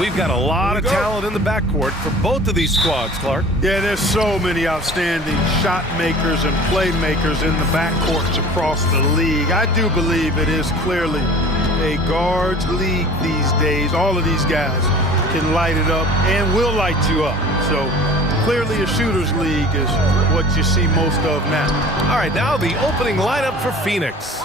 We've got a lot of talent in the backcourt for both of these squads, Clark. Yeah, there's so many outstanding shot makers and playmakers in the backcourts across the league. I do believe it is clearly a guards league these days. All of these guys can light it up and will light you up. So clearly a shooters league is what you see most of now. All right, now the opening lineup for Phoenix.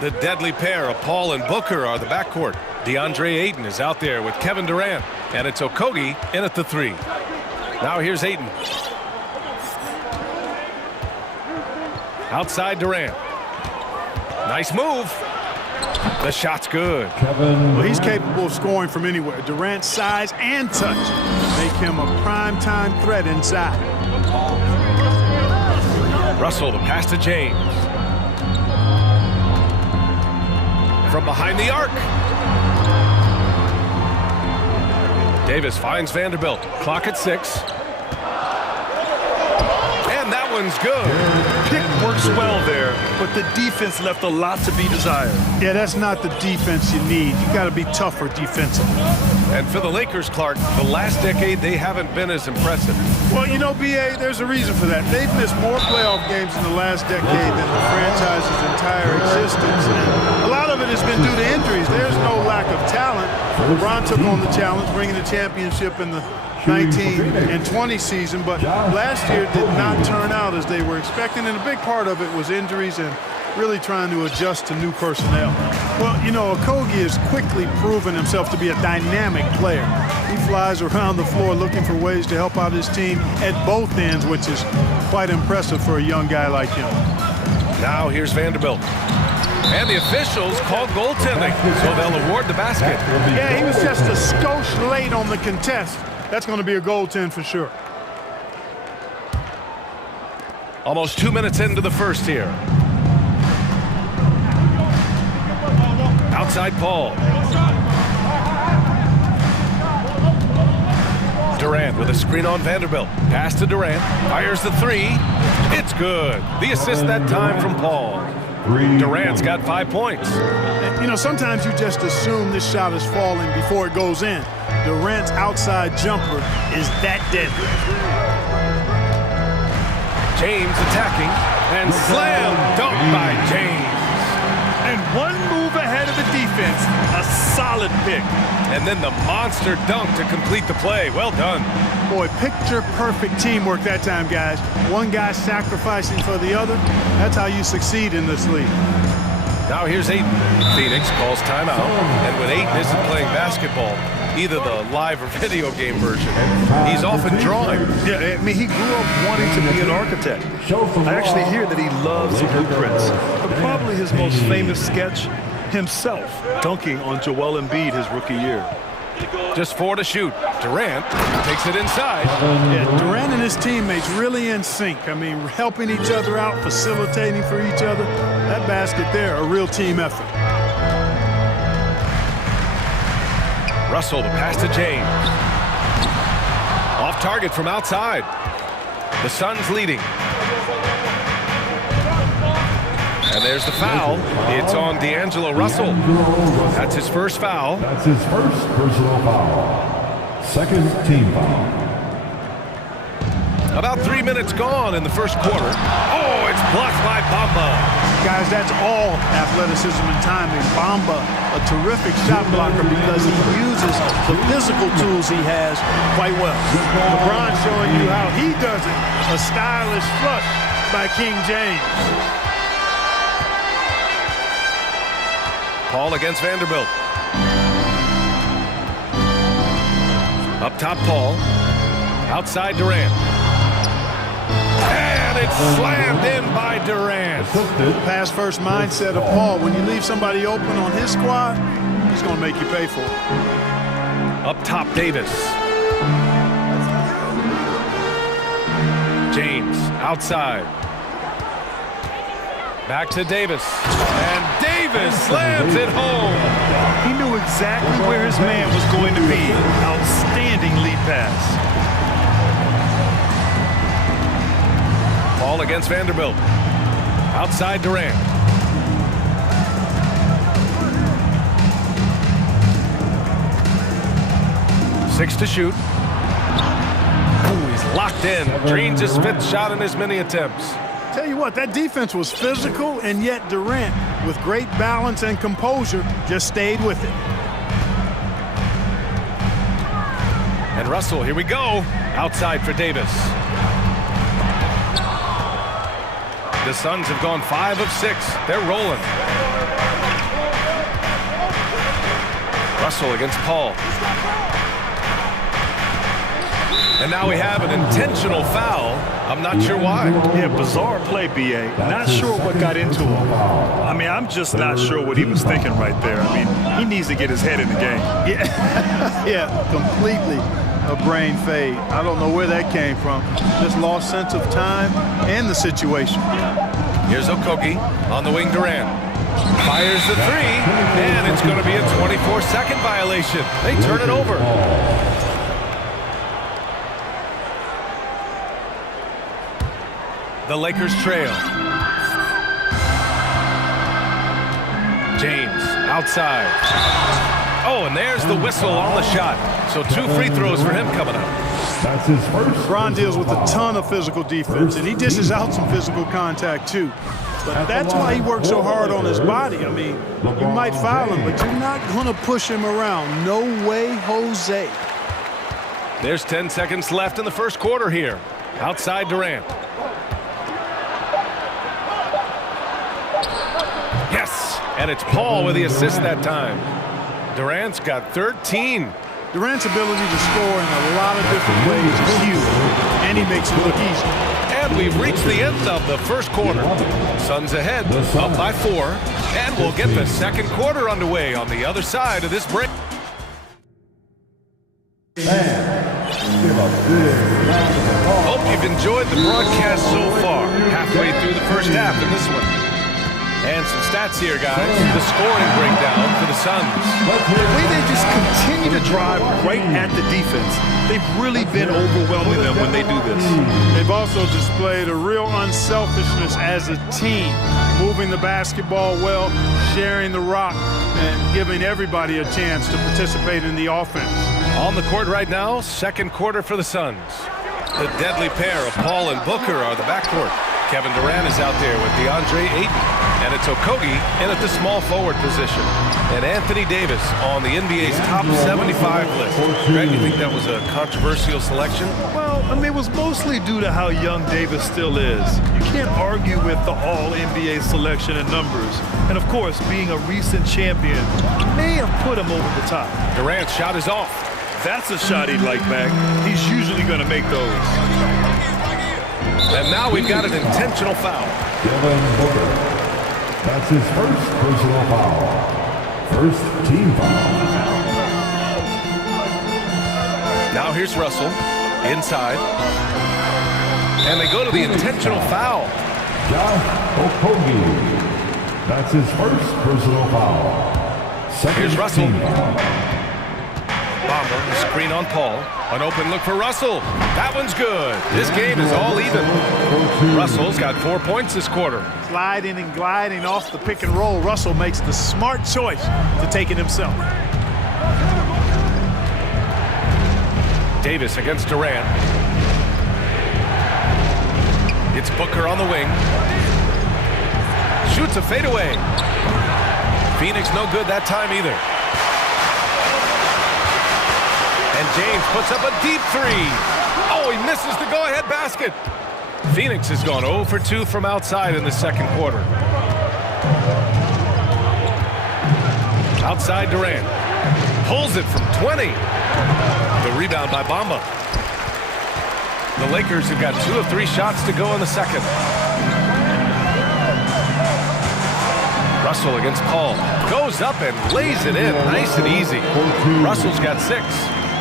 The deadly pair of Paul and Booker are the backcourt. DeAndre Ayton is out there with Kevin Durant, and it's Okogie in at the 3. Now here's Ayton. Outside Durant. Nice move. The shot's good. Well, he's capable of scoring from anywhere. Durant's size and touch make him a prime-time threat inside. Russell, the pass to James. From behind the arc. Davis finds Vanderbilt. Clock at 6. And that one's good. Pick works well there, but the defense left a lot to be desired. Yeah, that's not the defense you need. You got to be tougher defensively. And for the Lakers, Clark, the last decade, they haven't been as impressive. Well, you know, B.A., there's a reason for that. They've missed more playoff games in the last decade than the franchise's entire existence. And a lot of it has been due to injuries. There's no lack of talent. LeBron took on the challenge, bringing the championship in the 19 and 20 season, but last year did not turn out as they were expecting, and a big part of it was injuries and really trying to adjust to new personnel. Well, you know, Okogie has quickly proven himself to be a dynamic player. He flies around the floor looking for ways to help out his team at both ends, which is quite impressive for a young guy like him. Now here's Vanderbilt. And the officials called goaltending, so they'll award the basket. Yeah, he was just a skosh late on the contest. That's going to be a goaltend for sure. Almost 2 minutes into the first here. Outside Paul. Durant with a screen on Vanderbilt. Pass to Durant. Fires the 3. It's good. The assist that time from Paul. Durant's got 5 points. You know, sometimes you just assume this shot is falling before it goes in. Durant's outside jumper is that deadly. James attacking, and slam dunk by James. And one move ahead of the defense, a solid pick. And then the monster dunk to complete the play. Well done. Boy, picture-perfect teamwork that time, guys. One guy sacrificing for the other. That's how you succeed in this league. Now here's Ayton. Phoenix calls timeout. And when Ayton isn't playing basketball, either the live or video game version, he's often drawing. Yeah, I mean, he grew up wanting to be an architect. I actually hear that he loves blueprints. But probably his most famous sketch, himself dunking on Joel Embiid his rookie year. Just 4 to shoot. Durant takes it inside. Yeah, Durant and his teammates really in sync. I mean, helping each other out, facilitating for each other. That basket there, a real team effort. Russell, the pass to James. Off target from outside. The Suns leading. And there's the foul. It's on D'Angelo Russell. That's his first foul. That's his first personal foul. Second team foul. About 3 minutes gone in the first quarter. Oh, it's blocked by Bamba. Guys, that's all athleticism and timing. Bamba, a terrific shot blocker because he uses the physical tools he has quite well. LeBron showing you how he does it. A stylish flush by King James. Paul against Vanderbilt. Up top, Paul. Outside Durant. And it's slammed in by Durant. Pass first mindset of Paul. When you leave somebody open on his squad, he's going to make you pay for it. Up top, Davis. James outside. Back to Davis. And Davis slams it home. He knew exactly where his man was going to be. Outstanding lead pass. Paul against Vanderbilt. Outside Durant. 6 to shoot. Ooh, he's locked in. Drains his 5th shot in as many attempts. Tell you what, that defense was physical, and yet Durant, with great balance and composure, just stayed with it. And Russell, here we go. Outside for Davis. The Suns have gone 5 of 6. They're rolling. Russell against Paul. And now we have an intentional foul. I'm not sure why. Yeah, bizarre play, B.A. Not sure what got into him. I mean, I'm just not sure what he was thinking right there. I mean, he needs to get his head in the game. Yeah, yeah, completely a brain fade. I don't know where that came from. Just lost sense of time and the situation. Here's Okogie on the wing. Durant fires the 3, and it's going to be a 24-second violation. They turn it over. The Lakers trail. James outside. Oh, and there's the whistle on the shot. So 2 free throws for him coming up. That's his first. Bron deals with a ton of physical defense, and he dishes out some physical contact too. But that's why he works so hard on his body. I mean, you might foul him, but you're not going to push him around. No way, Jose. There's 10 seconds left in the first quarter here. Outside Durant. Yes, and it's Paul with the assist that time. Durant's got 13. Durant's ability to score in a lot of different ways is huge, and he makes it look easy. And we've reached the end of the first quarter. Suns ahead, up by 4, and we'll get the second quarter underway on the other side of this break. Hope you've enjoyed the broadcast so far. Halfway through the first half in this one. And some stats here, guys. The scoring breakdown for the Suns. The way they just continue to drive right at the defense, they've really been overwhelming them when they do this. They've also displayed a real unselfishness as a team, moving the basketball well, sharing the rock, and giving everybody a chance to participate in the offense. On the court right now, second quarter for the Suns. The deadly pair of Paul and Booker are the backcourt. Kevin Durant is out there with DeAndre Ayton. And it's Okogie in at the small forward position. And Anthony Davis on the NBA's top 75 list. Greg, you think that was a controversial selection? Well, I mean, it was mostly due to how young Davis still is. You can't argue with the all-NBA selection and numbers. And, of course, being a recent champion may have put him over the top. Durant's shot is off. That's a shot he'd like back. He's usually going to make those. And now we've got an intentional foul. That's his first personal foul. First team foul. Now here's Russell inside. And they go to the intentional foul. Okogie. That's his first personal foul. Second Here's Russell. team foul. Bomber, screen on Paul. An open look for Russell. That one's good. This game is all even. Russell's got 4 points this quarter. Sliding and gliding off the pick and roll, Russell makes the smart choice to take it himself. Davis against Durant. It's Booker on the wing. Shoots a fadeaway. Phoenix no good that time either. And James puts up a deep 3. Oh, he misses the go-ahead basket. Phoenix has gone 0 for 2 from outside in the second quarter. Outside Durant. Pulls it from 20. The rebound by Bamba. The Lakers have got 2 of 3 shots to go in the second. Russell against Paul. Goes up and lays it in nice and easy. Russell's got 6.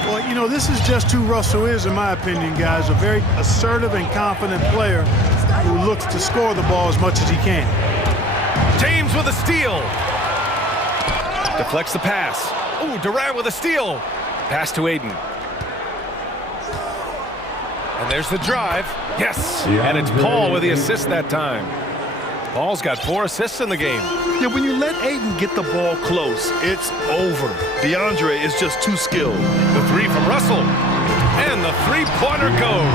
Well, you know, this is just who Russell is, in my opinion, guys. A very assertive and confident player who looks to score the ball as much as he can. James with a steal. Deflects the pass. Ooh, Durant with a steal. Pass to Ayton. And there's the drive. Yes, and it's Paul with the assist that time. Paul's got 4 assists in the game. Yeah, when you let Ayton get the ball close, it's over. DeAndre is just too skilled. The 3 from Russell. And the three-pointer goes.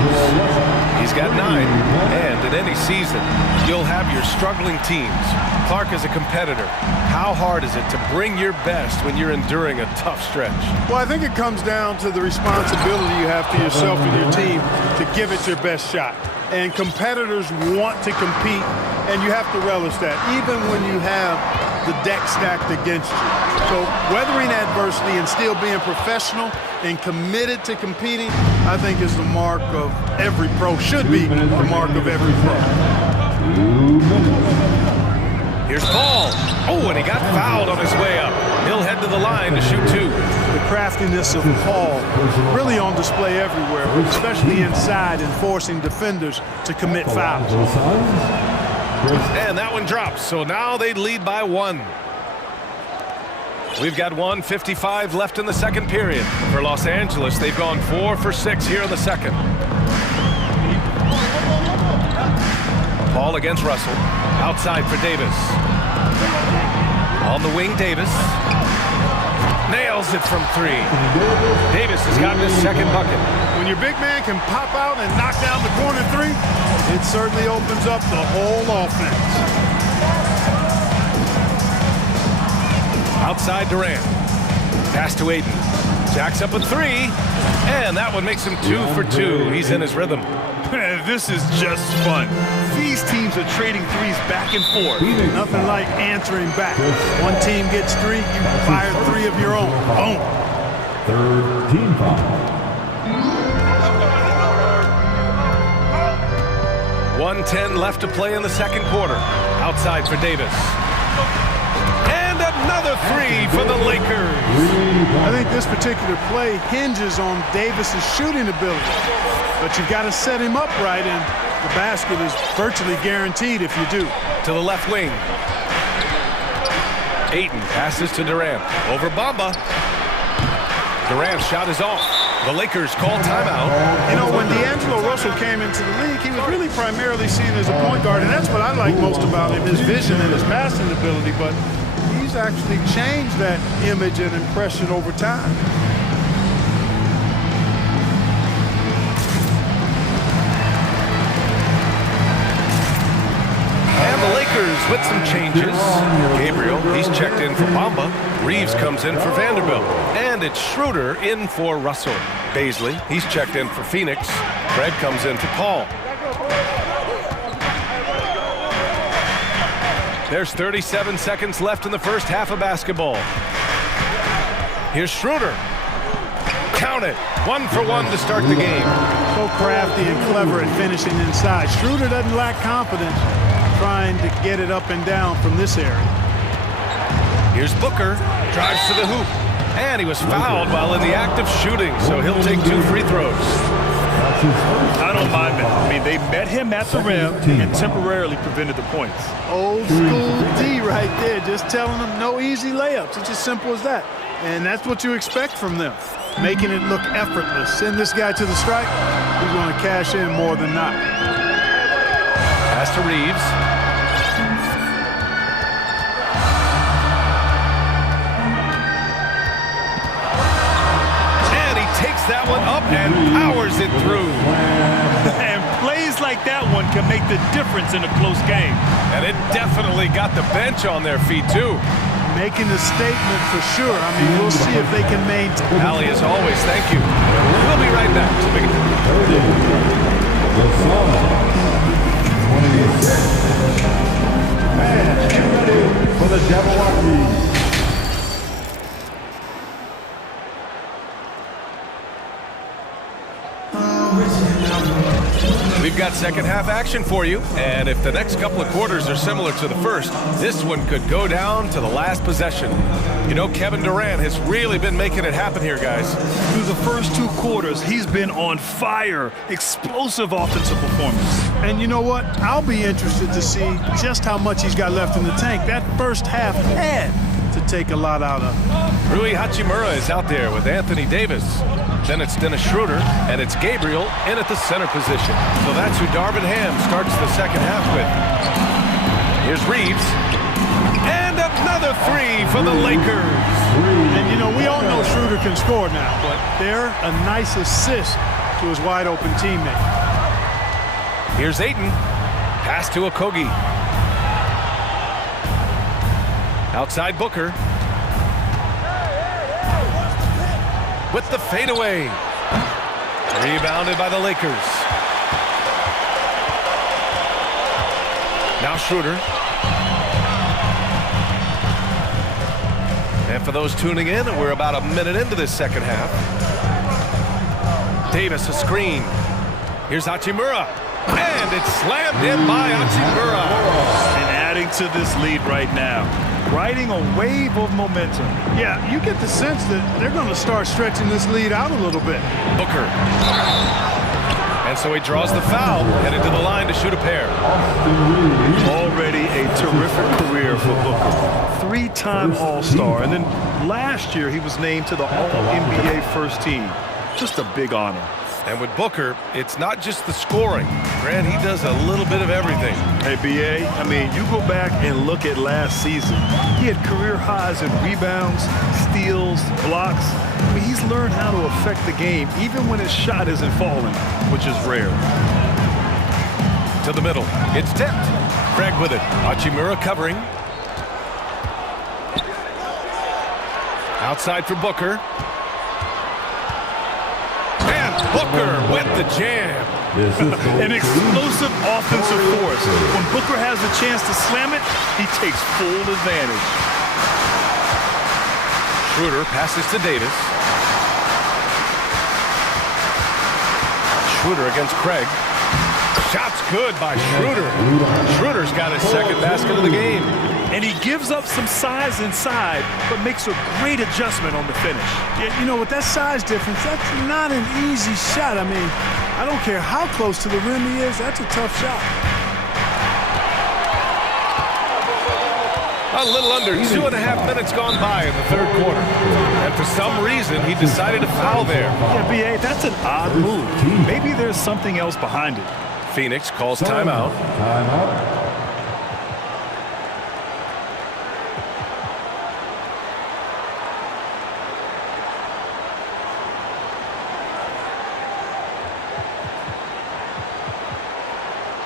He's got 9. And in any season, you'll have your struggling teams. Clark is a competitor. How hard is it to bring your best when you're enduring a tough stretch? Well, I think it comes down to the responsibility you have to yourself and your team to give it your best shot. And competitors want to compete, and you have to relish that, even when you have the deck stacked against you. So weathering adversity and still being professional and committed to competing, I think is the mark of every pro, should be the mark of every pro. Here's Paul. Oh, and he got fouled on his way up. He'll head to the line to shoot 2. The craftiness of Paul really on display everywhere, but especially inside and forcing defenders to commit fouls. And that one drops, so now they lead by 1. We've got 1:55 left in the second period. For Los Angeles, they've gone 4 for 6 here in the second. Paul against Russell. Outside for Davis. On the wing, Davis. Nails it from 3. Davis has gotten his second bucket. When your big man can pop out and knock down the corner 3, it certainly opens up the whole offense. Outside Durant. Pass to Aiden. Jacks up a 3. And that one makes him 2 for 2. He's in his rhythm. This is just fun. These teams are trading threes back and forth. Nothing like answering back. One team gets 3, you fire 3 of your own. Boom. Third team foul. 1:10 left to play in the second quarter. Outside for Davis. And another 3 for the Lakers. I think this particular play hinges on Davis's shooting ability. But you've got to set him up right, and the basket is virtually guaranteed if you do. To the left wing. Ayton passes to Durant. Over Bamba. Durant's shot is off. The Lakers call timeout. You know, when D'Angelo Russell came into the league, he was really primarily seen as a point guard, and that's what I like most about him, his vision and his passing ability. But he's actually changed that image and impression over time. With some changes. Gabriel, he's checked in for Bamba. Reeves comes in for Vanderbilt. And it's Schroeder in for Russell. Baisley, he's checked in for Phoenix. Craig comes in for Paul. There's 37 seconds left in the first half of basketball. Here's Schroeder. Count it. 1 for 1 to start the game. So crafty and clever at finishing inside. Schroeder doesn't lack confidence trying to get it up and down from this area. Here's Booker, drives to the hoop, and he was fouled while in the act of shooting, so he'll take 2 free throws. I don't mind that. I mean, they met him at the rim and temporarily prevented the points. Old school D right there, just telling them no easy layups. It's as simple as that. And that's what you expect from them, making it look effortless. Send this guy to the strike, he's going to cash in more than not. Pass to Reeves. And he takes that one up and powers it through. And plays like that one can make the difference in a close game. And it definitely got the bench on their feet, too. Making a statement for sure. I mean, we'll see if they can maintain. Allie, as always, thank you. We'll be right back. And get ready for the Jabberwocky. We've got second half action for you, and if the next couple of quarters are similar to the first, this one could go down to the last possession. You know, Kevin Durant has really been making it happen here, guys. Through the first 2 quarters, he's been on fire. Explosive offensive performance. And you know what? I'll be interested to see just how much he's got left in the tank. That first half had to take a lot out of him. Rui Hachimura is out there with Anthony Davis. Then it's Dennis Schroeder, and it's Gabriel in at the center position. So that's who Darvin Ham starts the second half with. Here's Reeves. And another 3 for the Lakers. And, you know, we all know Schroeder can score now, but they're a nice assist to his wide-open teammate. Here's Ayton. Pass to Okogie. Outside Booker. With the fadeaway. Rebounded by the Lakers. Now Schroeder. And for those tuning in, we're about a minute into this second half. Davis, a screen. Here's Hachimura. And it's slammed in by Hachimura. And adding to this lead right now. Riding a wave of momentum. Yeah, you get the sense that they're going to start stretching this lead out a little bit. Booker. And so he draws the foul, headed to the line to shoot a pair. Already a terrific career for Booker. Three-time All-Star, and then last year he was named to the All-NBA First Team. Just a big honor. And with Booker, it's not just the scoring. Grant, he does a little bit of everything. Hey, B.A., I mean, you go back and look at last season. He had career highs in rebounds, steals, blocks. I mean, he's learned how to affect the game, even when his shot isn't falling, which is rare. To the middle. It's tipped. Craig with it. Hachimura covering. Outside for Booker. And Booker with the jam. An explosive offensive force. When Booker has a chance to slam it, he takes full advantage. Schroeder passes to Davis. Schroeder against Craig. Shot's good by Schroeder. Schroeder's got his second basket of the game. And he gives up some size inside, but makes a great adjustment on the finish. Yeah, you know, with that size difference, that's not an easy shot. I mean, I don't care how close to the rim he is, that's a tough shot. A little under 2.5 minutes gone by in the third quarter. And for some reason, he decided to foul there. Yeah, B.A., that's an odd move. Maybe there's something else behind it. Phoenix calls timeout. Timeout.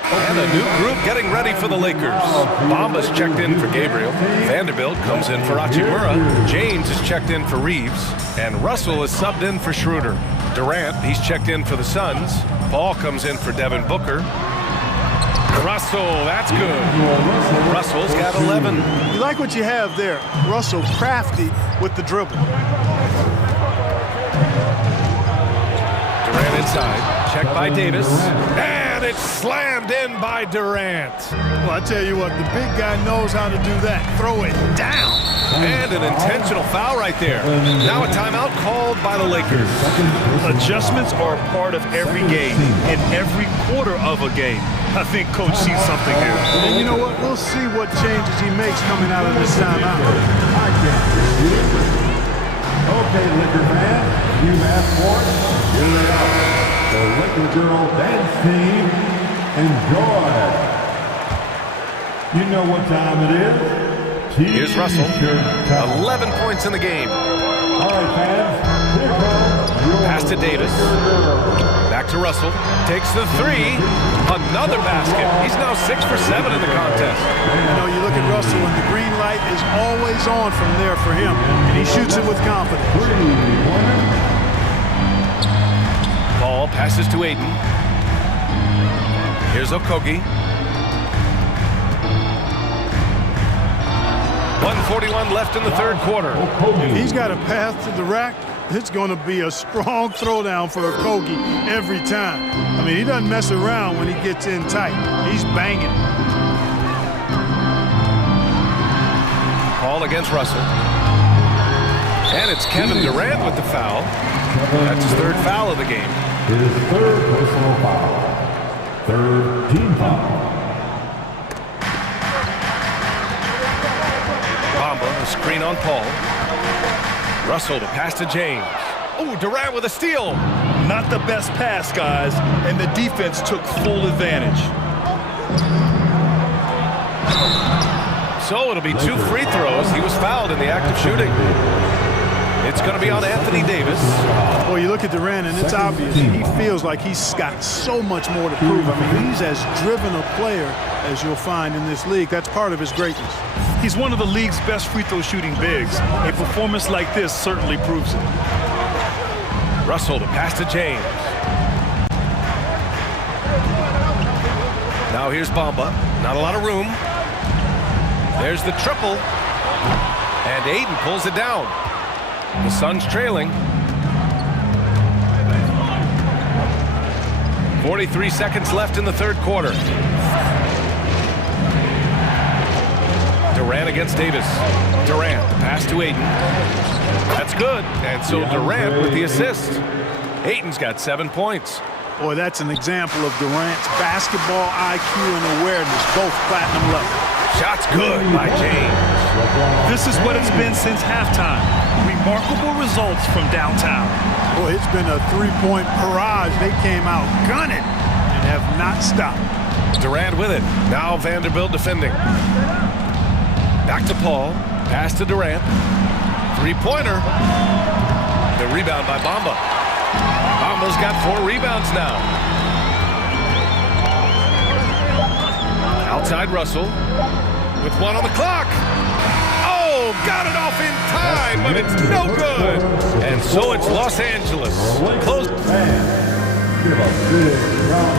And a new group getting ready for the Lakers. Bamba's checked in for Gabriel. Vanderbilt comes in for Hachimura. James is checked in for Reeves. And Russell is subbed in for Schroeder. Durant, he's checked in for the Suns. Paul comes in for Devin Booker. Russell, that's good. Russell's got 11. You like what you have there. Russell crafty with the dribble. Durant inside. Checked by Davis. And it's slammed in by Durant. Well, I tell you what, the big guy knows how to do that. Throw it down. And an intentional foul right there. Now a timeout called by the Lakers. Adjustments are a part of every game, in every quarter of a game. I think Coach sees something here. And you know what? We'll see what changes he makes coming out of this timeout. Okay, Laker fans, you've asked for it. Here they are. The Laker Girl Dance Team. Enjoy. You know what time it is. Here's Russell. 11 points in the game. All right, fans. Here comes your Pass to Davis. Back to Russell. Takes the three. Another basket. He's now 6 for 7 in the contest. You know, you look at Russell and the green light is always on from there for him. And he shoots it with confidence. Paul passes to Ayton. Here's Okogie. 1:41 left in the third quarter. If he's got a path to the rack, it's going to be a strong throwdown for Okogie every time. I mean, he doesn't mess around when he gets in tight. He's banging. Paul against Russell. And it's Kevin Durant with the foul. That's his third foul of the game. His third personal foul. Third team foul. Bamba, a screen on Paul. Russell to pass to James. Oh, Durant with a steal. Not the best pass, guys, and the defense took full advantage. So it'll be 2 free throws. He was fouled in the act of shooting. It's going to be on Anthony Davis. Well, you look at Durant, and it's obvious. He feels like he's got so much more to prove. I mean, he's as driven a player as you'll find in this league. That's part of his greatness. He's one of the league's best free throw shooting bigs. A performance like this certainly proves it. Russell to pass to James. Now here's Bamba. Not a lot of room. There's the triple. And Aiden pulls it down. The Suns trailing. 43 seconds left in the third quarter. Durant against Davis. Durant, the pass to Aiden. That's good. And so Durant with the assist. Aiden's got 7 points. Boy, that's an example of Durant's basketball IQ and awareness, both platinum level. Shot's good by James. This is what it's been since halftime. Remarkable results from downtown. Boy, it's been a three-point barrage. They came out gunning and have not stopped. Durant with it. Now Vanderbilt defending. Back to Paul. Pass to Durant. Three-pointer. The rebound by Bamba. Bamba's got 4 rebounds now. Outside Russell with 1 on the clock. Oh, got it off in time, but it's no good. And so it's Los Angeles. Close.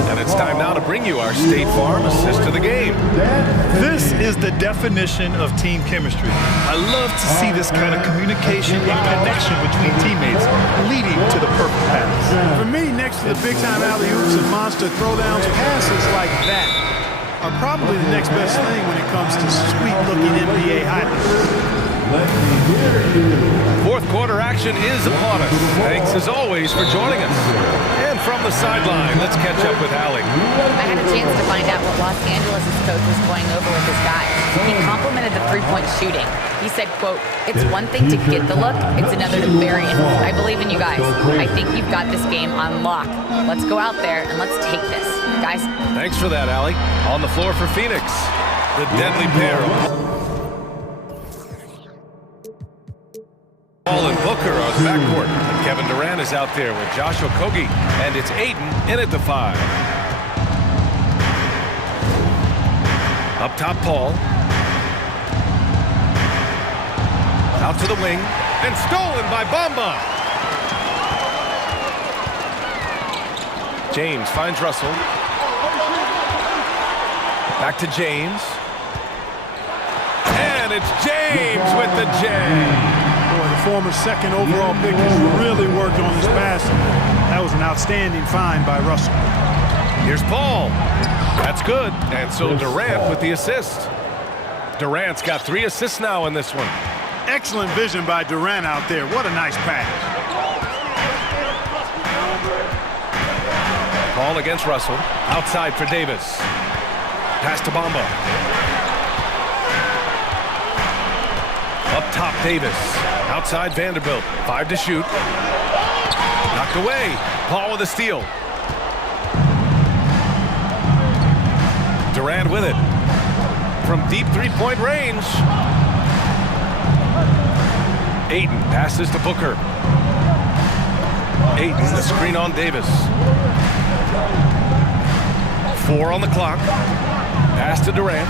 And it's time now to bring you our State Farm assist to the game. This is the definition of team chemistry. I love to see this kind of communication and connection between teammates leading to the perfect pass. For me, next to the big-time alley-oops and monster throwdowns, passes like that are probably the next best thing when it comes to sweet-looking NBA highlights. Fourth quarter action is upon us. Thanks as always for joining us. And from the sideline, let's catch up with Allie. I had a chance to find out what Los Angeles' coach was going over with his guys. He complimented the three-point shooting. He said, quote, "It's one thing to get the look, it's another to bury it. I believe in you guys. I think you've got this game on lock. Let's go out there and let's take this. Guys." Thanks for that, Allie. On the floor for Phoenix, the deadly pair of Paul and Booker are the backcourt. Kevin Durant is out there with Josh Okogie, and it's Aiden in at the 5. Up top, Paul. Out to the wing, and stolen by Bamba. James finds Russell. Back to James. And it's James with the J. Boy, the former second overall pick has really worked on his passing. That was an outstanding find by Russell. Here's Paul. That's good. And so Durant with the assist. Durant's got 3 assists now in this one. Excellent vision by Durant out there. What a nice pass. Paul against Russell. Outside for Davis. Pass to Bamba. Up top, Davis. Outside Vanderbilt. 5 to shoot. Knocked away. Paul with a steal. Durant with it. From deep three-point range. Aiden passes to Booker. Aiden, the screen on Davis. 4 on the clock. Pass to Durant.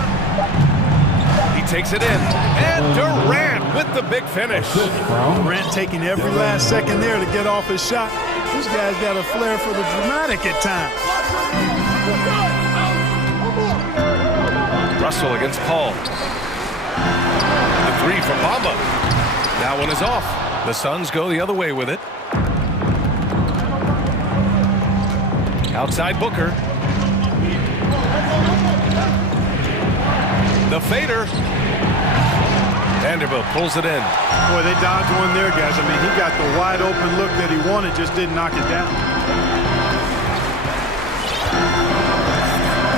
He takes it in. And Durant with the big finish. Durant taking every last second there to get off his shot. This guy's got a flair for the dramatic at times. Russell against Paul. The 3 from Bamba. That one is off. The Suns go the other way with it. Outside Booker. The fader. Vanderbilt pulls it in. Boy, they dodged one there, guys. I mean, he got the wide open look that he wanted, just didn't knock it down.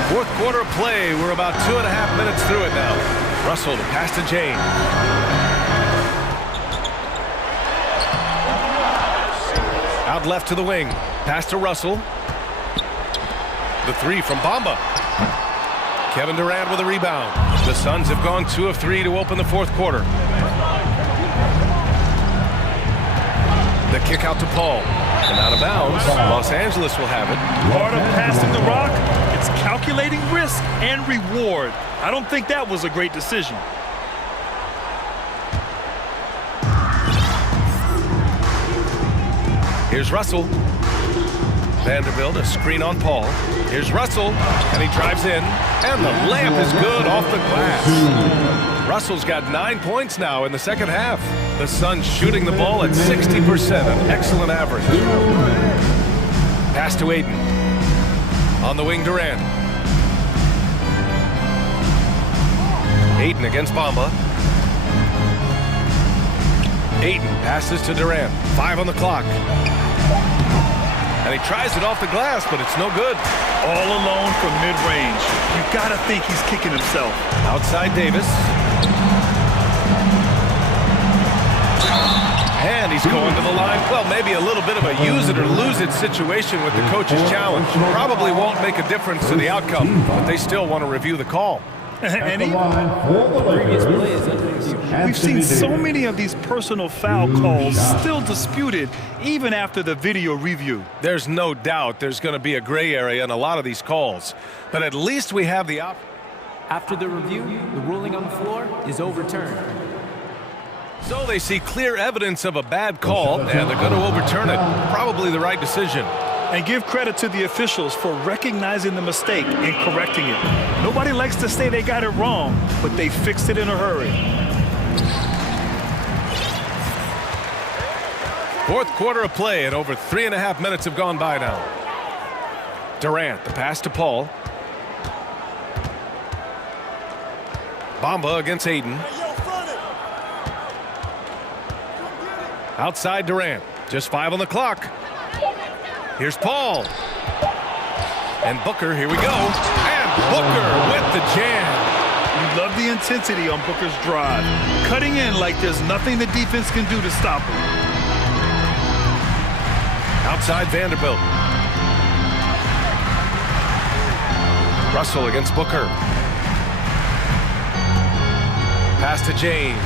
Fourth quarter play. We're about 2.5 minutes through it now. Russell to pass to James. Out left to the wing. Pass to Russell. The 3 from Bamba. Kevin Durant with a rebound. The Suns have gone 2 of 3 to open the fourth quarter. The kick out to Paul. And out of bounds. Los Angeles will have it. Part of passing the rock, it's calculating risk and reward. I don't think that was a great decision. Here's Russell. Vanderbilt, a screen on Paul. Here's Russell, and he drives in, and the layup is good off the glass. Russell's got 9 points now in the second half. The Suns shooting the ball at 60%, an excellent average. Pass to Aiden. On the wing, Durant. Aiden against Bamba. Aiden passes to Durant. 5 on the clock. And he tries it off the glass, but it's no good. All alone from mid-range. You gotta think he's kicking himself. Outside Davis. And he's going to the line. Well, maybe a little bit of a use it or lose it situation with the coach's challenge. Probably won't make a difference to the outcome, but they still want to review the call. And we've seen so many of these personal foul calls still disputed even after the video review. There's no doubt there's going to be a gray area in a lot of these calls, but at least we have the option. After the review, the ruling on the floor is overturned. So they see clear evidence of a bad call, and they're going to overturn it. Probably the right decision. And give credit to the officials for recognizing the mistake and correcting it. Nobody likes to say they got it wrong, but they fixed it in a hurry. Fourth quarter of play, and over 3.5 minutes have gone by now. Durant, the pass to Paul. Bamba against Aiden. Outside Durant, just 5 on the clock. Here's Paul. And Booker, here we go. And Booker with the jam. You love the intensity on Booker's drive. Cutting in like there's nothing the defense can do to stop him. Outside Vanderbilt. Russell against Booker. Pass to James.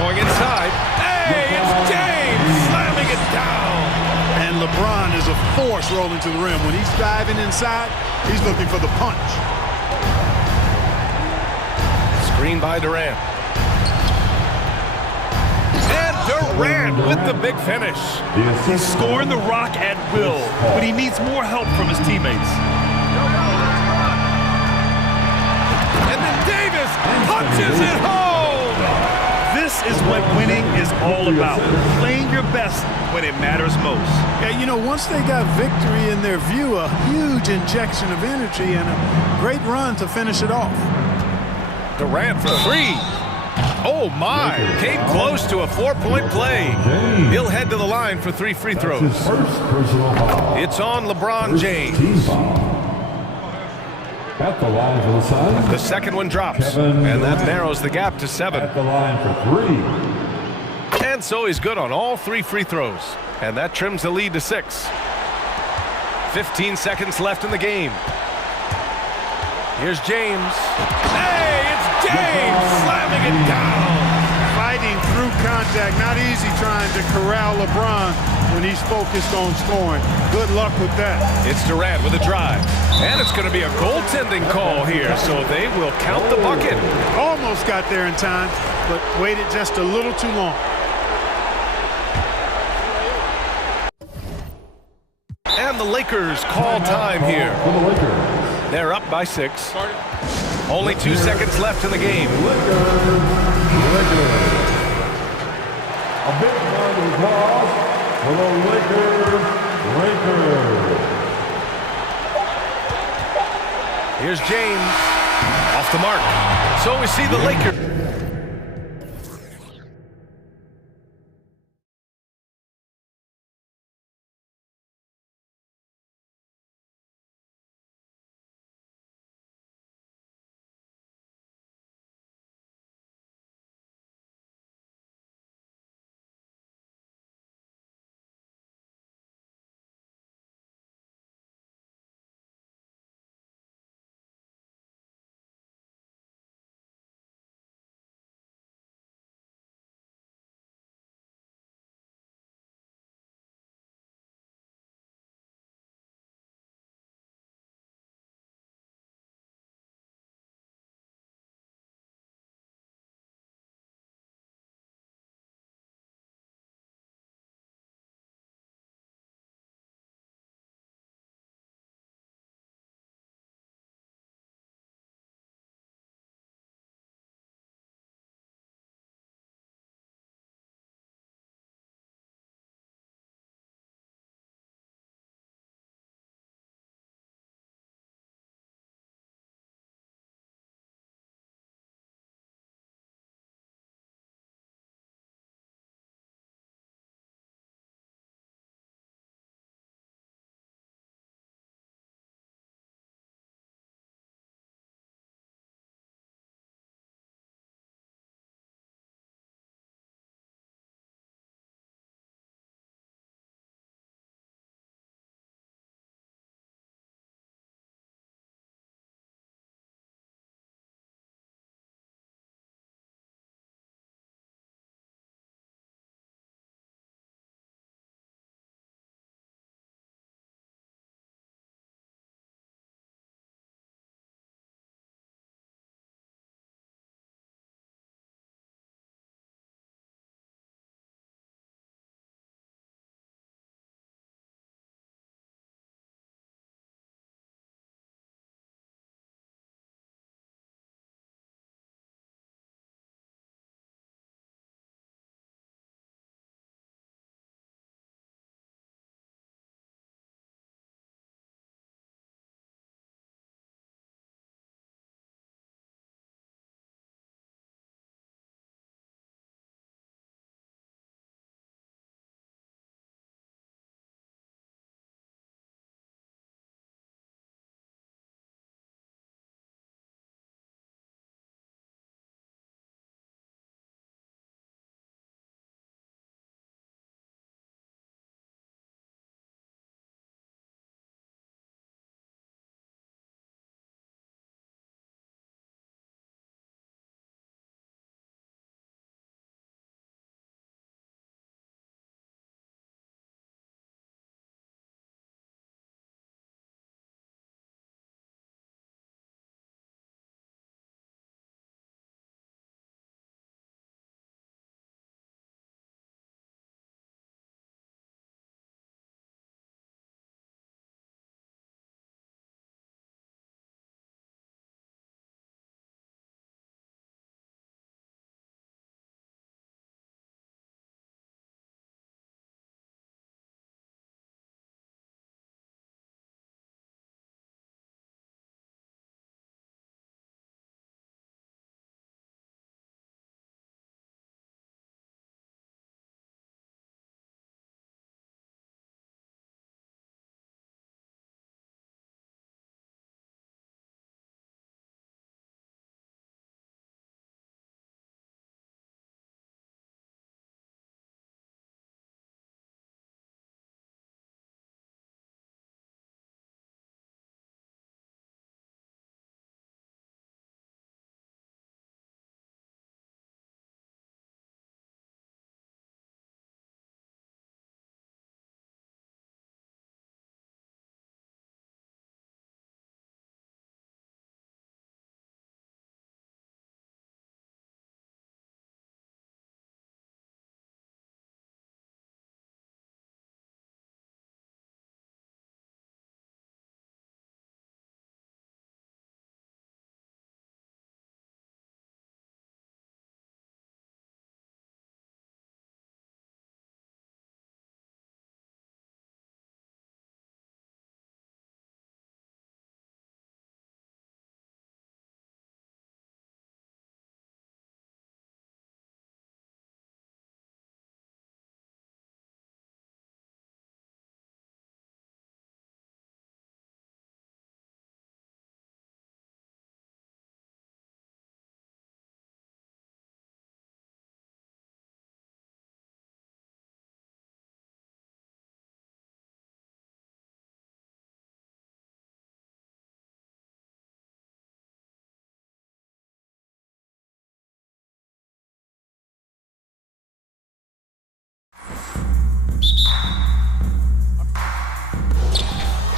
Going inside. Hey, it's James slamming it down. And LeBron is a force rolling to the rim. When he's diving inside, he's looking for the punch. Screen by Durant. And Durant with the big finish. He's scoring the rock at will, but he needs more help from his teammates. And then Davis punches it home. This is what winning is all about. Playing your best when it matters most. Yeah, you know, once they got victory in their view, a huge injection of energy and a great run to finish it off. Durant for 3. Oh, my. Came close to a 4-point play. He'll head to the line for 3 free throws. It's on LeBron James. At the line for the Suns. The second one drops, and that narrows the gap to 7. At the line for 3. And so he's good on all 3 free throws, and that trims the lead to 6. 15 seconds left in the game. Here's James. Hey, it's James slamming it down. Fighting through contact, not easy trying to corral LeBron when he's focused on scoring. Good luck with that. It's Durant with a drive. And it's going to be a goaltending call here, so they will count the bucket. Almost got there in time, but waited just a little too long. And the Lakers call time here. They're up by 6. Only 2 seconds left in the game. A big round of applause for the Lakers. Here's James off the mark. So we see the Lakers.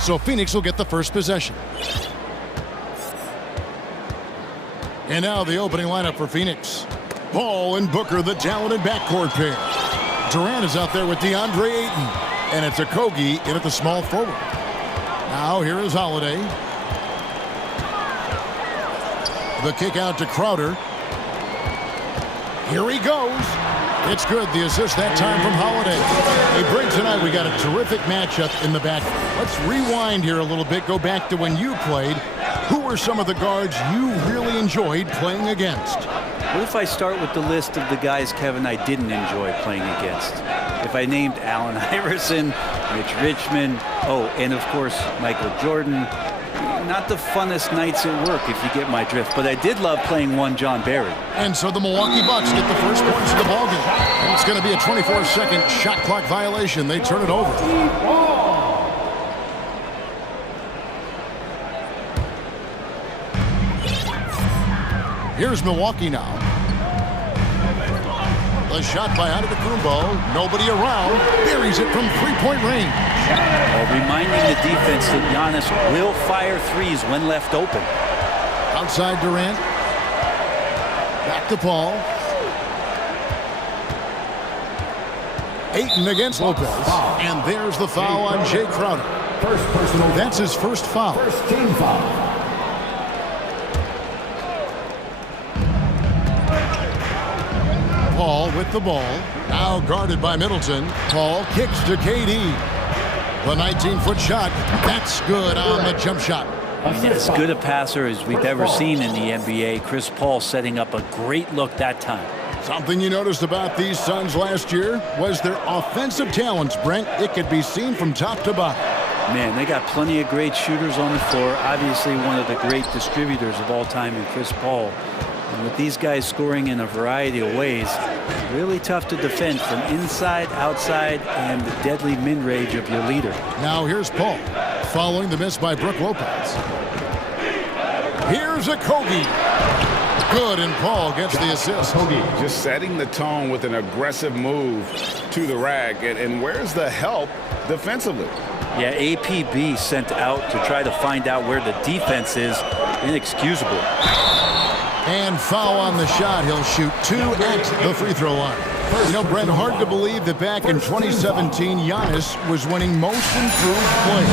So Phoenix will get the first possession. And now the opening lineup for Phoenix. Paul and Booker, the talented backcourt pair. Durant is out there with DeAndre Ayton. And it's Okogie in at the small forward. Now here is Holiday. The kick out to Crowder. Here he goes. It's good. The assist that time from Holiday. Hey, Brent, tonight we got a terrific matchup in the back. Let's rewind here a little bit. Go back to when you played. Who were some of the guards you really enjoyed playing against? What if I start with the list of the guys, Kevin, I didn't enjoy playing against? If I named Allen Iverson, Mitch Richmond, and of course, Michael Jordan. Not the funnest nights at work, if you get my drift. But I did love playing one John Barry. And so the Milwaukee Bucks get the first points of the ballgame. And it's going to be a 24-second shot clock violation. They turn it over. Here's Milwaukee now. The shot by Antetokounmpo. Nobody around. Buries it from three-point range. Reminding the defense that Giannis will fire threes when left open. Outside Durant. Back to Paul. Ayton against Lopez. And there's the foul on Jay Crowder. That's his first foul. First team foul. Paul with the ball. Now guarded by Middleton. Paul kicks to KD. The 19-foot shot. That's good on the jump shot. As good a passer as we've ever seen in the NBA. Chris Paul setting up a great look that time. Something you noticed about these Suns last year was their offensive talents, Brent. It could be seen from top to bottom. Man, they got plenty of great shooters on the floor. Obviously one of the great distributors of all time in Chris Paul. And with these guys scoring in a variety of ways, really tough to defend from inside, outside, and the deadly mid-range of your leader. Now here's Paul, following the miss by Brook Lopez. Here's Okogie. Good, and Paul gets the assist. Just setting the tone with an aggressive move to the rack. And where's the help defensively? Yeah, APB sent out to try to find out where the defense is. Inexcusable. And foul on the shot. He'll shoot 2 at the free throw line. You know, Brent, hard to believe that back in 2017, Giannis was winning most improved player.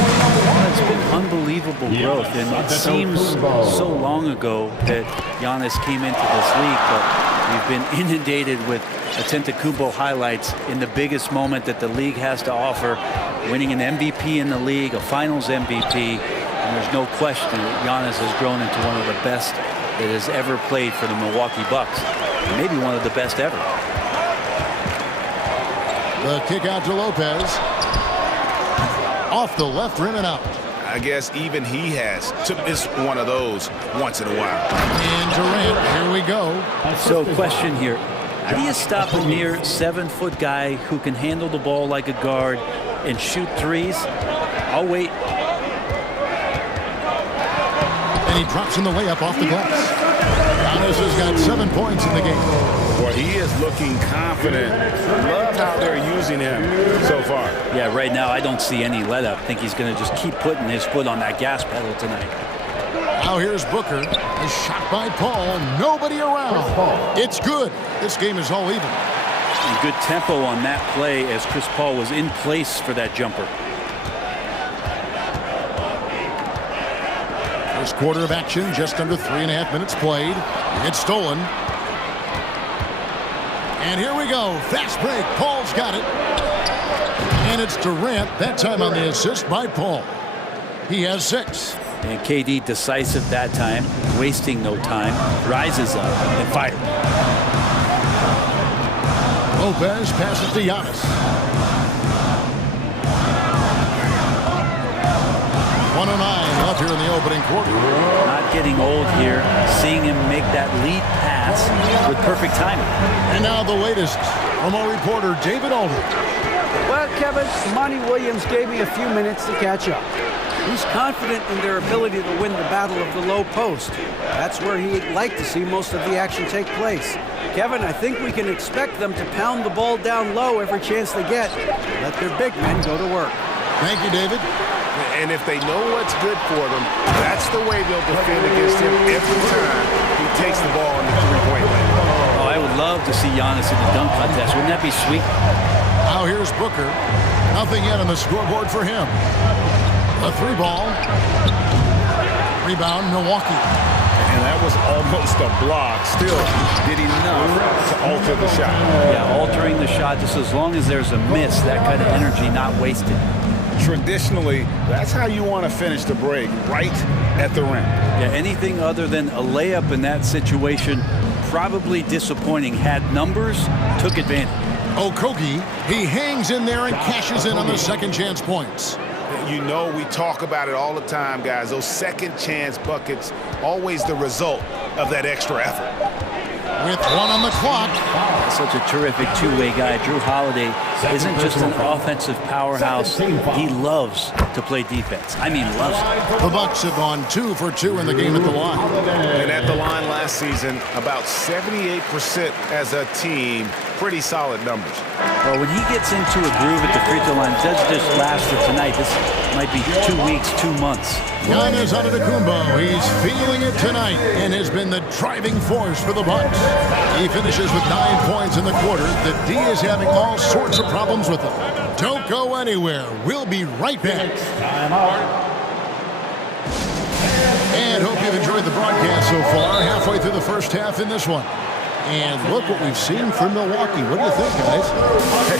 It's been unbelievable growth, and it seems so long ago that Giannis came into this league, but we've been inundated with Antetokounmpo highlights in the biggest moment that the league has to offer, winning an MVP in the league, a finals MVP, and there's no question that Giannis has grown into one of the best that has ever played for the Milwaukee Bucks, and maybe one of the best ever. The kick out to Lopez. Off the left rim and out. I guess even he has to miss one of those once in a while. And Durant, here we go. So question here. How do you stop a near 7-foot guy who can handle the ball like a guard and shoot threes? I'll wait. And he drops in the layup off the glass. Giannis has got 7 points in the game. Well, he is looking confident. Love how they're using him so far. Yeah, right now I don't see any let up. I think he's going to just keep putting his foot on that gas pedal tonight. Now here's Booker. A shot by Paul. Nobody around. It's good. This game is all even. And good tempo on that play as Chris Paul was in place for that jumper. First quarter of action, just under 3.5 minutes played. It's stolen. And here we go. Fast break. Paul's got it. And it's Durant, that time on the assist by Paul. He has 6. And KD decisive that time, wasting no time, rises up and fires. Lopez passes to Giannis. 1:09 left here in the opening quarter. Not getting old here, seeing him make that lead pass with perfect timing. And now the latest from our reporter, David Aldridge. Well, Kevin, Monty Williams gave me a few minutes to catch up. He's confident in their ability to win the battle of the low post. That's where he'd like to see most of the action take place. Kevin, I think we can expect them to pound the ball down low every chance they get. Let their big men go to work. Thank you, David. And if they know what's good for them, that's the way they'll defend against him every time he takes the ball in the three-point lane. Oh, I would love to see Giannis in the dunk contest. Wouldn't that be sweet? Now here's Booker. Nothing yet on the scoreboard for him. A three ball. Rebound, Milwaukee. And that was almost a block. Still did enough to alter the shot. Yeah, altering the shot just as long as there's a miss, that kind of energy not wasted. Traditionally, that's how you want to finish the break, right at the rim. Yeah, anything other than a layup in that situation, probably disappointing. Had numbers, took advantage. Okogie, he hangs in there and cashes in on the second chance points. You know, we talk about it all the time, guys. Those second chance buckets, always the result of that extra effort. With one on the clock. Such a terrific two-way guy. Drew Holiday isn't just an offensive powerhouse. He loves to play defense. I mean, loves it. The Bucks have gone 2 for 2 in the game at the line. And at the line last season, about 78% as a team. Pretty solid numbers. Well, when he gets into a groove at the free throw line, it doesn't just last for tonight. This might be 2 weeks, 2 months. Giannis Antetokounmpo, he's feeling it tonight and has been the driving force for the Bucks. He finishes with 9 points in the quarter. The D is having all sorts of problems with him. Don't go anywhere. We'll be right back. And hope you've enjoyed the broadcast so far. Halfway through the first half in this one. And look what we've seen from Milwaukee. What do you think, guys? Hey,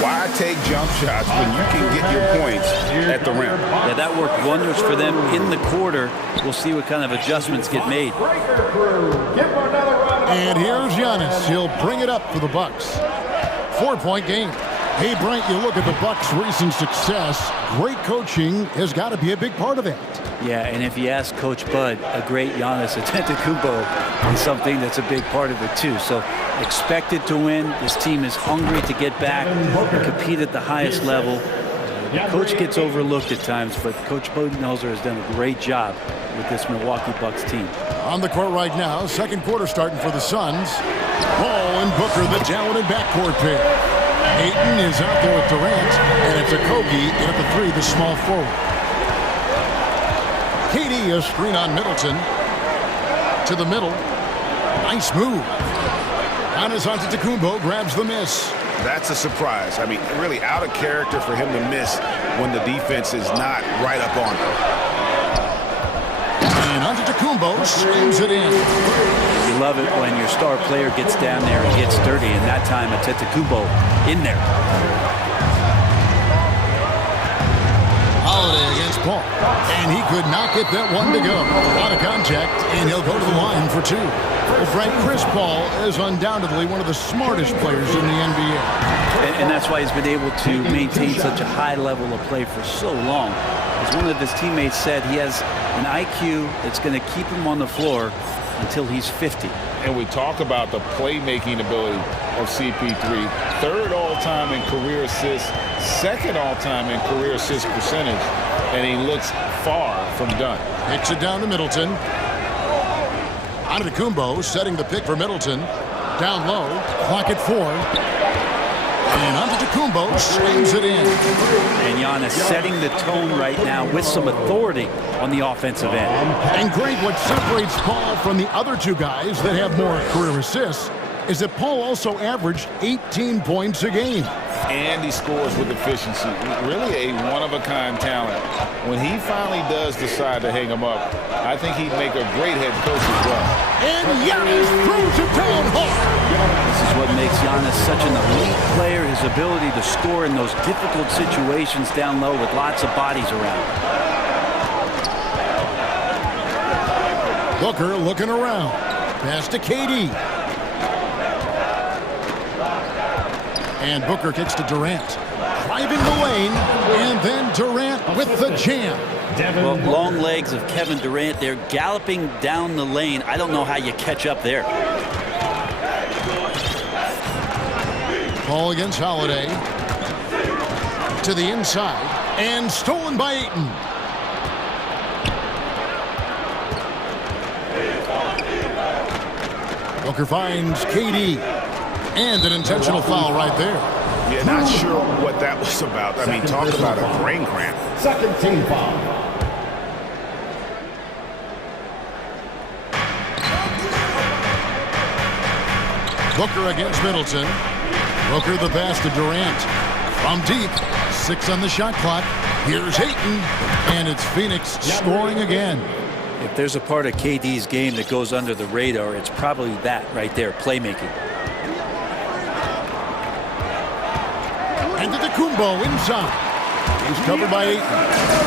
why take jump shots when you can get your points at the rim? Yeah, that worked wonders for them in the quarter. We'll see what kind of adjustments get made. And here's Giannis. He'll bring it up for the Bucks. 4-point game. Hey, Brent, you look at the Bucks' recent success. Great coaching has got to be a big part of that. Yeah, and if you ask Coach Bud, a great Giannis Antetokounmpo is something that's a big part of it too. So expected to win. This team is hungry to get back and compete at the highest level. The coach gets overlooked at times, but Coach Budenholzer has done a great job with this Milwaukee Bucks team. On the court right now, second quarter starting for the Suns. Ball and Booker, the talented backcourt pair. Ayton is out there with Durant, and it's Okogie at the three, the small forward. KD, a screen on Middleton. To the middle. Nice move. Giannis Antetokounmpo grabs the miss. That's a surprise. I mean, really out of character for him to miss when the defense is not right up on him. And Antetokounmpo slams it in. You love it when your star player gets down there and gets dirty, and that time Antetokounmpo in there. Holiday against Paul. And he could not get that one to go. A lot of contact, and he'll go to the line for two. Well, Frank, Chris Paul is undoubtedly one of the smartest players in the NBA. And that's why he's been able to maintain such a high level of play for so long. As one of his teammates said, he has an IQ that's going to keep him on the floor until he's 50. And we talk about the playmaking ability of CP3. Third all-time in career assists, second all-time in career assist percentage, and he looks far from done. Kicks it down to Middleton. Antetokounmpo setting the pick for Middleton. Down low, clock at 4. And Antetokounmpo slams it in. And Giannis setting the tone right now with some authority on the offensive end. And Greg, what separates Paul from the other two guys that have more career assists is that Paul also averaged 18 points a game. And he scores with efficiency. Really a one-of-a-kind talent. When he finally does decide to hang him up, I think he'd make a great head coach as well. And Giannis throws it down hard. This is what makes Giannis such an elite player, his ability to score in those difficult situations down low with lots of bodies around. Booker looking around. Pass to KD. And Booker kicks to Durant. Driving the lane, and then Durant with the jam. Well, long legs of Kevin Durant. They're galloping down the lane. I don't know how you catch up there. Ball against Holiday. To the inside, and stolen by Ayton. Booker finds KD. And an intentional foul right there. Yeah, not sure what that was about. I mean, talk about a brain cramp. Second team foul. Booker against Middleton. Booker the pass to Durant. From deep. 6 on the shot clock. Here's Hayton. And it's Phoenix scoring again. If there's a part of KD's game that goes under the radar, it's probably that right there, playmaking. And Antetokounmpo inside. He's covered by Ayton.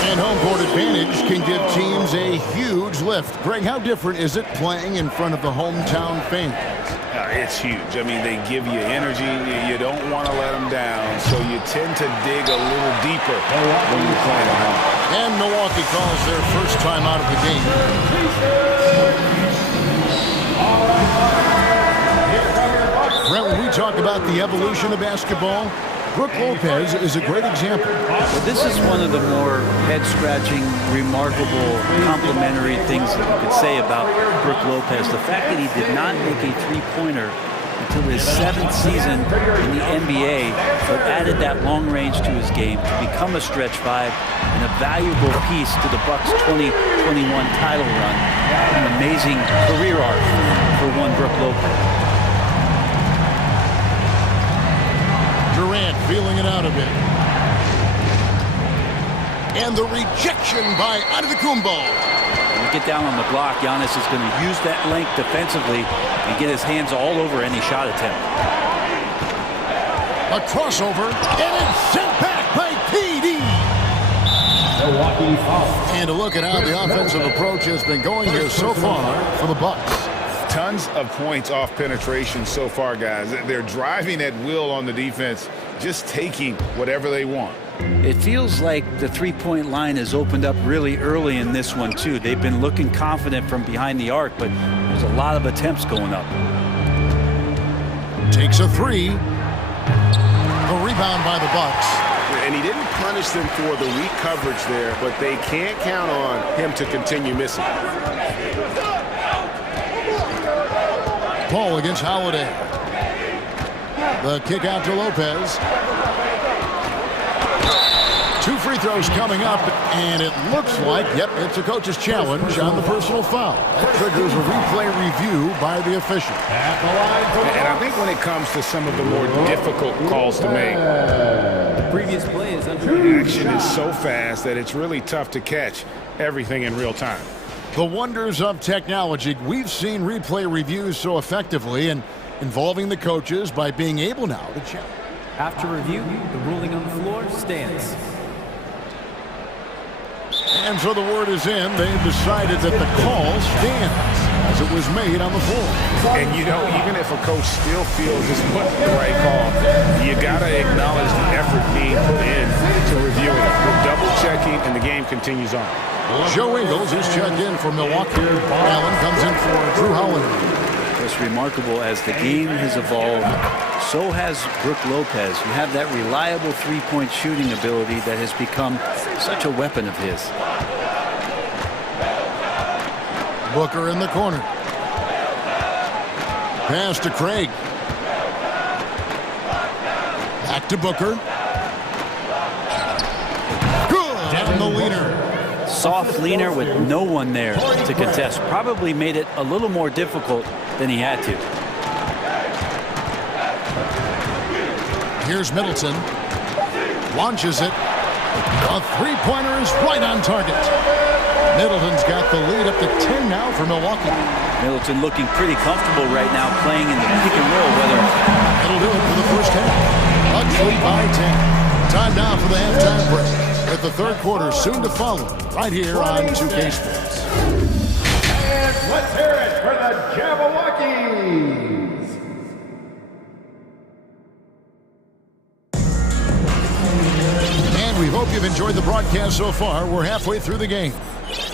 And home court advantage can give teams a huge lift. Greg, how different is it playing in front of the hometown fans? It's huge. I mean, they give you energy. You don't want to let them down, so you tend to dig a little deeper when you're playing at home. And Milwaukee calls their first time out of the game. Brent, when we talk about the evolution of basketball, Brook Lopez is a great example. Well, this is one of the more head-scratching, remarkable, complimentary things that you could say about Brook Lopez. The fact that he did not make a three-pointer until his 7th season in the NBA, but added that long range to his game to become a stretch 5 and a valuable piece to the Bucks' 2021 title run. An amazing career arc for one Brook Lopez. Durant feeling it out a bit. And the rejection by Antetokounmpo. When you get down on the block, Giannis is going to use that length defensively and get his hands all over any shot attempt. A crossover, and it's sent back by KD. Milwaukee foul. And a look at how the offensive approach has been going here so far for the Bucks. Tons of points off penetration so far, guys. They're driving at will on the defense, just taking whatever they want. It feels like the three-point line has opened up really early in this one, too. They've been looking confident from behind the arc, but there's a lot of attempts going up. Takes a 3. A rebound by the Bucks. And he didn't punish them for the weak coverage there, but they can't count on him to continue missing. Paul against Holiday. The kick out to Lopez. 2 free throws coming up, and it looks like, yep, it's a coach's challenge on the personal foul. That triggers a replay review by the official. And I think when it comes to some of the more difficult calls to make, The previous play is under action is so fast that it's really tough to catch everything in real time. The wonders of technology. We've seen replay reviews so effectively and involving the coaches by being able now to check. After review, the ruling on the floor stands. And so the word is in. They've decided that the call stands as it was made on the floor. And, you know, even if a coach still feels this wasn't the right call, you got to acknowledge the effort being put in to reviewing it. We're double-checking, and the game continues on. Joe Ingles is checked in for Milwaukee. Allen comes in for Drew Holiday. It's remarkable as the game has evolved, so has Brook Lopez. You have that reliable three-point shooting ability that has become such a weapon of his. Booker in the corner. Pass to Craig. Back to Booker. Good. Down the leaner. Soft leaner with no one there to contest. Probably made it a little more difficult than he had to. Here's Middleton. Launches it. A three-pointer is right on target. Middleton's got the lead up to 10 now for Milwaukee. Middleton looking pretty comfortable right now playing in the pick and roll. That'll do it for the first half. Bucks lead by 10. Time now for the halftime break, with the third quarter soon to follow right here on 2K Sports. And let's hear it for the Jabberwockies. And we hope you've enjoyed the broadcast so far. We're halfway through the game.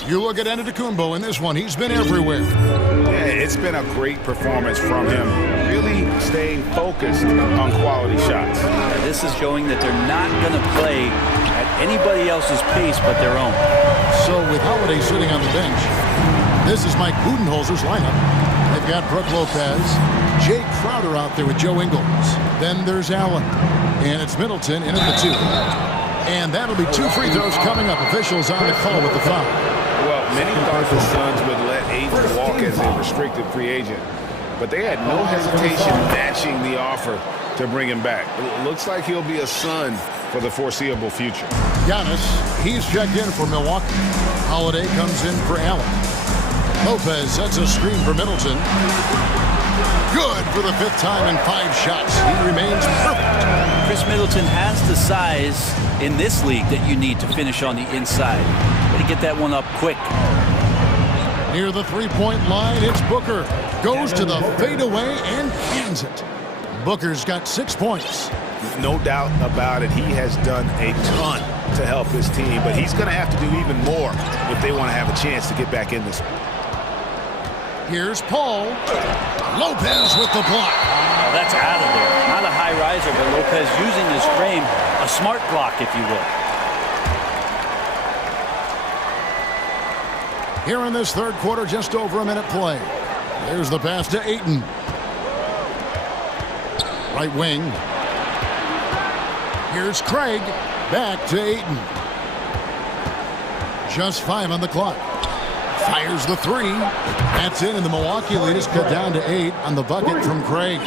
You look at Antetokounmpo in this one. He's been everywhere. Yeah, it's been a great performance from him. Really staying focused on quality shots. This is showing that they're not going to play at anybody else's pace but their own. So with Holiday sitting on the bench, this is Mike Budenholzer's lineup. They've got Brook Lopez, Jay Crowder out there with Joe Ingles. Then there's Allen. And it's Middleton in at the 2. And that'll be 2 free throws coming up. Officials on the call with the foul. Well, many thought the Suns would let Ayton walk as a restricted free agent, but they had no hesitation matching the offer to bring him back. It looks like he'll be a Sun for the foreseeable future. Giannis, he's checked in for Milwaukee. Holiday comes in for Allen. Lopez sets a screen for Middleton. Good for the 5th time in 5 shots. He remains perfect. Chris Middleton has the size in this league that you need to finish on the inside. But to get that one up quick. Near the 3-point line, it's Booker. Goes to the fadeaway and cans it. Booker's got 6 points. No doubt about it. He has done a ton to help his team, but he's going to have to do even more if they want to have a chance to get back in this. Here's Paul. Lopez with the block. Oh, that's out of there. Not a high riser, but Lopez using his frame. A smart block, if you will. Here in this 3rd quarter, just over a minute play. There's the pass to Ayton. Right wing. Here's Craig. Back to Ayton. Just 5 on the clock. Fires the 3. That's in, and the Milwaukee lead is cut down to 8 on the bucket from Craig.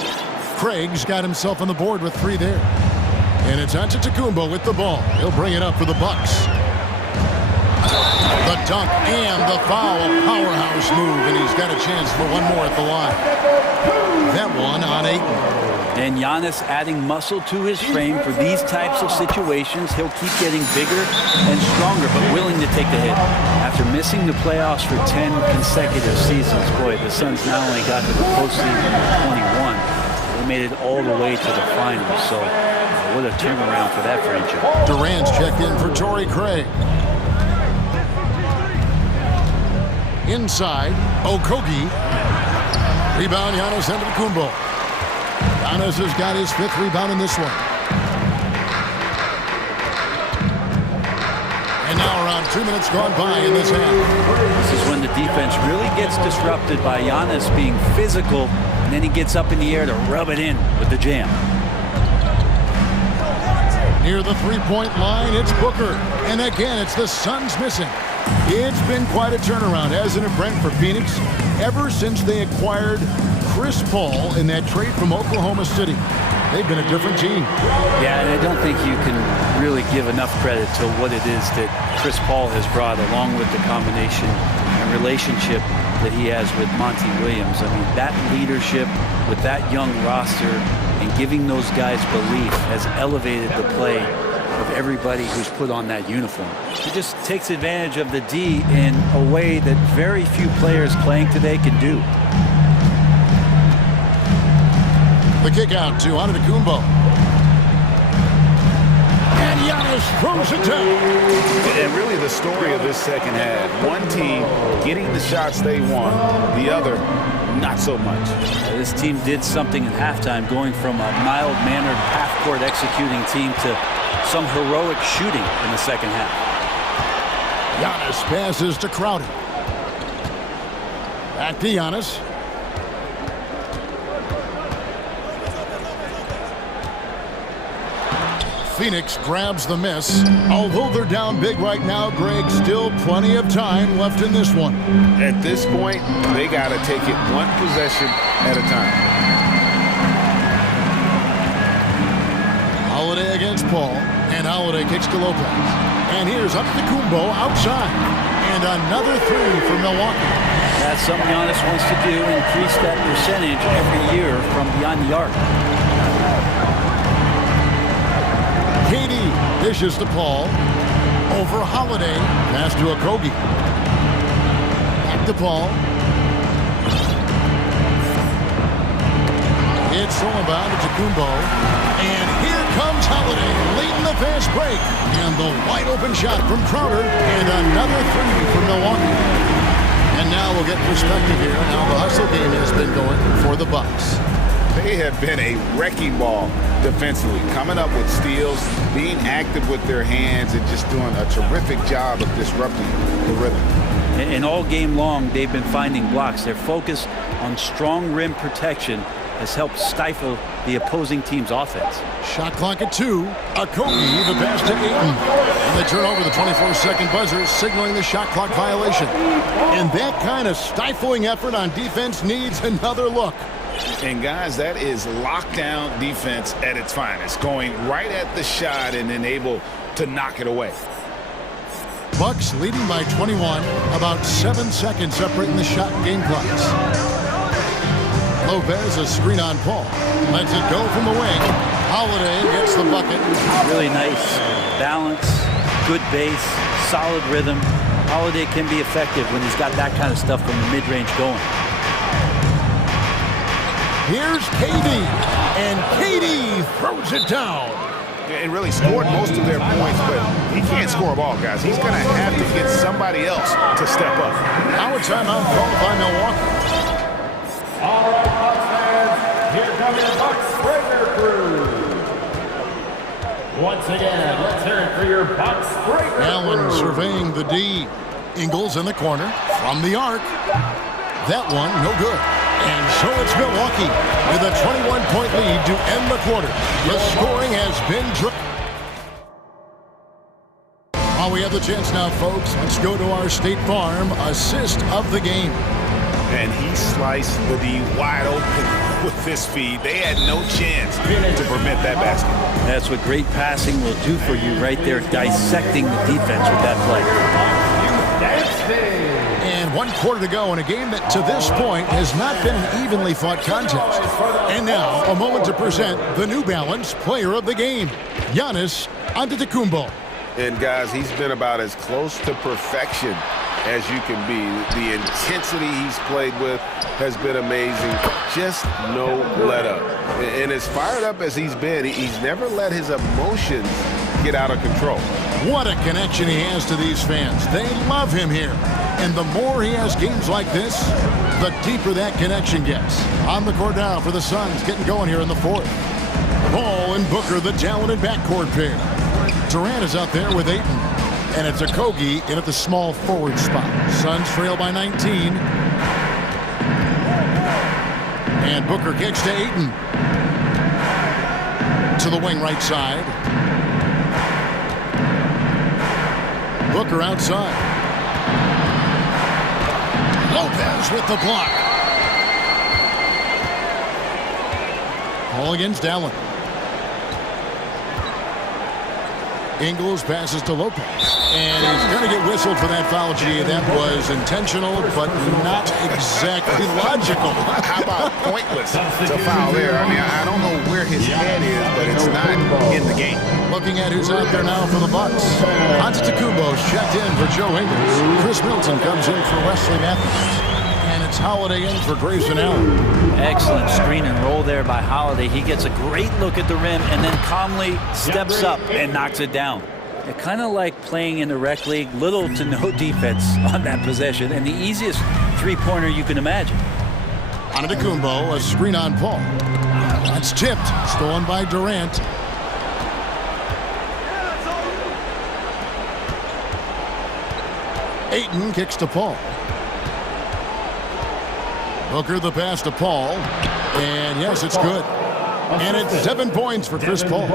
Craig's got himself on the board with 3 there. And it's Antetokounmpo with the ball. He'll bring it up for the Bucks. The dunk and the foul. Powerhouse move, and he's got a chance for one more at the line. That one on Ayton. And Giannis adding muscle to his frame for these types of situations. He'll keep getting bigger and stronger, but willing to take the hit. After missing the playoffs for 10 consecutive seasons, boy, the Suns not only got to the postseason in 21, they made it all the way to the finals. So what a turnaround for that franchise. Durant's checked in for Torrey Craig. Inside, Okogie. Rebound, Giannis Antetokounmpo. Giannis has got his 5th rebound in this one. And now around 2 minutes gone by in this half. This is when the defense really gets disrupted by Giannis being physical, and then he gets up in the air to rub it in with the jam. Near the 3-point line, it's Booker. And again, it's the Suns missing. It's been quite a turnaround, hasn't it, Brent, for Phoenix? Ever since they acquired Chris Paul in that trade from Oklahoma City, they've been a different team. Yeah, and I don't think you can really give enough credit to what it is that Chris Paul has brought, along with the combination and relationship that he has with Monty Williams. I mean, that leadership with that young roster and giving those guys belief has elevated the play of everybody who's put on that uniform. He just takes advantage of the D in a way that very few players playing today can do. The kick out to Antetokounmpo. And Giannis throws it down. And really the story of this second half. One team getting the shots they want, the other not so much. This team did something at halftime, going from a mild-mannered half-court executing team to some heroic shooting in the second half. Giannis passes to Crowder. Back to Giannis. Phoenix grabs the miss. Although they're down big right now, Greg, still plenty of time left in this one. At this point, they got to take it one possession at a time. Holiday against Paul, and Holiday kicks to Lopez. And here's Antetokounmpo outside. And another 3 for Milwaukee. That's something Giannis wants to do, increase that percentage every year from beyond the arc. KD dishes to Paul. Over Holiday. Pass to Okogie. Back to Paul. It's Sullivan to Antetokounmpo. And here comes Holiday leading the fast break. And the wide open shot from Crowder. And another 3 for Milwaukee. And now we'll get perspective here on how the hustle game has been going for the Bucks. They have been a wrecking ball defensively, coming up with steals, being active with their hands, and just doing a terrific job of disrupting the rhythm. And all game long, they've been finding blocks. Their focus on strong rim protection has helped stifle the opposing team's offense. Shot clock at 2. Okogie, the pass to Ayton. And they turn over the 24-second buzzer, signaling the shot clock violation. And that kind of stifling effort on defense needs another look. And guys, that is lockdown defense at its finest, going right at the shot and then able to knock it away. Bucks leading by 21, about 7 seconds separating the shot and game clocks. Lopez, a screen on Paul. Lets it go from the wing. Holiday gets the bucket. Really nice balance, good base, solid rhythm. Holiday can be effective when he's got that kind of stuff from the mid-range going. Here's KD, and KD throws it down. And really scored most of their points, but he can't score a ball, guys. He's going to have to get somebody else to step up. Now a timeout called by Milwaukee. All right, Bucks fans, here comes your Bucks breaker crew. Once again, let's hear it for your Bucks breaker Allen crew. surveying the D. Ingles in the corner from the arc. That one, no good. And so it's Milwaukee with a 21-point lead to end the quarter. The scoring has been while we have the chance now, folks, let's go to our State Farm assist of the game. And he sliced the D wide open with this feed. They had no chance to prevent that basket. That's what great passing will do for you right there, dissecting the defense with that play. And 1 quarter to go in a game that to this point has not been an evenly fought contest. And now a moment to present the New Balance player of the game, Giannis Antetokounmpo. And guys, he's been about as close to perfection as you can be. The intensity he's played with has been amazing. Just no let up. And as fired up as he's been, he's never let his emotions get out of control. What a connection he has to these fans. They love him here. And the more he has games like this, the deeper that connection gets. On the court now for the Suns, getting going here in the fourth. Paul and Booker, the talented backcourt pair. Durant is out there with Ayton. And it's Okogie in at the small forward spot. Suns trail by 19. And Booker kicks to Ayton. To the wing right side. Booker outside. Lopez with the block. Ball against Allen. Ingles passes to Lopez. And he's going to get whistled for that foul, G. That was intentional, but not exactly logical. How about pointless to foul there? I mean, I don't know where his head is, but it's not in the game. Looking at who's out there now for the Bucks. Antetokounmpo's checked in for Joe Ingles. Chris Middleton comes in for Wesley Matthews. And it's Holiday in for Grayson Allen. Excellent screen and roll there by Holiday. He gets a great look at the rim and then calmly steps up and knocks it down. It kind of like playing in the rec league, little to no defense on that possession, and the easiest three-pointer you can imagine. Antetokounmpo, a screen on Paul. That's tipped, stolen by Durant. Ayton kicks to Paul. Booker the pass to Paul. And yes, it's good. And it's 7 points for Chris Paul.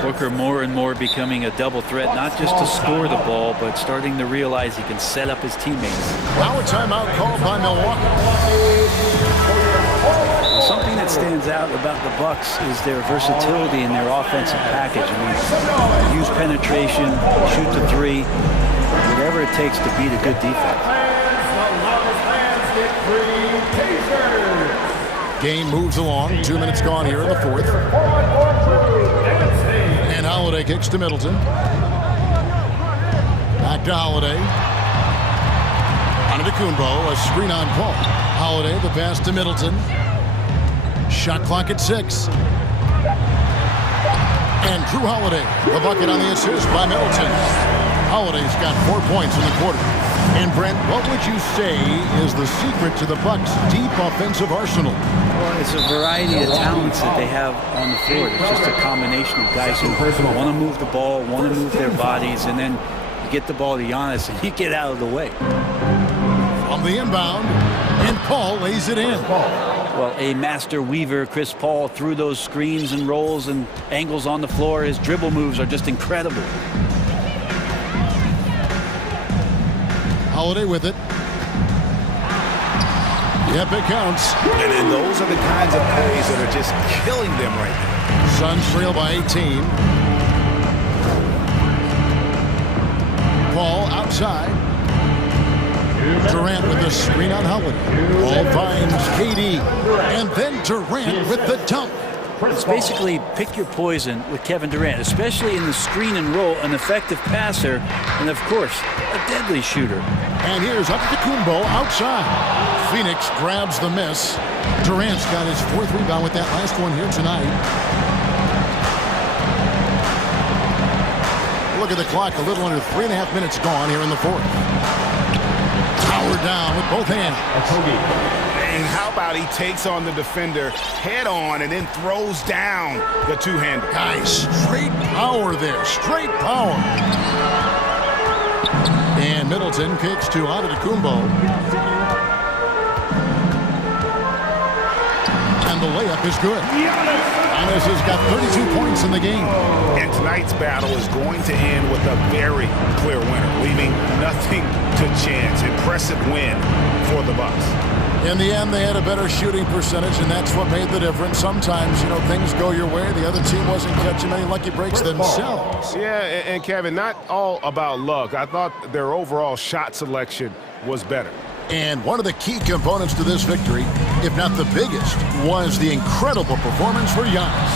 Booker more and more becoming a double threat, not just to score the ball, but starting to realize he can set up his teammates. Now a timeout called by Milwaukee. Something that stands out about the Bucks is their versatility in their offensive package. I mean, use penetration, shoot the three, whatever it takes to beat a good defense. Game moves along. 2 minutes gone here in the fourth. And Holiday kicks to Middleton. Back to Holiday. Antetokounmpo, a screen on Paul. Holiday, the pass to Middleton. Shot clock at 6. And Drew Holiday, the bucket on the assist by Middleton. Holiday's got 4 points in the quarter. And Brent, what would you say is the secret to the Bucks' deep offensive arsenal? Well, it's a variety of talents that they have on the floor. It's just a combination of guys who want to move the ball, want to move their bodies, and then you get the ball to Giannis and you get out of the way. From the inbound, and Paul lays it in. Well, a master weaver, Chris Paul, through those screens and rolls and angles on the floor. His dribble moves are just incredible. Holiday with it. Yep, it counts. And then those are the kinds of plays that are just killing them right now. Suns trail by 18. Paul outside. Durant with the screen on Holiday. Paul finds KD. And then Durant with the dunk. It's basically pick your poison with Kevin Durant, especially in the screen and roll, an effective passer, and of course, a deadly shooter. And here's Antetokounmpo outside. Phoenix grabs the miss. Durant's got his 4th rebound with that last one here tonight. Look at the clock, a little under 3.5 minutes gone here in the 4th. Powered down with both hands. And how about he takes on the defender head on and then throws down the two-hander. Guys, straight power there, straight power. And Middleton kicks to Antetokounmpo. And the layup is good. Giannis has got 32 points in the game. And tonight's battle is going to end with a very clear winner, leaving nothing to chance. Impressive win for the Bucks. In the end, they had a better shooting percentage, and that's what made the difference. Sometimes, you know, things go your way. The other team wasn't catching many lucky breaks themselves. Yeah, and Kevin, not all about luck. I thought their overall shot selection was better. And one of the key components to this victory, if not the biggest, was the incredible performance for Giannis.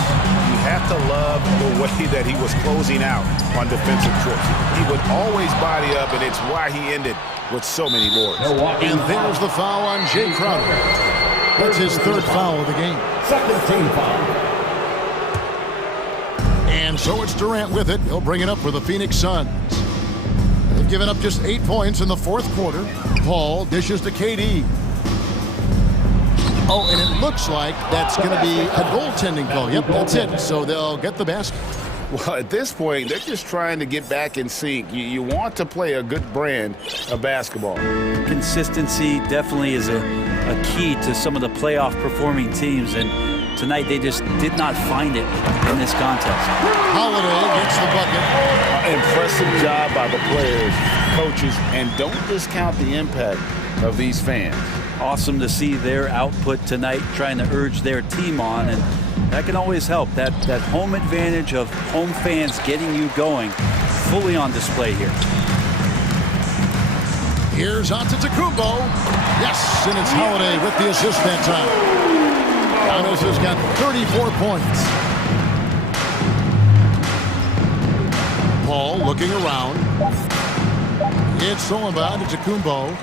You have to love the way that he was closing out on defensive trips. He would always body up, and it's why he ended with so many boards. And there's the foul on Jay Crowder. That's his 3rd foul of the game. Second team foul. And so it's Durant with it. He'll bring it up for the Phoenix Suns. They've given up just 8 points in the 4th quarter. Paul dishes to KD. Oh, and it looks like that's going to be a goaltending call. Yep, that's it. So they'll get the basket. Well, at this point, they're just trying to get back in sync. You want to play a good brand of basketball. Consistency definitely is a key to some of the playoff performing teams, and tonight they just did not find it in this contest. Holiday gets the bucket. Impressive job by the players, coaches, and don't discount the impact of these fans. Awesome to see their output tonight, trying to urge their team on, and that can always help. That home advantage of home fans getting you going, fully on display here. Here's Antetokounmpo. Yes, and it's Holiday with the assist that time. Giannis has got 34 points. Paul looking around. It's thrown by Antetokounmpo.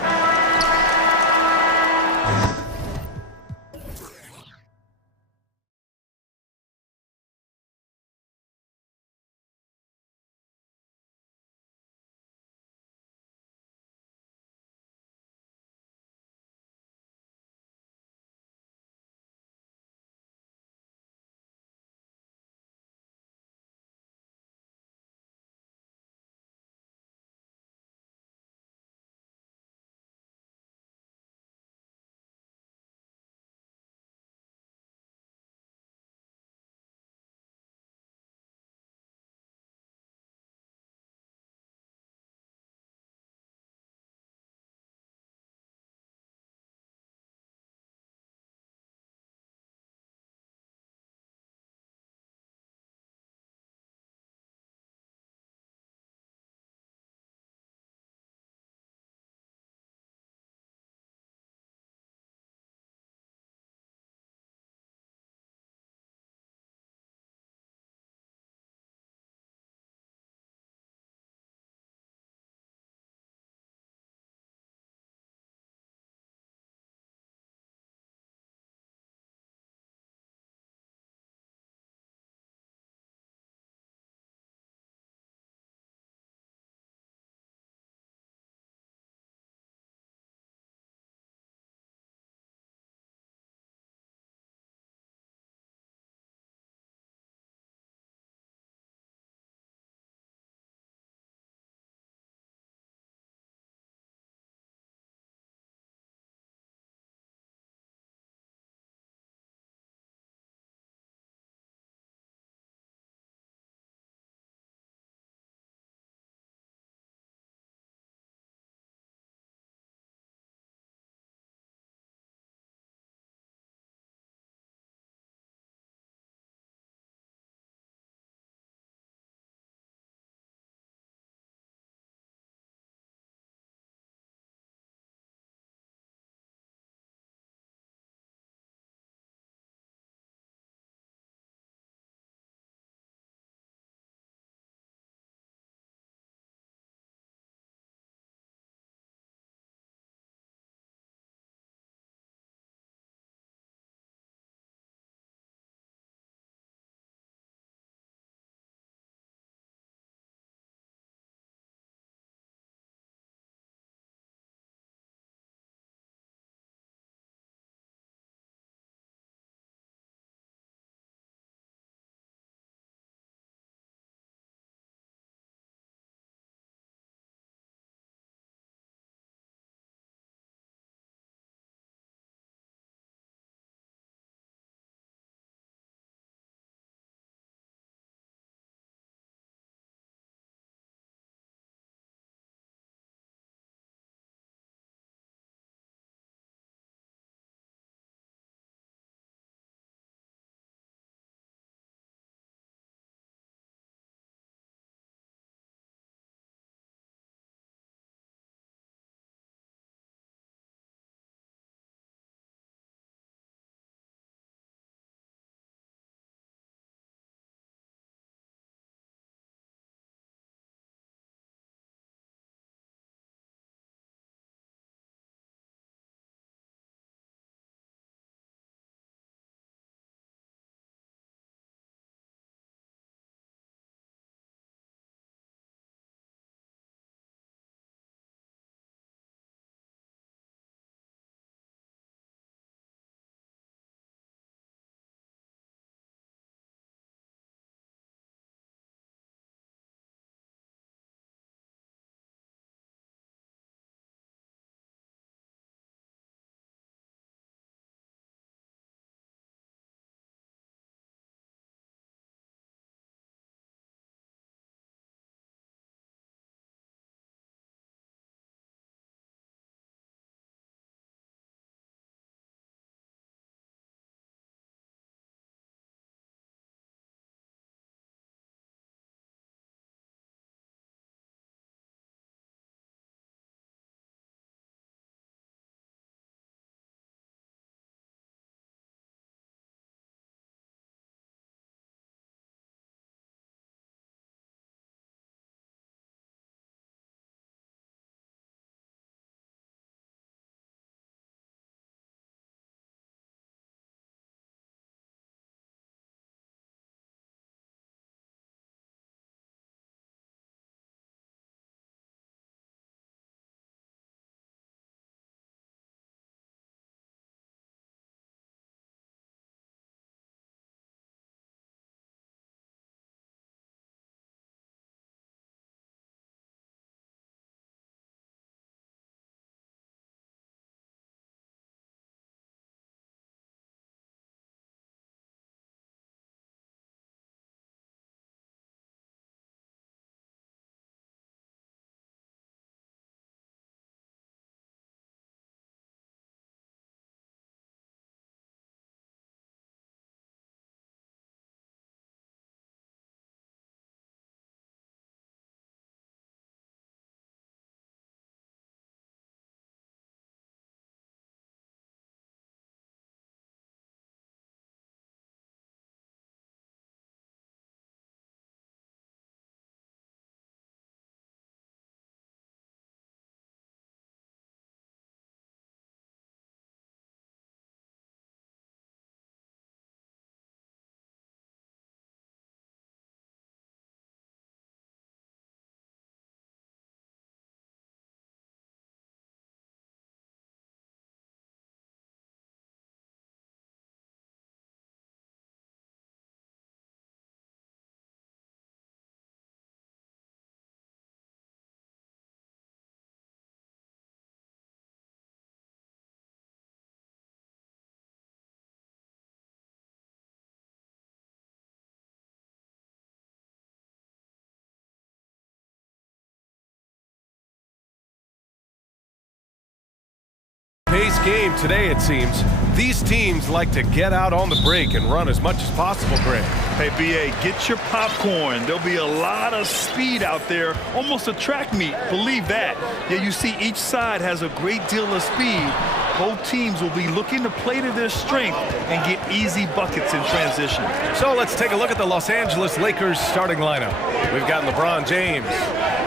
fast-paced game today, it seems. These teams like to get out on the break and run as much as possible, Greg. Hey, B.A., get your popcorn. There'll be a lot of speed out there, almost a track meet. Believe that. Yeah, you see each side has a great deal of speed. Both teams will be looking to play to their strength and get easy buckets in transition. So let's take a look at the Los Angeles Lakers starting lineup. We've got LeBron James,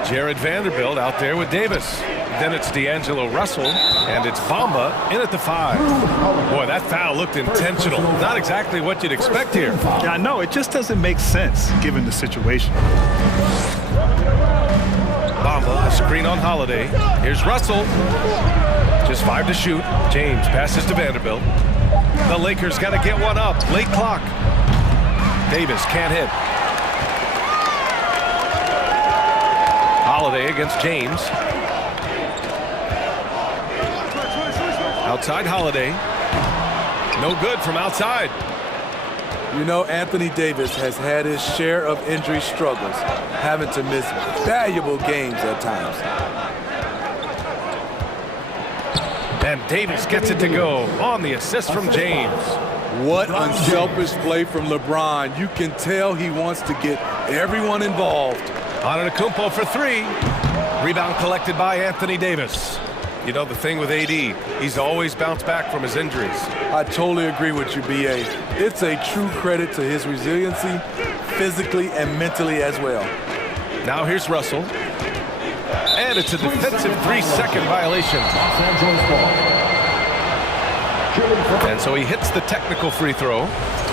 Jared Vanderbilt out there with Davis. Then it's D'Angelo Russell, and it's Bamba in at the 5. Boy, that foul looked intentional. Not exactly what you'd expect here. Yeah, I know. It just doesn't make sense given the situation. Bamba, a screen on Holiday. Here's Russell. Just 5 to shoot. James passes to Vanderbilt. The Lakers got to get one up. Late clock. Davis can't hit. Holiday against James. Outside Holiday. No good from outside. You know, Anthony Davis has had his share of injury struggles, having to miss valuable games at times. And Davis gets it to go on the assist from James. What unselfish play from LeBron. You can tell he wants to get everyone involved. Antetokounmpo for 3. Rebound collected by Anthony Davis. You know, the thing with AD, he's always bounced back from his injuries. I totally agree with you, B.A. It's a true credit to his resiliency, physically and mentally as well. Now here's Russell. And it's a defensive 3-second violation. And so he hits the technical free throw.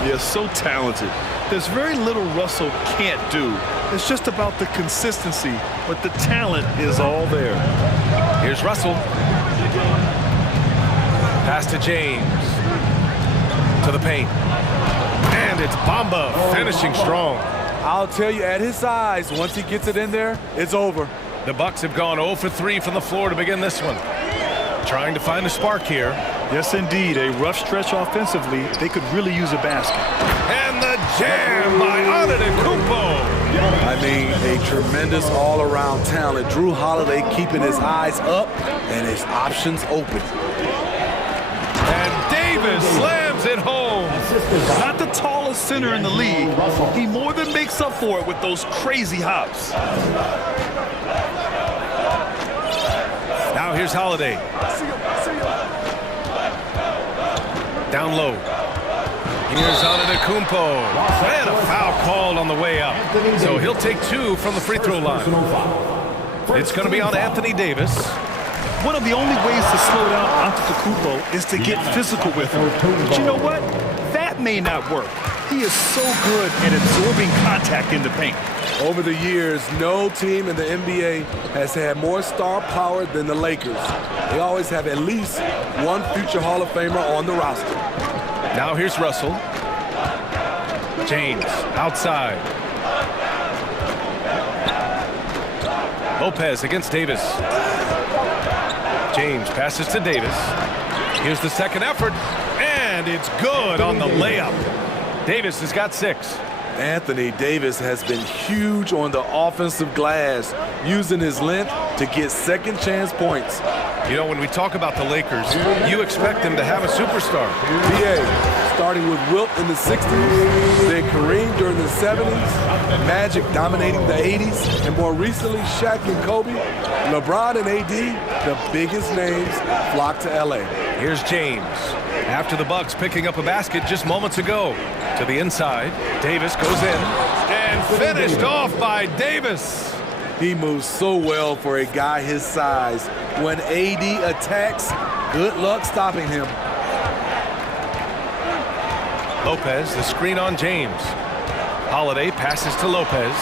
Yeah, so talented. There's very little Russell can't do. It's just about the consistency, but the talent is all there. Here's Russell. Pass to James. To the paint. And it's Bamba finishing strong. I'll tell you, at his size, once he gets it in there, it's over. The Bucks have gone 0 for 3 from the floor to begin this one. Trying to find a spark here. Yes, indeed. A rough stretch offensively. They could really use a basket. And the jam by Antetokounmpo. I mean, a tremendous all-around talent. Drew Holiday keeping his eyes up and his options open. And Davis slams it home. Not the tallest center in the league. He more than makes up for it with those crazy hops. Now here's Holiday. Down low. Here's Antetokounmpo. And a foul called on the way up. So he'll take 2 from the free throw line. It's going to be on Anthony Davis. One of the only ways to slow down Antetokounmpo is to get physical with him. But you know what? That may not work. He is so good at absorbing contact in the paint. Over the years, no team in the NBA has had more star power than the Lakers. They always have at least one future Hall of Famer on the roster. Now here's Russell. James outside. Lopez against Davis. James passes to Davis. Here's the second effort, and it's good on the layup. Davis has got 6. Anthony Davis has been huge on the offensive glass, using his length to get second chance points. You know, when we talk about the Lakers, you expect them to have a superstar. BA, starting with Wilt in the 60s, then Kareem during the 70s, Magic dominating the 80s, and more recently Shaq and Kobe, LeBron and AD, the biggest names flocked to LA. Here's James. After the Bucks picking up a basket just moments ago. To the inside, Davis goes in, and finished off by Davis. He moves so well for a guy his size. When AD attacks, good luck stopping him. Lopez, the screen on James. Holiday passes to Lopez.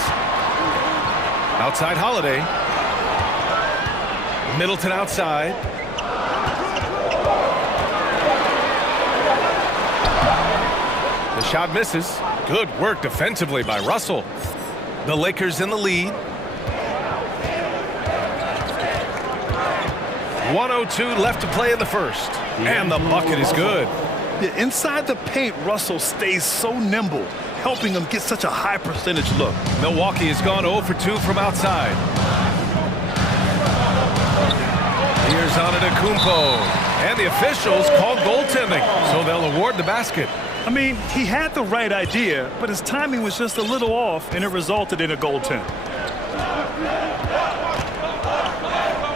Outside Holiday. Middleton outside. The shot misses. Good work defensively by Russell. The Lakers in the lead. 1:02 left to play in the first. And the bucket is good. Yeah, inside the paint, Russell stays so nimble, helping him get such a high percentage look. Milwaukee has gone 0 for 2 from outside. Here's Antetokounmpo. And the officials called goaltending, so they'll award the basket. I mean, he had the right idea, but his timing was just a little off, and it resulted in a goaltend.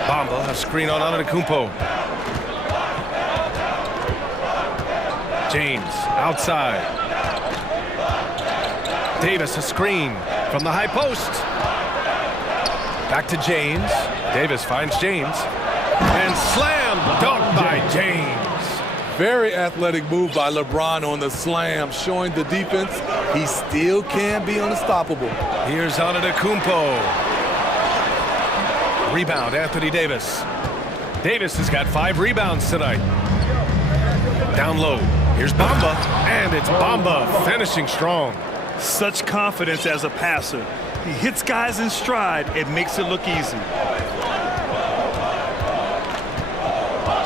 Bamba, a screen on Antetokounmpo. James, outside. Davis, a screen from the high post. Back to James. Davis finds James. And slam dunk by James. Very athletic move by LeBron on the slam, showing the defense he still can be unstoppable. Here's Antetokounmpo. Rebound, Anthony Davis. Davis has got 5 rebounds tonight. Down low. Here's Bamba, and it's Bamba finishing strong. Such confidence as a passer. He hits guys in stride and makes it look easy.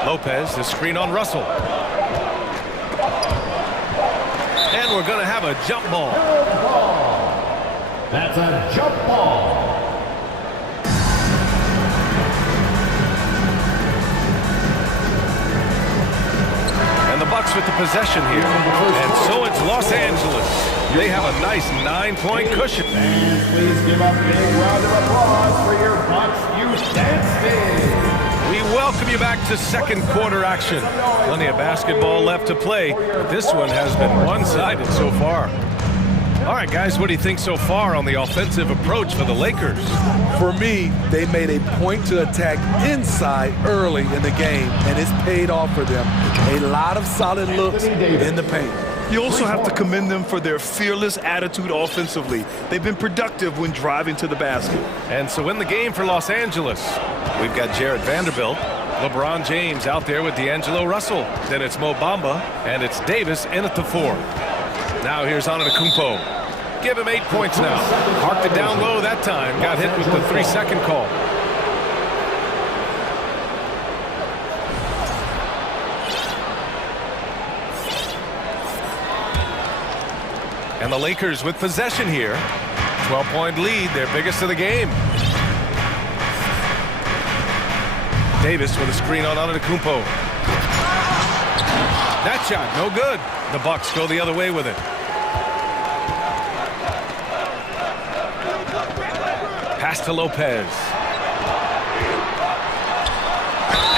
Lopez, the screen on Russell. And we're going to have a jump ball. That's a jump ball. And the Bucks with the possession here. And so it's Los Angeles. They have a nice 9-point cushion. And please give a big round of applause for your Bucks youth dance team. We welcome you back to second quarter action. Plenty of basketball left to play, but this one has been one-sided so far. All right, guys, what do you think so far on the offensive approach for the Lakers? For me, they made a point to attack inside early in the game, and it's paid off for them. A lot of solid looks in the paint. You also have to commend them for their fearless attitude offensively. They've been productive when driving to the basket. And so in the game for Los Angeles, we've got Jarrett Vanderbilt, LeBron James out there with D'Angelo Russell. Then it's Mo Bamba, and it's Davis in at the 4. Now here's Antetokounmpo. Give him 8 points now. Parked it down low that time. Got hit with the 3-second call. And the Lakers with possession here. 12-point lead, their biggest of the game. Davis with a screen on Antetokounmpo. That shot, no good. The Bucks go the other way with it. Pass to Lopez.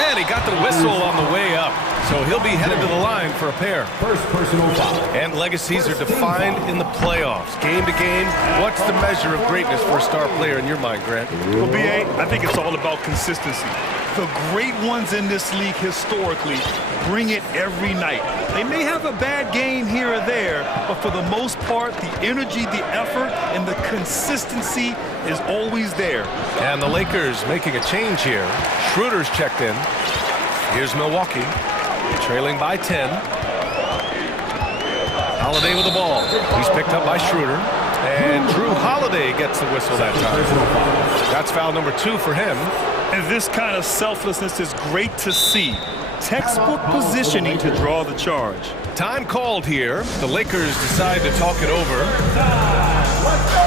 And he got the whistle on the way up. So he'll be headed to the line for a pair. First personal foul. And legacies are defined in the playoffs. Game to game, what's the measure of greatness for a star player in your mind, Grant? Well, B.A., I think it's all about consistency. The great ones in this league historically bring it every night. They may have a bad game here or there, but for the most part, the energy, the effort, and the consistency is always there. And the Lakers making a change here. Schroeder's checked in. Here's Milwaukee, trailing by 10. Holiday with the ball. He's picked up by Schroeder. And Drew Holiday gets the whistle that time. That's foul number 2 for him. And this kind of selflessness is great to see. Textbook positioning to draw the charge. Time called here. The Lakers decide to talk it over. Let's go!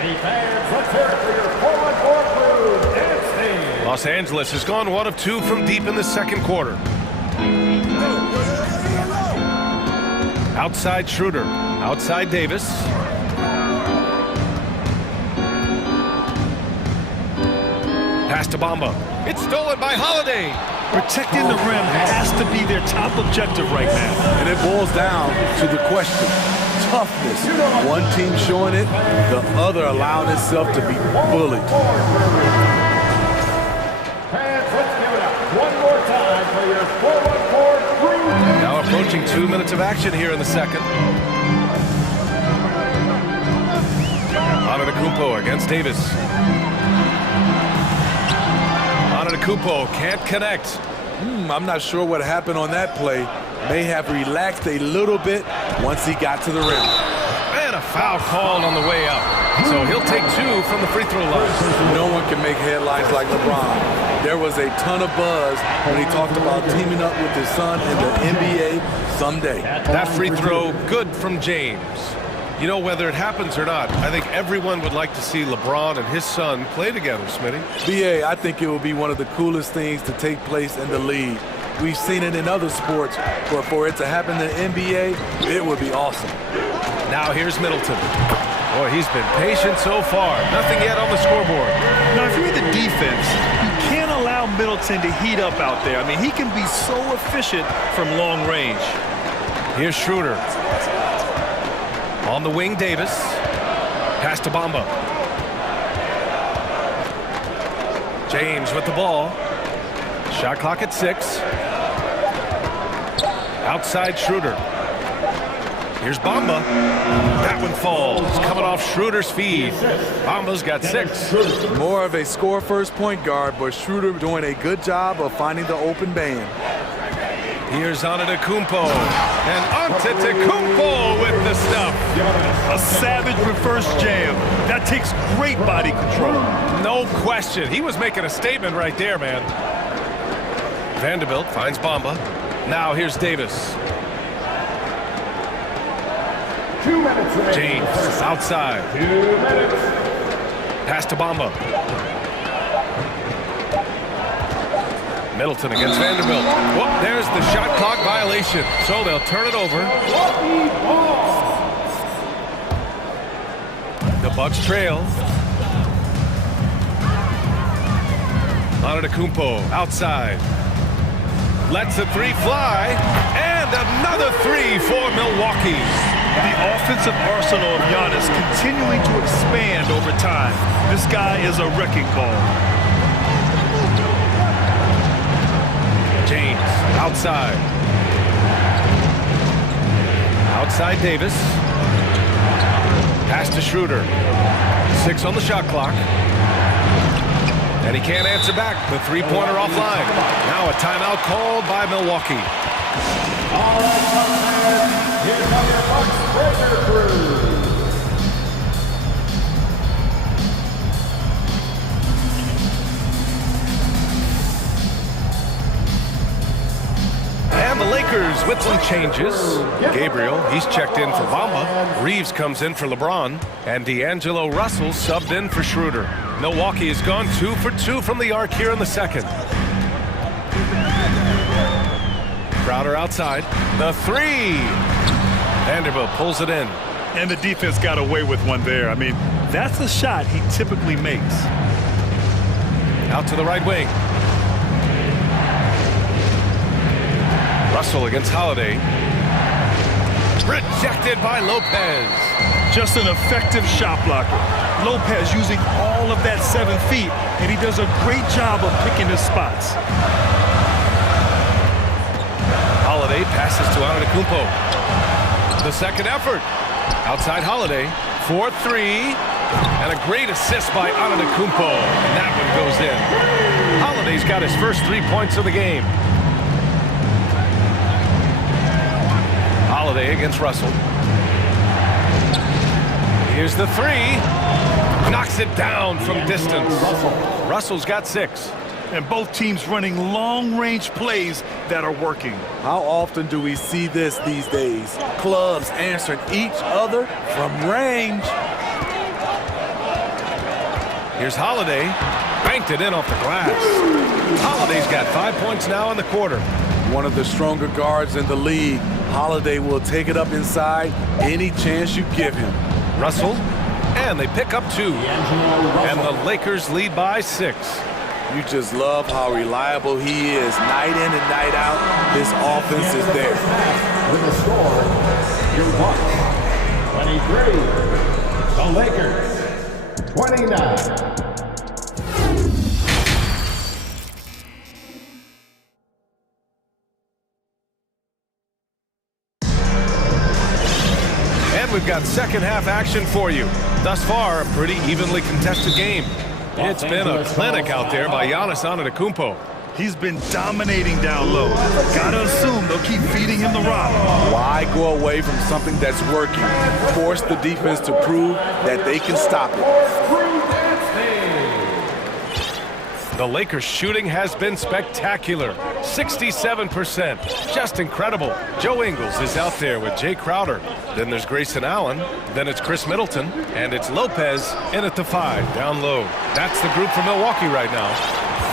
Hey fans, let's hear it for your 4-on-4 crew dance team. Los Angeles has gone 1 of 2 from deep in the second quarter. Outside Schroeder. Outside Davis. Pass to Bamba. It's stolen by Holiday. Protecting the rim has to be their top objective right now. And it boils down to the question. Toughness. One team showing it, the other allowing itself to be bullied. Fans, let's give it up one more time for your 4-on-4 crew. Now approaching 2 minutes of action here in the second. Antetokounmpo against Davis. Antetokounmpo can't connect. I'm not sure what happened on that play. May have relaxed a little bit once he got to the rim. And a foul called on the way up. So he'll take 2 from the free throw line. No one can make headlines like LeBron. There was a ton of buzz when he talked about teaming up with his son in the NBA someday. That free throw good from James. You know, whether it happens or not, I think everyone would like to see LeBron and his son play together, Smitty. BA, I think it would be one of the coolest things to take place in the league. We've seen it in other sports, but for it to happen in the NBA, it would be awesome. Now here's Middleton. Boy, he's been patient so far. Nothing yet on the scoreboard. Now, if you're the defense, you can't allow Middleton to heat up out there. I mean, he can be so efficient from long range. Here's Schroeder. On the wing, Davis. Pass to Bamba. James with the ball. Shot clock at 6. Outside Schroeder. Here's Bamba. That one falls. Coming off Schroeder's feed. Bamba's got 6. More of a score-first point guard, but Schroeder doing a good job of finding the open man. Here's Antetokounmpo. And Antetokounmpo with the stuff. A savage reverse jam. That takes great body control. No question. He was making a statement right there, man. Vanderbilt finds Bamba. Now here's Davis. 2 minutes remaining. James outside. 2 minutes. Pass to Bamba. Middleton against Vanderbilt. Whoop, there's the shot clock violation. So they'll turn it over. The Bucks trail. Antetokounmpo outside. Lets the 3 fly. And another 3 for Milwaukee. The offensive arsenal of Giannis continuing to expand over time. This guy is a wrecking ball. James outside. Outside Davis. Pass to Schroeder. 6 on the shot clock. And he can't answer back. The 3-pointer offline. Now a timeout called by Milwaukee. All right, here come your Bucks breaker crew. And the Lakers with some changes. Gabriel, he's checked in for Bamba. Reeves comes in for LeBron. And D'Angelo Russell subbed in for Schroeder. Milwaukee has gone 2 for 2 from the arc here in the second. Crowder outside. The 3. Vanderbilt pulls it in. And the defense got away with one there. I mean, that's a shot he typically makes. Out to the right wing. Russell against Holiday. Rejected by Lopez. Just an effective shot blocker. Lopez using all of that 7 feet, and he does a great job of picking his spots. Holiday passes to Antetokounmpo. The second effort. Outside Holiday. 4-3. And a great assist by Antetokounmpo. And that one goes in. Holiday's got his first 3 points of the game. Holiday against Russell. Here's the 3. Knocks it down from distance. Russell's got 6. And both teams running long-range plays that are working. How often do we see this these days? Clubs answering each other from range. Here's Holiday. Banked it in off the glass. Holiday's got 5 points now in the quarter. One of the stronger guards in the league. Holiday will take it up inside any chance you give him. Russell, and they pick up 2. And the Lakers lead by 6. You just love how reliable he is night in and night out. His offense is there. With the score, your Bucks 23, the Lakers 29. We've got second half action for you. Thus far, a pretty evenly contested game. It's been a clinic out there by Giannis Antetokounmpo. He's been dominating down low. Gotta assume they'll keep feeding him the rock. Why go away from something that's working? Force the defense to prove that they can stop it. The Lakers' shooting has been spectacular. 67%. Just incredible. Joe Ingles is out there with Jay Crowder. Then there's Grayson Allen. Then it's Chris Middleton. And it's Lopez in at the 5, down low. That's the group for Milwaukee right now.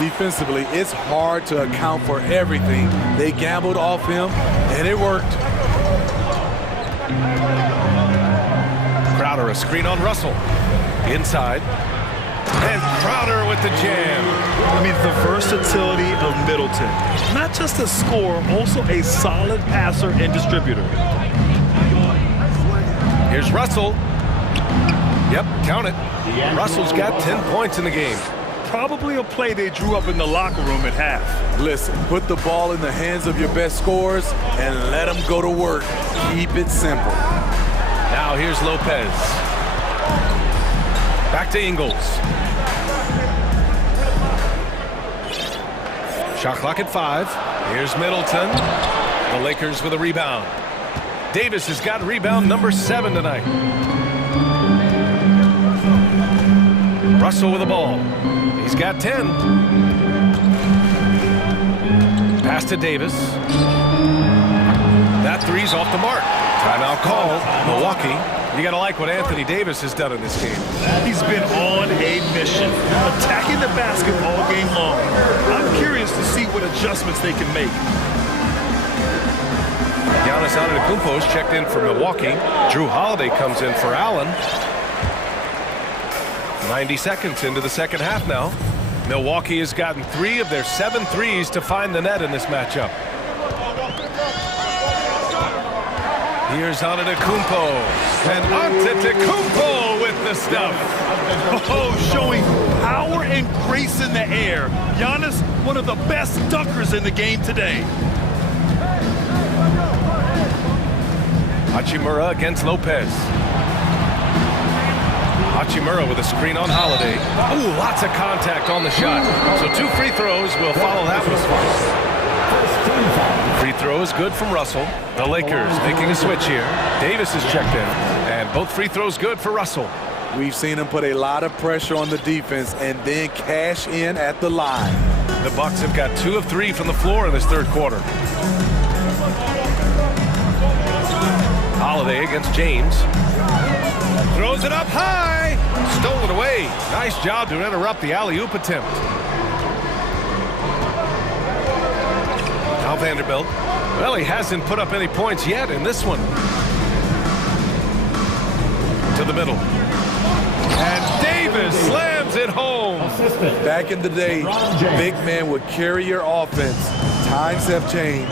Defensively, it's hard to account for everything. They gambled off him, and it worked. Crowder, a screen on Russell. Inside. And Crowder with the jam. I mean, the versatility of Middleton. Not just a scorer, also a solid passer and distributor. Here's Russell. Yep, count it. Russell's got 10 points in the game. Probably a play they drew up in the locker room at half. Listen, put the ball in the hands of your best scorers and let them go to work. Keep it simple. Now here's Lopez. Back to Ingles. Shot clock at 5. Here's Middleton. The Lakers with a rebound. Davis has got rebound number 7 tonight. Russell with the ball. He's got 10. Pass to Davis. That three's off the mark. Timeout called. Milwaukee. You got to like what Anthony Davis has done in this game. He's been on a mission, attacking the basketball game long. I'm curious to see what adjustments they can make. Giannis Antetokounmpo's checked in for Milwaukee. Drew Holiday comes in for Allen. 90 seconds into the second half now. Milwaukee has gotten 3 of their 7 threes to find the net in this matchup. Here's Antetokounmpo. And Antetokounmpo with the stuff. Oh, showing power and grace in the air. Giannis, one of the best dunkers in the game today. Hachimura against Lopez. Hachimura with a screen on Holiday. Ooh, lots of contact on the shot. So 2 free throws will follow that one. Free throw is good from Russell. The Lakers making a switch here. Davis is checked in. And both free throws good for Russell. We've seen him put a lot of pressure on the defense and then cash in at the line. The Bucks have got 2 of 3 from the floor in this third quarter. Holiday against James. Throws it up high. Stolen away. Nice job to interrupt the alley-oop attempt. Now Vanderbilt. Well, he hasn't put up any points yet in this one. To the middle. And Davis slams it home. Back in the day, big man would carry your offense. Times have changed.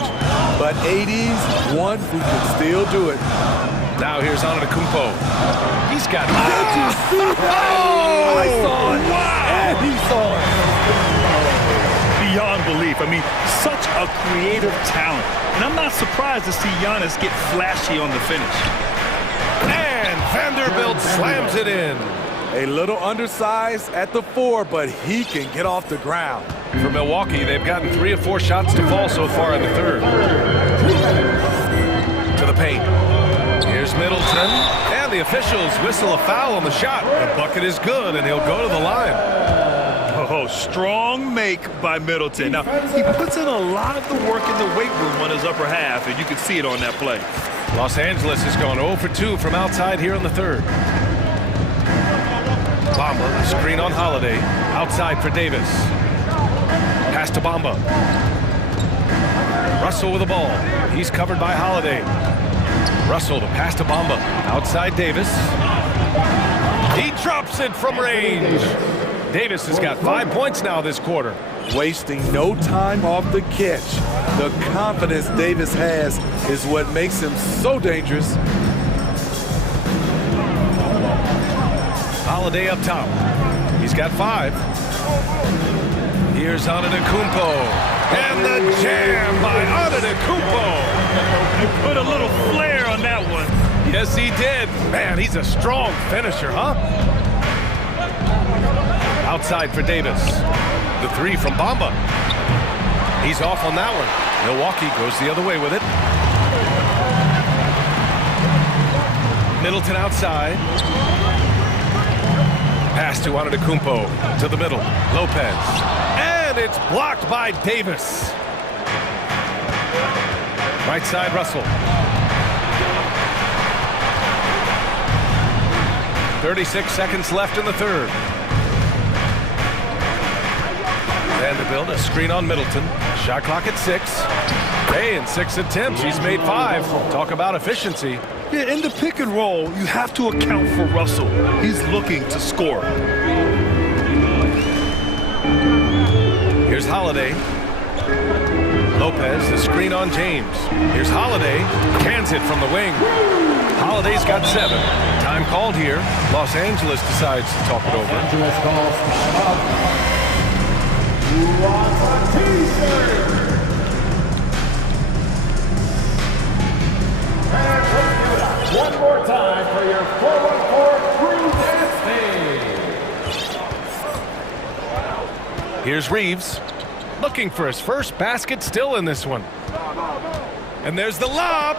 But 80's one who can still do it. Now here's Antetokounmpo. He's got... Did you see that? Oh, I saw it. Wow. And he saw it. Beyond belief. I mean, such a creative talent. And I'm not surprised to see Giannis get flashy on the finish. And Vanderbilt slams it in. A little undersized at the 4, but he can get off the ground. For Milwaukee, they've gotten 3 of 4 shots to fall so far in the third. To the paint. Here's Middleton. And the officials whistle a foul on the shot. The bucket is good, and he'll go to the line. Oh, strong make by Middleton. Now, he puts in a lot of the work in the weight room on his upper half, and you can see it on that play. Los Angeles has gone 0 for 2 from outside here in the third. Bamba, screen on Holiday. Outside for Davis. Pass to Bamba. Russell with the ball. He's covered by Holiday. Russell to pass to Bamba. Outside Davis. He drops it from range. Davis has got 5 points now this quarter. Wasting no time off the catch. The confidence Davis has is what makes him so dangerous. Holiday up top. He's got 5. Here's Antetokounmpo. And the jam by Antetokounmpo. He put a little flair on that one. Yes, he did. Man, he's a strong finisher, huh? Outside for Davis. The 3 from Bamba. He's off on that one. Milwaukee goes the other way with it. Middleton outside. Pass to Antetokounmpo. To the middle. Lopez. And it's blocked by Davis. Right side, Russell. 36 seconds left in the third. Vanderbilt, a screen on Middleton. Shot clock at 6. Hey, in 6 attempts, he's made 5. Talk about efficiency. Yeah, in the pick and roll, you have to account for Russell. He's looking to score. Here's Holiday. Lopez, the screen on James. Here's Holiday. Cans it from the wing. Holiday's got 7. Time called here. Los Angeles decides to talk it over. Los Angeles calls you want a t-shirt. And let's give it up one more time for your 414 crew dance team. Here's Reeves. Looking for his first basket, still in this one. And there's the lob.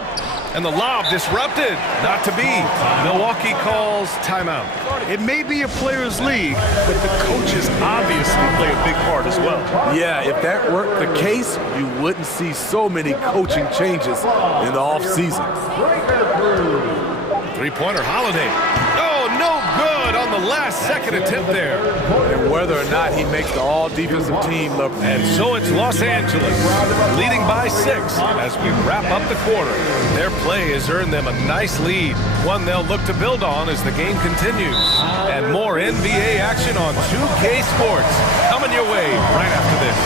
And the lob disrupted. Not to be. Milwaukee calls timeout. It may be a players' league, but the coaches obviously play a big part as well. Yeah, if that weren't the case, you wouldn't see so many coaching changes in the offseason. Three-pointer, Holiday. Oh, no good on the last second attempt there. And whether or not he makes the all-defensive team look. And so it's Los Angeles leading by 6 as we wrap up the quarter. Their play has earned them a nice lead, one they'll look to build on as the game continues. And more NBA action on 2K Sports coming your way right after this.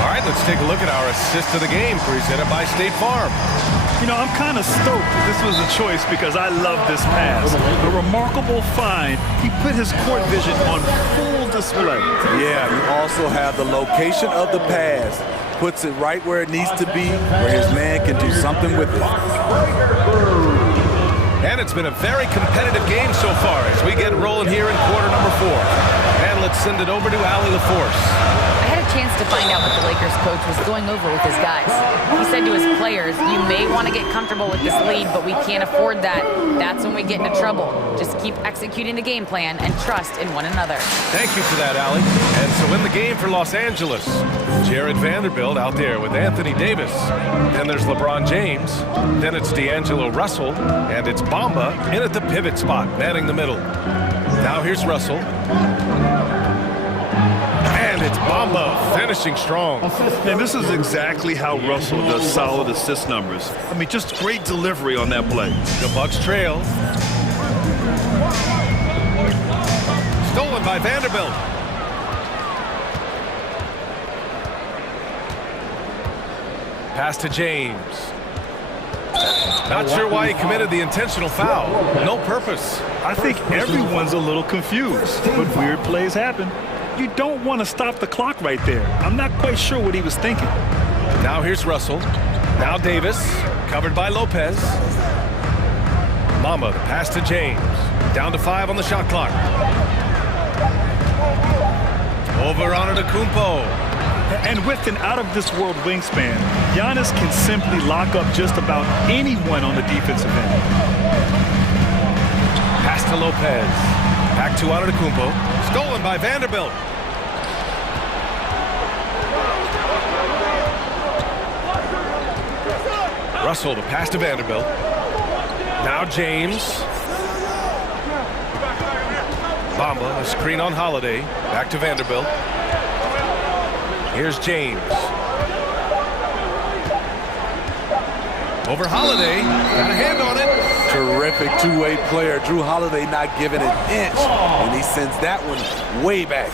All right, let's take a look at our assist of the game presented by State Farm. You know, I'm kind of stoked that this was a choice because I love this pass. A remarkable find. He put his court vision on full display. Yeah, you also have the location of the pass. Puts it right where it needs to be, where his man can do something with it. And it's been a very competitive game so far as we get rolling here in quarter number 4. And let's send it over to Allie LaForce. I had a chance to find out what the Lakers coach was going over with his guys. He said to his players, you may want to get comfortable with this lead, but we can't afford that. That's when we get into trouble. Just keep executing the game plan and trust in one another. Thank you for that, Allie. And so in the game for Los Angeles, Jared Vanderbilt out there with Anthony Davis. Then there's LeBron James. Then it's D'Angelo Russell. And it's Bamba in at the pivot spot, manning the middle. Now here's Russell. And it's Bamba finishing strong. And this is exactly how Russell does solid assist numbers. I mean, just great delivery on that play. The Bucks trail. Stolen by Vanderbilt. Pass to James. Not sure why he committed the intentional foul. No purpose. I think everyone's a little confused, but weird plays happen. You don't want to stop the clock right there. I'm not quite sure what he was thinking. Now here's Russell. Now Davis, covered by Lopez. Mamba, the pass to James. Down to 5 on the shot clock. Over on Antetokounmpo. And with an out-of-this-world wingspan, Giannis can simply lock up just about anyone on the defensive end. Pass to Lopez. Back to Antetokounmpo. Stolen by Vanderbilt. Russell to pass to Vanderbilt. Now James. Bamba, a screen on Holiday. Back to Vanderbilt. Here's James. Over Holiday. Got a hand on it. Terrific two-way player. Drew Holiday not giving an inch. And he sends that one way back.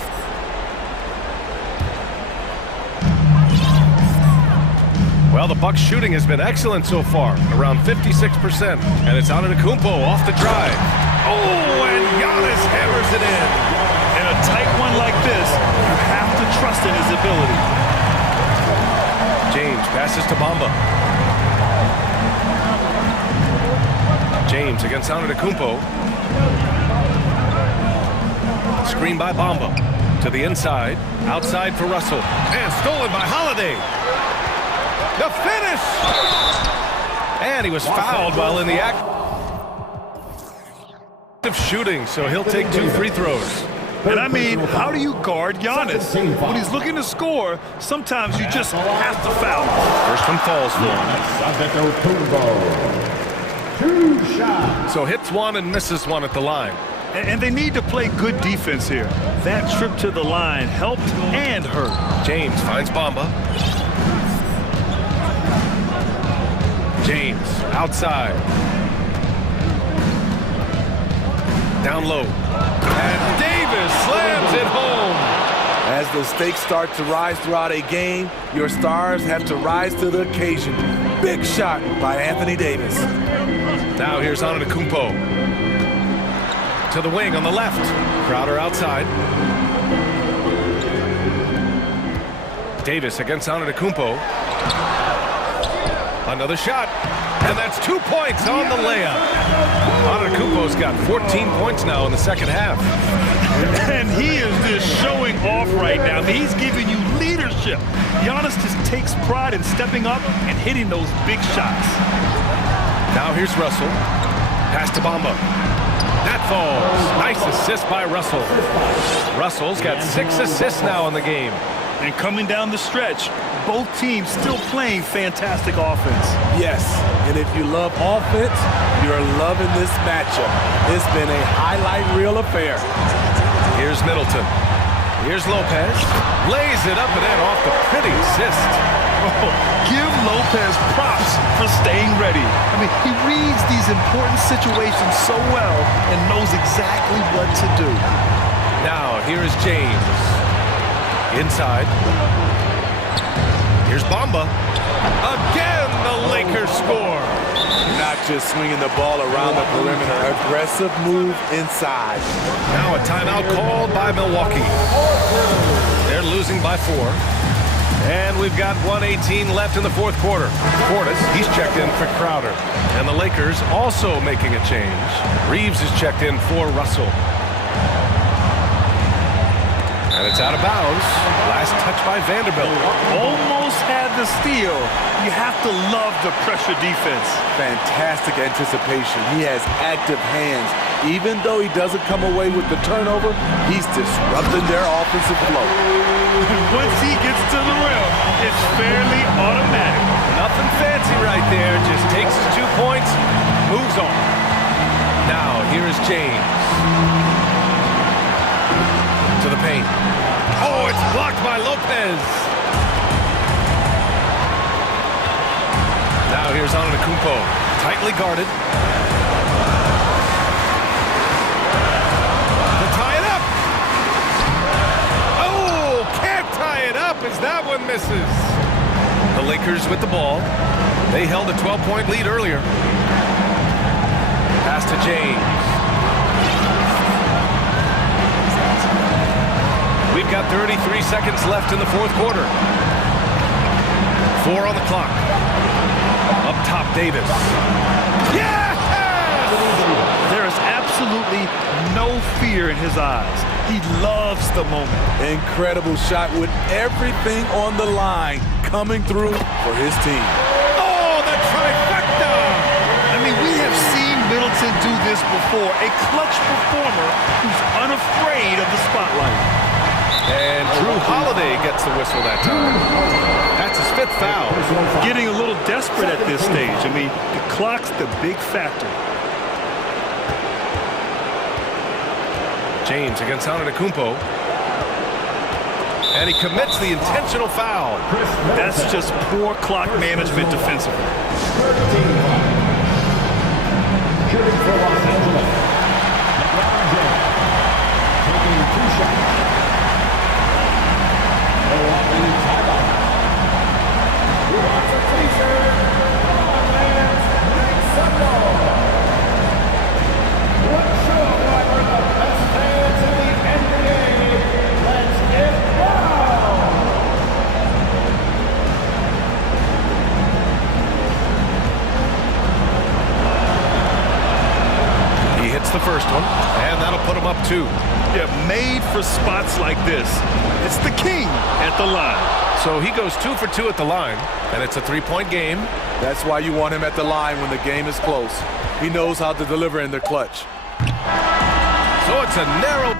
Well, the Bucks shooting has been excellent so far. Around 56%. And it's Antetokounmpo off the drive. Oh, and Giannis hammers it in. In a tight one like this, you have to trust in his ability. James passes to Bamba. James against Antetokounmpo. Screen by Bamba. To the inside. Outside for Russell. And stolen by Holiday. The finish! And he was fouled while in the act of shooting, so he'll take 2 free throws. And I mean, how do you guard Giannis? When he's looking to score, sometimes you just have to foul. First one falls for him. 2 shots. So hits one and misses one at the line. And they need to play good defense here. That trip to the line helped and hurt. James finds Bamba. James outside. Down low. And Davis slams it home. As the stakes start to rise throughout a game, your stars have to rise to the occasion. Big shot by Anthony Davis. Now here's Antetokounmpo. To the wing on the left. Crowder outside. Davis against Antetokounmpo. Another shot. And that's 2 points on the layup. Antetokounmpo's got 14 points now in the second half. And he is just showing off right now. I mean, he's giving you leadership. Giannis just takes pride in stepping up and hitting those big shots. Now here's Russell. Pass to Bamba. That falls. Nice assist by Russell. Russell's got 6 assists now in the game. And coming down the stretch, both teams still playing fantastic offense. Yes, and if you love offense, you're loving this matchup. It's been a highlight reel affair. Here's Middleton. Here's Lopez. Lays it up and in off the pretty assist. Oh, give Lopez props for staying ready. I mean, he reads these important situations so well and knows exactly what to do. Now, here is James. Inside. Here's Bamba. Again, the Lakers score. Not just swinging the ball around the perimeter. Aggressive move inside. Now a timeout called by Milwaukee. They're losing by 4. And we've got 1:18 left in the fourth quarter. Portis, he's checked in for Crowder. And the Lakers also making a change. Reeves is checked in for Russell. And it's out of bounds. Last touch by Vanderbilt. Almost had the steal. You have to love the pressure defense. Fantastic anticipation. He has active hands. Even though he doesn't come away with the turnover, he's disrupting their offensive flow. Once he gets to the rim, it's fairly automatic. Nothing fancy right there. Just takes his 2 points, moves on. Now, here is James. To the paint. Oh, it's blocked by Lopez. Now here's Antetokounmpo. Tightly guarded. To tie it up. Oh, can't tie it up as that one misses. The Lakers with the ball. They held a 12-point lead earlier. Pass to James. We've got 33 seconds left in the fourth quarter. 4 on the clock. Up top, Davis. Yes! There is absolutely no fear in his eyes. He loves the moment. Incredible shot with everything on the line coming through for his team. Oh, the trifecta! I mean, we have seen Middleton do this before. A clutch performer who's unafraid of the spotlight. And Drew Holiday gets the whistle that time. That's his 5th foul. Getting a little desperate at this stage. I mean, the clock's the big factor. James against Antetokounmpo. And he commits the intentional foul. That's just poor clock management defensively. Shooting for Los Angeles. LeBron James. Taking 2 shots. Milwaukee timeout. Who wants a t-shirt? Fans, make some noise. Let's show why we're the best fans in the NBA. Let's get wild. He hits the first one, and that'll put him up 2. Yeah, made for spots like this. It's the king at the line. So he goes 2 for 2 at the line, and it's a 3-point game. That's why you want him at the line when the game is close. He knows how to deliver in the clutch. So it's a narrow...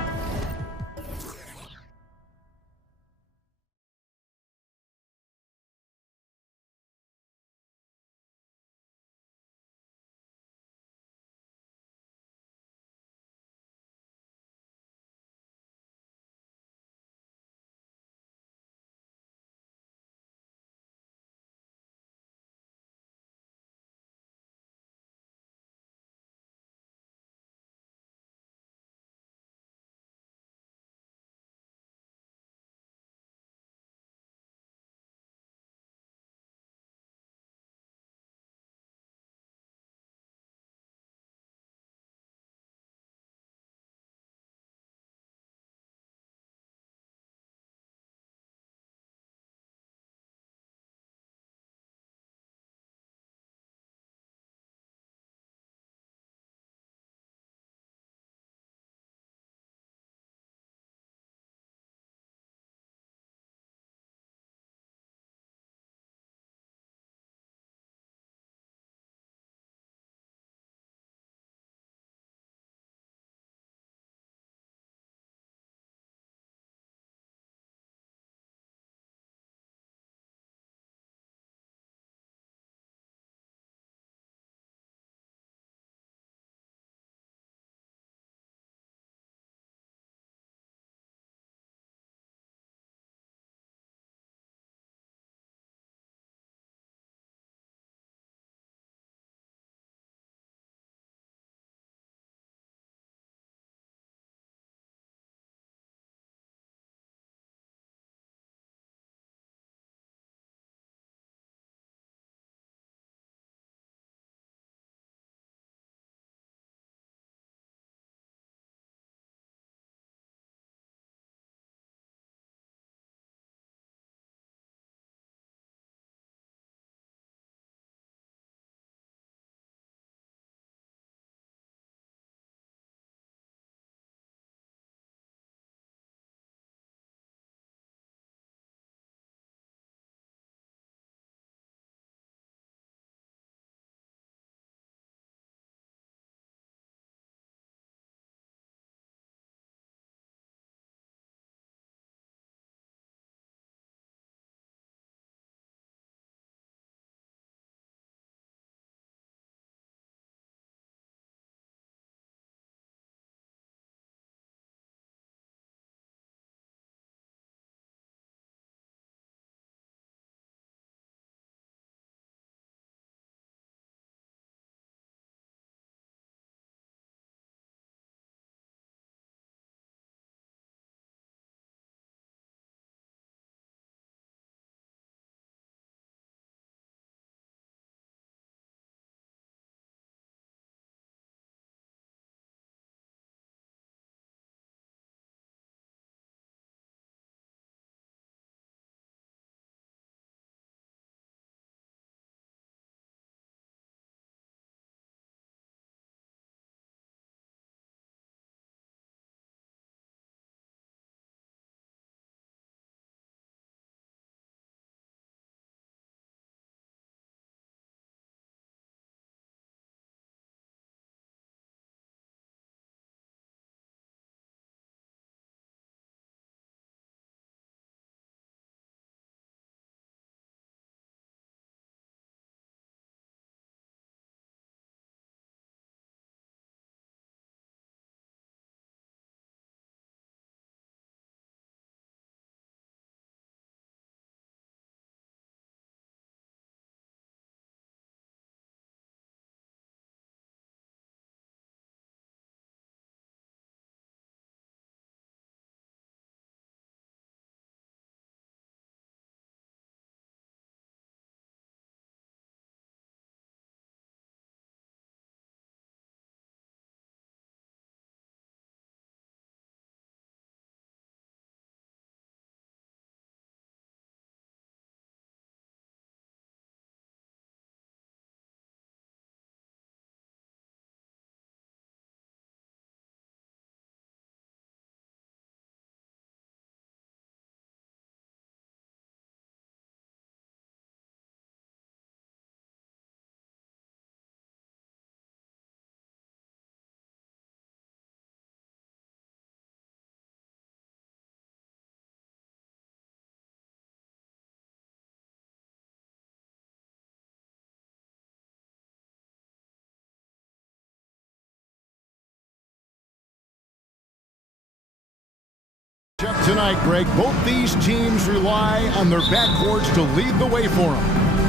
Tonight, Greg, both these teams rely on their backcourts to lead the way for them.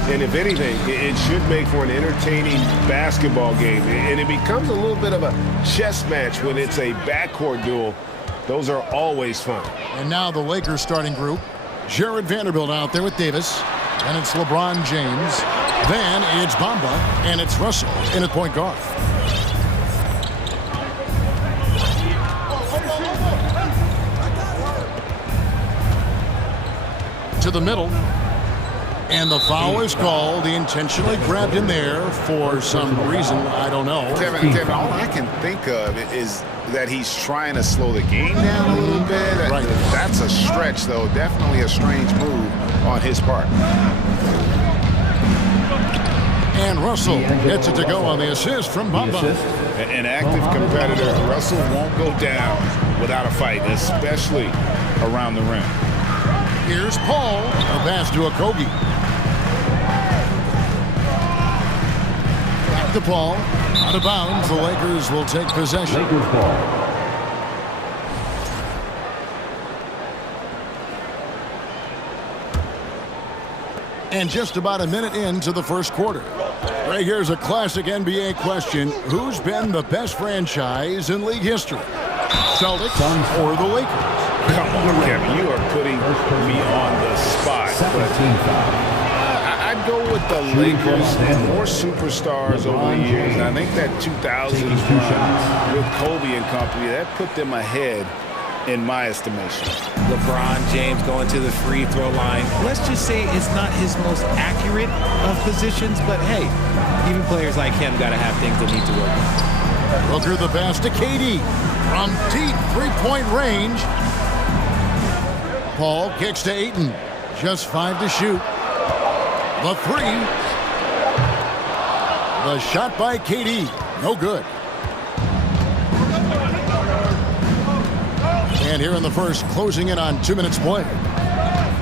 And if anything, it should make for an entertaining basketball game. And it becomes a little bit of a chess match when it's a backcourt duel. Those are always fun. And now the Lakers starting group. Jared Vanderbilt out there with Davis. And it's LeBron James. Then it's Bamba. And it's Russell in at point guard. To the middle. And the foul is called. He intentionally grabbed him there for some reason. I don't know. Kevin, all I can think of is that he's trying to slow the game down a little bit. Right. That's a stretch, though. Definitely a strange move on his part. And Russell gets it to go on the assist from Bamba. An active competitor, Russell won't go down without a fight, especially around the rim. Here's Paul. A pass to Okogie. Back to Paul. Out of bounds. The Lakers will take possession. Lakers ball. And just about a minute into the first quarter. Right here's a classic NBA question. Who's been the best franchise in league history? Celtics or the Lakers? Come on, Kevin. You are putting me on the spot. I'd go with the Lakers. More superstars over the years. And I think that 2000s run with Kobe and company, that put them ahead in my estimation. LeBron James going to the free throw line. Let's just say it's not his most accurate of positions, but hey, even players like him got to have things they need to work on. Booker the pass to KD from deep three-point range. Paul kicks to Ayton. Just 5 to shoot. The three. The shot by KD. No good. And here in the first, closing in on 2 minutes play.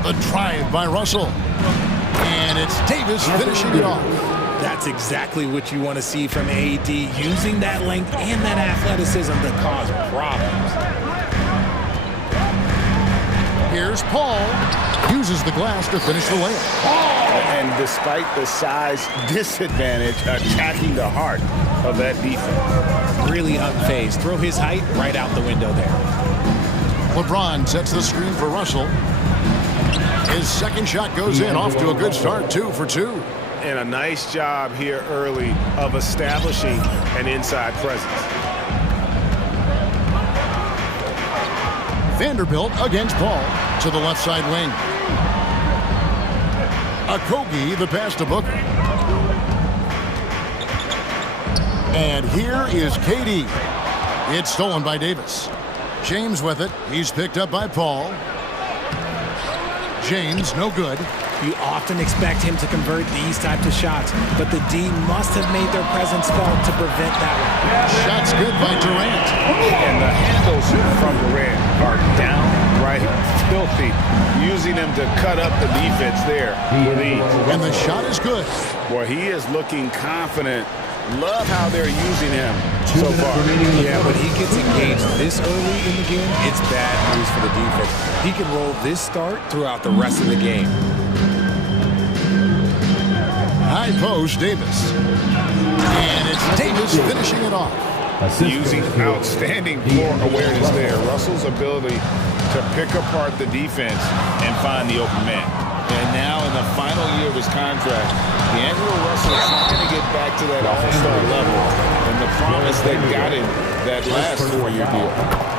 The drive by Russell. And it's Davis finishing it off. That's exactly what you want to see from AD, using that length and that athleticism to cause problems. Here's Paul. Uses the glass to finish the layup. And despite the size disadvantage, attacking the heart of that defense. Really unfazed. Throw his height right out the window there. LeBron sets the screen for Russell. His second shot goes in, off to a good start, 2 for 2. And a nice job here early of establishing an inside presence. Vanderbilt against Paul to the left side wing. Okogie the pass to Booker. And here is KD. It's stolen by Davis. James with it. He's picked up by Paul. James, no good. You often expect him to convert these types of shots, but the D must have made their presence felt to prevent that one. Shot's good by Durant. And the handles from Durant are downright filthy, using him to cut up the defense there. And the shot is good. Boy, he is looking confident. Love how they're using him so far. Yeah, when he gets engaged this early in the game, it's bad news for the defense. He can roll this start throughout the rest of the game. High post, Davis. And it's Davis finishing it off. Using outstanding floor awareness there. Russell's ability to pick apart the defense and find the open man. And now in the final year of his contract, D'Angelo Russell trying to get back to that all-star level and the promise that got him that last 4-year deal.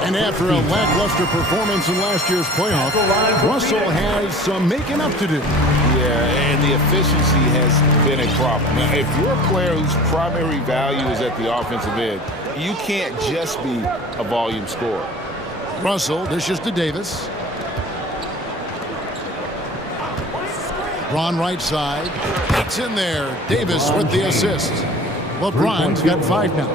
And after a lackluster performance in last year's playoff, Russell has some making up to do. Yeah, and the efficiency has been a problem. Now, if you're a player whose primary value is at the offensive end, you can't just be a volume scorer. Russell dishes to Davis. Ron right side. It's in there. Davis with the assist. LeBron's got 5 now.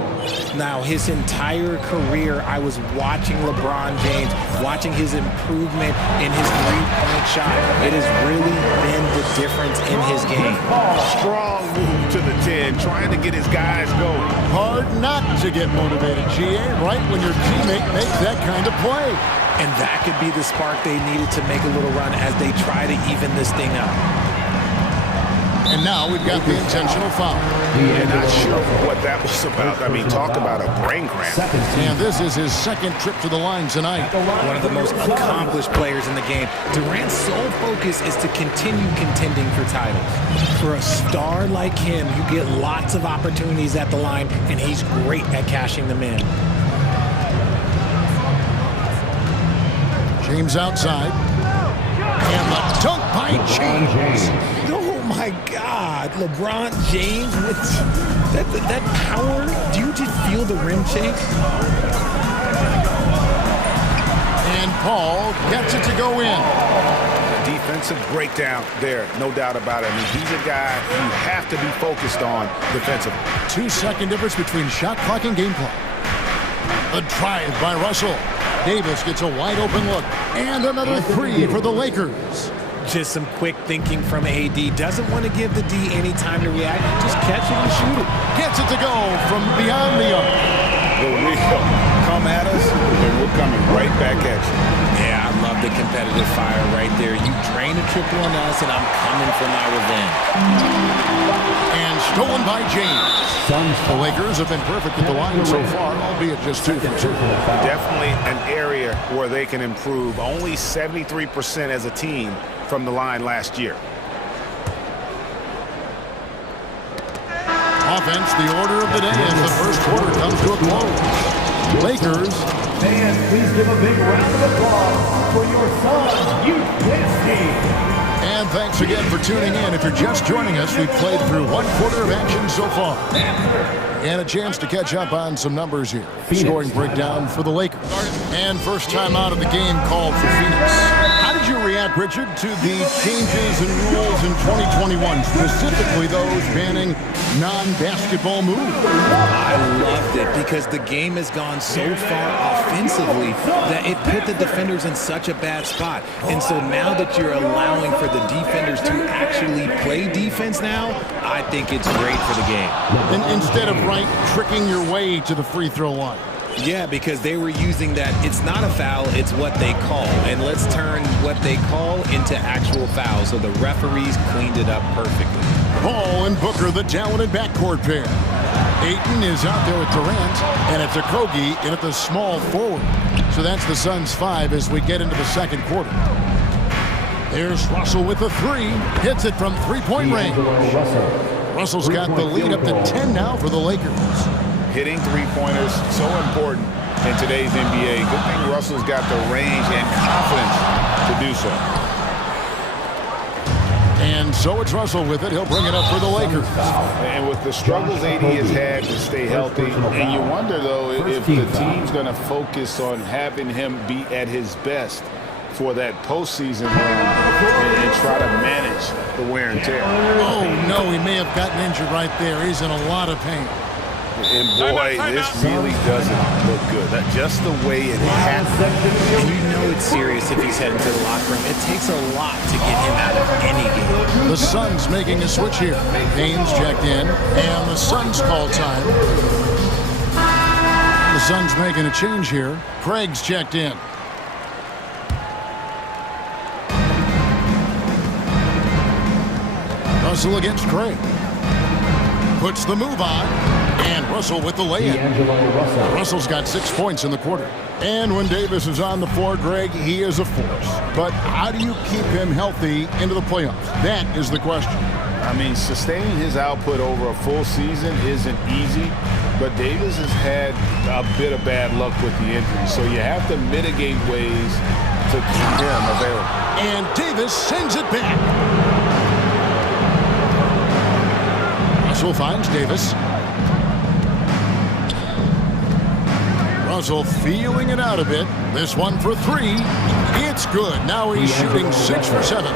Now, his entire career, I was watching LeBron James, watching his improvement in his three-point shot. It has really been the difference in his game. Strong move to the 10, trying to get his guys going. Hard not to get motivated, GA, right when your teammate makes that kind of play. And that could be the spark they needed to make a little run as they try to even this thing up. And now we've got the intentional foul. Yeah, not sure what that was about. I mean, talk about a brain cramp. And this is his second trip to the line tonight. One of the most accomplished players in the game. Durant's sole focus is to continue contending for titles. For a star like him, you get lots of opportunities at the line, and he's great at cashing them in. James outside. And the dunk by James. Oh my God, LeBron James with that power. Do you just feel the rim shake? And Paul gets it to go in. Defensive breakdown there, no doubt about it. I mean, he's a guy you have to be focused on defensively. 2-second difference between shot clock and game clock. A drive by Russell. Davis gets a wide open look. And another three for the Lakers. Just some quick thinking from AD. Doesn't want to give the D any time to react. Just catch it and shoot it. Gets it to go from beyond the arc. Here we go. Come at us, and we're coming right back at you. Yeah, I love the competitive fire right there. You drain a triple on us, and I'm coming for my revenge. And stolen by James. The Lakers have been perfect at the line so far, albeit just 2 for 2. Definitely an area where they can improve. Only 73% as a team from the line last year. Offense, the order of the day as the first quarter comes to a close. Lakers. Fans, please give a big round of applause for your Suns Youth Tennis team. And thanks again for tuning in. If you're just joining us, we've played through 1 quarter of action so far. And a chance to catch up on some numbers here. Scoring breakdown for the Lakers. And first time out of the game called for Phoenix. How did you react, Richard, to the changes and rules in 2021, specifically those banning non-basketball moves? I loved it because the game has gone so far offensively that it put the defenders in such a bad spot. And so now that you're allowing for the defenders to actually play defense now, I think it's great for the game. And instead of tricking your way to the free throw line. Yeah, because they were using that it's not a foul, it's what they call. And let's turn what they call into actual fouls. So the referees cleaned it up perfectly. Paul and Booker, the talented backcourt pair. Ayton is out there with Durant, and it's Okogie in at the small forward. So that's the Suns 5 as we get into the second quarter. There's Russell with the 3. Hits it from three-point range. Russell's got the lead up to 10 now for the Lakers. Hitting three-pointers, so important in today's NBA. Good thing Russell's got the range and confidence to do so. And so it's Russell with it. He'll bring it up for the Lakers. And with the struggles AD has had to stay healthy, and you wonder, though, if the team's going to focus on having him be at his best for that postseason run and try to manage the wear and tear. Oh, no, he may have gotten injured right there. He's in a lot of pain. And boy, this really doesn't look good. That's just the way it happened. And you know it's serious if he's heading to the locker room. It takes a lot to get him out of any game. The Suns making a switch here. Haynes checked in, and the Suns call time. The Suns making a change here. Craig's checked in. Russell against Craig. Puts the move on. And Russell with the lay-in. Russell's got 6 points in the quarter. And when Davis is on the floor, Greg, he is a force. But how do you keep him healthy into the playoffs? That is the question. I mean, sustaining his output over a full season isn't easy, but Davis has had a bit of bad luck with the injury. So you have to mitigate ways to keep him available. And Davis sends it back. Russell finds Davis. Russell feeling it out a bit. This one for 3. It's good. Now he's shooting 6 for 7.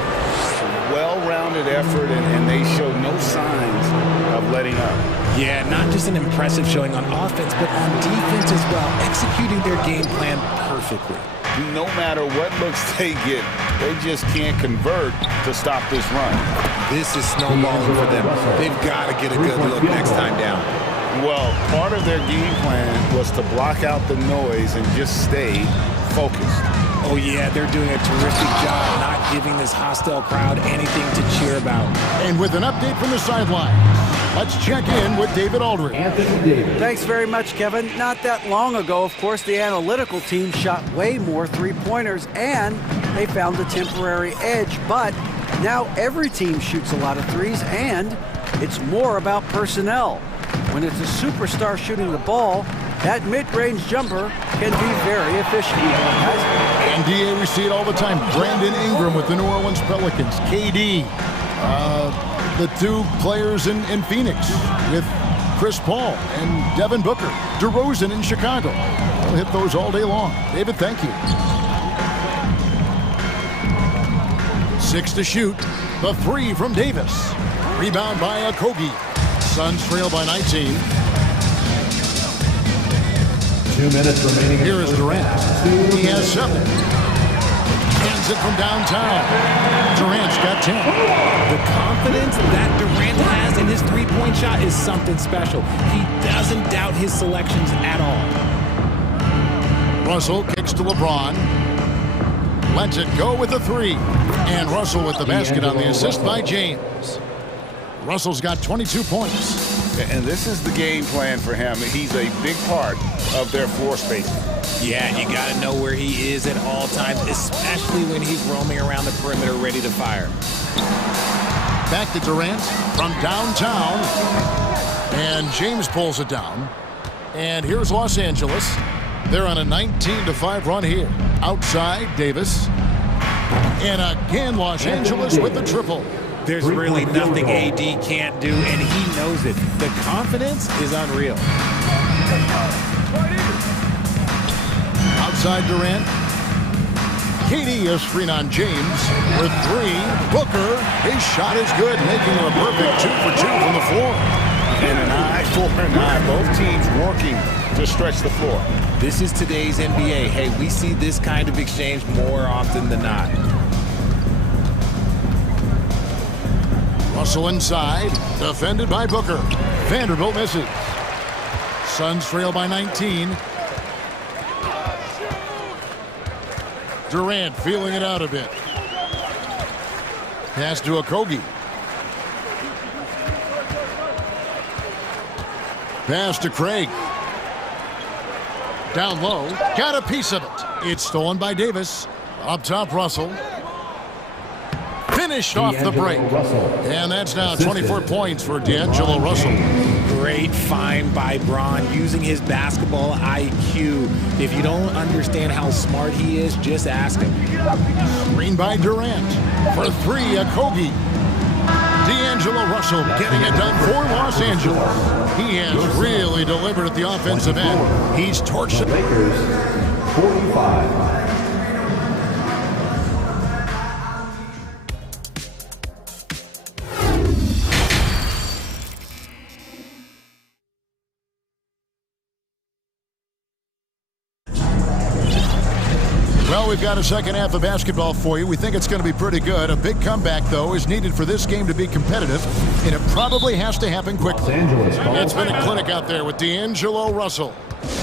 Well-rounded effort, and they show no signs of letting up. Yeah, not just an impressive showing on offense, but on defense as well, executing their game plan perfectly. No matter what looks they get, they just can't convert to stop this run. This is snowballing for them. They've got to get a good look next time down. Well, part of their game plan was to block out the noise and just stay focused. Oh yeah, they're doing a terrific job not giving this hostile crowd anything to cheer about. And with an update from the sideline, let's check in with David Aldridge. Thanks very much, Kevin. Not that long ago, of course, the analytical team shot way more three-pointers, and they found a temporary edge. But now every team shoots a lot of threes, and it's more about personnel. When it's a superstar shooting the ball, that mid-range jumper can be very efficient. NBA, we see it all the time. Brandon Ingram with the New Orleans Pelicans. KD, the two players in Phoenix with Chris Paul and Devin Booker. DeRozan in Chicago. We'll hit those all day long. David, thank you. 6 to shoot. The 3 from Davis. Rebound by Okogie. Suns trail by 19. 2 minutes remaining. Here is Durant. He has 7. Hands it from downtown. Durant's got 10. The confidence that Durant has in his three-point shot is something special. He doesn't doubt his selections at all. Russell kicks to LeBron. Lets it go with the 3. And Russell with the basket on the assist by James. Russell's got 22 points. And this is the game plan for him. He's a big part of their floor spacing. Yeah, you got to know where he is at all times, especially when he's roaming around the perimeter ready to fire. Back to Durant from downtown. And James pulls it down. And here's Los Angeles. They're on a 19-5 run here. Outside, Davis. And again, Los Angeles with the triple. There's really nothing AD can't do, and he knows it. The confidence is unreal. Outside Durant. KD is screen on James with 3. Booker, his shot is good, making it a perfect 2 for 2 from the floor. And an eye for an eye. Both teams working to stretch the floor. This is today's NBA. Hey, we see this kind of exchange more often than not. Russell inside, defended by Booker. Vanderbilt misses. Suns trail by 19. Durant feeling it out a bit. Pass to Okogie. Pass to Craig. Down low, got a piece of it. It's stolen by Davis. Up top, Russell. Finished off the break. And that's now 24 points for D'Angelo Russell. Great find by Bron using his basketball IQ. If you don't understand how smart he is, just ask him. Screen by Durant. For 3, Okogie. D'Angelo Russell getting it done for Los Angeles. He has really delivered at the offensive end. He's torched it. Lakers, 45. Well, we've got a second half of basketball for you. We think it's going to be pretty good. A big comeback, though, is needed for this game to be competitive, and it probably has to happen quickly. It's been a clinic out there with D'Angelo Russell.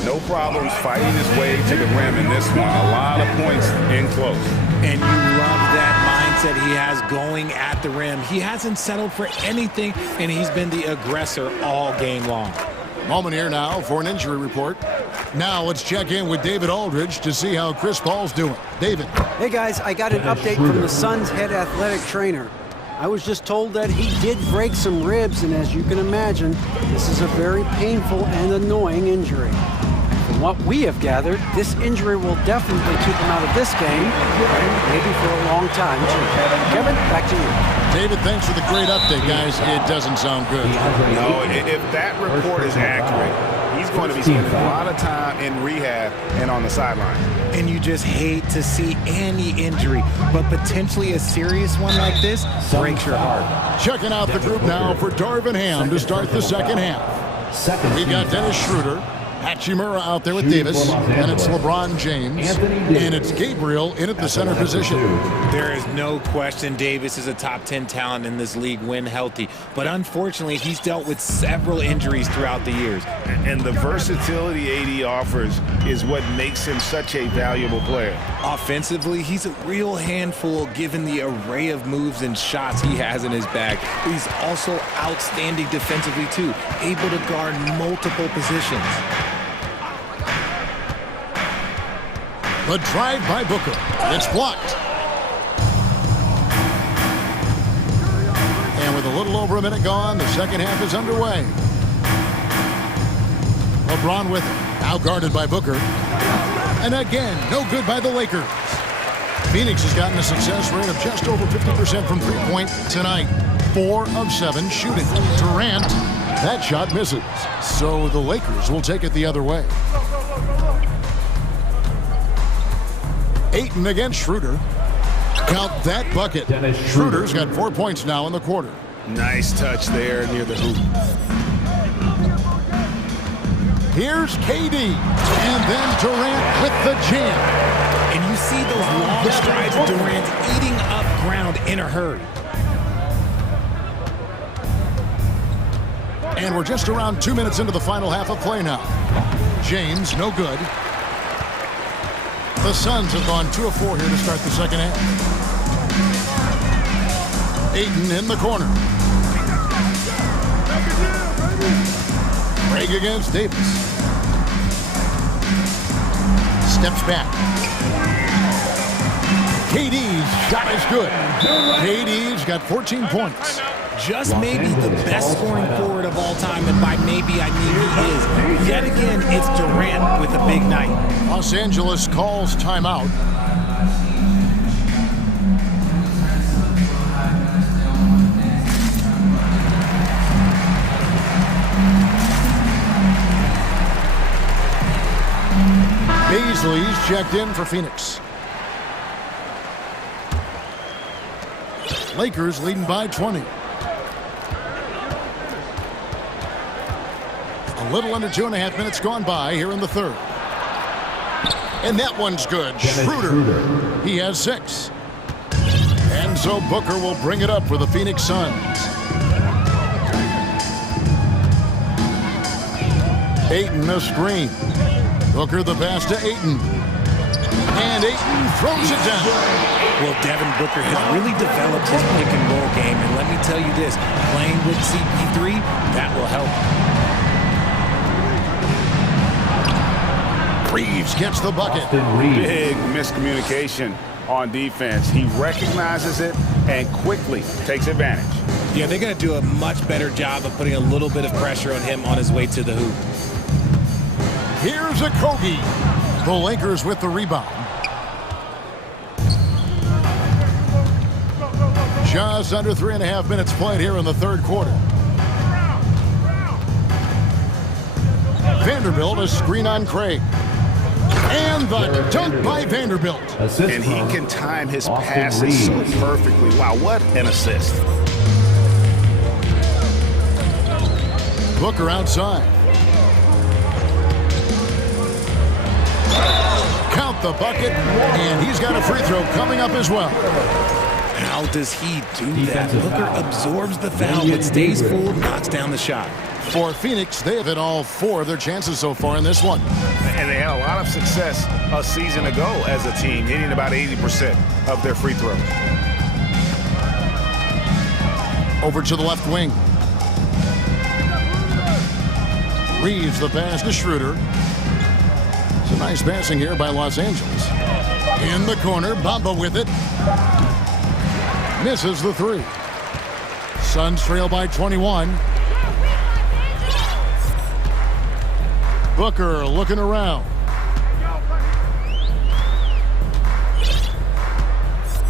No problems fighting his way to the rim in this one. A lot of points in close. And you love that mindset he has going at the rim. He hasn't settled for anything, and he's been the aggressor all game long. Moment here now for an injury report. Now let's check in with David Aldridge to see how Chris Paul's doing. David. Hey guys, I got an update from the Suns head athletic trainer. I was just told that he did break some ribs, and as you can imagine, this is a very painful and annoying injury. From what we have gathered, this injury will definitely keep him out of this game, and maybe for a long time too. Kevin, back to you. David, thanks for the great update, guys. It doesn't sound good. No, if that report is accurate, he's going to be spending a lot of time in rehab and on the sideline. And you just hate to see any injury, but potentially a serious one like this breaks your heart. Checking out the group now for Darvin Ham to start the second half. We've got Dennis Schroeder, Hachimura out there with Davis, and it's LeBron James, and it's Gabriel in at the center position. There is no question Davis is a top 10 talent in this league when healthy, but unfortunately he's dealt with several injuries throughout the years. And the versatility AD offers is what makes him such a valuable player. Offensively, he's a real handful given the array of moves and shots he has in his bag. He's also outstanding defensively too, able to guard multiple positions. The drive by Booker. It's blocked. And with a little over a minute gone, the second half is underway. LeBron with it. Now guarded by Booker. And again, no good by the Lakers. Phoenix has gotten a success rate of just over 50% from three-point tonight. 4 of 7 shooting. Durant, that shot misses. So the Lakers will take it the other way. Ayton against Schroeder. Count that bucket. Schroeder's got 4 points now in the quarter. Nice touch there near the hoop. Here's KD. And then Durant with the jam. And you see those long strides of Durant eating up ground in a hurry. And we're just around 2 minutes into the final half of play now. James, no good. The Suns have gone 2 of 4 here to start the second half. Ayton in the corner. Craig against Davis. Steps back. KD's shot is good. KD's got 14 points. Just maybe the best scoring forward of all time, and by maybe I mean he is. Yet again, it's Durant with a big night. Los Angeles calls timeout. Beasley's checked in for Phoenix. Lakers leading by 20. A little under 2.5 minutes gone by here in the third. And that one's good. Schroeder. He has 6. And so Booker will bring it up for the Phoenix Suns. Ayton a screen. Booker the pass to Ayton. And Ayton throws it down. Well, Devin Booker has really developed his pick and roll game. And let me tell you this, playing with CP3, that will help. Reeves gets the bucket. Big miscommunication on defense. He recognizes it and quickly takes advantage. Yeah, they're going to do a much better job of putting a little bit of pressure on him on his way to the hoop. Here's a Kogi. The Lakers with the rebound. Just under 3.5 minutes played here in the third quarter. Vanderbilt a screen on Craig. And the dunk by Vanderbilt. And he can time his passes so perfectly. Wow, what an assist. Booker outside. Count the bucket, and he's got a free throw coming up as well. How does he do that? Booker absorbs the foul, but stays cool, knocks down the shot. For Phoenix, they have hit all 4 of their chances so far in this one. And they had a lot of success a season ago as a team, hitting about 80% of their free throws. Over to the left wing. Reeves the pass to Schroeder. Some nice passing here by Los Angeles. In the corner, Bamba with it. Misses the 3. Suns trail by 21. Booker looking around.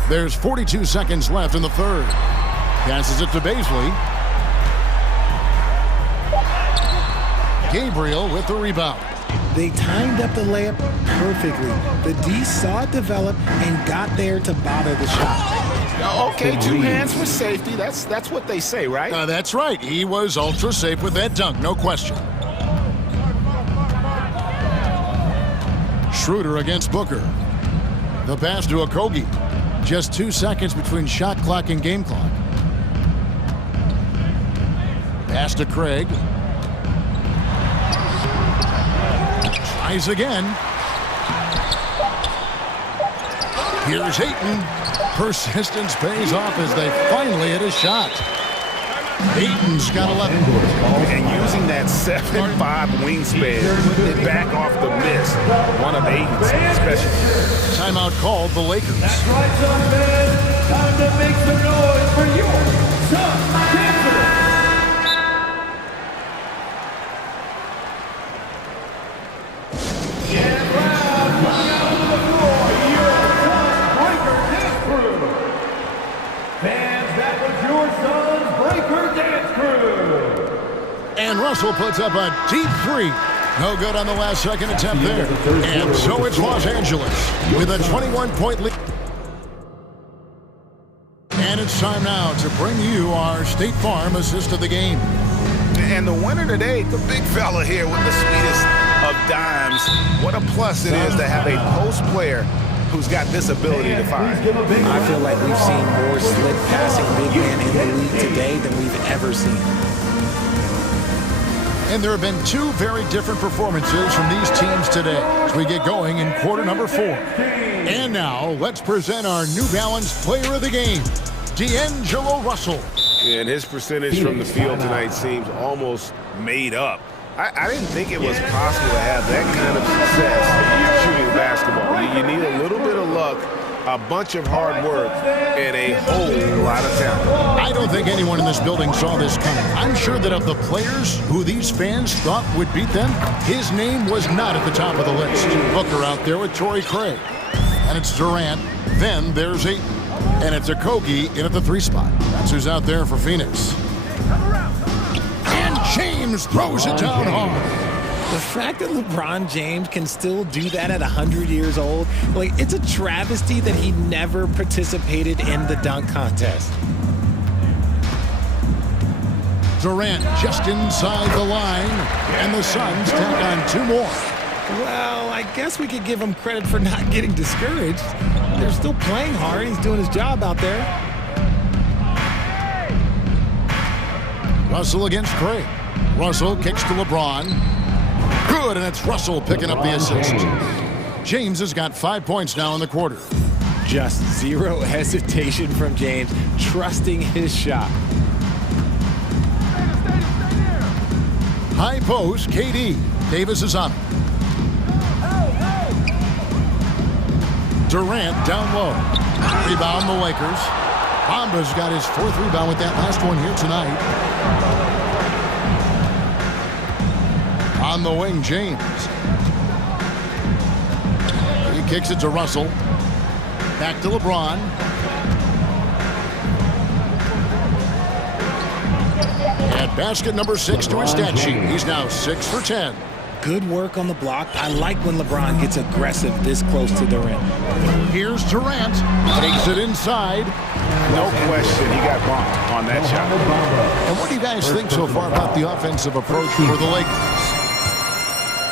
There's 42 seconds left in the third. Passes it to Beasley. Gabriel with the rebound. They timed up the layup perfectly. The D saw it develop and got there to bother the shot. Okay, 2 hands for safety. That's what they say, right? That's right. He was ultra safe with that dunk, no question. Schroeder against Booker. The pass to Okogie. Just 2 seconds between shot clock and game clock. Pass to Craig. Tries again. Here's Ayton. Persistence pays off as they finally hit a shot. Ayton's got 11. And using that 7'5" wingspan to back off the miss. One of Ayton's specialties. Timeout called the Lakers. That's right, son, man. Time to make some noise for your son, Denver. And Russell puts up a deep 3. No good on the last second attempt there. And so it's Los Angeles with a 21-point lead. And it's time now to bring you our State Farm assist of the game. And the winner today, the big fella here with the sweetest of dimes. What a plus it is to have a post player who's got this ability to find. I feel like we've seen more slick passing big man in the league today than we've ever seen. And there have been 2 very different performances from these teams today as we get going in quarter number 4. And now, let's present our New Balance player of the game, D'Angelo Russell. And his percentage from the field tonight seems almost made up. I didn't think it was possible to have that kind of success shooting basketball. You need a little bit of luck, a bunch of hard work, and a whole lot of talent. I don't think anyone in this building saw this coming. I'm sure that of the players who these fans thought would beat them, his name was not at the top of the list. Booker out there with Torrey Craig. And it's Durant. Then there's Ayton. And it's Okogie in at the 3 spot. That's who's out there for Phoenix. And James throws it down hard. The fact that LeBron James can still do that at 100 years old, like, it's a travesty that he never participated in the dunk contest. Durant just inside the line, and the Suns tack on 2 more. Well, I guess we could give him credit for not getting discouraged. They're still playing hard. He's doing his job out there. Russell against Craig. Russell kicks to LeBron. Good, and it's Russell picking up the assist. James has got 5 points now in the quarter. Just 0 hesitation from James, trusting his shot. High post, KD. Davis is on. Durant down low. Rebound the Lakers. Bamba's got his 4th rebound with that last one here tonight. On the wing, James. He kicks it to Russell. Back to LeBron. And basket number 6 to his stat sheet. He's now 6 for 10. Good work on the block. I like when LeBron gets aggressive this close to the rim. Here's Durant. Takes it inside. No question, he got bumped on that shot. And what do you guys think so far about the offensive approach for the Lakers?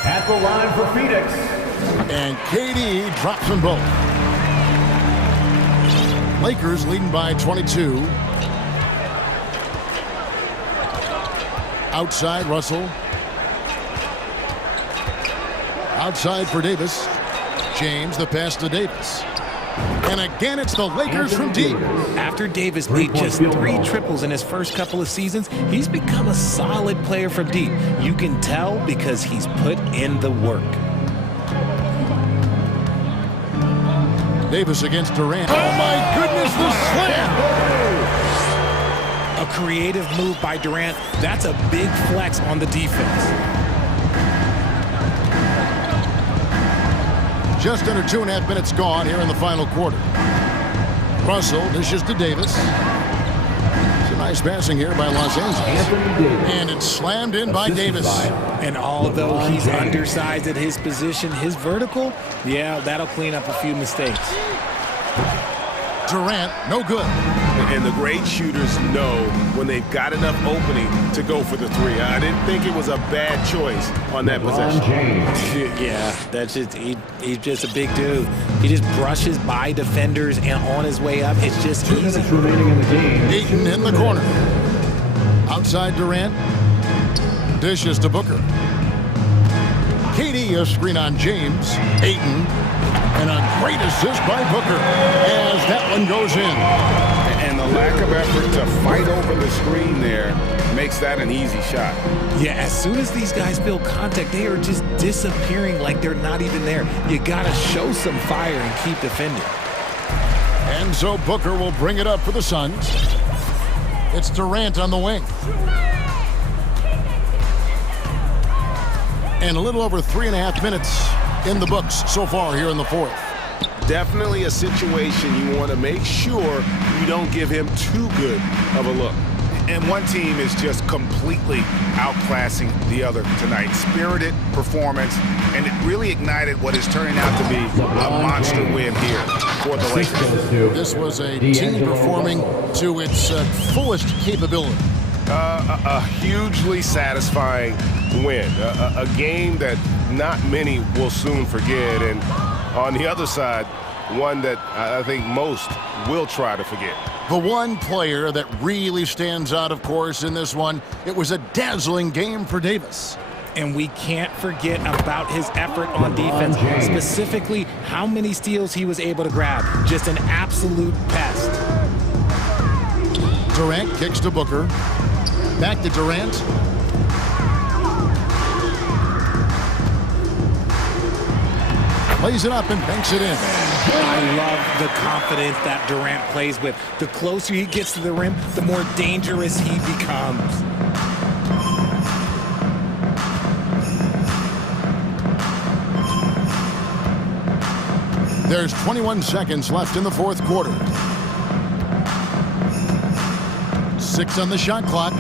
At the line for Phoenix. And KD drops them both. Lakers leading by 22. Outside, Russell. Outside for Davis. James, the pass to Davis. And again, it's the Lakers from deep. After Davis made just 3 triples in his first couple of seasons, he's become a solid player from deep. You can tell because he's put in the work. Davis against Durant. Oh my goodness, the slam! A creative move by Durant. That's a big flex on the defense. Just under 2.5 minutes gone here in the final quarter. Russell dishes to Davis. Some nice passing here by Los Angeles. And it's slammed in by Davis. And although he's undersized at his position, his vertical, yeah, that'll clean up a few mistakes. Durant, no good. And the great shooters know when they've got enough opening to go for the three. I didn't think it was a bad choice on that possession. Yeah, that's just he's just a big dude. He just brushes by defenders and on his way up. It's just easy. Remaining in the game. Ayton in the corner. Outside Durant. Dishes to Booker. KD, a screen on James. Ayton. And a great assist by Booker as that one goes in. And the lack of effort to fight over the screen there makes that an easy shot. Yeah, as soon as these guys build contact, they are just disappearing like they're not even there. You got to show some fire and keep defending. And so Booker will bring it up for the Suns. It's Durant on the wing. And a little over 3.5 minutes in the books so far here in the fourth. Definitely a situation you want to make sure you don't give him too good of a look. And one team is just completely outclassing the other tonight. Spirited performance, and it really ignited what is turning out to be a monster win here for the Lakers. This was a team performing to its fullest capability. A hugely satisfying win. A game that not many will soon forget. And on the other side, one that I think most will try to forget. The one player that really stands out, of course, in this one, it was a dazzling game for Davis. And we can't forget about his effort on defense, specifically how many steals he was able to grab. Just an absolute pest. Durant kicks to Booker. Back to Durant. Plays it up and banks it in. I love the confidence that Durant plays with. The closer he gets to the rim, the more dangerous he becomes. There's 21 seconds left in the fourth quarter. 6 on the shot clock.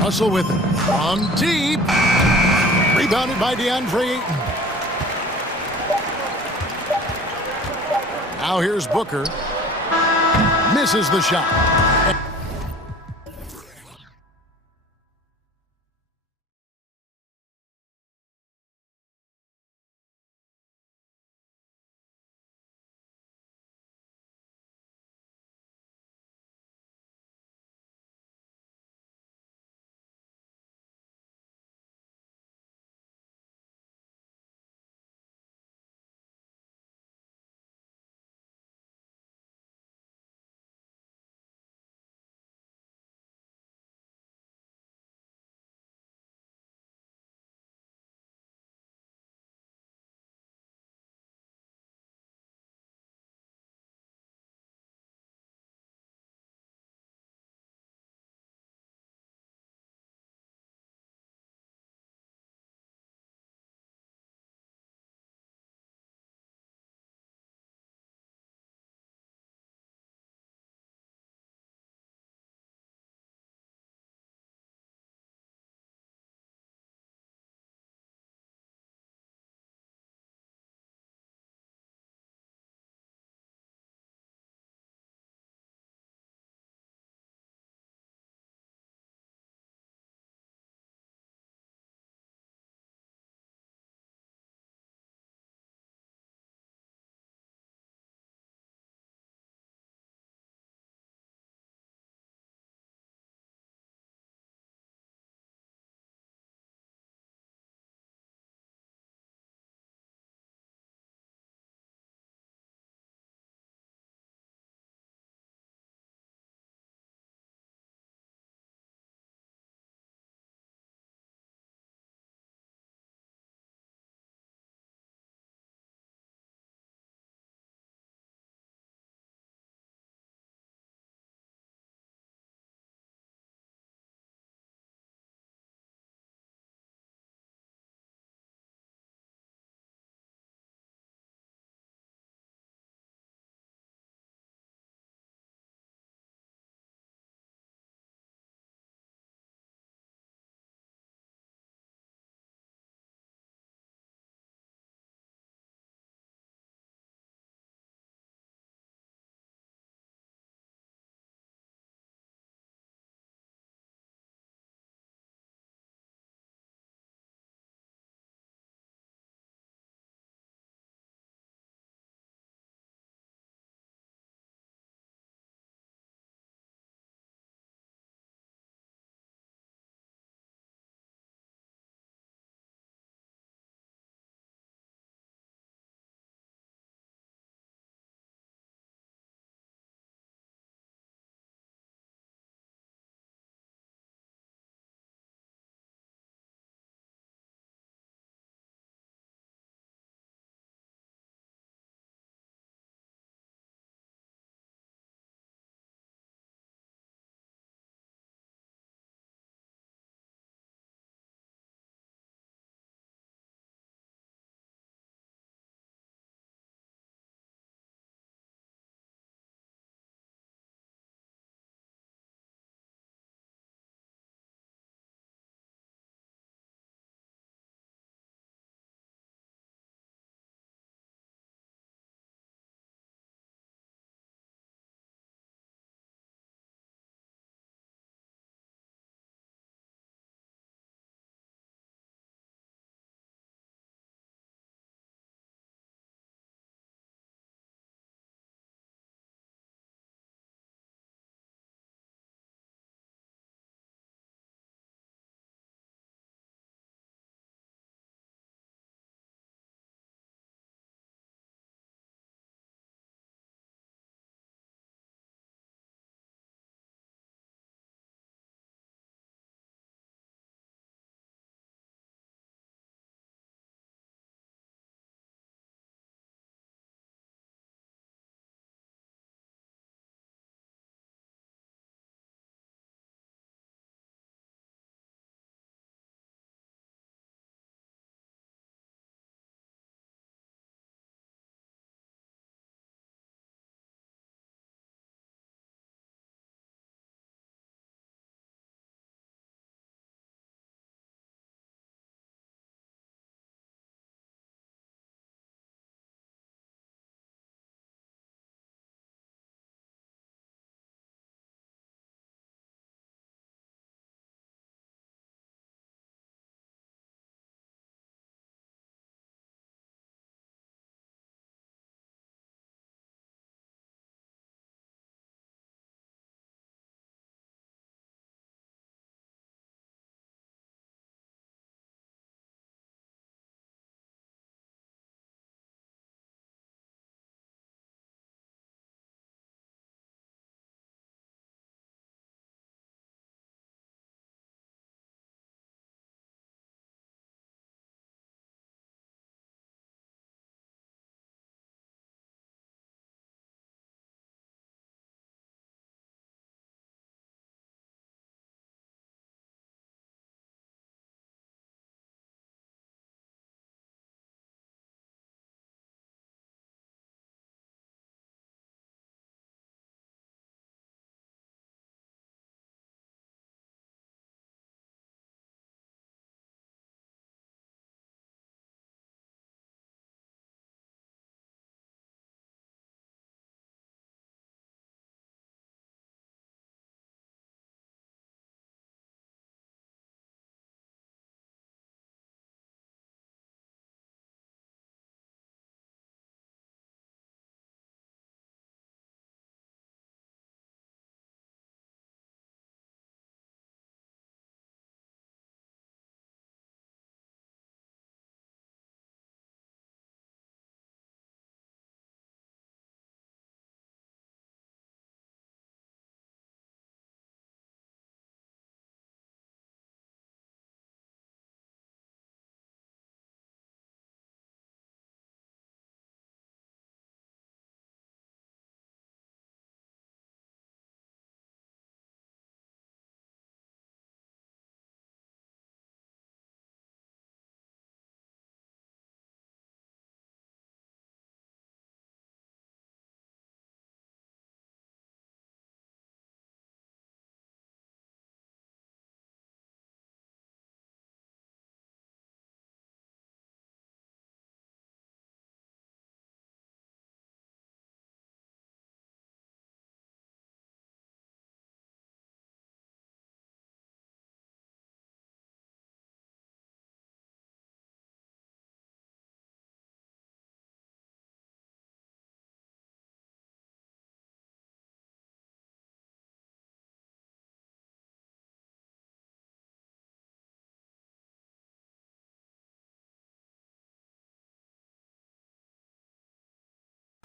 Hustle with it. On deep. Rebounded by DeAndre Ayton. Now here's Booker. Misses the shot.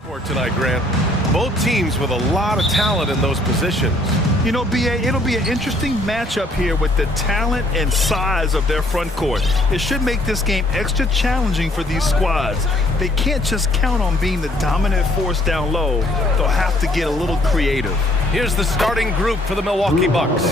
Court tonight, Grant. Both teams with a lot of talent in those positions. You know, B.A., it'll be an interesting matchup here with the talent and size of their front court. It should make this game extra challenging for these squads. They can't just count on being the dominant force down low. They'll have to get a little creative. Here's the starting group for the Milwaukee Bucks.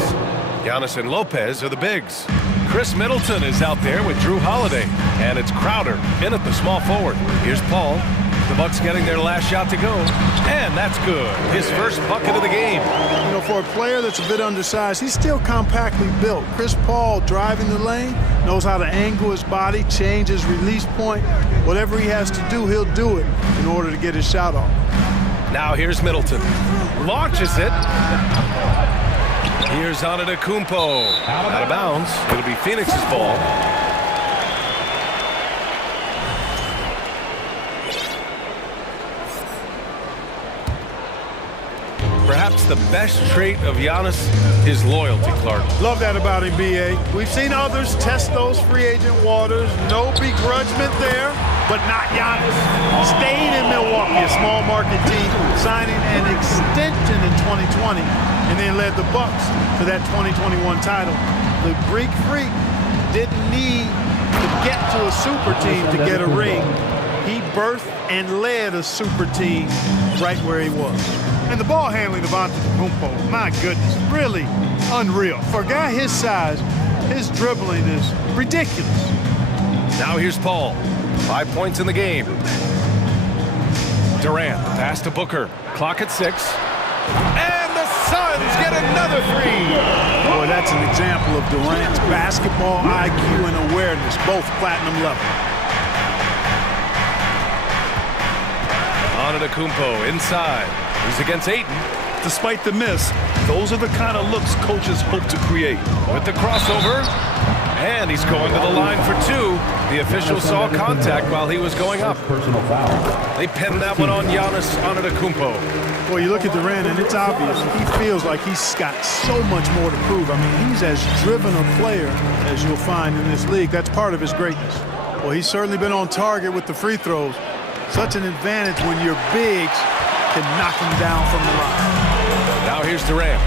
Giannis and Lopez are the bigs. Chris Middleton is out there with Drew Holiday. And it's Crowder in at the small forward. Here's Paul. The Bucks getting their last shot to go. And that's good. His first bucket of the game. You know, for a player that's a bit undersized, he's still compactly built. Chris Paul driving the lane, knows how to angle his body, change his release point. Whatever he has to do, he'll do it in order to get his shot off. Now here's Middleton. Launches it. Here's Antetokounmpo. Out of bounds. It'll be Phoenix's ball. Perhaps the best trait of Giannis is loyalty, Clark. Love that about him, B.A. We've seen others test those free agent waters. No begrudgment there, but not Giannis. Stayed in Milwaukee, a small market team, signing an extension in 2020, and then led the Bucks to that 2021 title. The Greek Freak didn't need to get to a super team to get a ring. He birthed and led a super team right where he was. And the ball handling of Antetokounmpo, my goodness, really unreal. For a guy his size, his dribbling is ridiculous. Now here's Paul. 5 points in the game. Durant, pass to Booker. Clock at 6. And the Suns get another three. Boy, that's an example of Durant's basketball IQ and awareness, both platinum level. Antetokounmpo inside. He's against Ayton. Despite the miss, those are the kind of looks coaches hope to create. With the crossover, and he's going to the line for 2. The official saw contact while he was going up. They pinned that one on Giannis Antetokounmpo. Well, you look at Durant, and it's obvious. He feels like he's got so much more to prove. I mean, he's as driven a player as you'll find in this league. That's part of his greatness. Well, he's certainly been on target with the free throws. Such an advantage when your bigs can knock him down from the line. Now here's Durant.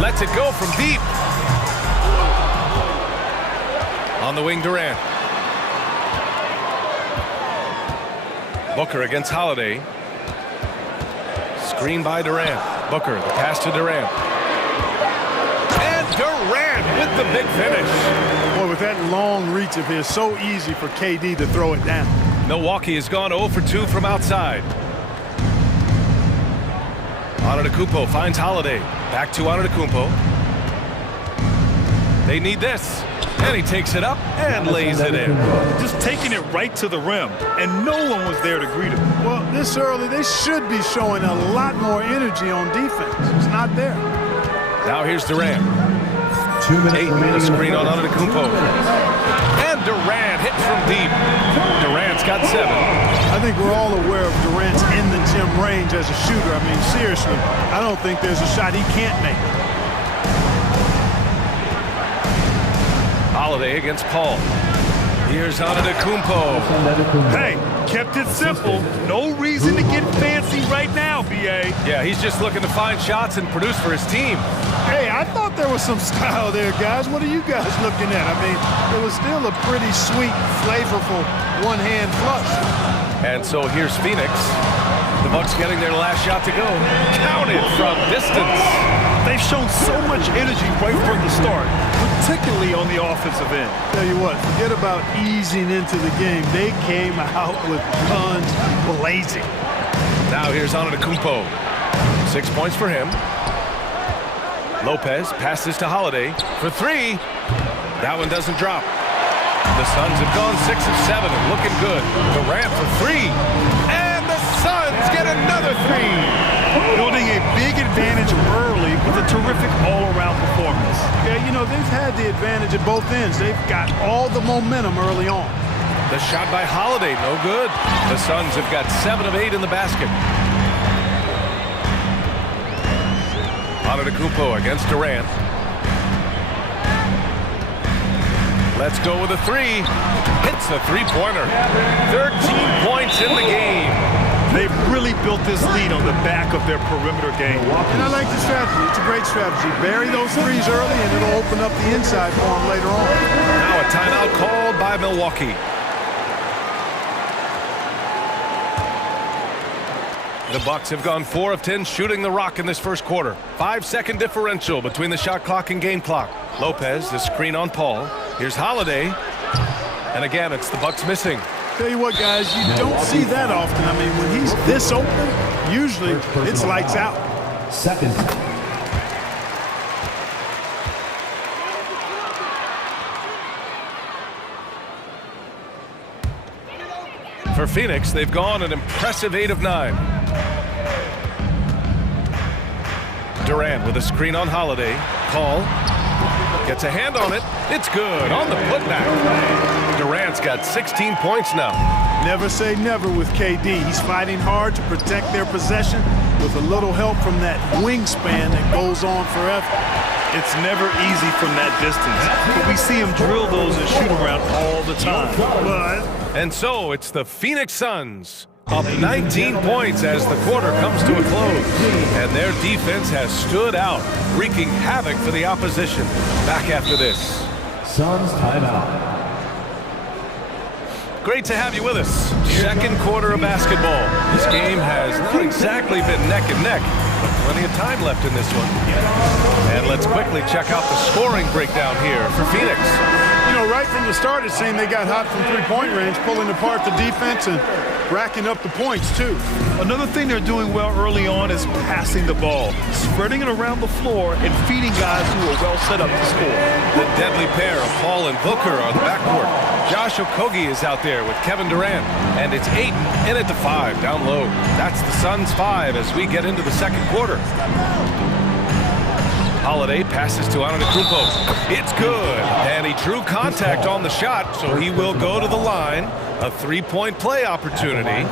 Lets it go from deep. On the wing, Durant. Booker against Holiday. Screen by Durant. Booker, the pass to Durant. Durant with the big finish. Boy, with that long reach of his, so easy for KD to throw it down. Milwaukee has gone 0 for 2 from outside. Antetokounmpo finds Holiday. Back to Antetokounmpo. They need this. And he takes it up and lays it in. Just taking it right to the rim, and no one was there to greet him. Well, this early, they should be showing a lot more energy on defense. It's not there. Now here's Durant. Ayton, the screen on Antetokounmpo. And Durant hits from deep. Durant's got 7. I think we're all aware of Durant's in-the-gym range as a shooter. I mean, seriously, I don't think there's a shot he can't make. Holiday against Paul. Here's Antetokounmpo. Hey, kept it simple. No reason to get fancy right now, B.A. Yeah, he's just looking to find shots and produce for his team. Hey, I thought there was some style there, guys. What are you guys looking at? I mean, it was still a pretty sweet, flavorful one-hand flush. And so here's Phoenix. The Bucks getting their last shot to go. Counted from distance. They've shown so much energy right from the start, particularly on the offensive end. Tell you what, forget about easing into the game. They came out with guns blazing. Now here's Antetokounmpo. 6 points for him. Lopez passes to Holiday for 3. That one doesn't drop. The Suns have gone 6 of 7 and looking good. Durant for 3. And the Suns get another 3. Building a big advantage early with a terrific all-around performance. Yeah, you know, they've had the advantage at both ends. They've got all the momentum early on. The shot by Holiday, no good. The Suns have got 7 of 8 in the basket. Antetokounmpo against Durant. Let's go with a three. Hits a three-pointer. 13 points in the game. They've really built this lead on the back of their perimeter game. And I like the strategy. It's a great strategy. Bury those threes early, and it'll open up the inside for them later on. Now a timeout called by Milwaukee. The Bucks have gone 4 of 10 shooting the rock in this first quarter. 5-second differential between the shot clock and game clock. Lopez, the screen on Paul. Here's Holiday. And again, it's the Bucks missing. Tell you what, guys, you don't see that often. I mean, when he's this open, usually it's lights out. Second. For Phoenix, they've gone an impressive 8 of 9. Durant with a screen on Holiday. Paul gets a hand on it. It's good on the putback. Durant's got 16 points now. Never say never with KD. He's fighting hard to protect their possession with a little help from that wingspan that goes on forever. It's never easy from that distance, but we see him drill those and shoot around all the time. And so it's the Phoenix Suns up 19 points as the quarter comes to a close. And their defense has stood out, wreaking havoc for the opposition. Back after this. Suns timeout. Great to have you with us. Second quarter of basketball. This game has not exactly been neck and neck, but plenty of time left in this one. And let's quickly check out the scoring breakdown here for Phoenix. You know, right from the start, it seemed they got hot from three-point range, pulling apart the defense and racking up the points, too. Another thing they're doing well early on is passing the ball, spreading it around the floor and feeding guys who are well set up to score. The deadly pair of Paul and Booker are the backcourt. Josh Okogie is out there with Kevin Durant, and it's Ayton in at the 5 down low. That's the Suns' 5 as we get into the second quarter. Holiday passes to Antetokounmpo. It's good, and he drew contact on the shot, so he will go to the line. A three-point play opportunity.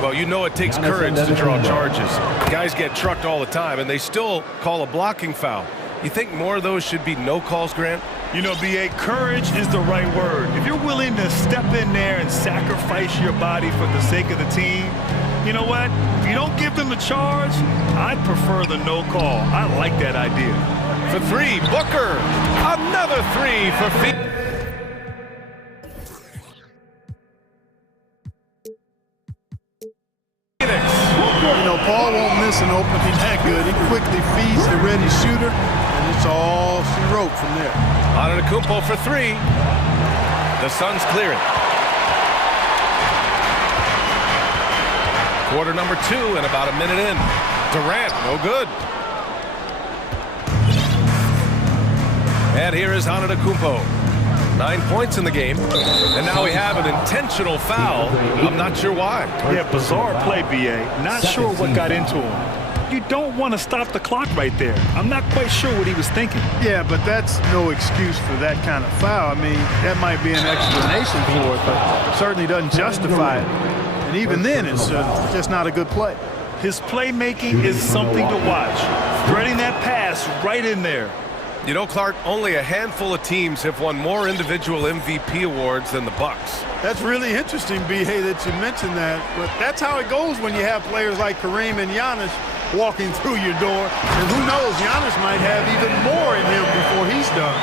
Well, you know it takes courage to draw charges. Guys get trucked all the time, and they still call a blocking foul. You think more of those should be no calls, Grant? You know, B.A., courage is the right word. If you're willing to step in there and sacrifice your body for the sake of the team, you know what? If you don't give them a charge, I'd prefer the no call. I like that idea. For three, Booker. Another three for Phoenix. You know, Paul won't miss an opening that good. He quickly feeds the ready shooter, and it's all she wrote from there. Antetokounmpo for three. The Suns clear it. Quarter number 2 and about a minute in. Durant, no good. And here is Antetokounmpo. 9 points in the game. And now we have an intentional foul. I'm not sure why. Yeah, bizarre play, B.A. Not sure what got into him. You don't want to stop the clock right there. I'm not quite sure what he was thinking. Yeah, but that's no excuse for that kind of foul. I mean, that might be an explanation for it, but certainly doesn't justify it. And even then, it's just not a good play. His playmaking is something to watch. Threading that pass right in there. You know, Clark, only a handful of teams have won more individual MVP awards than the Bucks. That's really interesting, B.A., that you mentioned that. But that's how it goes when you have players like Kareem and Giannis walking through your door. And who knows, Giannis might have even more in him before he's done.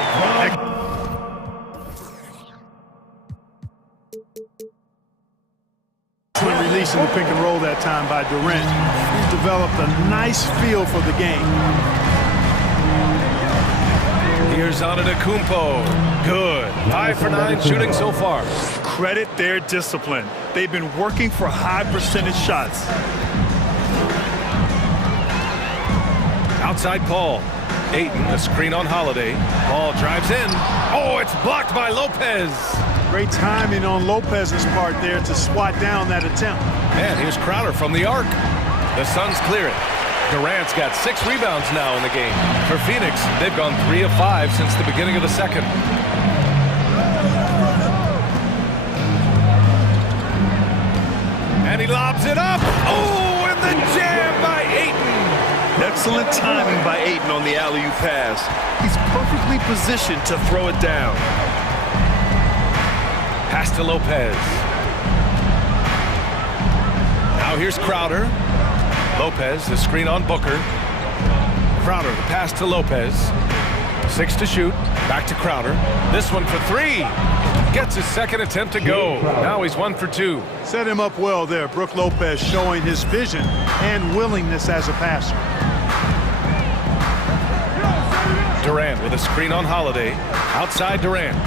Releasing the pick and roll that time by Durant. He's developed a nice feel for the game. Here's Antetokounmpo. Good. 5 for 9 shooting so far. Credit their discipline. They've been working for high percentage shots. Outside Paul. Ayton, a screen on Holiday. Paul drives in. Oh, it's blocked by Lopez. Great timing on Lopez's part there to swat down that attempt. And here's Crowder from the arc. The Suns clear it. Durant's got 6 rebounds now in the game. For Phoenix, they've gone 3 of 5 since the beginning of the second. And he lobs it up. Oh, and the jam by Ayton. Excellent timing by Ayton on the alley-oop pass. He's perfectly positioned to throw it down. Pass to Lopez. Now here's Crowder. Lopez, the screen on Booker. Crowder, the pass to Lopez. 6 to shoot. Back to Crowder. This one for 3. Gets his second attempt to go. Now he's 1 for 2. Set him up well there. Brook Lopez showing his vision and willingness as a passer. Durant with a screen on Holiday. Outside Durant.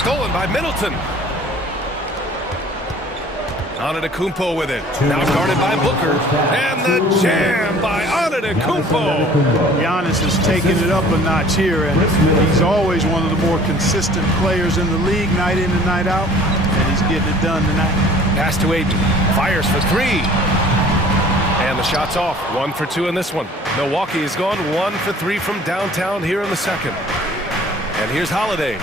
Stolen by Middleton. Antetokounmpo with it. Now guarded by Booker. And the jam by Antetokounmpo. Giannis has taken it up a notch here, and he's always one of the more consistent players in the league, night in and night out, and he's getting it done tonight. Pass to Ayton. Fires for 3. And the shot's off. 1 for 2 in this one. Milwaukee has gone 1 for 3 from downtown here in the second. And here's Holiday.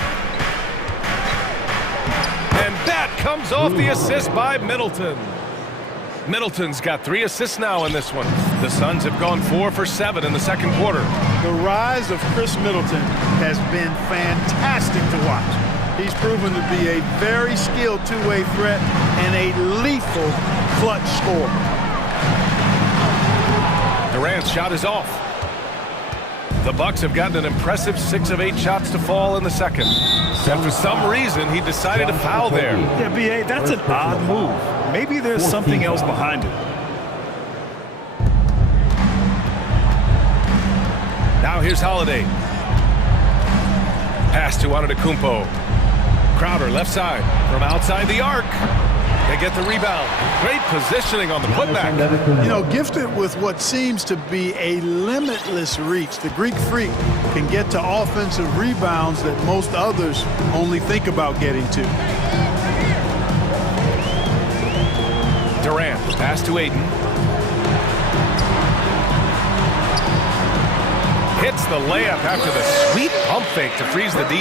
And that comes off the assist by Middleton. Middleton's got 3 assists now in this one. The Suns have gone 4 for 7 in the second quarter. The rise of Chris Middleton has been fantastic to watch. He's proven to be a very skilled two-way threat and a lethal clutch scorer. Durant's shot is off. The Bucks have gotten an impressive 6 of 8 shots to fall in the second. And for some reason, he decided to foul there. Yeah, B.A., that's an odd move. Maybe there's something else behind it. Now here's Holiday. Pass to Antetokounmpo. Crowder left side from outside the arc. They get the rebound. Great positioning on the putback. You know, gifted with what seems to be a limitless reach, the Greek Freak can get to offensive rebounds that most others only think about getting to. Durant, pass to Ayton. Hits the layup after the sweet pump fake to freeze the D.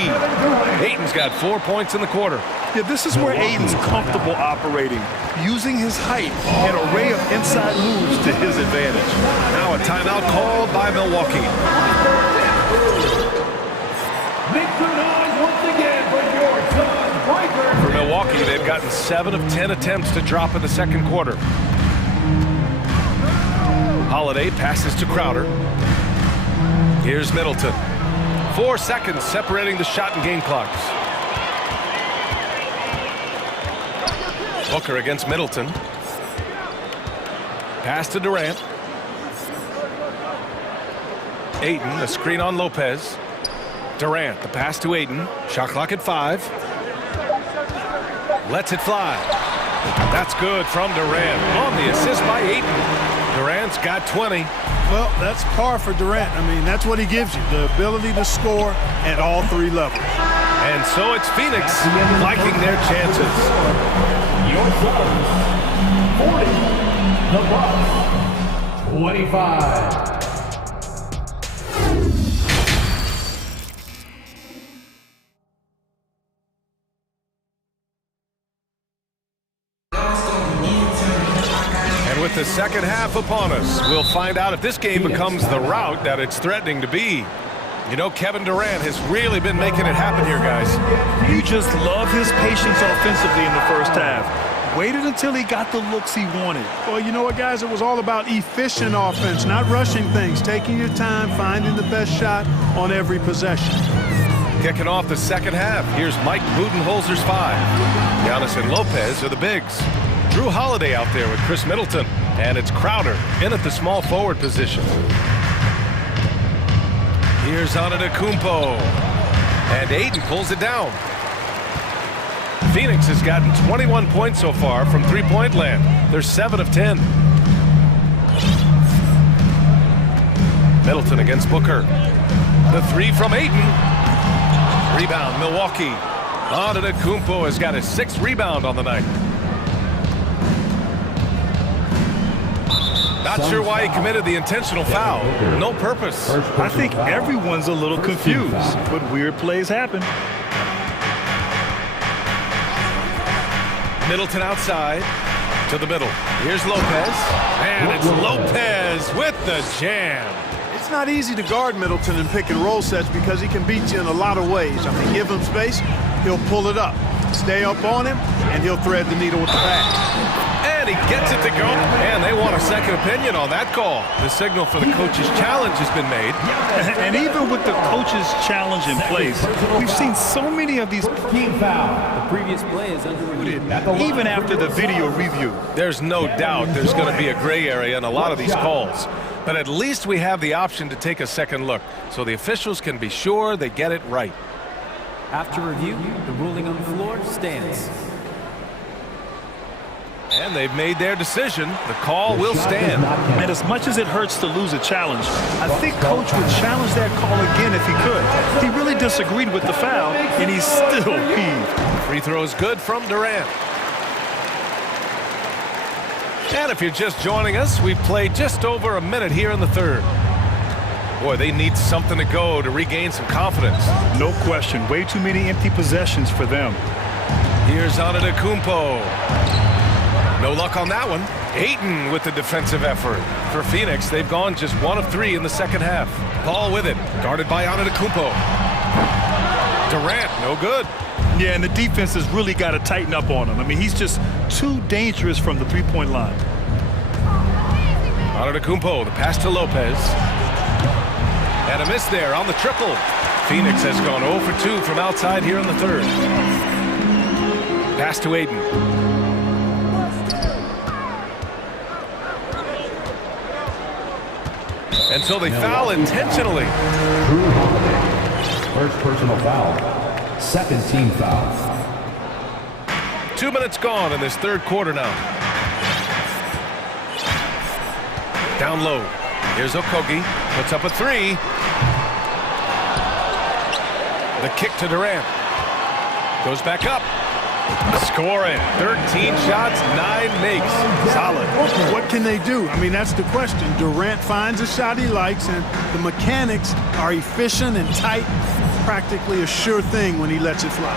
Ayton's got 4 points in the quarter. Yeah, this is where Ayton's comfortable operating, using his height and array of inside moves to his advantage. Now a timeout called by Milwaukee. Make some noise once again for your tiebreaker. For Milwaukee, they've gotten 7 of 10 attempts to drop in the second quarter. Holiday passes to Crowder. Here's Middleton. 4 seconds separating the shot and game clocks. Booker against Middleton. Pass to Durant. Ayton, a screen on Lopez. Durant, the pass to Ayton. Shot clock at 5. Lets it fly. That's good from Durant. On the assist by Ayton. Durant's got 20. Well, that's par for Durant. I mean, that's what he gives you, the ability to score at all 3 levels. And so it's Phoenix liking their chances. Your Suns, 40. The Bucks, 25. And with the second half upon us, we'll find out if this game becomes the rout that it's threatening to be. You know, Kevin Durant has really been making it happen here, guys. You just love his patience offensively in the first half. Waited until he got the looks he wanted. Well, you know what, guys? It was all about efficient offense, not rushing things, taking your time, finding the best shot on every possession. Kicking off the second half, here's Mike Budenholzer's 5. Giannis and Lopez are the bigs. Drew Holiday out there with Chris Middleton. And it's Crowder in at the small forward position. Here's Antetokounmpo. And Ayton pulls it down. Phoenix has gotten 21 points so far from three-point land. They're 7 of 10. Middleton against Booker. The 3 from Ayton. Rebound, Milwaukee. Antetokounmpo has got his 6th rebound on the night. Not sure why he committed the intentional foul. No purpose. I think everyone's a little confused, but weird plays happen. Middleton outside to the middle. Here's Lopez. And it's Lopez with the jam. not easy to guard Middleton in pick and roll sets because he can beat you in a lot of ways. I mean, give him space, he'll pull it up. Stay up on him, and he'll thread the needle with the pass. And he gets it to go. And they want a second opinion on that call. The signal for the coach's challenge has been made. And even with the coach's challenge in place, we've seen so many of these Team foul. The previous play is underrated. even after the video review. There's no doubt there's going to be a gray area in a lot of these calls. But at least we have the option to take a second look, so the officials can be sure they get it right. After review, the ruling on the floor stands. And they've made their decision. The call will stand. And as much as it hurts to lose a challenge, I think Coach would challenge that call again if he could. He really disagreed with the foul, and he's still peeved. Free throw is good from Durant. And if you're just joining us, we've played just over a minute here in the third. Boy, they need something to go to regain some confidence. No question. Way too many empty possessions for them. Here's Antetokounmpo. No luck on that one. Ayton with the defensive effort. For Phoenix, they've gone just 1 of 3 in the second half. Paul with it, guarded by Antetokounmpo. Durant, no good. Yeah, and the defense has really got to tighten up on him. I mean, he's just too dangerous from the three-point line. Antetokounmpo, the pass to Lopez. And a miss there on the triple. Phoenix has gone 0 for 2 from outside here in the third. Pass to Ayton. And so they foul intentionally. First personal foul. Second team foul. 2 minutes gone in this third quarter now. Down low. Here's Okogie. Puts up a 3. The kick to Durant. Goes back up. Scoring. 13 shots, 9 makes. Solid. What can they do? I mean, that's the question. Durant finds a shot he likes, and the mechanics are efficient and tight. Practically a sure thing when he lets it fly.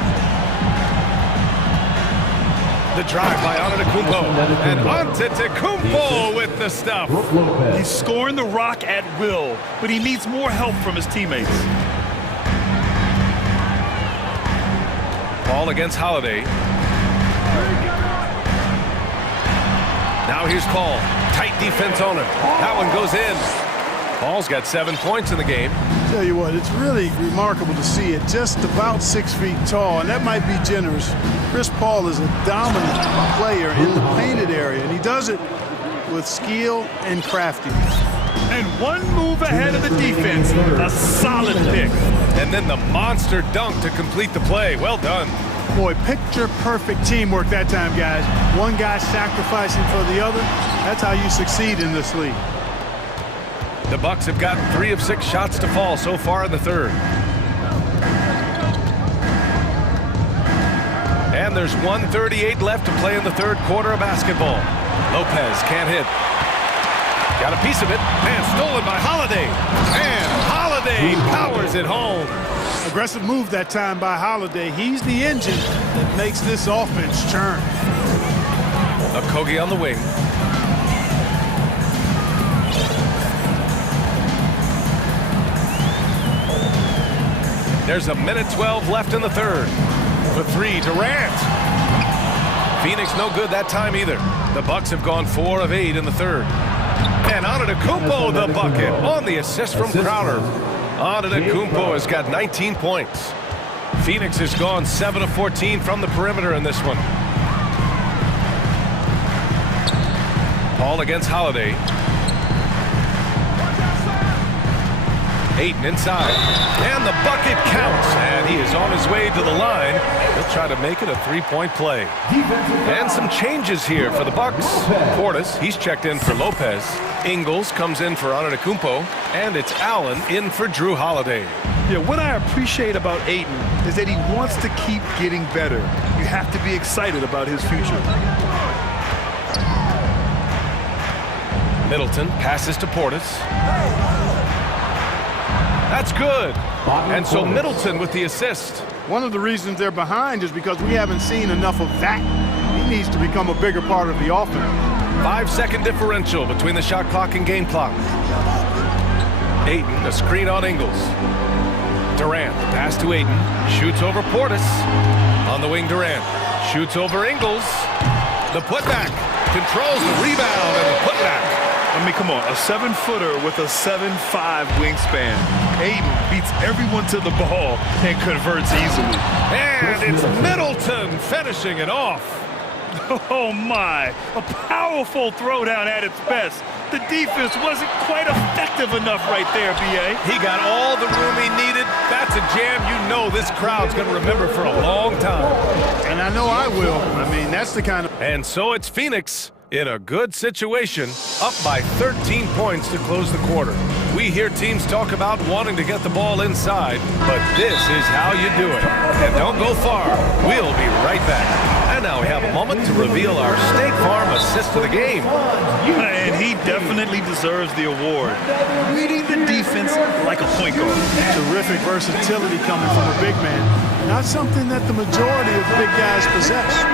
The drive by Antetokounmpo. And Antetokounmpo with the stuff. He's scoring the rock at will, but he needs more help from his teammates. Ball against Holiday. Now here's Paul. Tight defense on him. That one goes in. Paul's got 7 points in the game. Tell you what, it's really remarkable to see it. Just about 6 feet tall, and that might be generous. Chris Paul is a dominant player in the painted area, and he does it with skill and craftiness. And one move ahead of the defense. A solid pick. And then the monster dunk to complete the play. Well done. Boy, picture-perfect teamwork that time, guys. One guy sacrificing for the other. That's how you succeed in this league. The Bucks have gotten 3 of 6 shots to fall so far in the third. And there's 1:38 left to play in the third quarter of basketball. Lopez can't hit. Got a piece of it, and stolen by Holiday. And Holiday powers it home. Aggressive move that time by Holiday. He's the engine that makes this offense churn. Okogie on the wing. There's 1:12 left in the third. For 3, Durant. Phoenix no good that time either. The Bucks have gone 4 of 8 in the third. And Antetokounmpo the bucket on the assist from Crowder. Antetokounmpo has got 19 points. Phoenix has gone 7 of 14 from the perimeter in this one. Paul against Holiday. Ayton inside. And the bucket counts. And he is on his way to the line. He'll try to make it a 3-point play. And some changes here for the Bucks. Portis, he's checked in for Lopez. Ingles comes in for Antetokounmpo. And it's Allen in for Drew Holiday. Yeah, what I appreciate about Ayton is that he wants to keep getting better. You have to be excited about his future. Middleton passes to Portis. That's good. And so Middleton with the assist. One of the reasons they're behind is because we haven't seen enough of that. He needs to become a bigger part of the offense. 5-second differential between the shot clock and game clock. Ayton, a screen on Ingles. Durant, the pass to Ayton, shoots over Portis. On the wing, Durant shoots over Ingles. The putback, controls the rebound and the putback. I mean, come on, a 7-footer with a 7'5" wingspan. Ayton beats everyone to the ball and converts easily. And it's Middleton finishing it off. Oh my, a powerful throwdown at its best. The defense wasn't quite effective enough right there, B.A. He got all the room he needed. That's a jam you know this crowd's going to remember for a long time. And I know I will. I mean, that's the kind of... And so it's Phoenix in a good situation, up by 13 points to close the quarter. We hear teams talk about wanting to get the ball inside, but this is how you do it. And don't go far. We'll be right back. And now we have a moment to reveal our State Farm assist of the game. And he definitely deserves the award. Reading the defense like a point guard. Terrific versatility coming from a big man. Not something that the majority of big guys possess.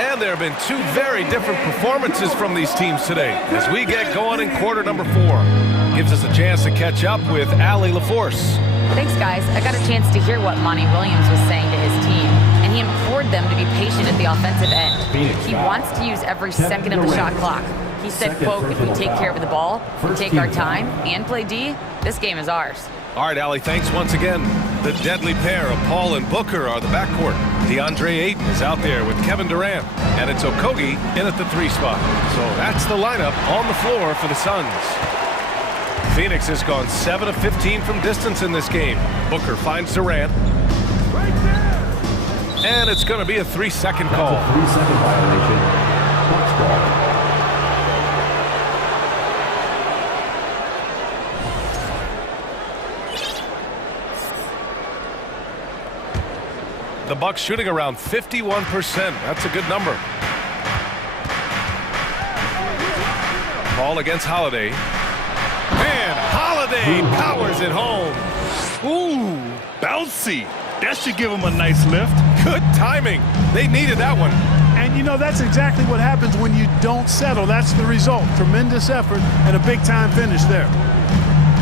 And there have been two very different performances from these teams today as we get going in quarter number 4. Gives us a chance to catch up with Allie LaForce. Thanks, guys. I got a chance to hear what Monty Williams was saying to his team, and he implored them to be patient at the offensive end. He wants to use every second of the shot clock. He said, quote, if we take care of the ball, we take our time, and play D, this game is ours. All right, Allie, thanks once again. The deadly pair of Paul and Booker are the backcourt. DeAndre Ayton is out there with Kevin Durant, and it's Okogie in at the 3 spot. So that's the lineup on the floor for the Suns. Phoenix has gone 7 of 15 from distance in this game. Booker finds Durant. And it's going to be a 3-second call. That's a 3-second violation. Box ball. The Bucks shooting around 51%. That's a good number. Ball against Holiday. And Holiday powers it home. Ooh, bouncy. That should give him a nice lift. Good timing. They needed that one. And, you know, that's exactly what happens when you don't settle. That's the result. Tremendous effort and a big-time finish there.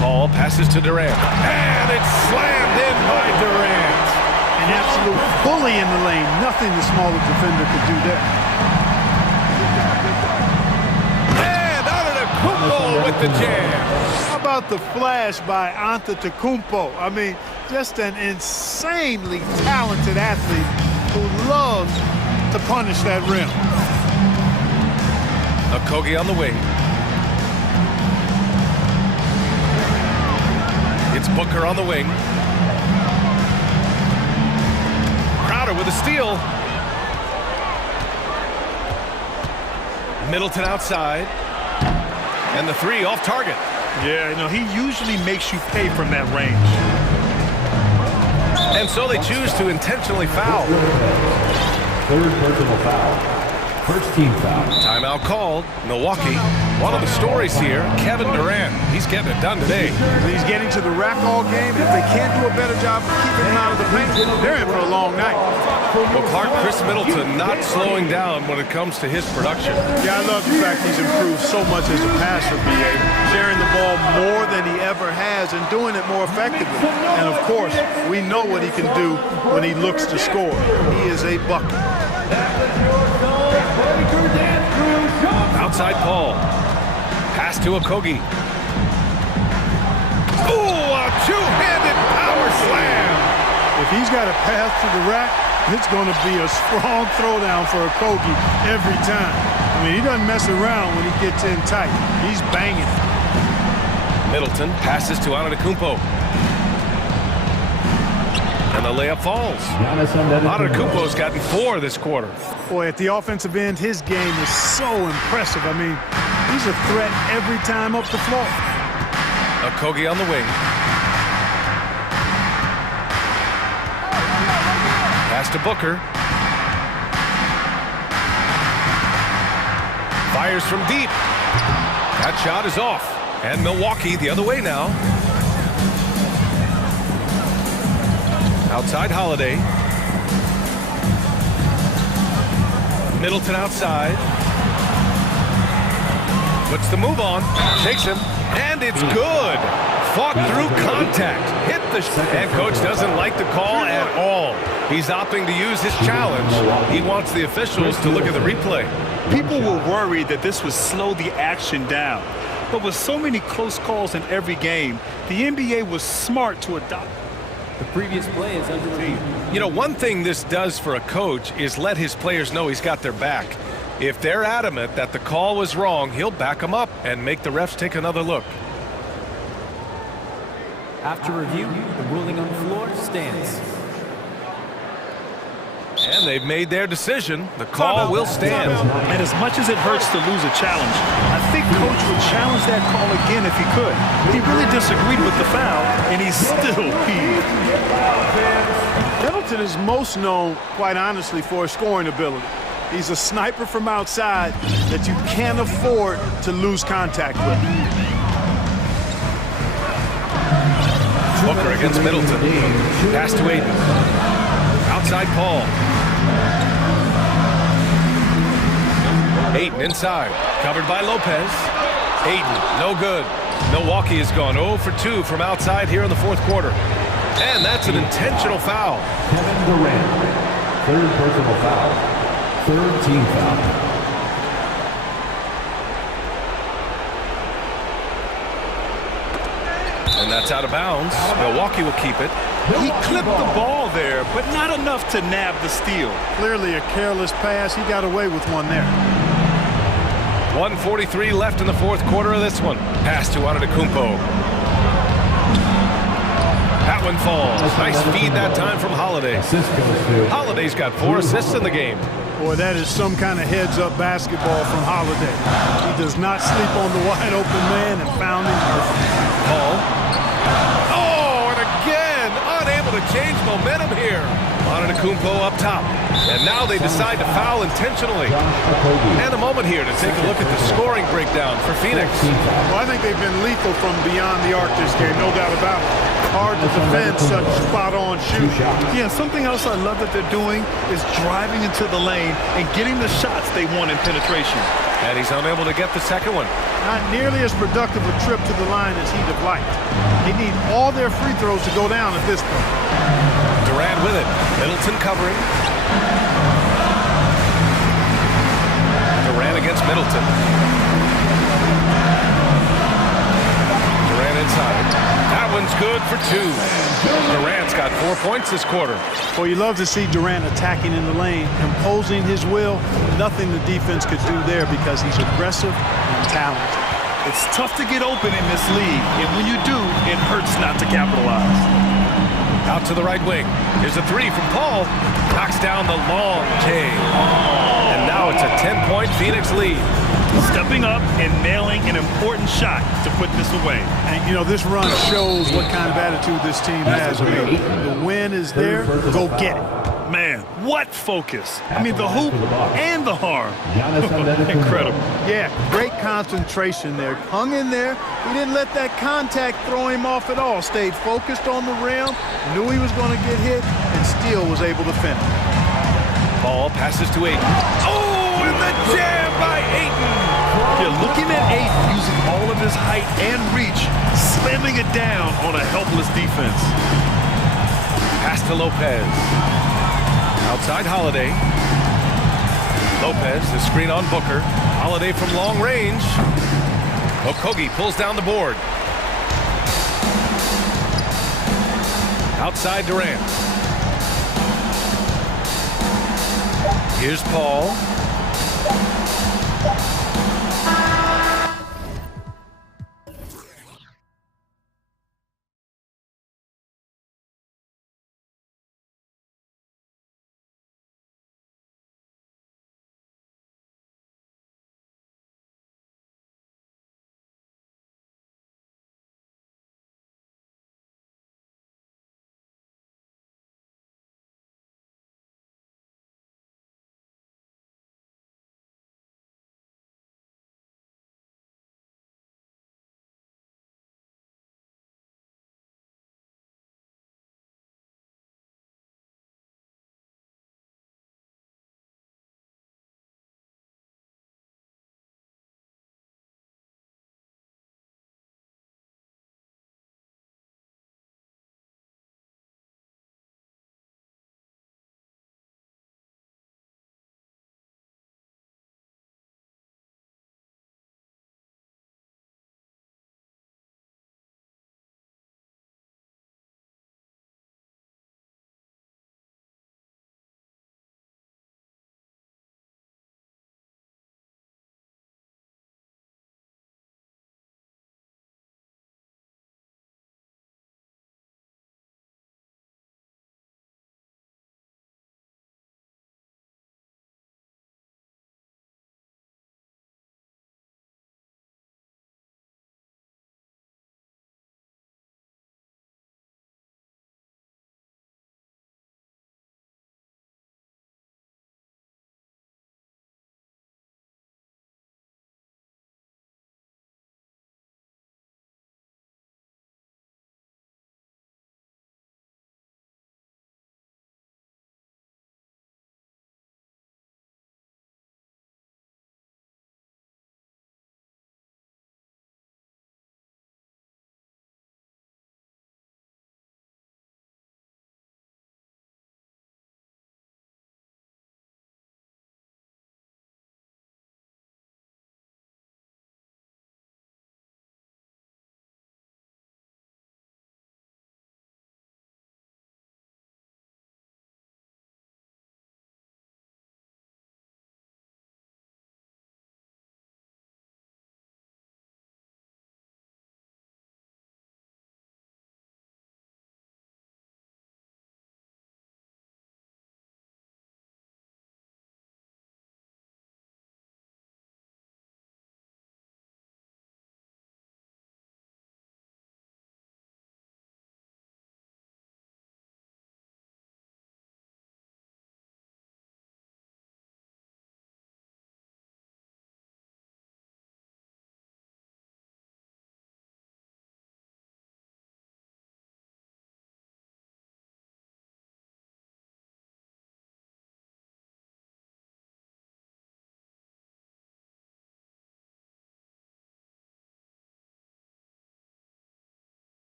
Ball passes to Durant. And it's slammed in by Durant. An absolute bully in the lane. Nothing the smaller defender could do there. And Antetokounmpo with the jam. How about the flash by Antetokounmpo? I mean, just an insanely talented athlete who loves to punish that rim. Okogie on the wing. It's Booker on the wing. Crowder with a steal. Middleton outside. And the 3 off target. Yeah, you know, he usually makes you pay from that range. And so they choose to intentionally foul. Third personal foul. First team foul. Timeout called. Milwaukee. One of the stories here, Kevin Durant. He's getting it done today. He's getting to the rack all game. If they can't do a better job of keeping him out of the paint, they're in for a long night. Well, Clark, Chris Middleton not slowing down when it comes to his production. Yeah, I love the fact he's improved so much as a passer, B.A. Sharing the ball more than he ever has and doing it more effectively. And, of course, we know what he can do when he looks to score. He is a bucket. Outside Paul. Pass to Okogie. Ooh, a two-handed power slam. If he's got a path to the rack, it's going to be a strong throwdown for Okogie every time. I mean, he doesn't mess around when he gets in tight. He's banging. Middleton passes to Antetokounmpo. And the layup falls. Antetokounmpo's gotten 4 this quarter. Boy, at the offensive end, his game is so impressive. I mean, he's a threat every time up the floor. Okogie on the wing. Pass to Booker. Fires from deep. That shot is off. And Milwaukee the other way now. Outside Holiday. Middleton outside. Puts the move on. Shakes him. And it's good. Fought through contact. Hit the... And coach doesn't like the call at all. He's opting to use his challenge. He wants the officials to look at the replay. People were worried that this would slow the action down. But with so many close calls in every game, the NBA was smart to adopt. The previous play is under review. You know, one thing this does for a coach is let his players know he's got their back. If they're adamant that the call was wrong, he'll back them up and make the refs take another look. After review, the ruling on the floor stands. And they've made their decision. The call will stand. And as much as it hurts to lose a challenge, I think coach would challenge that call again if he could. He really disagreed with the foul, and he's still peeved. Middleton is most known, quite honestly, for his scoring ability. He's a sniper from outside that you can't afford to lose contact with. Booker against Middleton. Pass to Aiden. Outside Paul. Aiden inside. Covered by Lopez. Aiden, no good. Milwaukee has gone 0 for 2 from outside here in the fourth quarter. And that's an intentional foul. Kevin Durant, third personal foul. Third team foul. And that's out of bounds. Milwaukee will keep it. He clipped the ball there, but not enough to nab the steal. Clearly a careless pass. He got away with one there. 1:43 left in the fourth quarter of this one. Pass to Antetokounmpo. That one falls. Nice feed that time from Holiday. Holiday's got 4 assists in the game. Boy, that is some kind of heads-up basketball from Holiday. He does not sleep on the wide-open man and found him perfect. Paul. Oh, and again, unable to change momentum here. Antetokounmpo up top. And now they decide to foul intentionally. And a moment here to take a look at the scoring breakdown for Phoenix. Well, I think they've been lethal from beyond the arc this game, no doubt about it. Hard to defend such spot-on shooting. Yeah, something else I love that they're doing is driving into the lane and getting the shots they want in penetration. And he's unable to get the second one. Not nearly as productive a trip to the line as he'd have liked. They need all their free throws to go down at this point. Durant with it. Middleton covering. Durant against Middleton. Durant inside. That one's good for 2. Durant's got 4 points this quarter. Well, you love to see Durant attacking in the lane, imposing his will. Nothing the defense could do there because he's aggressive and talented. It's tough to get open in this league, and when you do, it hurts not to capitalize. Out to the right wing. Here's a 3 from Paul. Knocks down the long J. And now it's a 10-point Phoenix lead. Stepping up and nailing an important shot to put this away. And, you know, this run shows what kind of attitude this team has. I mean, the win is there. Go get it. Man, what focus. I mean, the hoop and the harm. Incredible. Yeah, great concentration there. Hung in there. He didn't let that contact throw him off at all. Stayed focused on the rim, knew he was going to get hit, and still was able to finish. Ball passes to Aiden. Oh, and the jam by Aiden. You're looking at Aiden using all of his height and reach, slamming it down on a helpless defense. Pass to Lopez. Outside Holiday. Lopez, the screen on Booker. Holiday from long range. Okogie pulls down the board. Outside Durant. Here's Paul.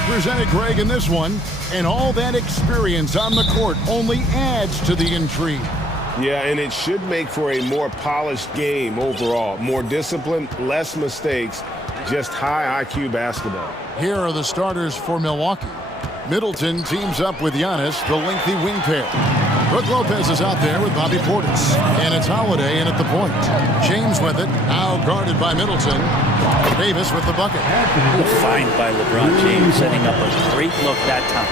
represented, Greg, in this one, and all that experience on the court only adds to the intrigue. Yeah, and it should make for a more polished game overall. More discipline, less mistakes, just high IQ basketball. Here are the starters for Milwaukee. Middleton teams up with Giannis, the lengthy wing pair. Brook Lopez is out there with Bobby Portis. And it's Holiday in at the point. James with it, now guarded by Middleton. Davis with the bucket. Fine by LeBron James, setting up a great look that time.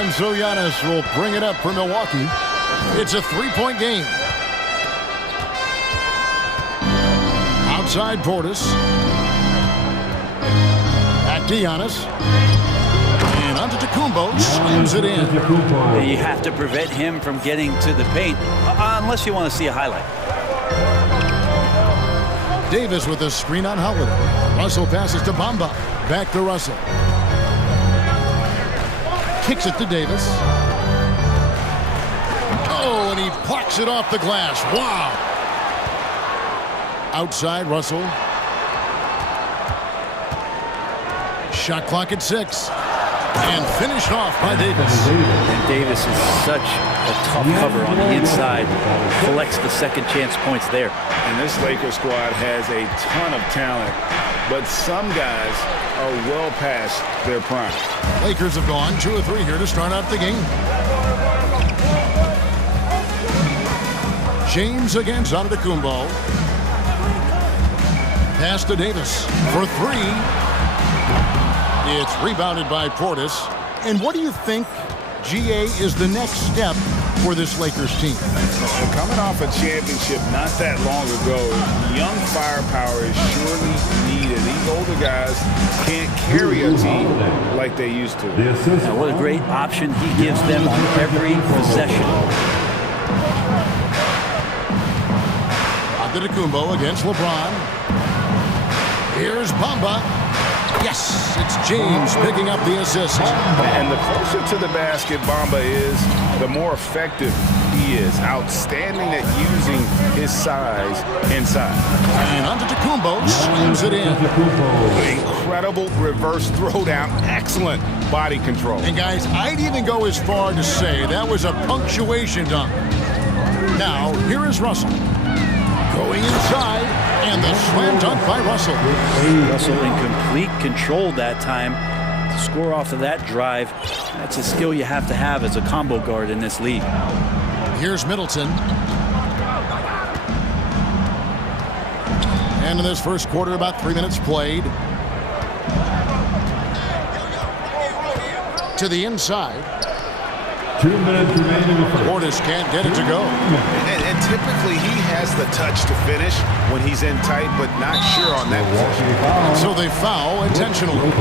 And so Giannis will bring it up for Milwaukee. It's a three-point game. Outside Portis. Back to Giannis. And onto Tacumbo. Slams it in. You have to prevent him from getting to the paint, unless you want to see a highlight. Davis with a screen on Holiday. Russell passes to Bamba. Back to Russell. Kicks it to Davis. Oh, and he plucks it off the glass. Wow. Outside, Russell. Shot clock at 6. And finished off by Davis. And Davis is such a tough cover on the inside. Collects the second chance points there. And this Lakers squad has a ton of talent, but some guys are well past their prime. Lakers have gone 2 or 3 here to start out the game. James against Antetokounmpo. Pass to Davis for 3. It's rebounded by Portis. And what do you think, GA, is the next step for this Lakers team? Well, coming off a championship not that long ago, young firepower is surely needed. These older guys can't carry a team like they used to. Now, what a great option he gives them on every possession. Antetokounmpo against LeBron. Here's Bamba. Yes, it's James picking up the assist. And the closer to the basket Bamba is, the more effective he is. Outstanding at using his size inside. And Antetokounmpo slams it in. Incredible reverse throwdown. Excellent body control. And guys, I'd even go as far to say that was a punctuation dunk. Now, here is Russell. Going inside, and the slam dunk by Russell. Russell in complete control that time. To score off of that drive, that's a skill you have to have as a combo guard in this league. Here's Middleton. And in this first quarter, about 3 minutes played. To the inside. 2 minutes remaining. Portis can't get it to go. And typically he has the touch to finish when he's in tight, but not sure on that possession. So they foul intentionally.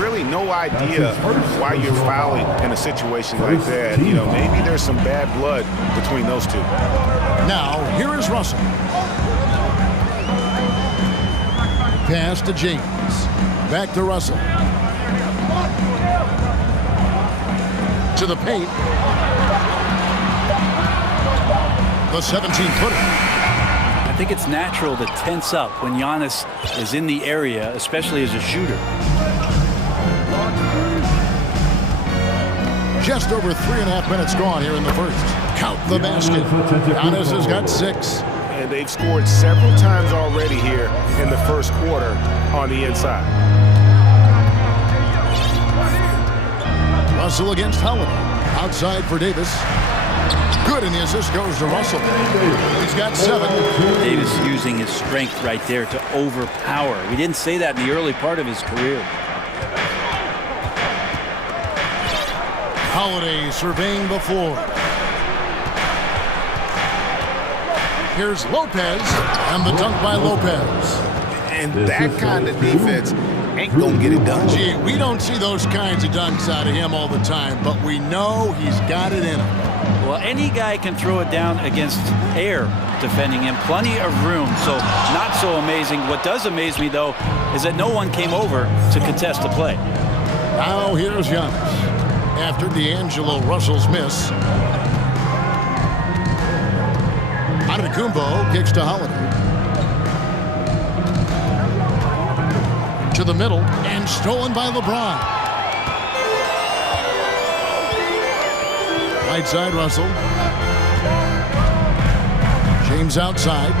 Really no idea why you're fouling in a situation like that. You know, maybe there's some bad blood between those two. Now, here is Russell. Pass to James. Back to Russell. To the paint. The 17-footer. I think it's natural to tense up when Giannis is in the area, especially as a shooter. Just over 3.5 minutes gone here in the first. Count the basket. Giannis has got 6. And they've scored several times already here in the first quarter on the inside. Russell against Holiday. Outside for Davis. Good, and the assist goes to Russell. He's got 7. Davis using his strength right there to overpower. We didn't say that in the early part of his career. Holiday surveying the floor. Here's Lopez, and the dunk by Lopez. And that kind of defense ain't gonna get it done. Gee, we don't see those kinds of dunks out of him all the time, but we know he's got it in him. Well, any guy can throw it down against air defending him. Plenty of room, so not so amazing. What does amaze me, though, is that no one came over to contest the play. Now here's Giannis. After D'Angelo Russell's miss. Antetokounmpo kicks to Holiday. To the middle and stolen by LeBron. Right side, Russell. James outside.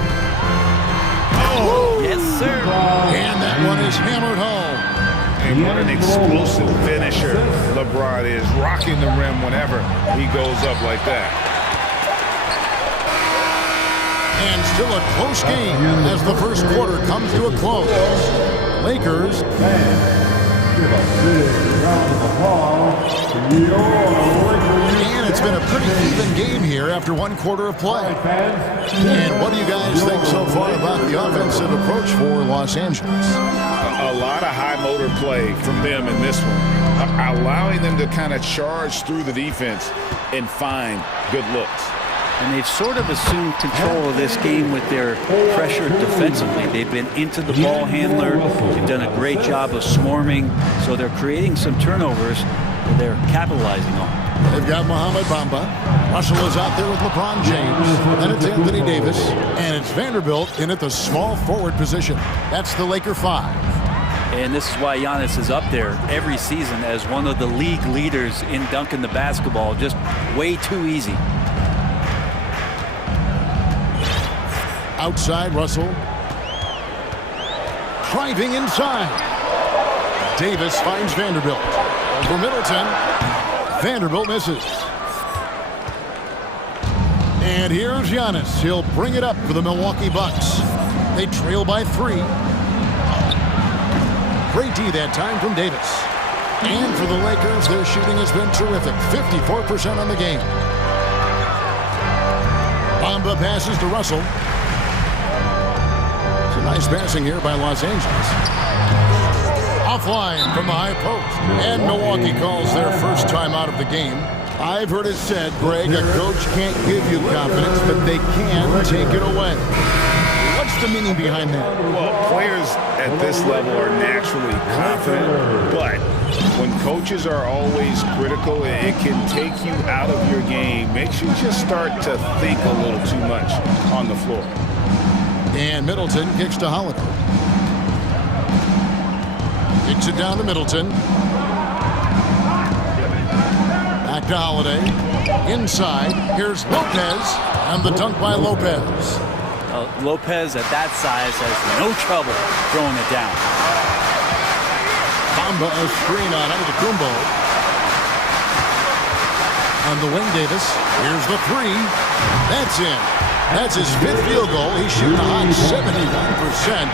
Oh, yes, sir. And that one is hammered home. And what an explosive finisher LeBron is, rocking the rim whenever he goes up like that. And still a close game as the first quarter comes to a close. Lakers. Give a big round of applause to your Lakers. And it's been a pretty even game here after one quarter of play. And what do you guys think so far about the offensive approach for Los Angeles? A lot of high motor play from them in this one, allowing them to kind of charge through the defense and find good looks. And they've sort of assumed control of this game with their pressure defensively. They've been into the ball handler. They've done a great job of swarming. So they're creating some turnovers that they're capitalizing on. They've got Mohamed Bamba. Russell is out there with LeBron James. Then it's Anthony Davis. And it's Vanderbilt in at the small forward position. That's the Laker 5. And this is why Giannis is up there every season as one of the league leaders in dunking the basketball. Just way too easy. Outside, Russell. Driving inside. Davis finds Vanderbilt. Over Middleton. Vanderbilt misses. And here's Giannis. He'll bring it up for the Milwaukee Bucks. They trail by 3. Great D that time from Davis. And for the Lakers, their shooting has been terrific. 54% on the game. Bamba passes to Russell. Nice passing here by Los Angeles. Offline from the high post. And Milwaukee calls their first time out of the game. I've heard it said, Greg, a coach can't give you confidence, but they can take it away. What's the meaning behind that? Well, players at this level are naturally confident, but when coaches are always critical, it can take you out of your game. Makes you just start to think a little too much on the floor. And Middleton kicks to Holiday. Kicks it down to Middleton. Back to Holiday. Inside. Here's Lopez. And the dunk by Lopez. Lopez at that size has no trouble throwing it down. Bamba a screen on Antetokounmpo. On the wing, Davis. Here's the 3. That's in. That's his 5th field goal. He's shooting a hot 71%.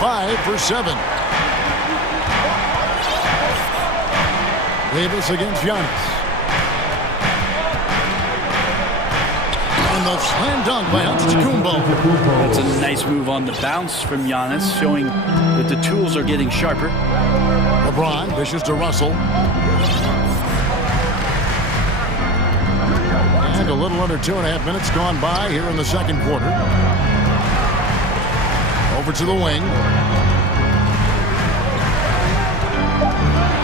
5 for 7. Davis against Giannis. And the slam dunk by Antetokounmpo. That's a nice move on the bounce from Giannis, showing that the tools are getting sharper. LeBron dishes to Russell. And a little under 2.5 minutes gone by here in the second quarter. Over to the wing.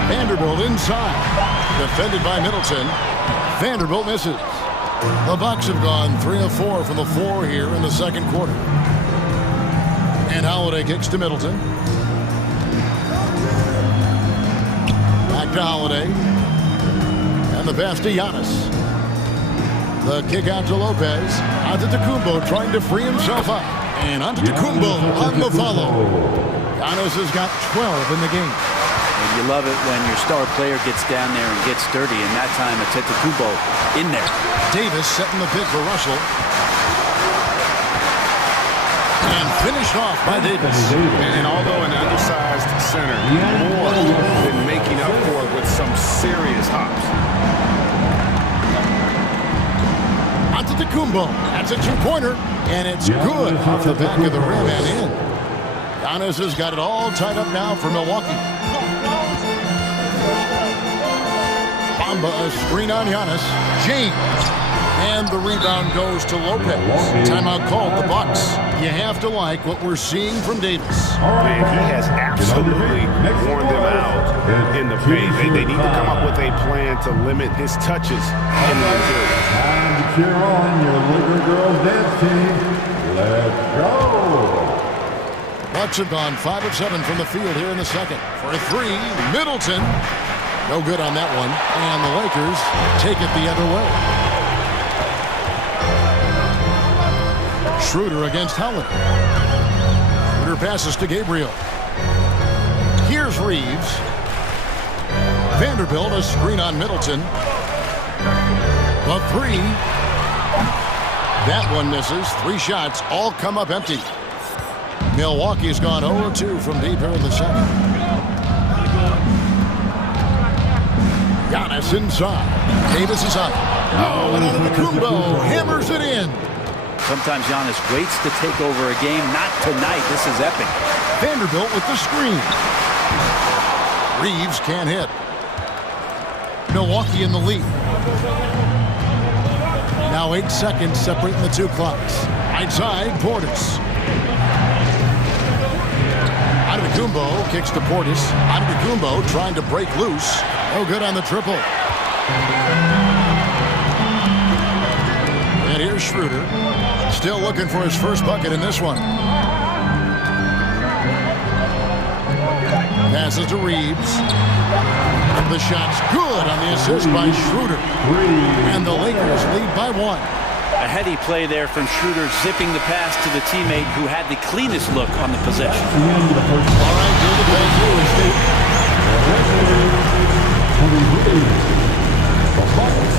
Vanderbilt inside. Defended by Middleton. Vanderbilt misses. The Bucks have gone 3 of 4 from the floor here in the second quarter. And Holiday kicks to Middleton. Back to Holiday. And the pass to Giannis. The kick out to Lopez. Antetokounmpo trying to free himself up. And Antetokounmpo on the follow. Giannis has got 12 in the game. And you love it when your star player gets down there and gets dirty. And that time, Antetokounmpo in there. Davis setting the pick for Russell. And finished off by Davis. And although an undersized center, more than making up for it with some serious hops. Antetokounmpo. That's a 2-pointer. And it's good off the back of the rim and in. Giannis has got it all tied up now for Milwaukee. Bamba a screen on Giannis. James. And the rebound goes to Lopez. Timeout called the Bucks. You have to like what we're seeing from Davis. Man, he has absolutely worn them out in the paint. They need to come up with a plan to limit his touches in the interior. Time to cheer on your Laker girls dance team. Let's go! Bucks have gone 5 of 7 from the field here in the second. For a three, Middleton. No good on that one. And the Lakers take it the other way. Schroeder against Howland. Schroeder passes to Gabriel. Here's Reeves. Vanderbilt, a screen on Middleton. The three. That one misses. 3 shots all come up empty. Milwaukee's gone 0-2 from deep here in the second. Giannis inside. Davis is up. Oh, and Antetokounmpo hammers it in. Sometimes Giannis waits to take over a game. Not tonight. This is epic. Vanderbilt with the screen. Reeves can't hit. Milwaukee in the lead. Now 8 seconds separating the two clocks. Right side, Portis. Antetokounmpo kicks to Portis. Antetokounmpo trying to break loose. No good on the triple. And here's Schroeder. Still looking for his first bucket in this one. Passes to Reeves. The shot's good on the assist by Schroeder. And the Lakers lead by 1. A heady play there from Schroeder, zipping the pass to the teammate who had the cleanest look on the possession. All right, David, thank you. The Bucks,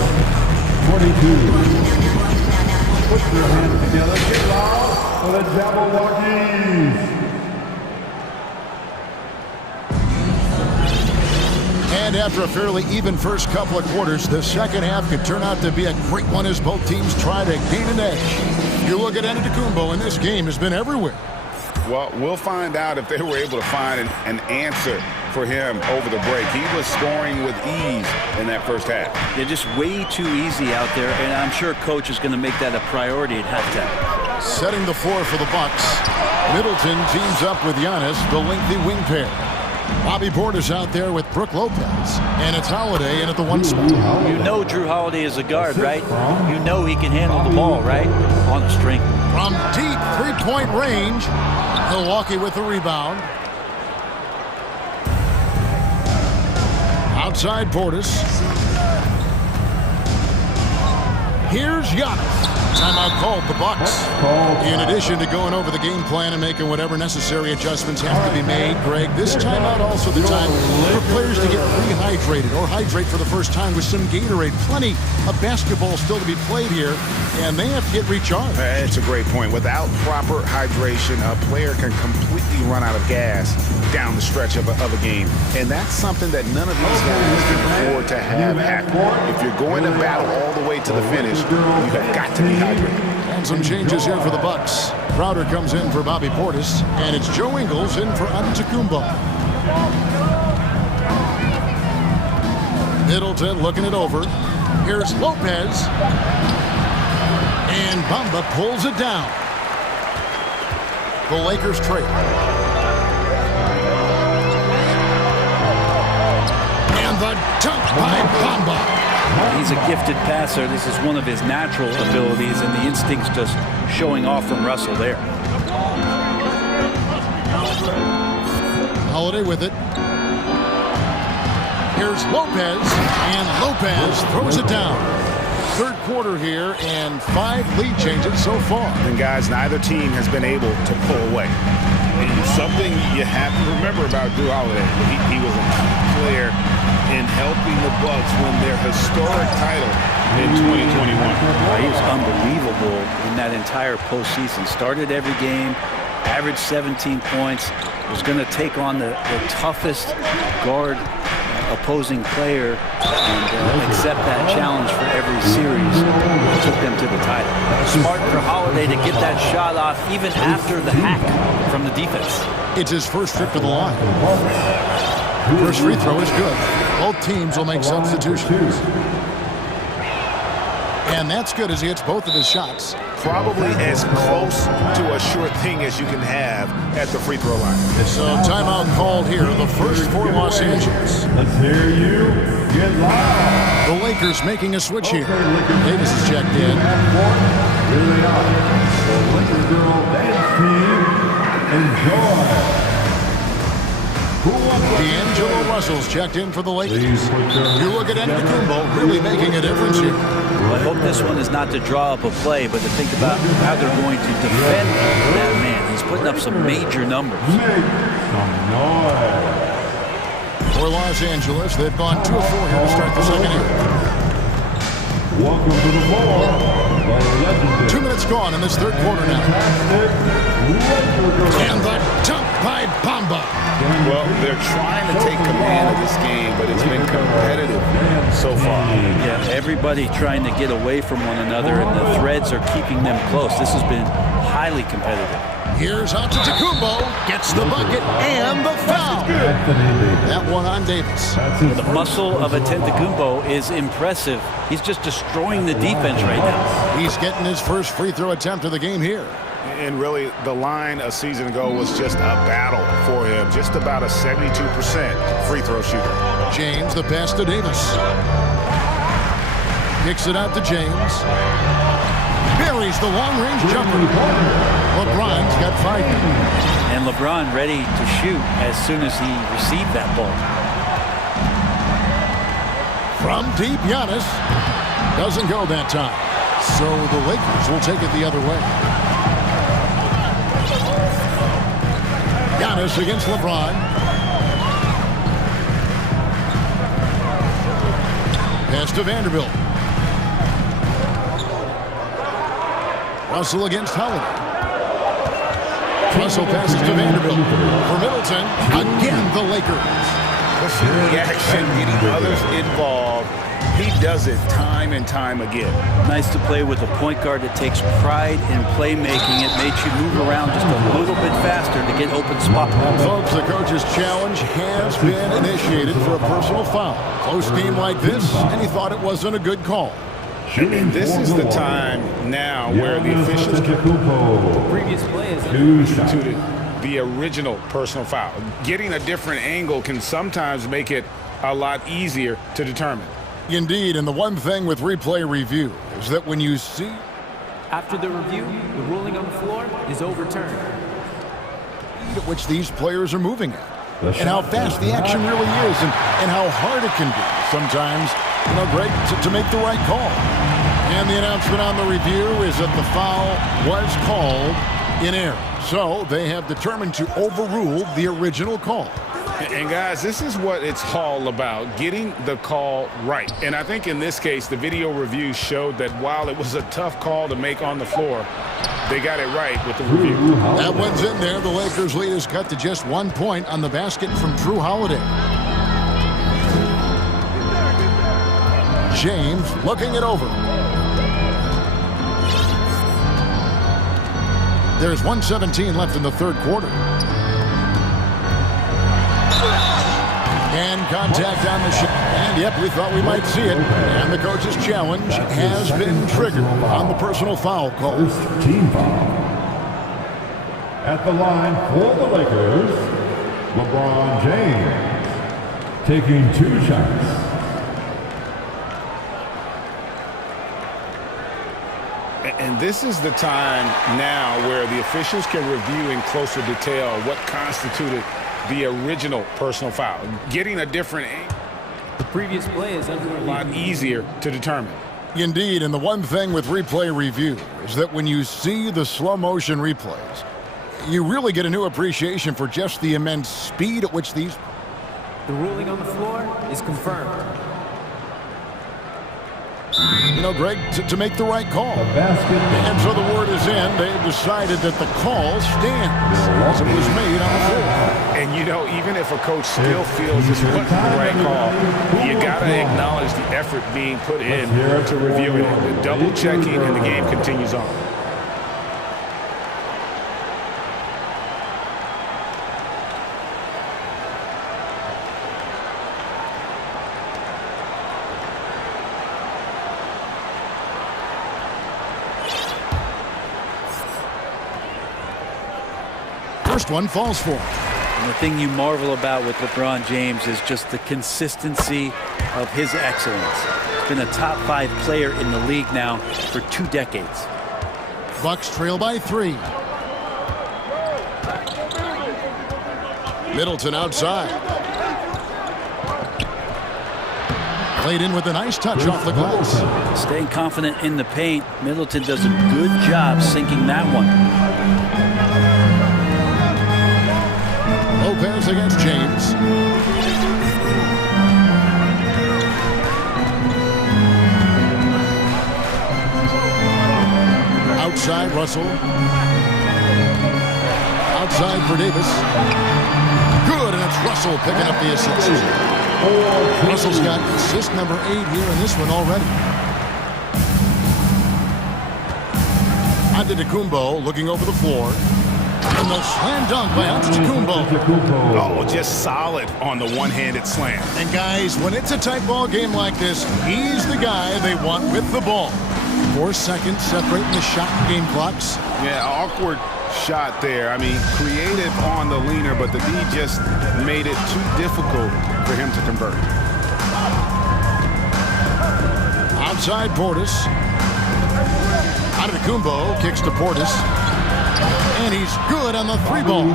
22. Put your hands together. Get loud for the Jabberwockies. And after a fairly even first couple of quarters, the second half could turn out to be a great one as both teams try to gain an edge. You look at Antetokounmpo, and this game has been everywhere. Well, we'll find out if they were able to find an answer for him over the break. He was scoring with ease in that first half. They're just way too easy out there, and I'm sure coach is going to make that a priority at halftime. Setting the floor for the Bucks. Middleton teams up with Giannis, the lengthy wing pair. Bobby Portis out there with Brook Lopez. And it's Holiday in at the 1 spot. You know Drew Holiday is a guard, right? You know he can handle the ball, right? On a string. From deep three-point range, Milwaukee with the rebound. Outside Portis. Here's Giannis. Timeout called the Bucks. In addition to going over the game plan and making whatever necessary adjustments have to be made, Greg, this timeout also the time for players to get rehydrated or hydrate for the first time with some Gatorade. Plenty of basketball still to be played here, and they have to get recharged. It's a great point. Without proper hydration, a player can completely run out of gas down the stretch of a game. And that's something that none of these guys can afford to have happen. If you're going to battle all the way to the finish, you have got to be hydrated. And some changes here for the Bucks. Crowder comes in for Bobby Portis, and it's Joe Ingles in for Antetokounmpo. Middleton looking it over. Here's Lopez. And Bamba pulls it down. The Lakers trail. And the dunk by Bamba. He's a gifted passer. This is one of his natural abilities, and the instincts just showing off from Russell there. Holiday with it. Here's Lopez, and Lopez throws it down. Third quarter here, and 5 lead changes so far. And guys, neither team has been able to pull away. And something you have to remember about Drew Holiday, he was a key player in helping the Bucks win their historic title in 2021. He was unbelievable in that entire postseason. Started every game, averaged 17 points, was going to take on the toughest guard opposing player and accept that challenge for every series. Took them to the title. Smart for Holiday to get that shot off even after the hack from the defense. It's his first trip to the line. First free throw is good. Both teams will make substitutions. And that's good as he hits both of his shots. Probably as close to a sure thing as you can have at the free throw line. So timeout called here, the first for Los Angeles. Let's hear you get loud. The Lakers making a switch here. Davis is checked in. Here they are. The Lakers girl dance team. enjoy. D'Angelo Russell's checked in for the Lakers. You look at Antetokounmpo really making a difference here. Well, I hope this one is not to draw up a play, but to think about how they're going to defend that man. He's putting up some major numbers. For Los Angeles, they've gone 2 of 4 here to start the second half. Welcome to the floor. 2 minutes gone in this third quarter now. And the dunk by Bamba. Well, they're trying to take command of this game, but it's been competitive so far. Yeah, everybody trying to get away from one another, and the threads are keeping them close. This has been highly competitive. Here's Antetokounmpo, gets the bucket and the foul. That one on Davis. The muscle of Antetokounmpo is impressive. He's just destroying the defense right now. He's getting his first free throw attempt of the game here. And really, the line a season ago was just a battle for him. Just about a 72% free throw shooter. James, the pass to Davis. Kicks it out to James. Buries the long-range jumper. LeBron's got 5. And LeBron ready to shoot as soon as he received that ball. From deep, Giannis. Doesn't go that time. So the Lakers will take it the other way. Giannis against LeBron. Pass to Vanderbilt. Russell against Holiday. Russell passes to Vanderbilt. For Middleton, again the Lakers. The action, getting others involved. He does it time and time again. Nice to play with a point guard that takes pride in playmaking. It makes you move around just a little bit faster to get open spots. Folks, the coach's challenge has been initiated for a personal foul. Close game like this, and he thought it wasn't a good call. And this is the time now where the officials Previous play is instituted the original personal foul. Getting a different angle can sometimes make it a lot easier to determine. Indeed, and the one thing with replay review is that when you see... After the review, the ruling on the floor is overturned. ...at which these players are moving at, and how fast the action really is, and how hard it can be sometimes, Greg, to make the right call. And the announcement on the review is that the foul was called in error. So they have determined to overrule the original call. And guys, this is what it's all about, getting the call right. And I think in this case, the video review showed that while it was a tough call to make on the floor, they got it right with the review. That one's in there. The Lakers' lead is cut to just 1 point on the basket from Drew Holiday. James looking it over. There's 1:17 left in the third quarter. And contact on the shot. And yep, we thought we might see it. And the coach's challenge has been triggered on the personal foul call. First team foul. At the line for the Lakers, LeBron James taking 2 shots. And this is the time now where the officials can review in closer detail what constituted the original personal foul. Getting a different angle. The previous play is under a lot easier to determine. Indeed, and the one thing with replay review is that when you see the slow motion replays, you really get a new appreciation for just the immense speed at which these... The ruling on the floor is confirmed. Greg, to make the right call. And so the word is in. They've decided that the call stands as it was made on the floor. And even if a coach still feels this wasn't the right call, you got to acknowledge the effort being put in to reviewing it. The double checking, and the game continues on. First one falls for him. And the thing you marvel about with LeBron James is just the consistency of his excellence. He's been a top 5 player in the league now for 2 decades. Bucks trail by 3. Middleton outside. Played in with a nice touch off the glass. Staying confident in the paint. Middleton does a good job sinking that one. Lopez against James. Outside Russell. Outside for Davis. Good, and it's Russell picking up the assist. Russell's got assist number 8 here in this one already. Antetokounmpo looking over the floor. And the slam dunk by Antetokounmpo. Oh, just solid on the one-handed slam. And guys, when it's a tight ball game like this, he's the guy they want with the ball. 4 seconds separating the shot and game clocks. Yeah, awkward shot there. I mean, creative on the leaner, but the D just made it too difficult for him to convert. Outside Portis. Antetokounmpo kicks to Portis. And he's good on the 3-ball.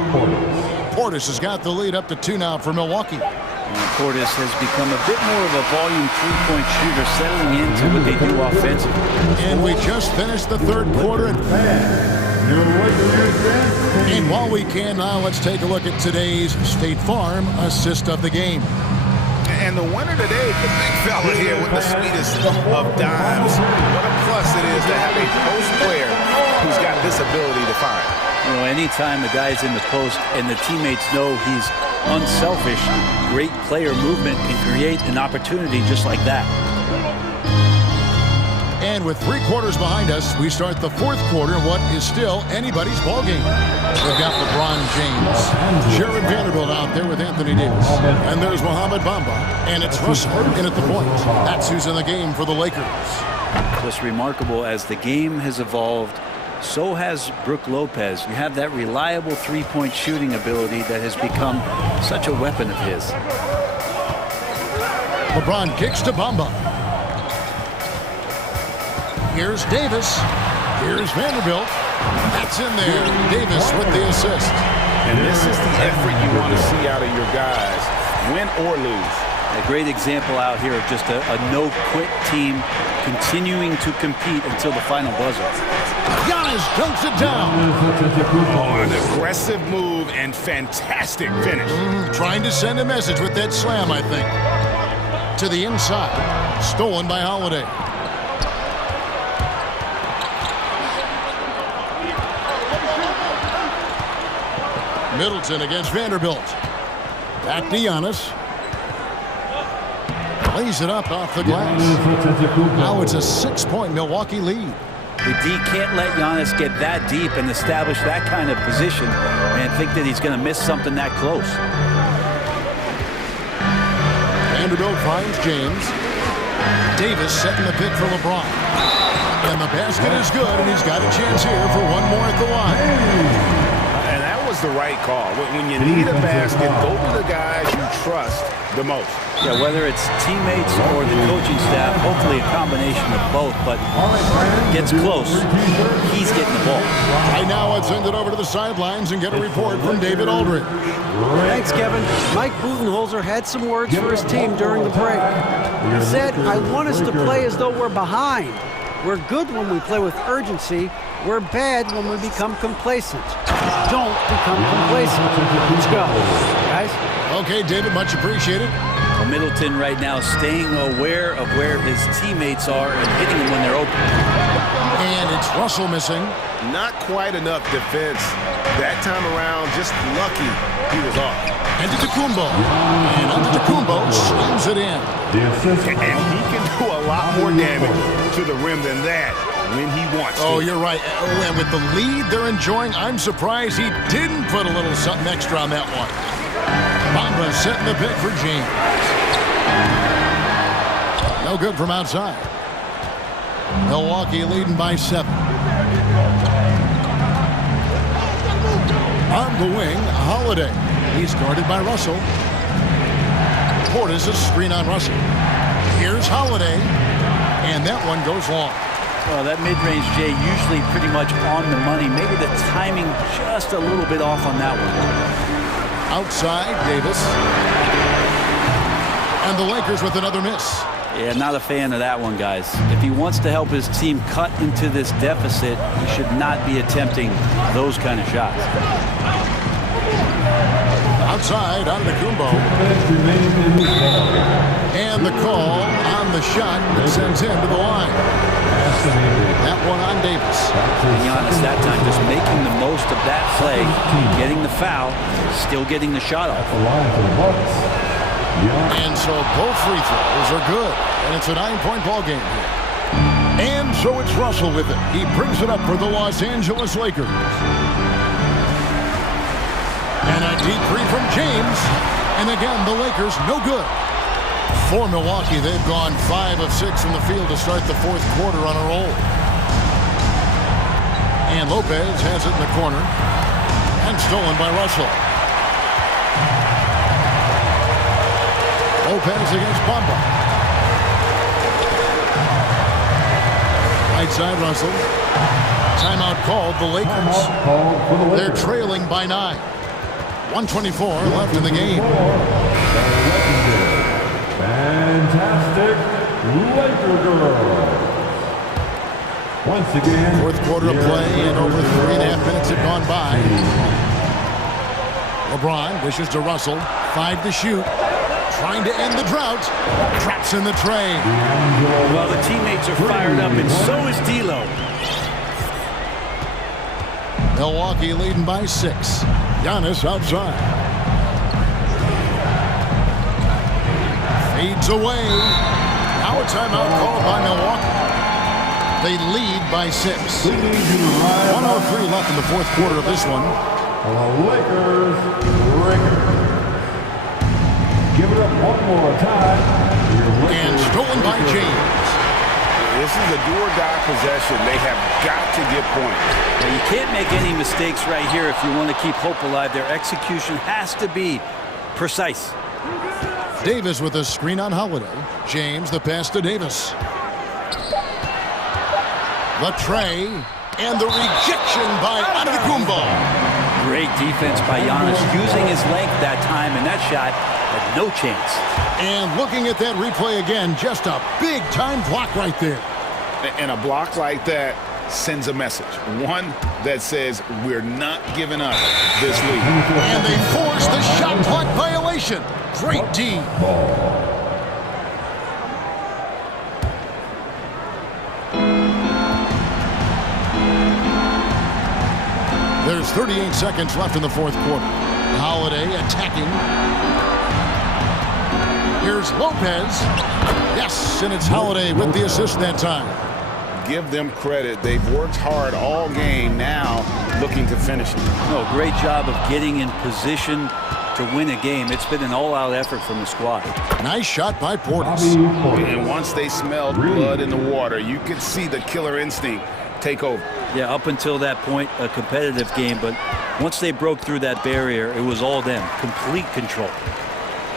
Portis has got the lead up to 2 now for Milwaukee. And Portis has become a bit more of a volume 3-point shooter, settling into what they do offensively. And we just finished the 3rd quarter. And while we can now, let's take a look at today's State Farm assist of the game. And the winner today, the big fella here with the sweetest of dimes. What a plus it is to have a post player who's got this ability to find. You know, anytime a guy's in the post and the teammates know he's unselfish, great player movement can create an opportunity just like that. And with 3 quarters behind us, we start the 4th quarter in what is still anybody's ball game. We've got LeBron James, Jared Vanderbilt out there with Anthony Davis, and there's Mohamed Bamba, and it's Russell in at the point. That's who's in the game for the Lakers. Just remarkable, as the game has evolved, so has Brook Lopez. You have that reliable 3-point shooting ability that has become such a weapon of his. LeBron kicks to Bamba. Here's Davis. Here's Vanderbilt. That's in there. Davis with the assist. And this is the effort you want to see out of your guys, win or lose. A great example out here of just a no-quit team continuing to compete until the final buzzer. Giannis dunks it down. Oh, an aggressive move and fantastic finish. Trying to send a message with that slam, I think. To the inside. Stolen by Holiday. Middleton against Vanderbilt. Back to Giannis. Lays it up off the glass. Now it's a 6-point Milwaukee lead. The D can't let Giannis get that deep and establish that kind of position and think that he's going to miss something that close. Vanderbilt finds James. Davis setting the pick for LeBron. And the basket is good, and he's got a chance here for one more at the line. Was the right call. When you need a basket, go to the guys you trust the most. Yeah, whether it's teammates or the coaching staff, hopefully a combination of both, but gets close, he's getting the ball. Right now, let's send it over to the sidelines and get a report from David Aldridge. Thanks, Kevin. Mike Budenholzer had some words for his team during the break. He said, "I want us to play as though we're behind. We're good when we play with urgency. We're bad when we become complacent. Don't become complacent." Let's go, guys. Okay, David, much appreciated. Well, Middleton right now staying aware of where his teammates are and hitting them when they're open. And it's Russell missing. Not quite enough defense that time around. Just lucky he was off. Antetokounmpo. And Antetokounmpo slams it in. And he can do a lot more damage to the rim than that when he wants to. Oh, you're right. Oh, and with the lead they're enjoying, I'm surprised he didn't put a little something extra on that one. Bamba setting the pick for James. No good from outside. Milwaukee leading by 7. On the wing, Holiday. He's guarded by Russell. Portis a screen on Russell. Here's Holiday. And that one goes long. Well, that mid-range, Jay, usually pretty much on the money. Maybe the timing just a little bit off on that one. Outside, Davis. And the Lakers with another miss. Yeah, not a fan of that one, guys. If he wants to help his team cut into this deficit, he should not be attempting those kind of shots. Outside, Antetokounmpo. And the call on the shot that sends him to the line. That one on Davis. Giannis that time just making the most of that play, getting the foul, still getting the shot off. And so both free throws are good. And it's a 9-point ball game here. And so it's Russell with it. He brings it up for the Los Angeles Lakers. And a deep three from James. And again, the Lakers no good. For Milwaukee, they've gone 5 of 6 from the field to start the fourth quarter on a roll. And Lopez has it in the corner. And stolen by Russell. Lopez against Bamba. Right side, Russell. Timeout called the Lakers. They're trailing by 9. 1:24 left in the game. Fantastic Laker girl. Once again, fourth quarter of play and over 3.5 minutes have gone by. LeBron dishes to Russell. 5 to shoot. Trying to end the drought. Traps in the tray. Well, the teammates are fired up, and so is D'Lo. Milwaukee leading by 6. Giannis outside. Fades away. Now a timeout called by Milwaukee. They lead by 6. 1:03 left in the fourth quarter of this one. The Lakers give it up one more time. And stolen by James. This is a do-or-die possession. They have got to get points. Well, you can't make any mistakes right here if you want to keep hope alive. Their execution has to be precise. Davis with a screen on Holiday. James the pass to Davis. The tray and the rejection by Antetokounmpo. Great defense by Giannis, using his length that time, and that shot had no chance. And looking at that replay again, just a big-time block right there. And a block like that sends a message. One that says we're not giving up this lead. And they force the shot clock violation. Great D. There's 38 seconds left in the fourth quarter. Holiday attacking. Here's Lopez. Yes, and it's Holiday with the assist that time. Give them credit. They've worked hard all game, now looking to finish it. No, great job of getting in position to win a game. It's been an all-out effort from the squad. Nice shot by Portis. And once they smelled blood in the water, you could see the killer instinct take over. Yeah, up until that point, a competitive game, but once they broke through that barrier, it was all them. Complete control.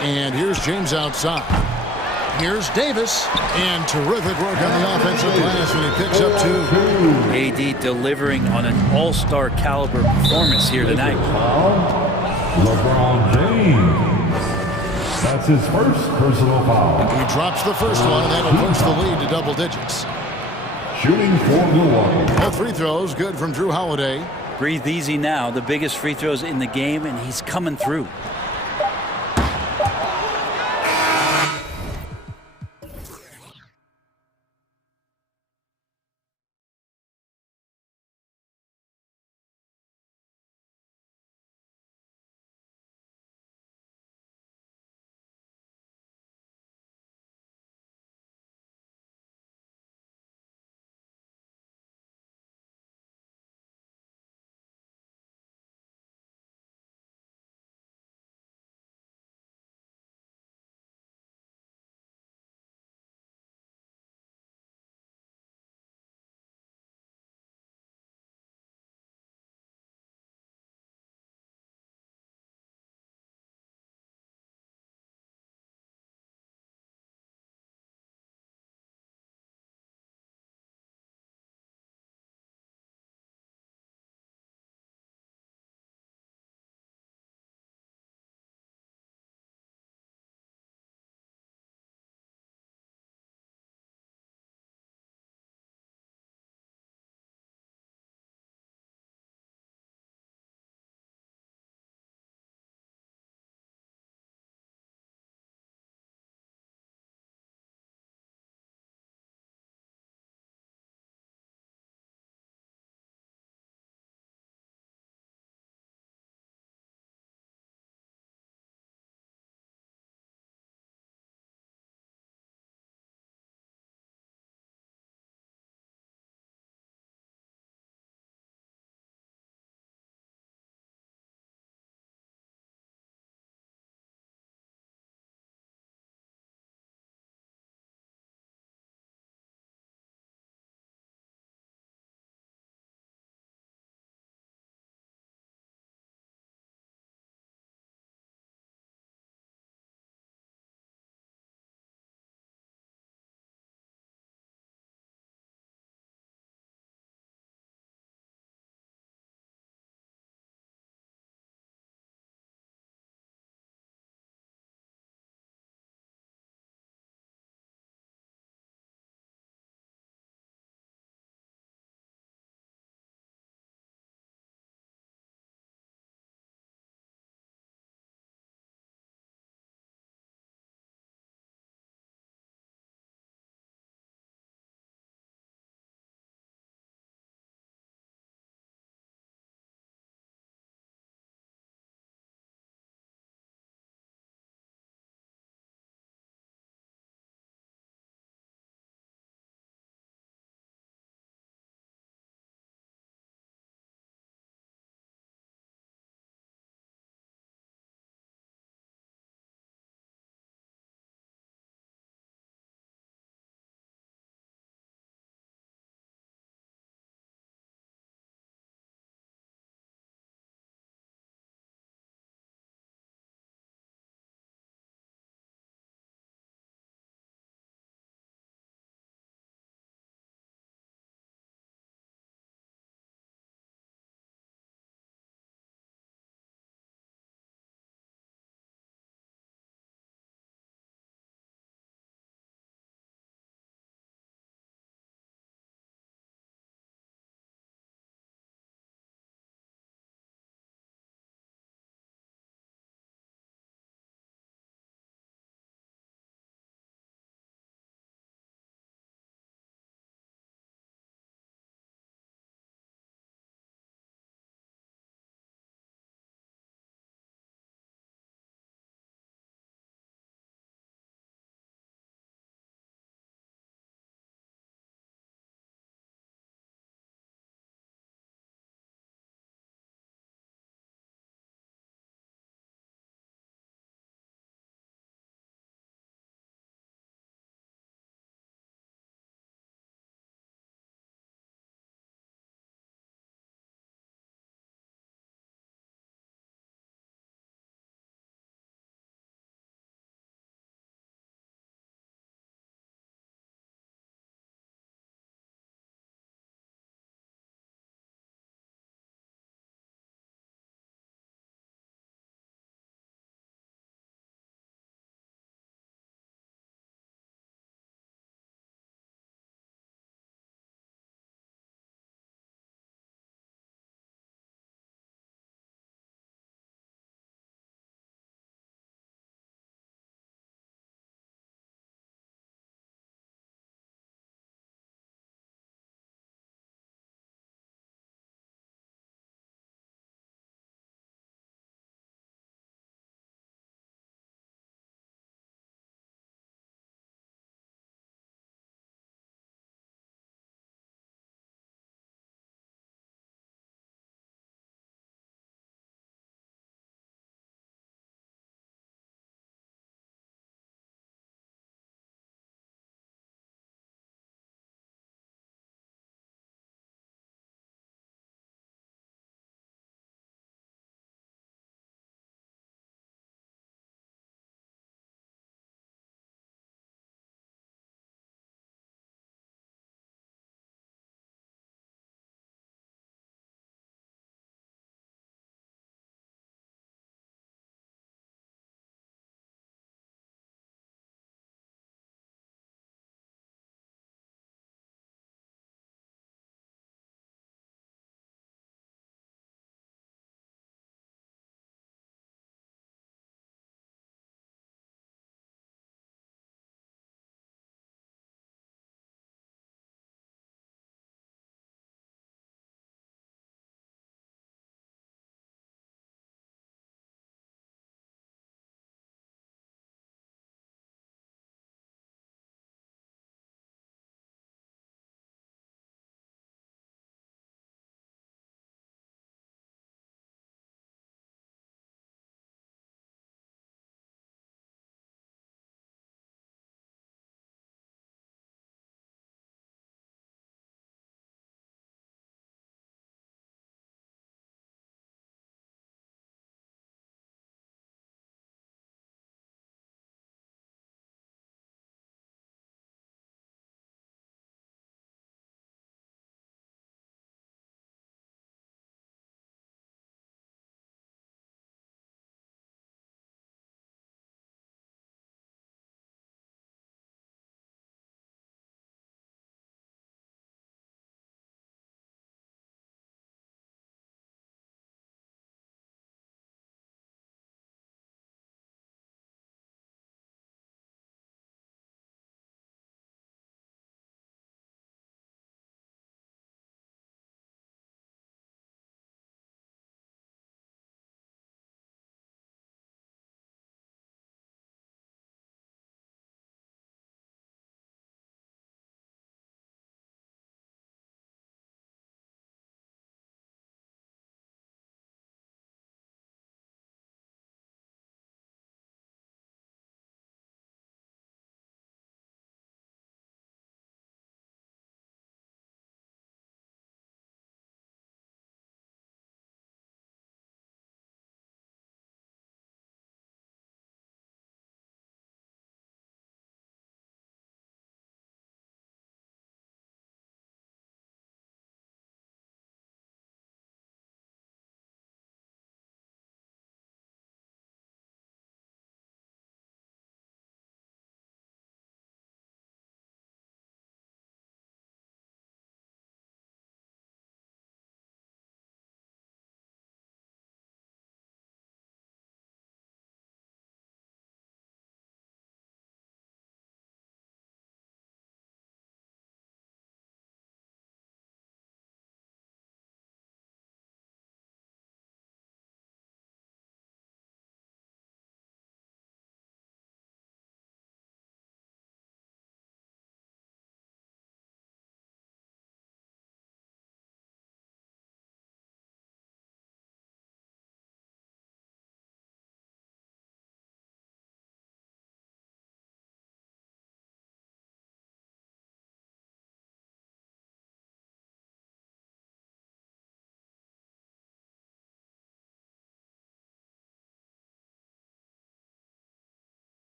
And here's James outside. Here's Davis. And terrific work on the offensive glass when he picks up 2. AD delivering on an all-star caliber performance here tonight. LeBron James. That's his first personal foul. He drops the first one, and that'll push the lead to double digits. Shooting for Milwaukee. All free throws good from Drew Holiday. Breathe easy now. The biggest free throws in the game, and he's coming through.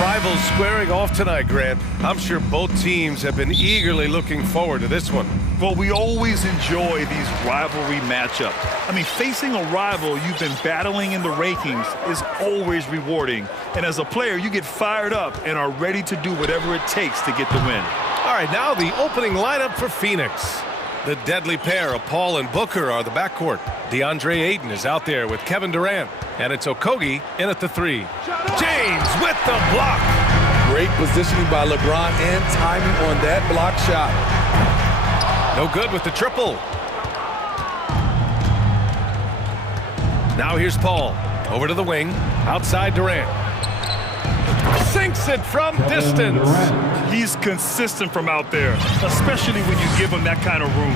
Rivals squaring off tonight, Grant. I'm sure both teams have been eagerly looking forward to this one. Well, we always enjoy these rivalry matchups. I mean, facing a rival you've been battling in the rankings is always rewarding. And as a player, you get fired up and are ready to do whatever it takes to get the win. All right, now the opening lineup for Phoenix. The deadly pair of Paul and Booker are the backcourt. DeAndre Ayton is out there with Kevin Durant. And it's Okogie in at the 3. James with the block. Great positioning by LeBron and timing on that block shot. No good with the triple. Now here's Paul. Over to the wing. Outside Durant. Sinks it from distance. He's consistent from out there, especially when you give him that kind of room.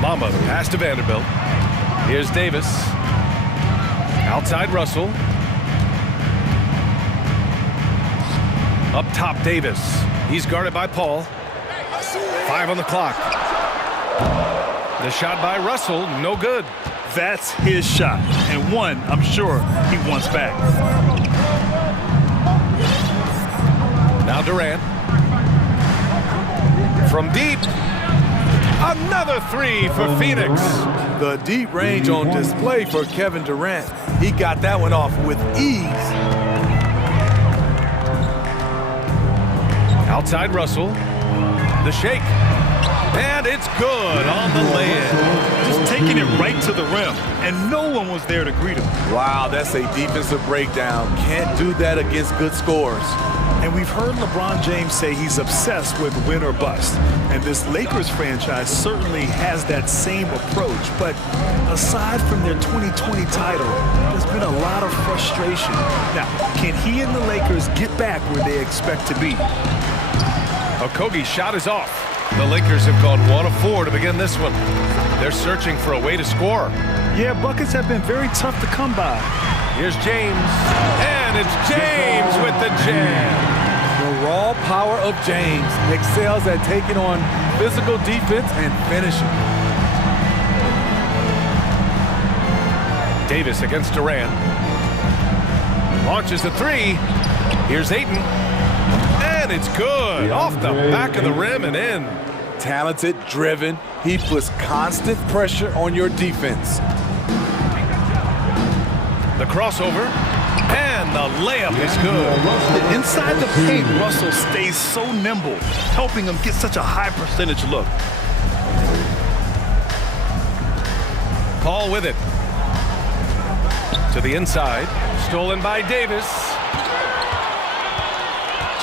Mamba pass to Vanderbilt. Here's Davis. Outside Russell. Up top Davis. He's guarded by Paul. 5 on the clock. The shot by Russell, no good. That's his shot, and one I'm sure he wants back. Now Durant. From deep. Another 3 for Phoenix. The deep range on display for Kevin Durant. He got that one off with ease. Outside Russell. The shake. And it's good on the lay-in. Just taking it right to the rim, and no one was there to greet him. Wow, that's a defensive breakdown. Can't do that against good scores. And we've heard LeBron James say he's obsessed with win or bust. And this Lakers franchise certainly has that same approach. But aside from their 2020 title, there's been a lot of frustration. Now, can he and the Lakers get back where they expect to be? Okogie's shot is off. The Lakers have gone 1 of 4 to begin this one. They're searching for a way to score. Yeah, buckets have been very tough to come by. Here's James. And it's James with the jam. The raw power of James excels at taking on physical defense and finishing. Davis against Durant. Launches the 3. Here's Ayton. And it's good. Off the back of the rim and in. Talented, driven. He puts constant pressure on your defense. The crossover. And the layup is good. Inside the paint, Russell stays so nimble, helping him get such a high percentage look. Paul with it. To the inside. Stolen by Davis.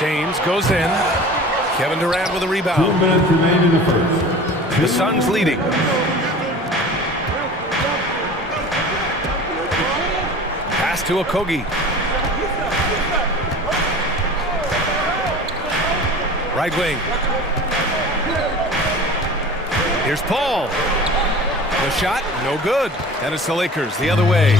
James goes in. Kevin Durant with a rebound. 2 minutes remain in the first. The Suns leading. Pass to Okogie. Right wing. Here's Paul. The shot, no good. And it's the Lakers the other way.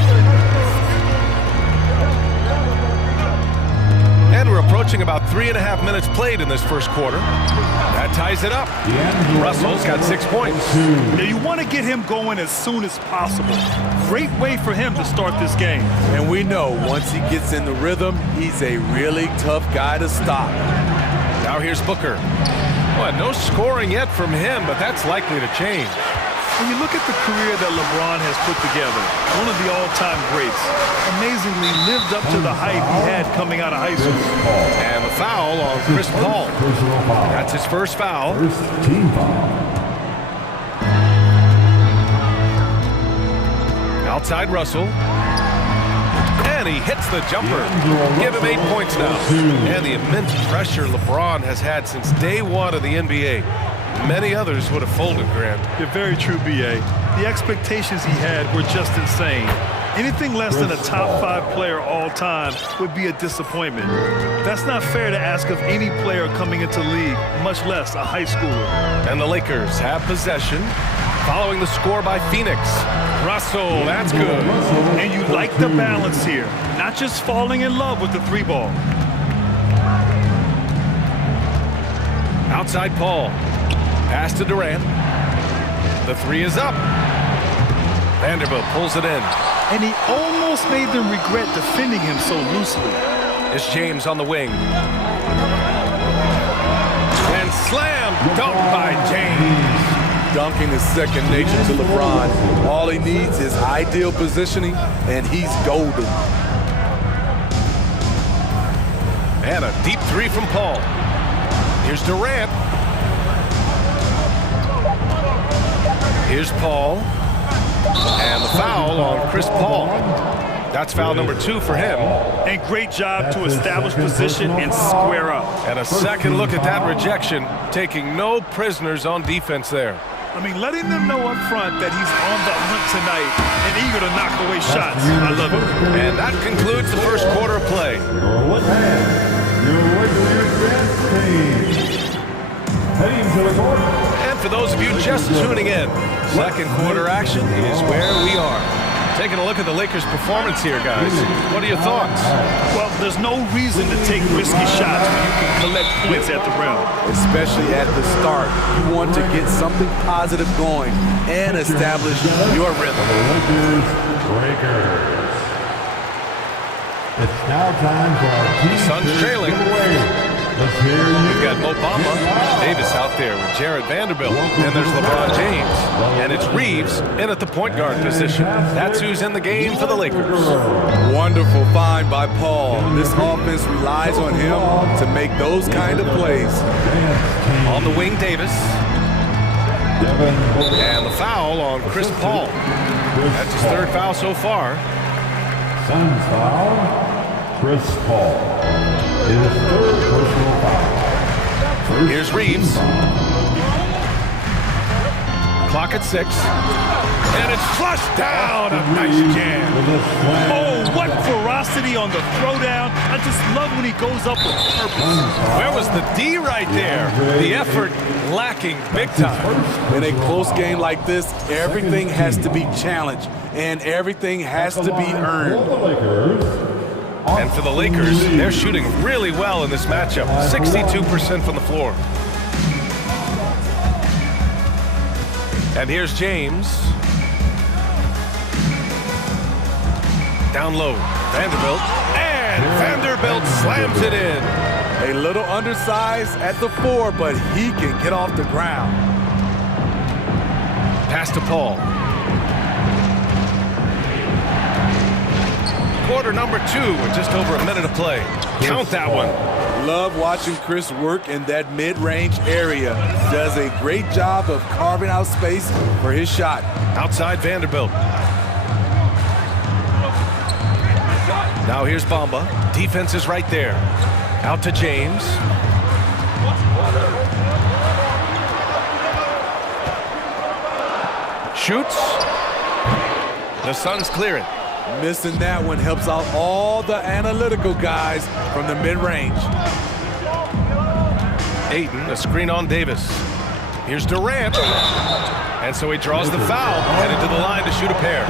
And we're approaching about 3.5 minutes played in this first quarter. That ties it up. Russell's got 6 points. Yeah, you want to get him going as soon as possible. Great way for him to start this game. And we know once he gets in the rhythm, he's a really tough guy to stop. Now here's Booker. Well, no scoring yet from him, but that's likely to change. When you look at the career that LeBron has put together, one of the all-time greats, amazingly lived up to the hype he had coming out of high school. And the foul on Chris Paul. That's his first foul. First team foul. Outside Russell. And he hits the jumper. Give him 8 points now. And the immense pressure LeBron has had since day one of the NBA. Many others would have folded, Grant. You're very true, B.A. The expectations he had were just insane. Anything less than a top 5 player all time would be a disappointment. That's not fair to ask of any player coming into the league, much less a high schooler. And the Lakers have possession following the score by Phoenix. Russell, that's good. And you like the balance here, not just falling in love with the 3 ball. Outside Paul. Pass to Durant. The three is up. Vanderbilt pulls it in. And he almost made them regret defending him so loosely. It's James on the wing. And slam dunk by James. Dunking is second nature to LeBron. All he needs is ideal positioning, and he's golden. And a deep three from Paul. Here's Durant. Here's Paul. And the foul on Chris Paul. That's foul number 2 for him. And great job to establish position and square up. And a second look at that rejection, taking no prisoners on defense there. I mean, letting them know up front that he's on the hunt tonight and eager to knock away shots. I love it. And that concludes the first quarter of play. And for those of you just tuning in, second quarter action is where we are. Taking a look at the Lakers' performance here, guys. What are your thoughts? Well, there's no reason to take risky shots when you can collect points at the rim. Especially at the start. You want to get something positive going and establish your rhythm. It's now time for our Suns trailing. We've got Mo Bamba, Davis out there with Jared Vanderbilt. And there's LeBron James. And it's Reeves in at the point guard position. That's who's in the game for the Lakers. Wonderful find by Paul. This offense relies on him to make those kind of plays. On the wing, Davis. And the foul on Chris Paul. That's his third foul so far. Suns foul, Chris Paul. His third personal foul. Here's Reeves. Clock at 6. And it's flushed down. A nice jam. Oh, what ferocity on the throwdown. I just love when he goes up with purpose. Where was the D right there? The effort lacking big time. In a close game like this, everything has to be challenged, and everything has to be earned. And for the Lakers, they're shooting really well in this matchup. 62% from the floor. And here's James. Down low, Vanderbilt. And Vanderbilt slams it in. A little undersized at the 4, but he can get off the ground. Pass to Paul. Quarter number 2 with just over a minute of play. Count that one. Love watching Chris work in that mid-range area. Does a great job of carving out space for his shot. Outside Vanderbilt. Now here's Bamba. Defense is right there. Out to James. Shoots. The Suns clear it. Missing that one helps out all the analytical guys from the mid-range. Ayton, a screen on Davis. Here's Durant. And so he draws the foul, headed to the line to shoot a pair.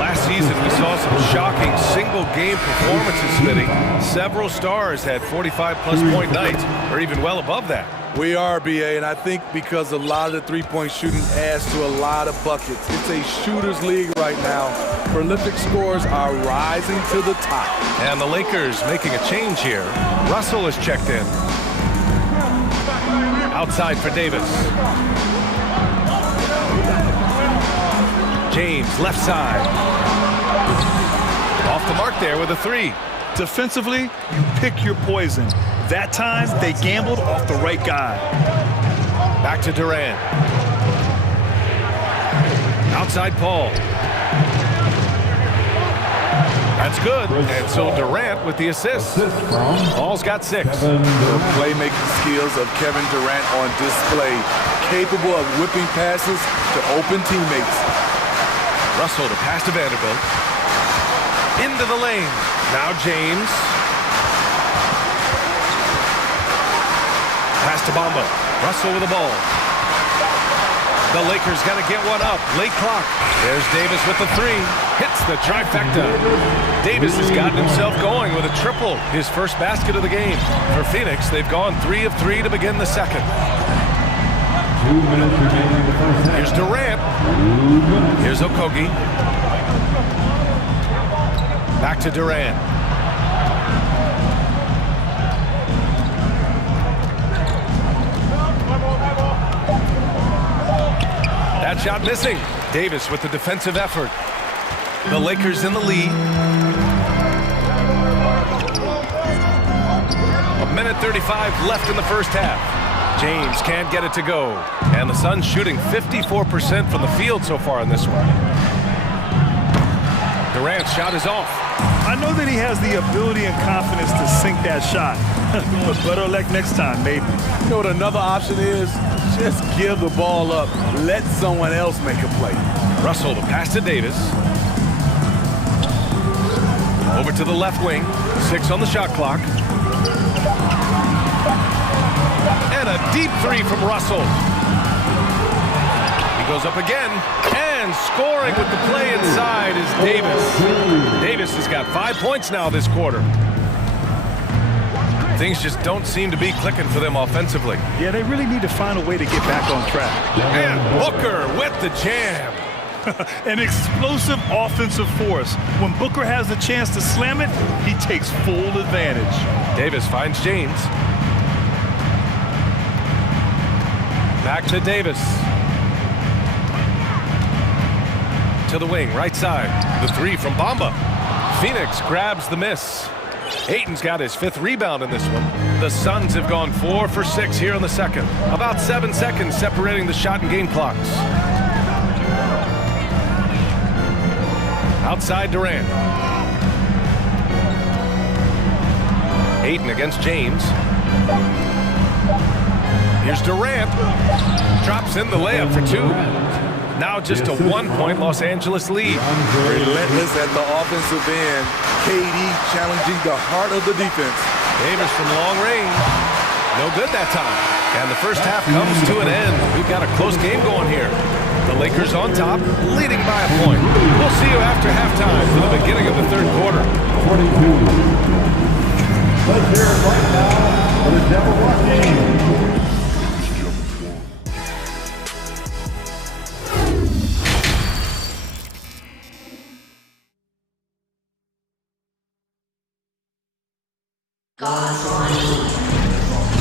Last season, we saw some shocking single-game performances, Smitty. Several stars had 45-plus point nights, or even well above that. We are, BA, and I think because a lot of the three-point shooting adds to a lot of buckets. It's a shooter's league right now. Prolific scores are rising to the top. And the Lakers making a change here. Russell is checked in. Outside for Davis. James, left side. Off the mark there with a 3. Defensively, you pick your poison. That time, they gambled off the right guy. Back to Durant. Outside Paul. That's good. And so Durant with the assist. Paul's got 6. The playmaking skills of Kevin Durant on display. Capable of whipping passes to open teammates. Russell to pass to Vanderbilt. Into the lane. Now James. Pass to Bamba. Russell with the ball. The Lakers got to get one up. Late clock. There's Davis with the three. Hits the trifecta. Davis has gotten himself going with a triple. His first basket of the game. For Phoenix, they've gone 3 of 3 to begin the second. 2 minutes remaining in the first half. Here's Durant. Here's Okogie. Back to Durant. That shot missing. Davis with the defensive effort. The Lakers in the lead. 1:35 left in the first half. James can't get it to go. And the Suns shooting 54% from the field so far in this one. Durant's shot is off. I know that he has the ability and confidence to sink that shot. But better luck next time, maybe. You know what another option is? Just give the ball up. Let someone else make a play. Russell to pass to Davis. Over to the left wing. 6 on the shot clock. And a deep three from Russell. He goes up again. And scoring with the play inside is Davis. Davis has got 5 points now this quarter. Things just don't seem to be clicking for them offensively. Yeah, they really need to find a way to get back on track. And Booker with the jam. An explosive offensive force. When Booker has the chance to slam it, he takes full advantage. Davis finds James. Back to Davis. To the wing, right side. The three from Bamba. Phoenix grabs the miss. Ayton's got his 5th rebound in this one. The Suns have gone 4 for 6 here in the second. About 7 seconds separating the shot and game clocks. Outside Durant. Ayton against James. Here's Durant. Drops in the layup for 2. Now just a 1-point Los Angeles lead. Relentless at the offensive end. KD challenging the heart of the defense. Davis from long range. No good that time. And the first half comes to an end. We've got a close game going here. The Lakers on top, leading by a point. We'll see you after halftime for the beginning of the third quarter. 42. Let's hear it right now for the Devil Rock.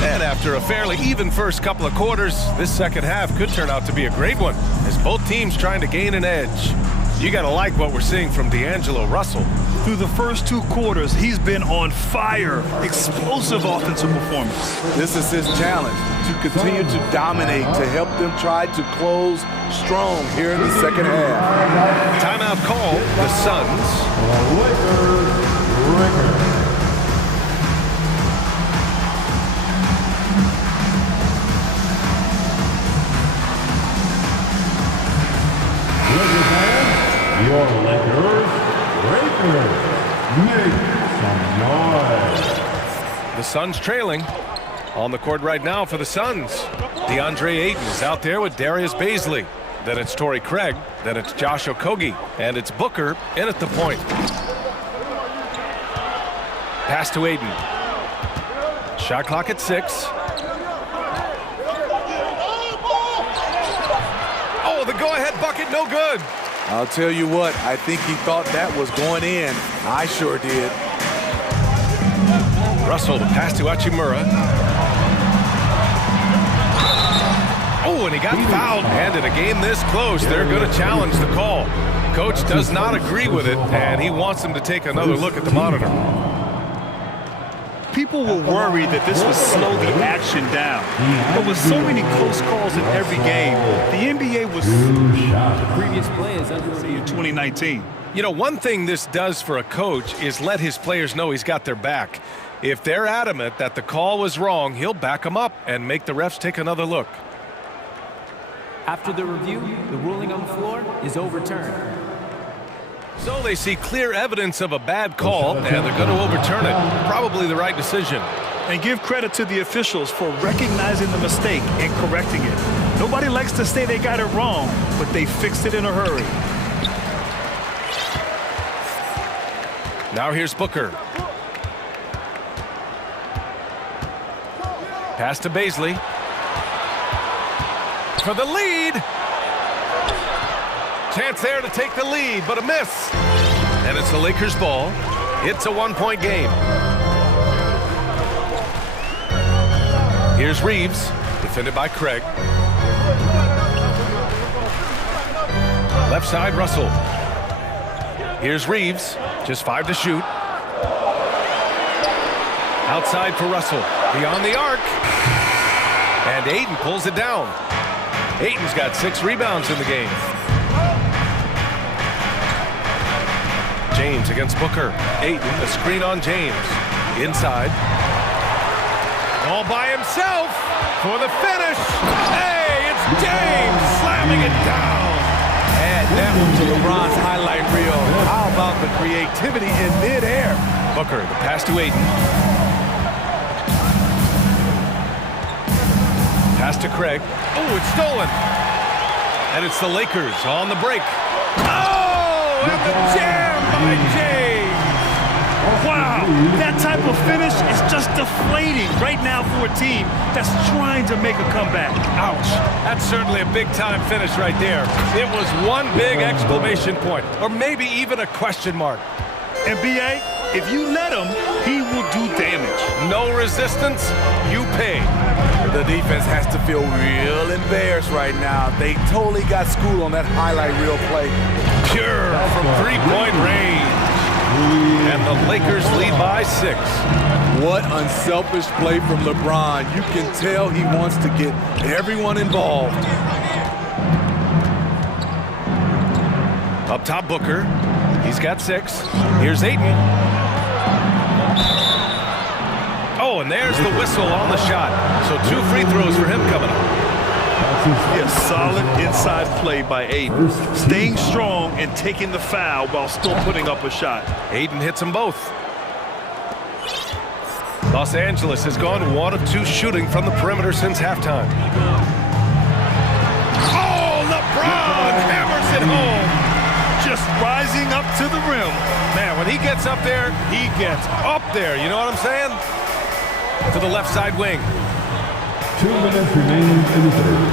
And after a fairly even first couple of quarters, this second half could turn out to be a great one, as both teams trying to gain an edge. You got to like what we're seeing from D'Angelo Russell. Through the first 2 quarters, he's been on fire. Explosive offensive performance. This is his challenge, to continue to dominate, to help them try to close strong here in the second half. Timeout call, the Suns. Your Lakers, make some noise. The Suns trailing. On the court right now for the Suns. DeAndre Ayton is out there with Darius Bazley. Then it's Torrey Craig. Then it's Josh Okogie. And it's Booker in at the point. Pass to Ayton. Shot clock at 6. Oh, the go-ahead bucket, no good. I'll tell you what, I think he thought that was going in. I sure did. Russell to pass to Hachimura. Oh, and he got fouled. And in a game this close, they're going to challenge the call. Coach does not agree with it, and he wants him to take another look at the monitor. People were worried that this would slow the action down. But with so many close calls in every game, the NBA was the previous play is underway in 2019. You know, one thing this does for a coach is let his players know he's got their back. If they're adamant that the call was wrong, he'll back them up and make the refs take another look. After the review, the ruling on the floor is overturned. So they see clear evidence of a bad call, and they're going to overturn it. Probably the right decision. And give credit to the officials for recognizing the mistake and correcting it. Nobody likes to say they got it wrong, but they fixed it in a hurry. Now here's Booker. Pass to Baisley. For the lead. Chance there to take the lead, but a miss. And it's the Lakers' ball. It's a one-point game. Here's Reeves, defended by Craig. Left side, Russell. Here's Reeves, just 5 to shoot. Outside for Russell, beyond the arc. And Ayton pulls it down. Ayton's got 6 rebounds in the game. James against Booker. Ayton, a screen on James. Inside. All by himself for the finish. Hey, it's James slamming it down. Add that one to LeBron's highlight reel. How about the creativity in midair? Booker, the pass to Ayton. Pass to Craig. Oh, it's stolen. And it's the Lakers on the break. Oh, and the jam by James. Wow, that type of finish is just deflating right now for a team that's trying to make a comeback. Ouch. That's certainly a big-time finish right there. It was one big exclamation point, or maybe even a question mark. And B.A., if you let him, he will do damage. No resistance, you pay. The defense has to feel real embarrassed right now. They totally got schooled on that highlight reel play. Pure from three-point range. And the Lakers lead by 6. What unselfish play from LeBron. You can tell he wants to get everyone involved. Up top, Booker. He's got 6. Here's Ayton. Oh, and there's the whistle on the shot. So 2 free throws for him coming up. A solid inside play by Ayton. Staying strong and taking the foul while still putting up a shot. Ayton hits them both. Los Angeles has gone 1 of 2 shooting from the perimeter since halftime. Oh, LeBron hammers it home. Just rising up to the rim. Man, when he gets up there, he gets up there. You know what I'm saying? To the left side wing. 2 minutes remaining in the third.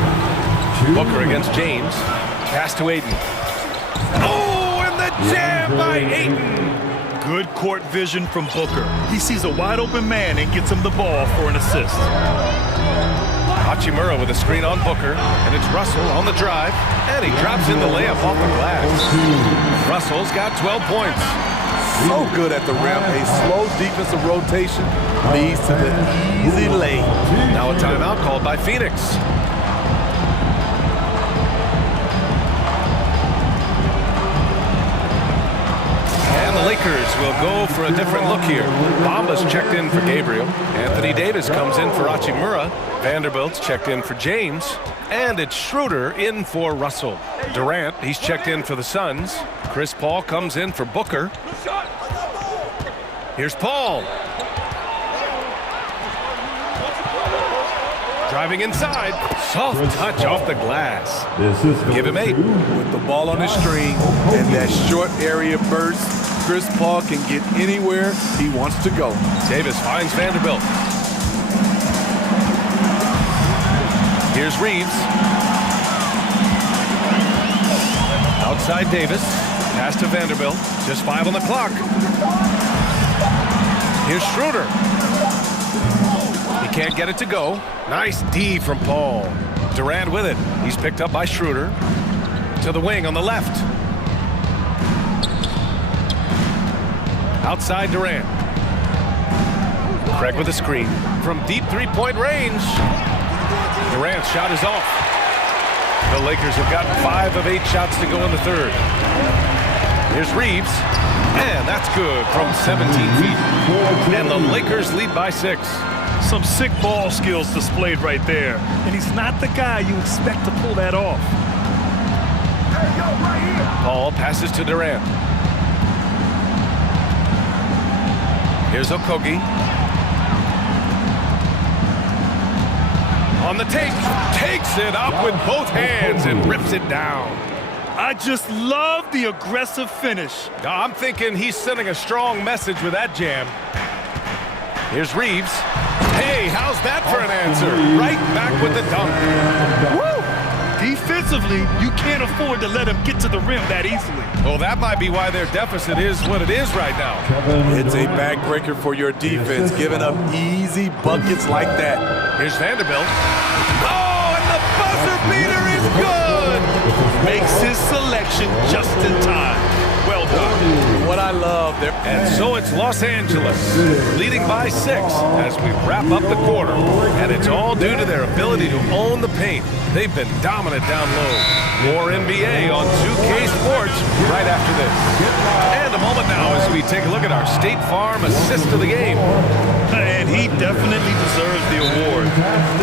Booker against James. Pass to Ayton. Oh, and the jam by Ayton. Good court vision from Booker. He sees a wide open man and gets him the ball for an assist. Hachimura with a screen on Booker, and it's Russell on the drive, and he drops in the layup off the glass. Russell's got 12 points. So good at the rim. A slow defensive rotation leads to the easy lay. Now a timeout called by Phoenix. And the Lakers will go for a different look here. Bamba's checked in for Gabriel. Anthony Davis comes in for Hachimura. Vanderbilt's checked in for James. And it's Schroeder in for Russell. Durant, he's checked in for the Suns. Chris Paul comes in for Booker. Here's Paul. Driving inside. Soft touch off the glass. Give him 8. With the ball on the string and that short area burst, Chris Paul can get anywhere he wants to go. Davis finds Vanderbilt. Here's Reeves. Outside Davis. Pass to Vanderbilt. Just 5 on the clock. Here's Schroeder. He can't get it to go. Nice D from Paul. Durant with it. He's picked up by Schroeder. To the wing on the left. Outside Durant. Craig with a screen. From deep three-point range. Durant's shot is off. The Lakers have gotten 5 of 8 shots to go in the third. Here's Reeves. And that's good from 17 feet. And the Lakers lead by 6. Some sick ball skills displayed right there. And he's not the guy you expect to pull that off. Paul passes to Durant. Here's Okogie. On the take, takes it up with both hands and rips it down. I just love the aggressive finish. I'm thinking he's sending a strong message with that jam. Here's Reeves. Hey, how's that for an answer? Right back with the dunk. Woo! Defensively, you can't afford to let him get to the rim that easily. Well, that might be why their deficit is what it is right now. It's a backbreaker for your defense, giving up easy buckets like that. Here's Vanderbilt. Oh, and the buzzer beater is good! Makes his selection just in time. Well done. What I love there. And so it's Los Angeles, leading by 6 as we wrap up the quarter. And it's all due to their ability to own the paint. They've been dominant down low. More NBA on 2K Sports right after this. And a moment now as we take a look at our State Farm assist of the game. And he definitely deserves the award.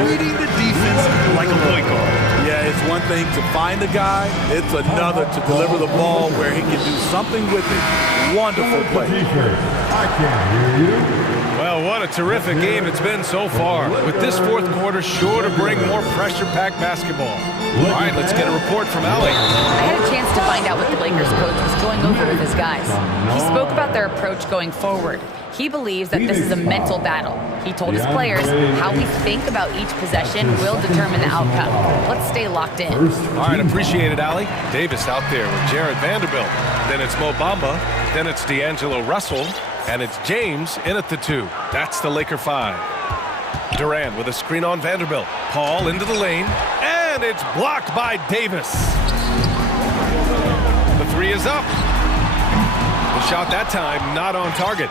Reading the defense like a point guard. Yeah, it's one thing to find a guy. It's another to deliver the ball where he can do something with it. Wonderful play. I can't hear you. Well, what a terrific game it's been so far. With this fourth quarter sure to bring more pressure-packed basketball. All right, let's get a report from Allie. I had a chance to find out what the Lakers coach was going over with his guys. He spoke about their approach going forward. He believes that this is a mental battle. He told his players how we think about each possession will determine the outcome. Let's stay locked in. All right, appreciate it, Allie. Davis out there with Jared Vanderbilt. Then it's Mo Bamba. Then it's D'Angelo Russell. And it's James in at the 2. That's the Laker 5. Durant with a screen on Vanderbilt. Paul into the lane. And it's blocked by Davis. The 3 is up. The shot that time not on target.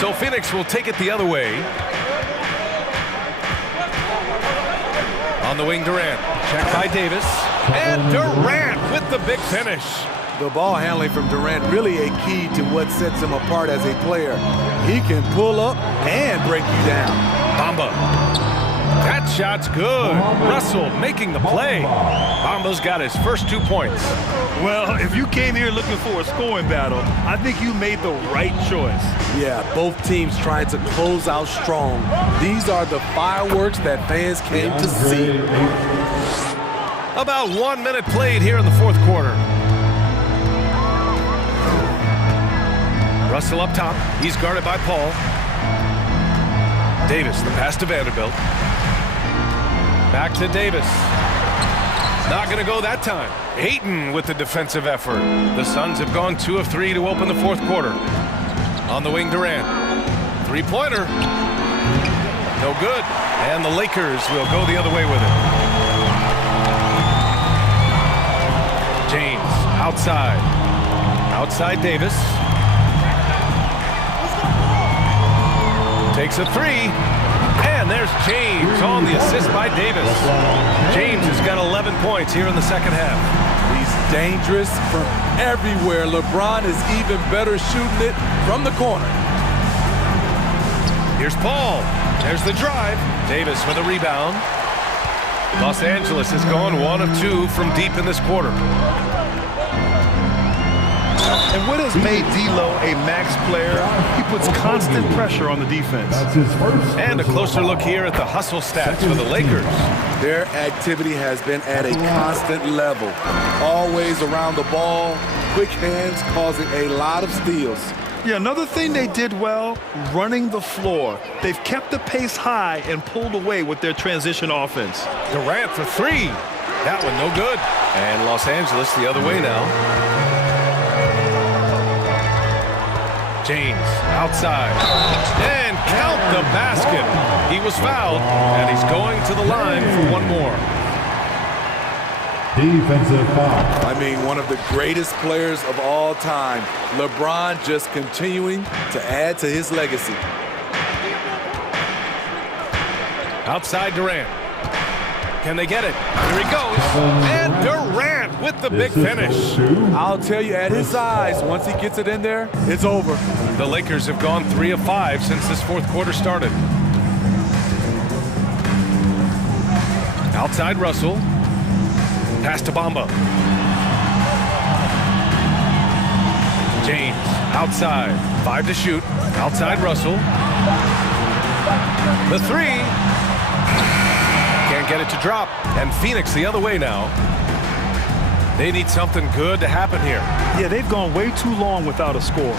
So Phoenix will take it the other way. On the wing, Durant. Checked by Davis. And Durant with the big finish. The ball handling from Durant really a key to what sets him apart as a player. He can pull up and break you down. Bamba. That shot's good. Russell making the play. Bamba's got his first 2 points. Well, if you came here looking for a scoring battle, I think you made the right choice. Yeah, both teams trying to close out strong. These are the fireworks that fans came to see. About 1 minute played here in the fourth quarter. Russell up top. He's guarded by Paul. Davis, the pass to Vanderbilt. Back to Davis. Not going to go that time. Ayton with the defensive effort. The Suns have gone 2 of 3 to open the fourth quarter. On the wing, Durant. Three-pointer. No good. And the Lakers will go the other way with it. James outside. Outside Davis. Takes a 3, and there's James on the assist by Davis. James has got 11 points here in the second half. He's dangerous from everywhere. LeBron is even better shooting it from the corner. Here's Paul. There's the drive. Davis with a rebound. Los Angeles has gone 1 of 2 from deep in this quarter. And what has made D'Lo a max player? He puts constant pressure on the defense. And a closer look here at the hustle stats for the Lakers. Their activity has been at a constant level. Always around the ball, quick hands causing a lot of steals. Yeah, another thing they did well, running the floor. They've kept the pace high and pulled away with their transition offense. Durant for 3. That one no good. And Los Angeles the other way now. James outside. And count the basket. He was fouled, and he's going to the line for 1 more. Defensive foul. I mean, one of the greatest players of all time. LeBron just continuing to add to his legacy. Outside Durant. Can they get it? Here he goes. And Durant with the big finish. I'll tell you, at his size, once he gets it in there, it's over. The Lakers have gone 3 of 5 since this fourth quarter started. Outside Russell. Pass to Bamba. James outside. 5 to shoot. Outside Russell. The 3. Can't get it to drop. And Phoenix the other way now. They need something good to happen here. Yeah, they've gone way too long without a score.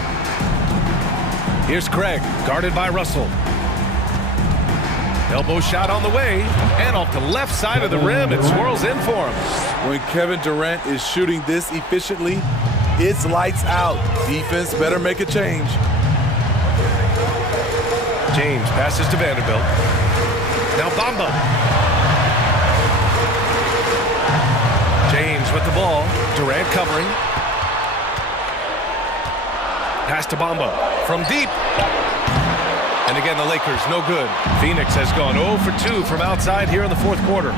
Here's Craig, guarded by Russell. Elbow shot on the way, and off the left side of the rim, it swirls in for him. When Kevin Durant is shooting this efficiently, it's lights out. Defense better make a change. James passes to Vanderbilt. Now Bamba. James with the ball. Durant covering. Pass to Bamba from deep. And again, the Lakers, no good. Phoenix has gone 0 for 2 from outside here in the fourth quarter.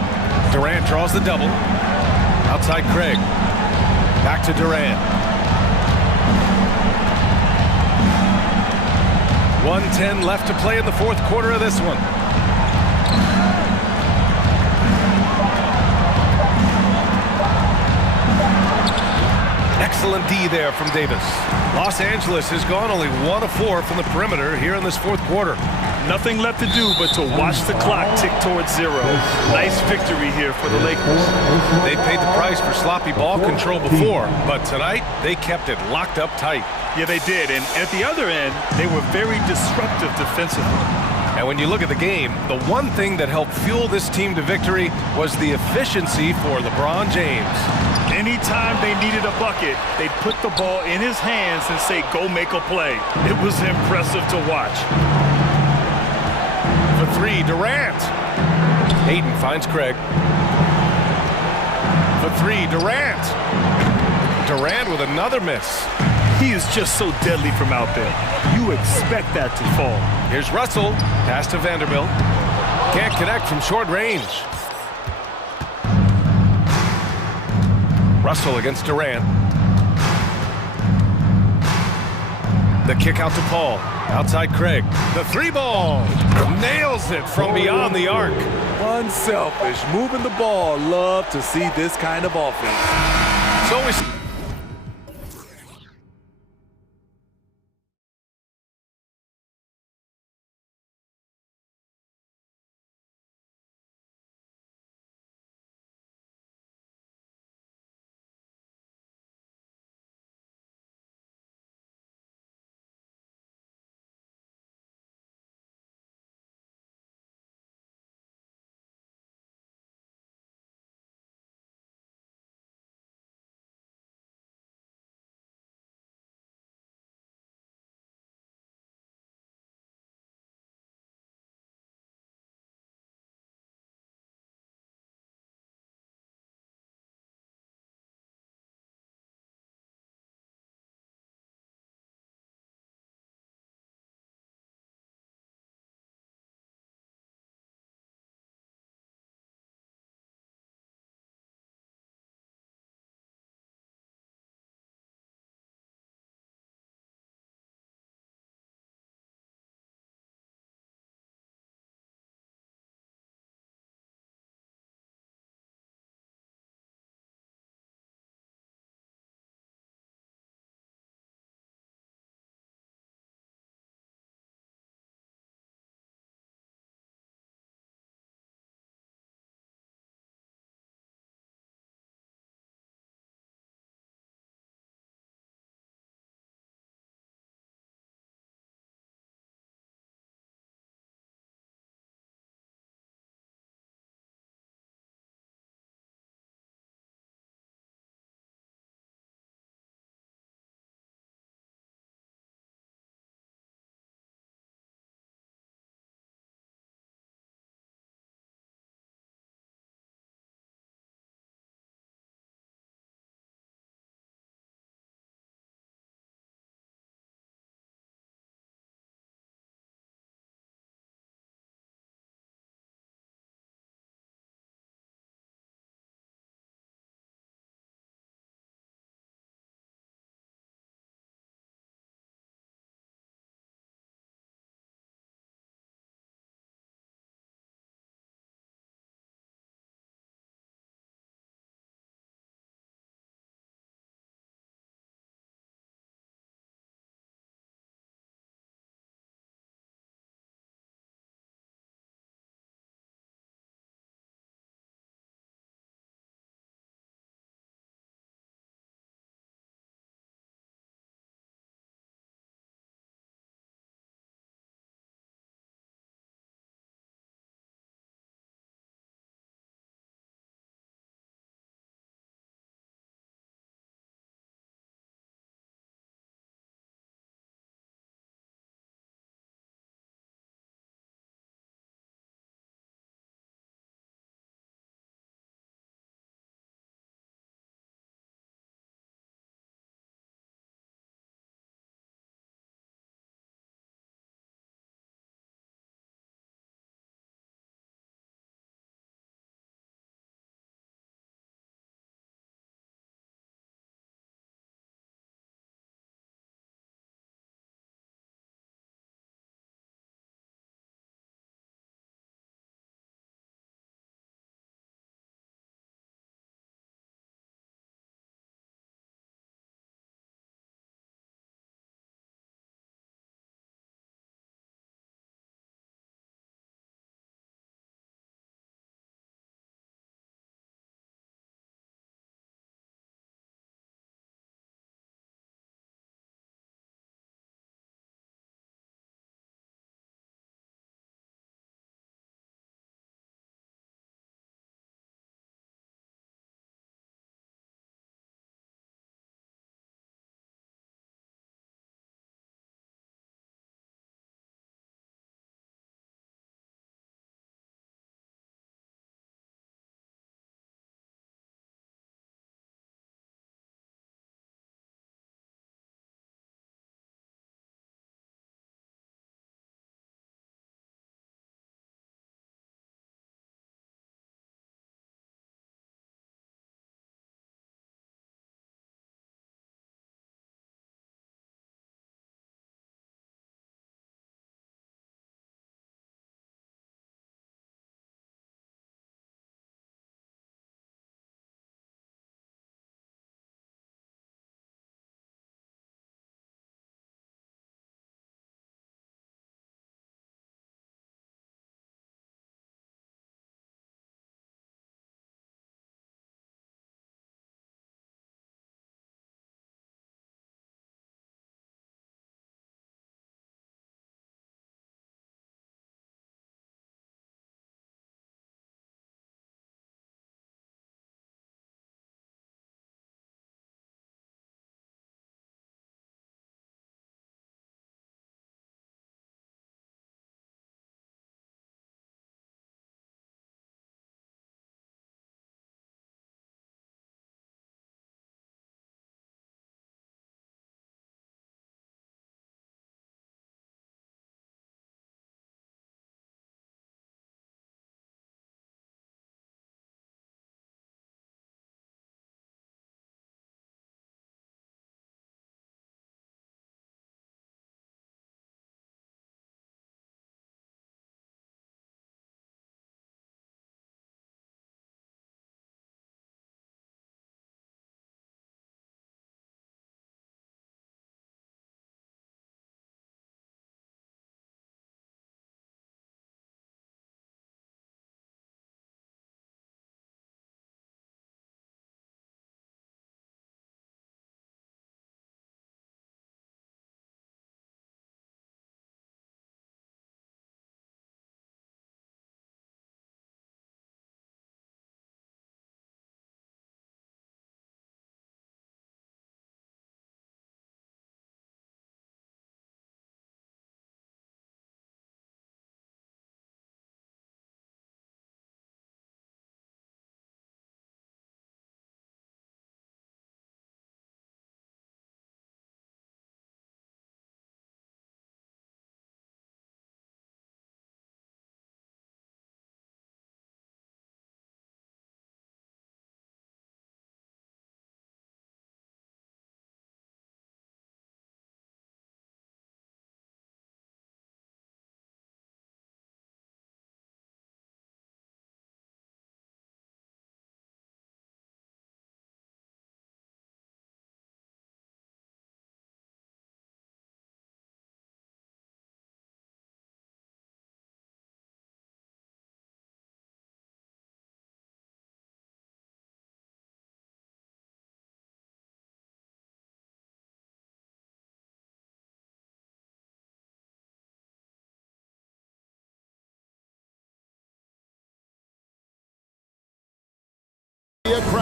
Durant draws the double. Outside Craig. Back to Durant. 1:10 left to play in the fourth quarter of this one. Excellent D there from Davis. Los Angeles has gone only 1 of 4 from the perimeter here in this fourth quarter. Nothing left to do but to watch the clock tick towards 0. Nice victory here for the Lakers. They paid the price for sloppy ball control before, but tonight they kept it locked up tight. Yeah, they did. And at the other end, they were very disruptive defensively. And when you look at the game, the one thing that helped fuel this team to victory was the efficiency for LeBron James. Anytime they needed a bucket, they'd put the ball in his hands and say, go make a play. It was impressive to watch. For 3, Durant. Ayton finds Craig. For 3, Durant. Durant with another miss. He is just so deadly from out there. You expect that to fall. Here's Russell. Pass to Vanderbilt. Can't connect from short range. Russell against Durant. The kick out to Paul. Outside Craig. The 3-ball. Nails it from beyond the arc. Unselfish. Moving the ball. Love to see this kind of offense. So we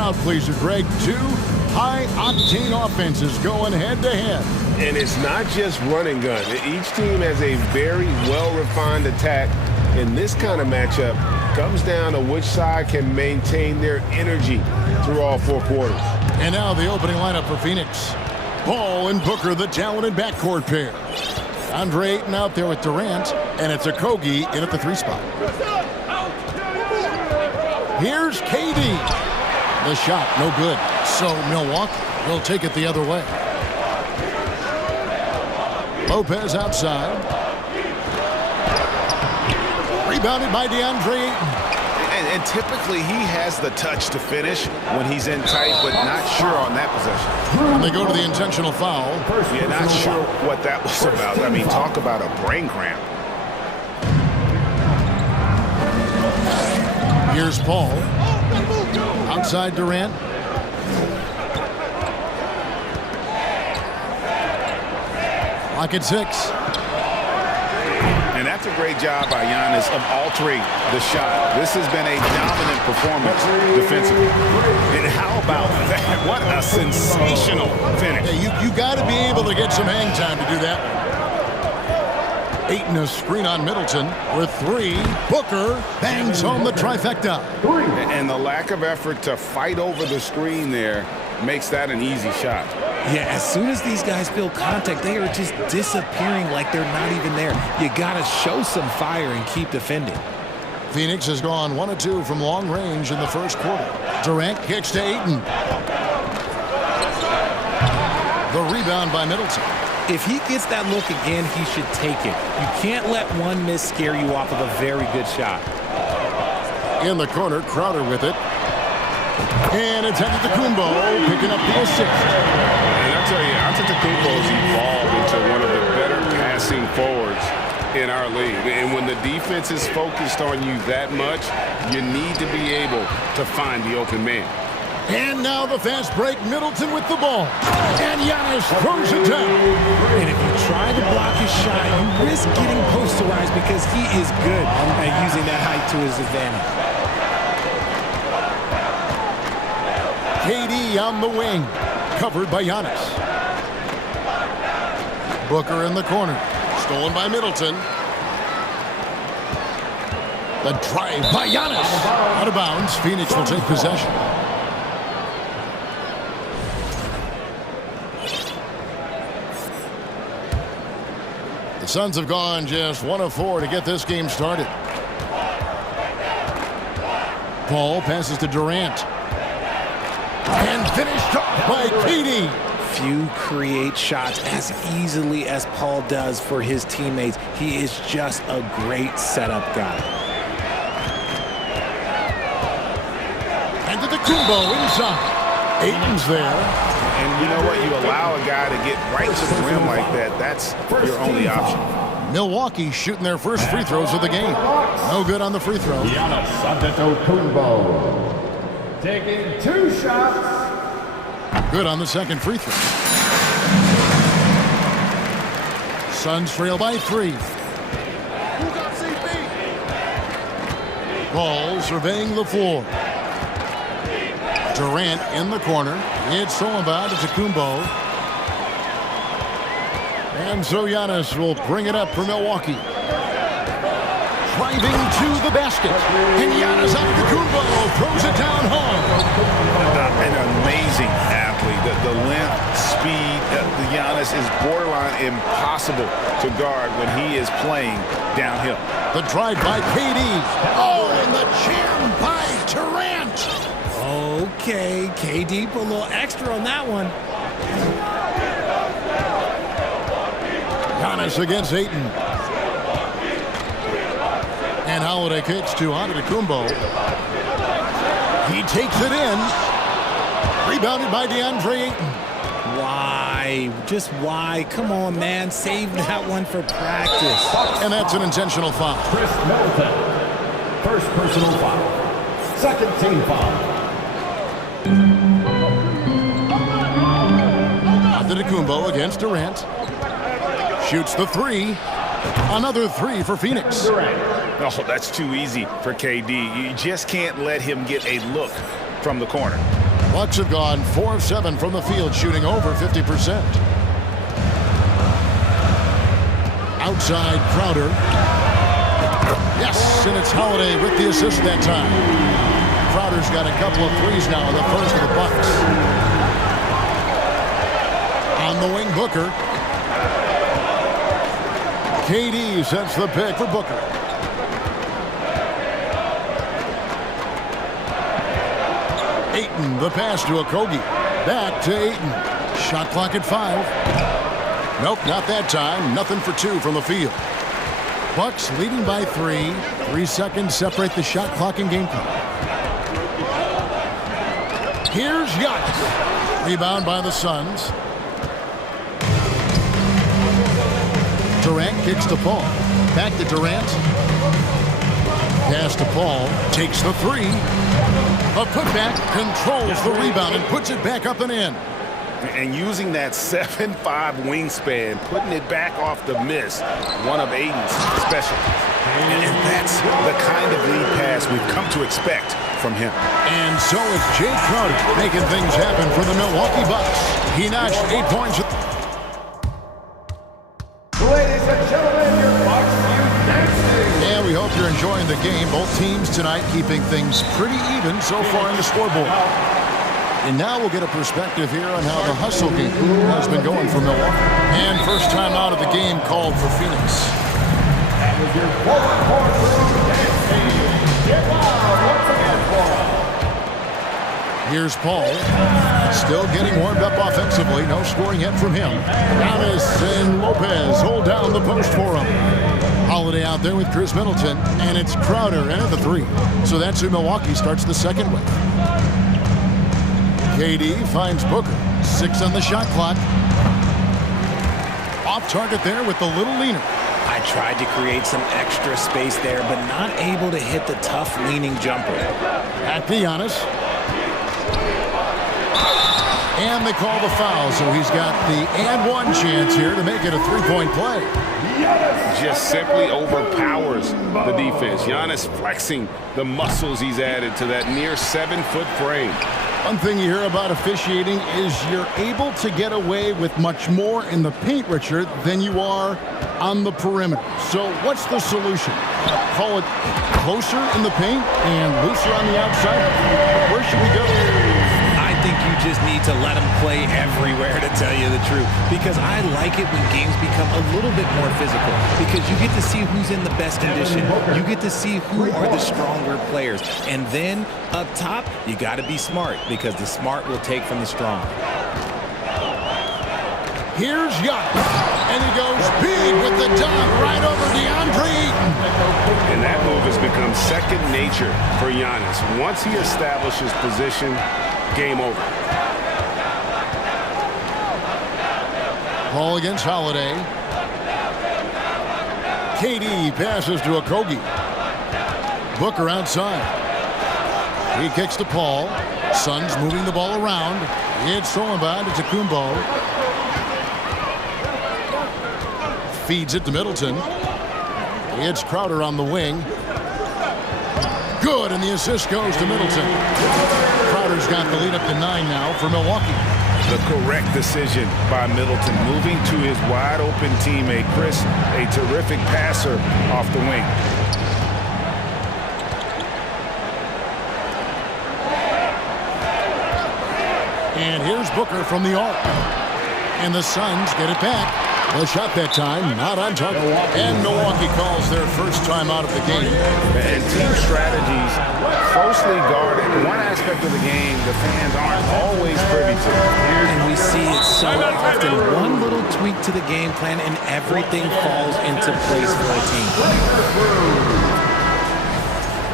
crowd pleaser, Greg. Two high-octane offenses going head-to-head. And it's not just run and gun. Each team has a very well-refined attack. And this kind of matchup comes down to which side can maintain their energy through all 4 quarters. And now the opening lineup for Phoenix. Ball and Booker, the talented backcourt pair. Andre Ayton out there with Durant, and it's Okogie in at the 3 spot. Here's KD. The shot, no good. So Milwaukee will take it the other way. Lopez outside. Rebounded by DeAndre Ayton. And typically he has the touch to finish when he's in tight, but not sure on that possession. And they go to the intentional foul. Yeah, not sure what that was about. I mean, talk about a brain cramp. Here's Paul. Outside Durant. Lock at 6. And that's a great job by Giannis of altering the shot. This has been a dominant performance defensively. And how about that? What a sensational finish. Yeah, you got to be able to get some hang time to do that. Ayton a screen on Middleton with 3. Booker bangs home the trifecta. And the lack of effort to fight over the screen there makes that an easy shot. Yeah, as soon as these guys feel contact, they are just disappearing like they're not even there. You got to show some fire and keep defending. Phoenix has gone 1 of 2 from long range in the first quarter. Durant kicks to Ayton. The rebound by Middleton. If he gets that look again, he should take it. You can't let one miss scare you off of a very good shot. In the corner, Crowder with it. And it's Antetokounmpo picking up the assist. And I'll tell you, Antetokounmpo's evolved into one of the better passing forwards in our league. And when the defense is focused on you that much, you need to be able to find the open man. And now the fast break, Middleton with the ball. And Giannis throws it down. And if you try to block his shot, you risk getting posterized because he is good at using that height to his advantage. KD on the wing, covered by Giannis. Booker in the corner, stolen by Middleton. The drive by Giannis. Out of bounds, Phoenix will take possession. The Suns have gone just 1 of 4 to get this game started. Paul passes to Durant. And finished off by KD. Few create shots as easily as Paul does for his teammates. He is just a great setup guy. And to the Kumbo inside. Ayton's there. And you know what? You allow a guy to get right to the rim like that. That's your only option. Milwaukee shooting their first free throws of the game. No good on the free throw. Giannis Antetokounmpo taking 2 shots. Good on the second free throw. Suns trail by 3. Ball surveying the floor. Durant in the corner. It's stolen by Antetokounmpo. And so Giannis will bring it up for Milwaukee. Driving to the basket. And Giannis Antetokounmpo throws it down home. An amazing athlete. The length, speed, the Giannis is borderline impossible to guard when he is playing downhill. The drive by KD. Oh, and the jam by Durant. Okay, KD put a little extra on that one. Giannis against Ayton. And Holiday kicks to Antetokounmpo. He takes it in. Rebounded by DeAndre Ayton. Why? Just why? Come on, man. Save that one for practice. And that's an intentional foul. Chris Middleton. First personal foul. Second team foul. Antetokounmpo against Durant. Shoots the 3. Another 3 for Phoenix. Oh, that's too easy for KD. You just can't let him get a look from the corner. Bucks have gone 4 of 7 from the field, shooting over 50%. Outside Crowder. Yes, and it's Holiday with the assist that time. Crowder's got a couple of threes now in the first of the Bucks. On the wing, Booker. KD sets the pick for Booker. Ayton, the pass to Okogie. Back to Ayton. Shot clock at 5. Nope, not that time. Nothing for 2 from the field. Bucks leading by 3. 3 seconds separate the shot clock and game clock. Here's Giannis. Rebound by the Suns. Durant kicks to Paul. Back to Durant. Pass to Paul. Takes the 3. A putback, controls the rebound and puts it back up and in. And using that 7'5" wingspan, putting it back off the miss, one of Ayton's specialties. And that's the kind of lead pass we've come to expect from him. And so is Jay Crowder making things happen for the Milwaukee Bucks. He notched 8 points. Ladies and gentlemen, your Bucks and we hope you're enjoying the game. Both teams tonight keeping things pretty even so far in the scoreboard. And now we'll get a perspective here on how the hustle game has been going for Milwaukee. And first time out of the game called for Phoenix. And with your forward court dance team, get loud once again for us. Here's Paul. Still getting warmed up offensively. No scoring yet from him. Giannis and Lopez hold down the post for him. Holiday out there with Chris Middleton. And it's Crowder in at the 3. So that's who Milwaukee starts the second with. KD finds Booker. 6 on the shot clock. Off target there with the little leaner. I tried to create some extra space there, but not able to hit the tough leaning jumper. At the Giannis. And they call the foul, so he's got the and 1 chance here to make it a 3-point play. Just simply overpowers the defense. Giannis flexing the muscles he's added to that near 7-foot frame. One thing you hear about officiating is you're able to get away with much more in the paint, Richard, than you are on the perimeter. So what's the solution? Call it closer in the paint and looser on the outside? Where should we go? I think you just need to let them play everywhere, to tell you the truth. Because I like it when games become a little bit more physical. Because you get to see who's in the best condition. You get to see who are the stronger players. And then up top, you got to be smart. Because the smart will take from the strong. Here's Giannis. And he goes big with the dunk right over DeAndre Ayton. And that move has become second nature for Giannis. Once he establishes position, game over. Ball against Holiday. KD passes to Okogie. Booker outside. He kicks to Paul. Suns moving the ball around. It's thrown by to Kumbo. Feeds it to Middleton. It's Crowder on the wing. Good, and the assist goes to Middleton. Crowder's got the lead up to 9 now for Milwaukee. The correct decision by Middleton, moving to his wide-open teammate, Chris, a terrific passer off the wing. And here's Booker from the arc. And the Suns get it back. The shot that time, not on target. And Milwaukee calls their first time out of the game. And team strategies closely guarded. One aspect of the game the fans aren't always privy to. And we see it so often. One little tweak to the game plan and everything falls into place for a team.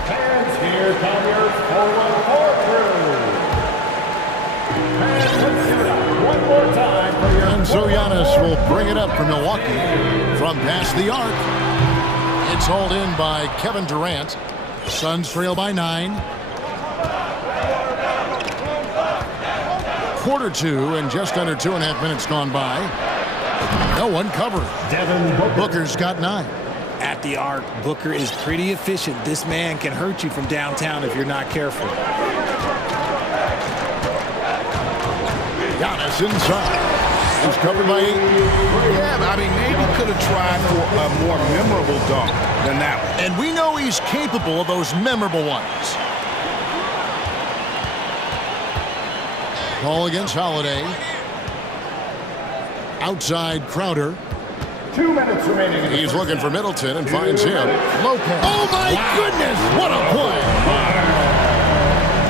And here come your forward court crew. And let's give it up one more time for your... And so Giannis will bring it up for Milwaukee from past the arc. It's hauled in by Kevin Durant. Suns trail by 9. Quarter 2 and just under 2.5 minutes gone by. No one covered. Booker's got 9. At the arc, Booker is pretty efficient. This man can hurt you from downtown if you're not careful. Giannis inside. He's covered by 8. Yeah, I mean, maybe could have tried for a more memorable dunk than that one. And we know he's capable of those memorable ones. Ball against Holiday. Outside Crowder. 2 minutes remaining. He's looking for Middleton and finds him. Lopez. Oh, my goodness. What a play.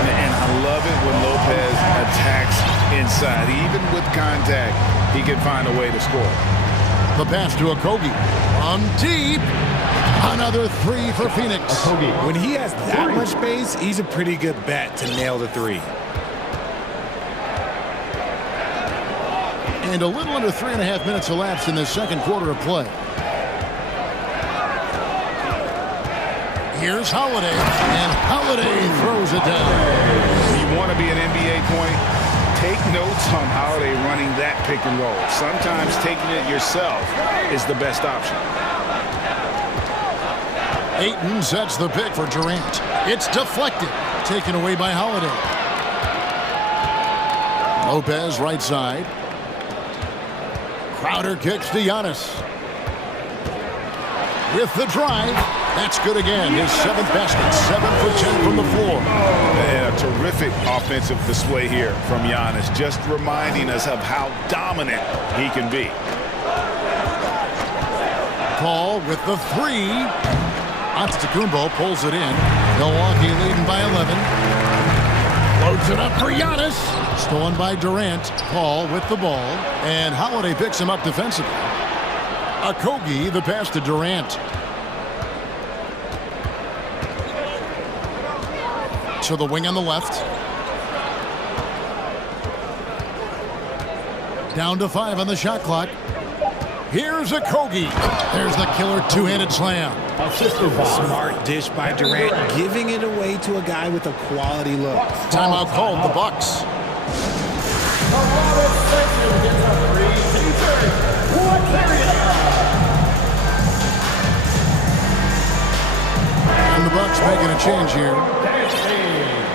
And I love it when Lopez attacks inside. Even with contact, he can find a way to score. The pass to Okogie. On deep. Another 3 for Phoenix. When he has that much space, he's a pretty good bet to nail the 3. And a little under 3.5 minutes elapsed in this second quarter of play. Here's Holiday, and Holiday throws it down. You want to be an NBA point? Take notes on Holiday running that pick and roll. Sometimes taking it yourself is the best option. Ayton sets the pick for Durant. It's deflected, taken away by Holiday. Lopez right side. Crowder kicks to Giannis. With the drive, that's good again. His 7th basket, 7 for 10 from the floor. And a terrific offensive display here from Giannis, just reminding us of how dominant he can be. Paul with the 3. Antetokounmpo pulls it in. Milwaukee leading by 11. Loads it up for Giannis. Stolen by Durant. Paul with the ball. And Holiday picks him up defensively. Okogie, the pass to Durant. To the wing on the left. Down to 5 on the shot clock. Here's Okogie. There's the killer two-handed slam. Smart dish by Durant, giving it away to a guy with a quality look. Timeout called, the Bucks. And the Bucks making a change here.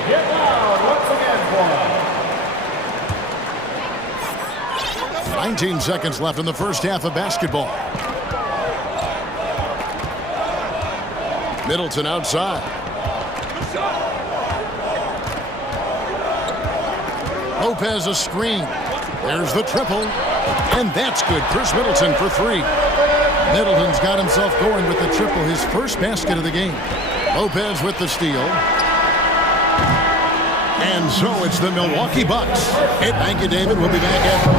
Get loud once again for 19 seconds left in the first half of basketball. Middleton outside. Lopez a screen. There's the triple. And that's good. Chris Middleton for 3. Middleton's got himself going with the triple, his first basket of the game. Lopez with the steal. And so it's the Milwaukee Bucks. Hey, thank you, David. We'll be back after.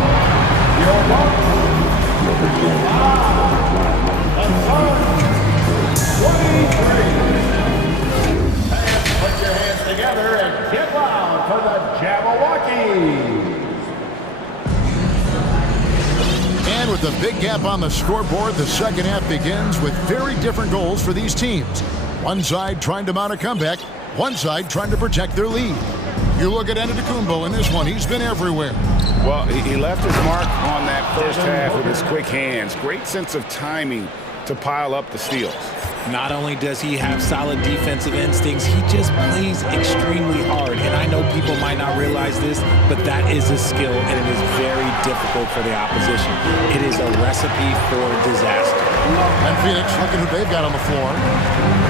Put your hands together and get loud for the Jabberwockies. And with the big gap on the scoreboard, the second half begins with very different goals for these teams. One side trying to mount a comeback, one side trying to protect their lead. You look at Antetokounmpo in this one, he's been everywhere. Well, he left his mark on that first half with his quick hands. Great sense of timing to pile up the steals. Not only does he have solid defensive instincts, he just plays extremely hard. And I know people might not realize this, but that is a skill, and it is very difficult for the opposition. It is a recipe for disaster. And Phoenix, looking who they've got on the floor.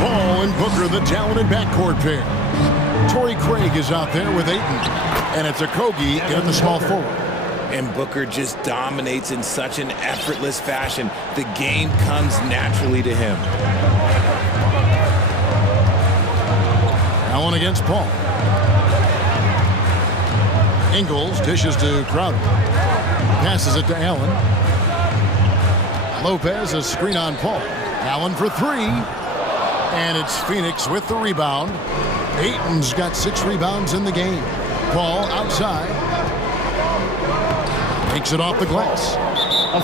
Ball and Booker, the talented backcourt pair. Torrey Craig is out there with Ayton. And it's Okogie in the small forward. And Booker just dominates in such an effortless fashion. The game comes naturally to him. Allen against Paul. Ingles dishes to Crowder. Passes it to Allen. Lopez, a screen on Paul. Allen for 3. And it's Phoenix with the rebound. Ayton's got 6 rebounds in the game. Paul outside. Takes it off the glass.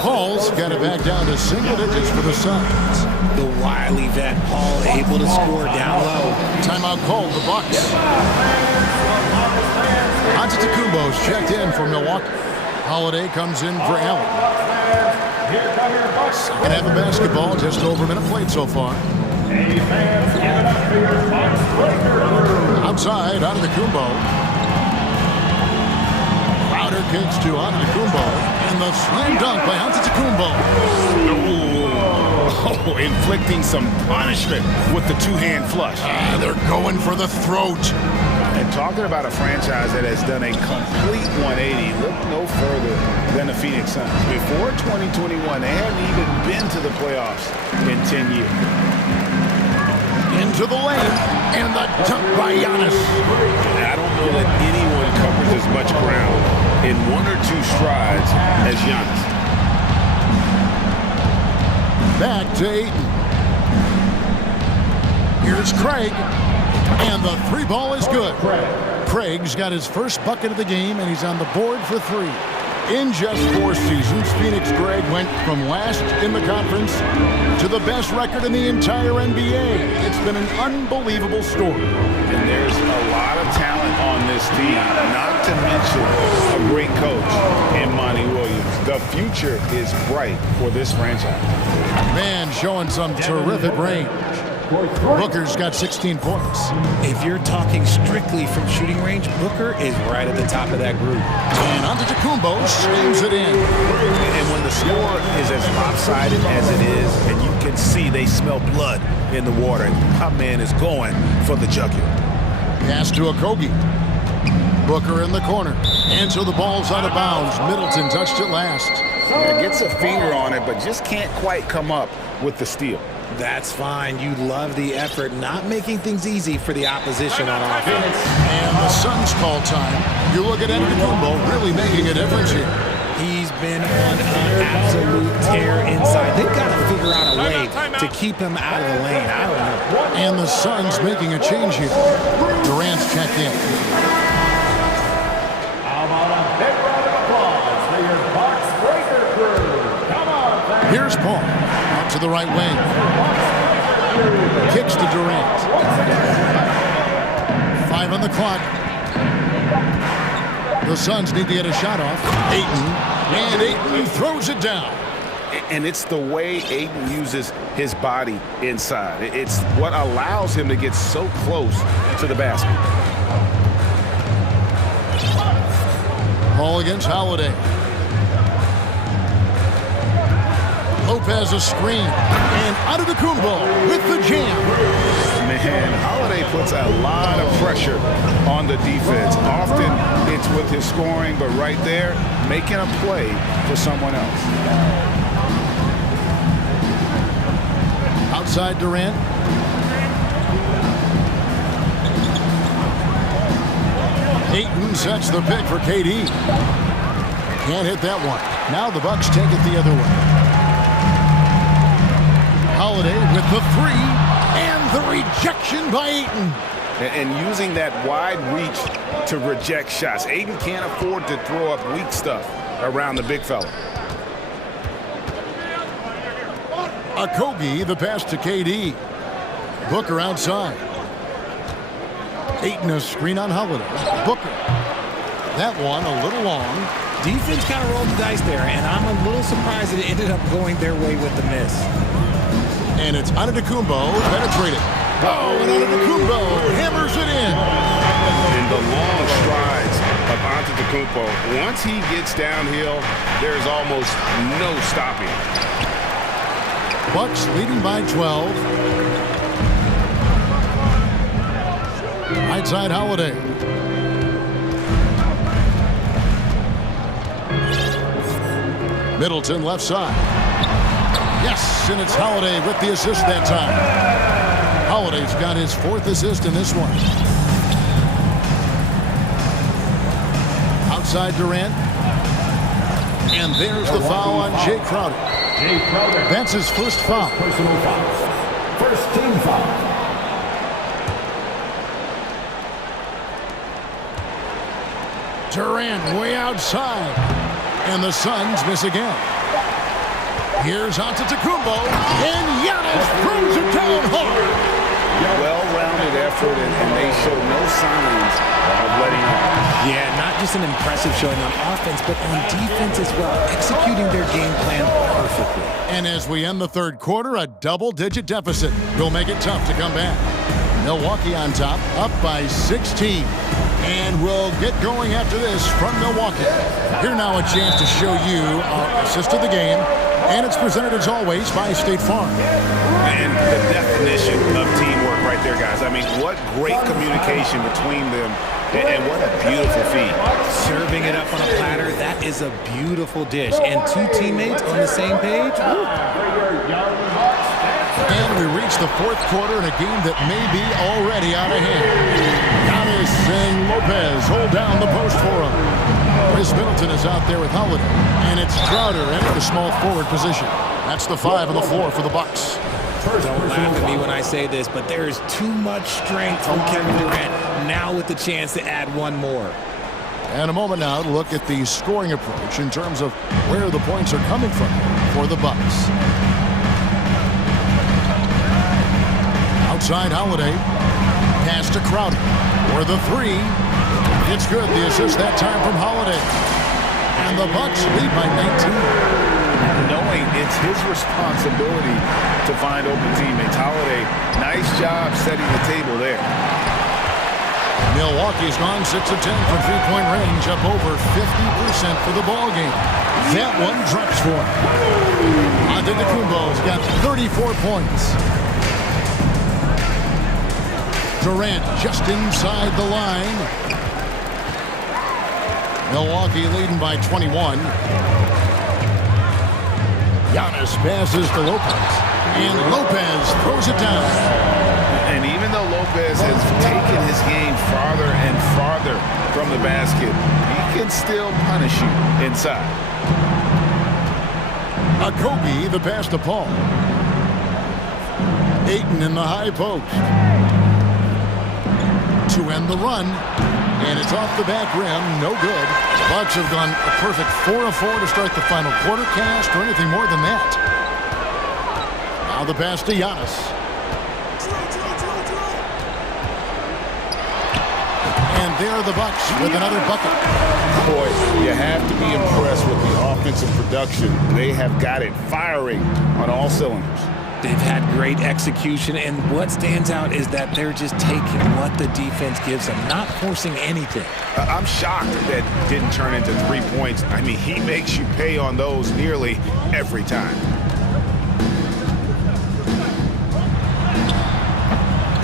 Paul's got it back down to single digits for the Suns. The wily vet Paul able to score down low. Timeout called, the Bucks. Antetokounmpo's checked in for Milwaukee. Holiday comes in for Allen. Second half of basketball, just over a minute played so far. Outside, Antetokounmpo. Crowder kicks to Antetokounmpo, and the slam dunk by Antetokounmpo. Oh, inflicting some punishment with the two-hand flush. They're going for the throat. And talking about a franchise that has done a complete 180, look no further than the Phoenix Suns. Before 2021, they hadn't even been to the playoffs in 10 years. Into the lane, and the dunk by Giannis. I don't know that anyone covers as much ground in one or two strides as Giannis. Back to Ayton. Here's Craig, and the three ball is good. Craig's got his first bucket of the game, and he's on the board for three. In just 4 seasons, Phoenix Greg went from last in the conference to the best record in the entire NBA. It's been an unbelievable story. And there's a lot of talent on this team, not to mention a great coach in Monty Williams. The future is bright for this franchise. Man showing some terrific range. Booker's got 16 points. If you're talking strictly from shooting range, Booker is right at the top of that group. And Antetokounmpo slams it in. And when the score is as lopsided as it is, and you can see they smell blood in the water, my man is going for the jugular. Pass to Okogie. Booker in the corner. And so the ball's out of bounds. Middleton touched it last. Yeah, gets a finger on it, but just can't quite come up with the steal. That's fine. You love the effort, not making things easy for the opposition on offense. And the Suns call time. You look at Antetokounmpo really making a difference here. He's been on an absolute tear inside. They've got to figure out a way to keep him out of the lane. I don't know. And the Suns making a change here. Durant's checked in. How about a big round of applause for your box breaker crew? Come on, fans. Here's Paul. Out to the right wing. Kicks to Durant. 5 on the clock. The Suns need to get a shot off. Ayton. And Ayton throws it down. And it's the way Ayton uses his body inside. It's what allows him to get so close to the basket. Ball against Holiday. Lopez a screen. And Antetokounmpo with the jam. Man, Holiday puts a lot of pressure on the defense. Often it's with his scoring, but right there, making a play for someone else. Outside Durant. Ayton sets the pick for KD. Can't hit that one. Now the Bucks take it the other way. Holiday with the three, and the rejection by Ayton. And using that wide reach to reject shots. Ayton can't afford to throw up weak stuff around the big fella. Okogie, the pass to KD. Booker outside. Ayton a screen on Holiday. Booker. That one a little long. Defense kind of rolled the dice there, and I'm a little surprised that it ended up going their way with the miss. And it's Antetokounmpo penetrated. Oh, and Antetokounmpo hammers it in. And the long strides of Antetokounmpo. Once he gets downhill, there's almost no stopping. Bucks leading by 12. Right side Holiday. Middleton left side. Yes, and it's Holiday with the assist that time. Holiday's got his 4th assist in this one. Outside Durant. And there's the foul on Jay Crowder. That's his first foul. Personal foul. First team foul. Durant way outside. And the Suns miss again. Here's Antetokounmpo, and Giannis throws it down hard. Well-rounded effort, and they show no signs of letting up. Yeah, not just an impressive showing on offense, but on defense as well, executing their game plan perfectly. And as we end the third quarter, a double-digit deficit will make it tough to come back. Milwaukee on top, up by 16. And we'll get going after this from Milwaukee. Here now a chance to show you our assist of the game. And it's presented as always by State Farm. And the definition of teamwork right there, guys. I mean, what great communication between them. And what a beautiful feed. Serving it up on a platter, that is a beautiful dish. And two teammates on the same page. Woo. And we reach the fourth quarter in a game that may be already out of hand. Giannis and Lopez hold down the post for him. Chris Middleton is out there with Holiday. And it's Crowder in the small forward position. That's the 5 on the floor for the Bucks. Don't laugh at me when I say this, but there is too much strength from Kevin Durant. Now with the chance to add one more. And a moment now to look at the scoring approach in terms of where the points are coming from for the Bucks. Outside Holiday. Pass to Crowder. For the 3. It's good. The assist that time from Holiday. And the Bucks lead by 19. Knowing it's his responsibility to find open teammates. Holiday, nice job setting the table there. Milwaukee's gone 6 of 10 from three-point range, up over 50% for the ball game. That one drops for him. Antetokounmpo's got 34 points. Durant just inside the line. Milwaukee leading by 21. Giannis passes to Lopez. And Lopez throws it down. And even though Lopez has taken his game farther and farther from the basket, he can still punish you inside. Kobe, the pass to Paul. Ayton in the high post. To end the run. And it's off the back rim. No good. The Bucks have gone a perfect 4 of 4 to start the final quarter cast or anything more than that. Now the pass to Giannis. And there are the Bucks with another bucket. Boy, you have to be impressed with the offensive production. They have got it firing on all cylinders. They've had great execution, and what stands out is that they're just taking what the defense gives them, not forcing anything. I'm shocked that didn't turn into 3 points. I mean, he makes you pay on those nearly every time.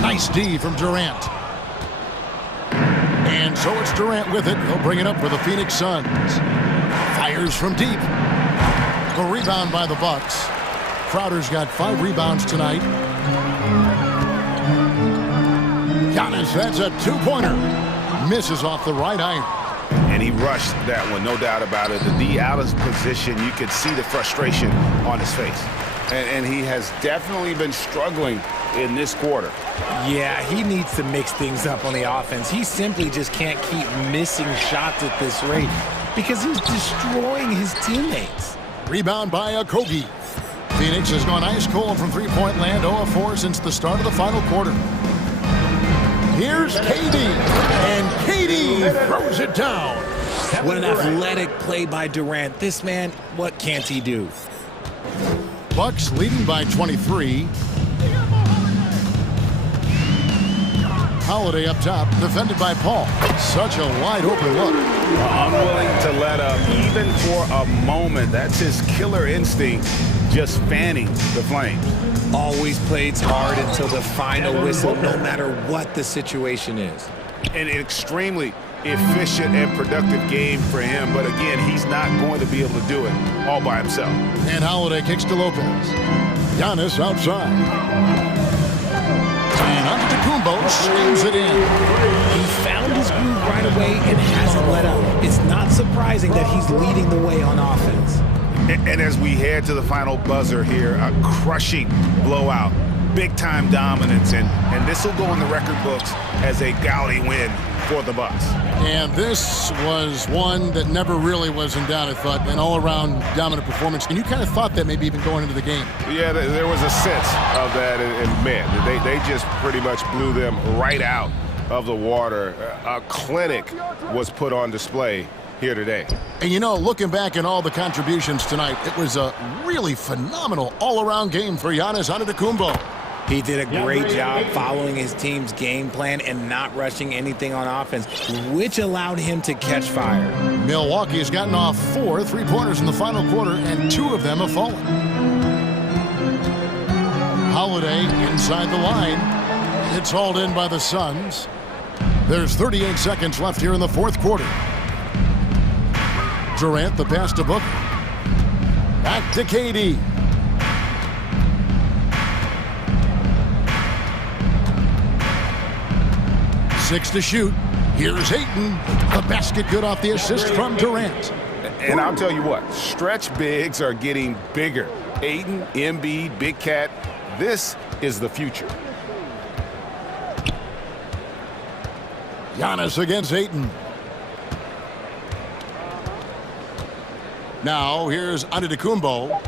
Nice D from Durant. And so it's Durant with it. He'll bring it up for the Phoenix Suns. Fires from deep. The rebound by the Bucks. Crowder's got 5 rebounds tonight. Giannis, that's a 2-pointer. Misses off the right iron. And he rushed that one, no doubt about it. The D out of position, you could see the frustration on his face. And he has definitely been struggling in this quarter. Yeah, he needs to mix things up on the offense. He simply just can't keep missing shots at this rate because he's destroying his teammates. Rebound by Kobe. Phoenix has gone ice cold from three-point land, 0 of 4 since the start of the final quarter. Here's KD, and KD throws it down. What an athletic play by Durant. This man, what can't he do? Bucks leading by 23. Holiday up top, defended by Paul. Such a wide-open look. Unwilling to let up, even for a moment. That's his killer instinct, just fanning the flames. Always plays hard until the final whistle, no matter what the situation is. An extremely efficient and productive game for him, but again, he's not going to be able to do it all by himself. And Holiday kicks to Lopez. Giannis outside. And Antetokounmpo slams it in. He found his groove right away and hasn't let up. It's not surprising that he's leading the way on offense. And as we head to the final buzzer here, a crushing blowout, big-time dominance, and this will go in the record books as a gaudy win for the Bucks. And this was one that never really was in doubt, I thought, an all-around dominant performance. And you kind of thought that maybe even going into the game. Yeah, there was a sense of that, and man, they just pretty much blew them right out of the water. A clinic was put on display here today. And you know, looking back at all the contributions tonight, it was a really phenomenal all-around game for Giannis Antetokounmpo. He did a great job following his team's game plan and not rushing anything on offense, which allowed him to catch fire. Milwaukee has gotten off 4 3-pointers in the final quarter, and 2 of them have fallen. Holiday inside the line. It's hauled in by the Suns. There's 38 seconds left here in the fourth quarter. Durant, the pass to Booker. Back to KD. Six to shoot. Here's Ayton. The basket good off the assist from Durant. And I'll tell you what, stretch bigs are getting bigger. Ayton, Embiid, Big Cat, this is the future. Giannis against Ayton. Now here's Antetokounmpo.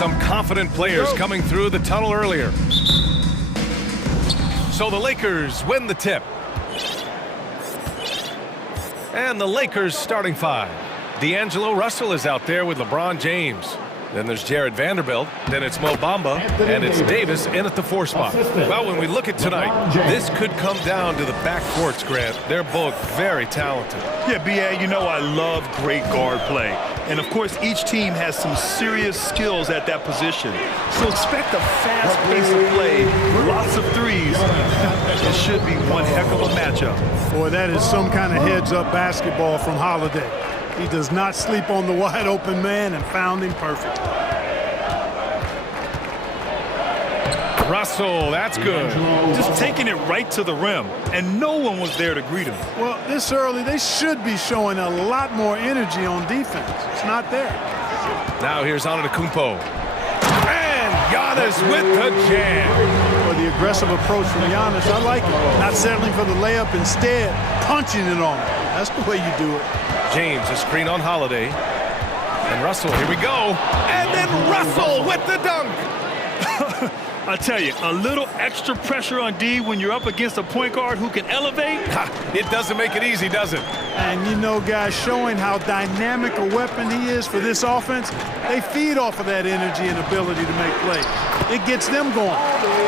some confident players coming through the tunnel earlier. So the Lakers win the tip. And the Lakers starting five. D'Angelo Russell is out there with LeBron James. Then there's Jared Vanderbilt. Then it's Mo Bamba. And it's Davis in at the 4 spot. Well, when we look at tonight, this could come down to the backcourts, Grant. They're both very talented. Yeah, B.A., you know I love great guard play. And, of course, each team has some serious skills at that position. So expect a fast pace of play, lots of threes. It should be one heck of a matchup. Boy, that is some kind of heads-up basketball from Holiday. He does not sleep on the wide-open man and found him perfect. Russell, that's good. Just taking it right to the rim, and no one was there to greet him. Well, this early, they should be showing a lot more energy on defense. It's not there. Now here's Antetokounmpo. And Giannis with the jam. Well, the aggressive approach from Giannis, I like it. Not settling for the layup, instead punching it on. That's the way you do it. James, a screen on Holiday. And Russell, here we go. And then Russell with the dunk. I tell you, a little extra pressure on D when you're up against a point guard who can elevate. It doesn't make it easy, does it? And you know, guys, showing how dynamic a weapon he is for this offense, they feed off of that energy and ability to make plays. It gets them going.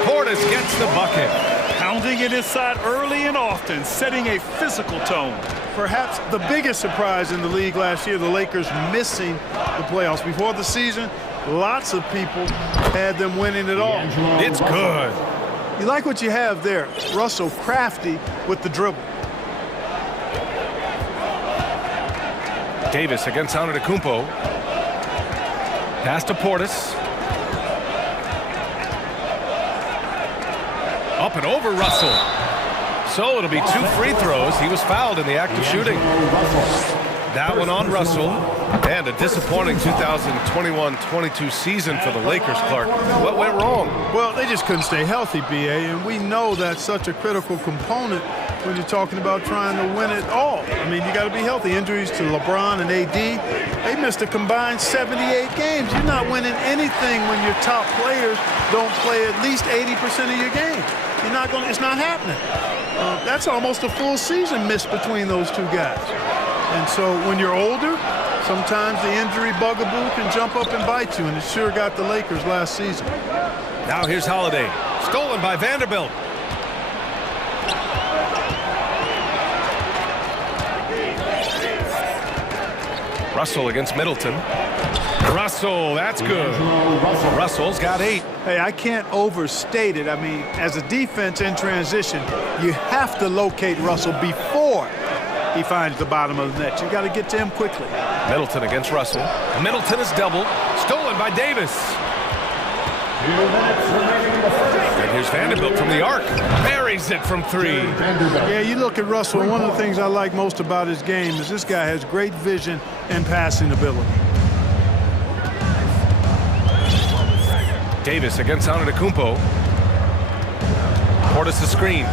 Portis gets the bucket. Pounding it inside early and often, setting a physical tone. Perhaps the biggest surprise in the league last year, the Lakers missing the playoffs. Before the season, lots of people had them winning it all. It's good. You like what you have there. Russell crafty with the dribble. Davis against Antetokounmpo. Pass to Portis. Up and over Russell. So it'll be 2 free throws. He was fouled in the act of shooting. That one on Russell. And a disappointing 2021-22 season for the Lakers, Clark. What went wrong? Well, they just couldn't stay healthy, B.A., and we know that's such a critical component when you're talking about trying to win it all. I mean, you got to be healthy. Injuries to LeBron and AD, they missed a combined 78 games. You're not winning anything when your top players don't play at least 80% of your game. You're not going. It's not happening. That's almost a full season missed between those two guys. And so when you're older, sometimes the injury bugaboo can jump up and bite you, and it sure got the Lakers last season. Now here's Holiday. Stolen by Vanderbilt. Russell against Middleton. Russell, that's good. Russell's got 8. Hey, I can't overstate it. I mean, as a defense in transition, you have to locate Russell before he finds the bottom of the net. You got to get to him quickly. Middleton against Russell. Middleton is doubled. Stolen by Davis. And here's Vanderbilt from the arc. Buries it from 3. Yeah, you look at Russell, and one of the things I like most about his game is this guy has great vision and passing ability. Davis against Antetokounmpo. Portis the screen.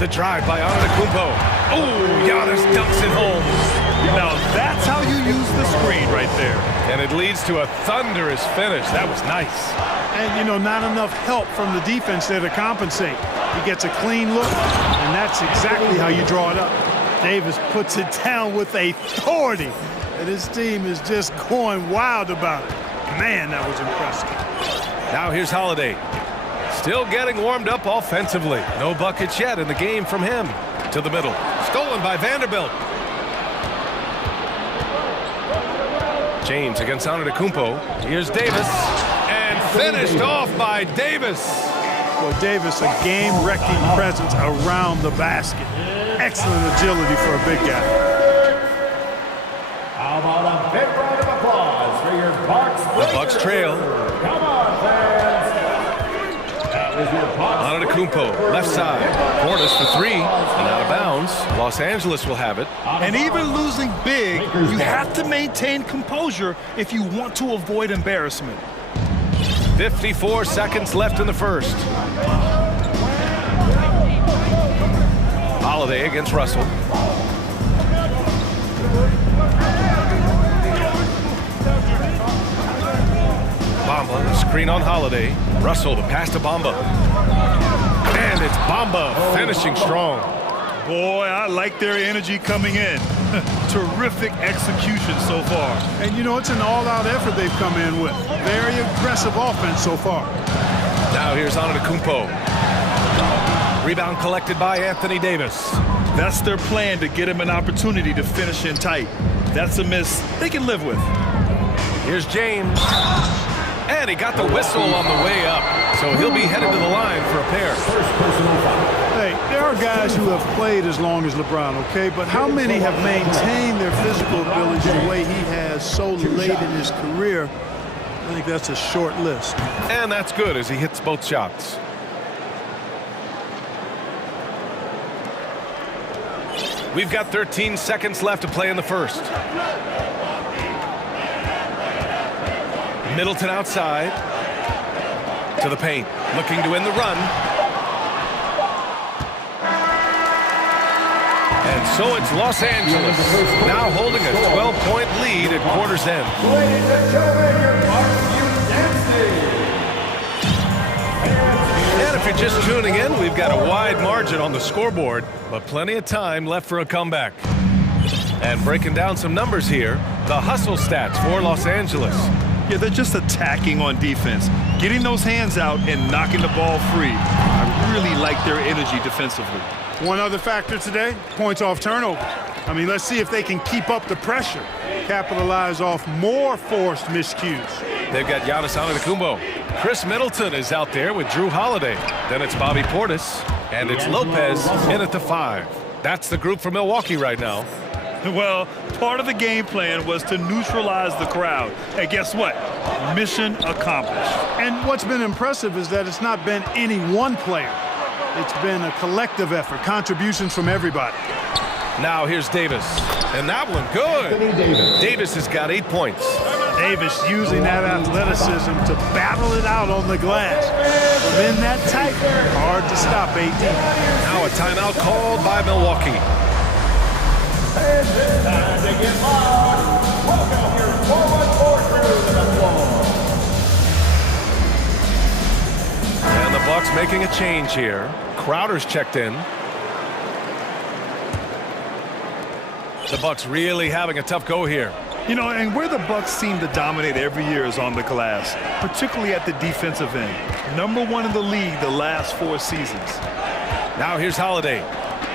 The drive by Antetokounmpo. Oh, Giannis dunks it home. Now that's how you use the screen right there. And it leads to a thunderous finish. That was nice. And, you know, not enough help from the defense there to compensate. He gets a clean look, and that's exactly how you draw it up. Davis puts it down with authority, and his team is just going wild about it. Man, that was impressive. Now here's Holiday. Still getting warmed up offensively. No buckets yet in the game from him. To the middle. Stolen by Vanderbilt. James against Antetokounmpo. Here's Davis. And finished off by Davis. Well, Davis, a game-wrecking presence around the basket. Excellent agility for a big guy. How about a big round of applause for your Bucks? The Bucks trail. Come on, fans. Antetokounmpo, left side. Portis for 3. And out of bounds. Los Angeles will have it. And even losing big, you have to maintain composure if you want to avoid embarrassment. 54 seconds left in the first. Holiday against Russell. Bamba Screen on Holiday. Russell, the pass to Bamba. And it's Bamba finishing strong. Boy, I like their energy coming in. Terrific execution so far. And you know, it's an all-out effort they've come in with. Very aggressive offense so far. Now here's Antetokounmpo. Rebound collected by Anthony Davis. That's their plan, to get him an opportunity to finish in tight. That's a miss they can live with. Here's James. And he got the whistle on the way up. So he'll be headed to the line for a pair. Hey, there are guys who have played as long as LeBron, okay? But how many have maintained their physical ability the way he has so late in his career? I think that's a short list. And that's good as he hits both shots. We've got 13 seconds left to play in the first. Middleton outside to the paint, looking to win the run. And so it's Los Angeles, now holding a 12-point lead at quarter's end. Ladies and gentlemen, your And if you're just tuning in, we've got a wide margin on the scoreboard, but plenty of time left for a comeback. And breaking down some numbers here, the hustle stats for Los Angeles. Yeah, they're just attacking on defense, getting those hands out and knocking the ball free. I really like their energy defensively. One other factor today, points off turnover. I mean, let's see if they can keep up the pressure, capitalize off more forced miscues. They've got Giannis Antetokounmpo. Chris Middleton is out there with Drew Holiday. Then it's Bobby Portis, and it's Lopez in at the 5. That's the group for Milwaukee right now. Well, part of the game plan was to neutralize the crowd. And guess what? Mission accomplished. And what's been impressive is that it's not been any one player. It's been a collective effort, contributions from everybody. Now here's Davis. And that one, good. Davis has got 8 points. Davis using that athleticism to battle it out on the glass. From in that tight, hard to stop 18. Now a timeout called by Milwaukee. And this time to get live, welcome your forward court crew to the floor. And the Bucks making a change here. Crowder's checked in. The Bucks really having a tough go here. You know, and where the Bucks seem to dominate every year is on the glass, particularly at the defensive end. #1 in the league the last 4 seasons. Now here's Holiday.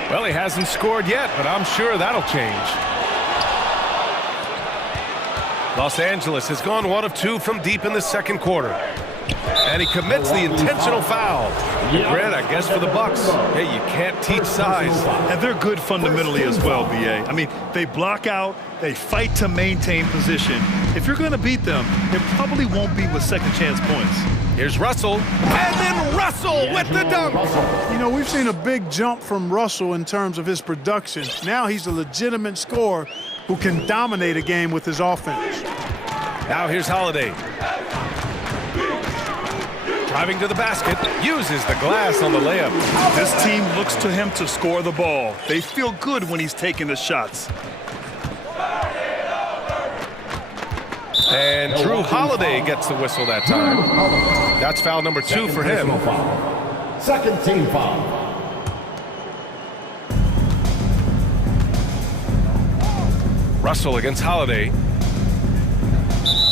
Well, he hasn't scored yet, but I'm sure that'll change. Los Angeles has gone 1 of 2 from deep in the second quarter. And he commits the intentional foul. Grant, I guess, for the Bucks. Hey, you can't teach size. And they're good fundamentally as well, B.A. I mean, they block out, they fight to maintain position. If you're going to beat them, it probably won't be with second chance points. Here's Russell, and then Russell with the dunk. You know, we've seen a big jump from Russell in terms of his production. Now he's a legitimate scorer who can dominate a game with his offense. Now here's Holiday. Driving to the basket, uses the glass on the layup. This team looks to him to score the ball. They feel good when he's taking the shots. And Drew Holiday gets the whistle that time. That's foul number 2 for him. Second team foul. Russell against Holiday.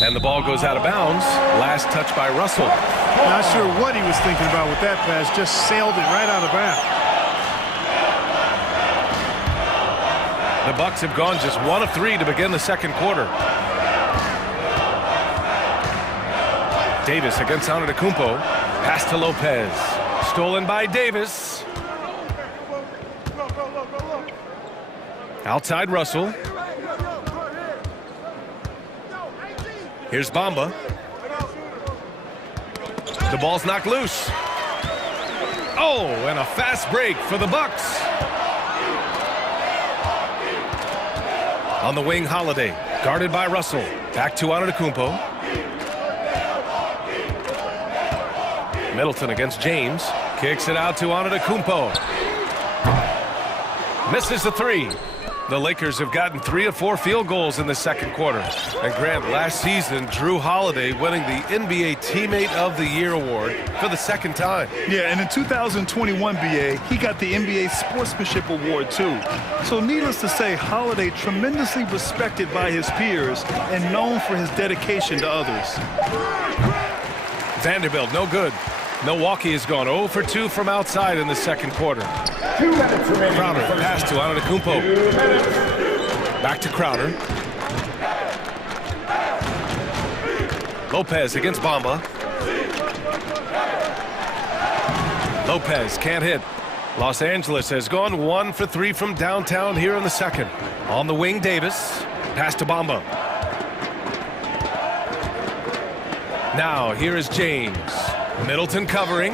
And the ball goes out of bounds. Last touch by Russell. Not sure what he was thinking about with that pass. Just sailed it right out of bounds. The Bucks have gone just 1 of 3 to begin the second quarter. Davis against Antetokounmpo. Pass to Lopez. Stolen by Davis. Outside Russell. Here's Bamba. The ball's knocked loose. Oh, and a fast break for the Bucks. On the wing, Holiday. Guarded by Russell. Back to Antetokounmpo. Middleton against James. Kicks it out to Antetokounmpo. Misses the 3. The Lakers have gotten 3 of 4 field goals in the second quarter. And Grant, last season, Drew Holiday winning the NBA Teammate of the Year award for the second time. Yeah, and in 2021, BA, he got the NBA Sportsmanship Award, too. So needless to say, Holiday tremendously respected by his peers and known for his dedication to others. Vanderbilt, no good. Milwaukee has gone 0 for 2 from outside in the second quarter. Crowder, pass to Antetokounmpo. Back to Crowder. Lopez against Bamba. Lopez can't hit. Los Angeles has gone 1 for 3 from downtown here in the second. On the wing, Davis. Pass to Bamba. Now, here is James. Middleton covering.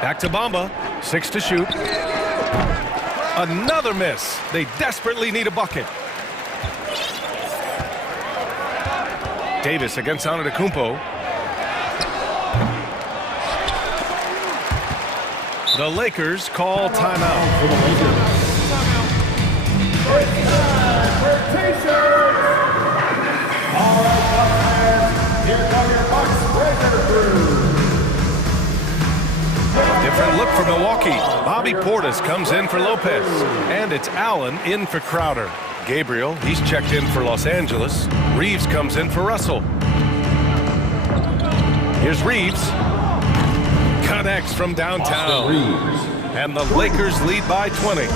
Back to Bamba. 6 to shoot. Another miss. They desperately need a bucket. Davis against Antetokounmpo. The Lakers call timeout for the Lakers. All right, Bucks, here come your Bucks breaker crew. Different look for Milwaukee. Bobby Portis comes in for Lopez. And it's Allen in for Crowder. Gabriel, he's checked in for Los Angeles. Reeves comes in for Russell. Here's Reeves. Connects from downtown. And the Lakers lead by 20.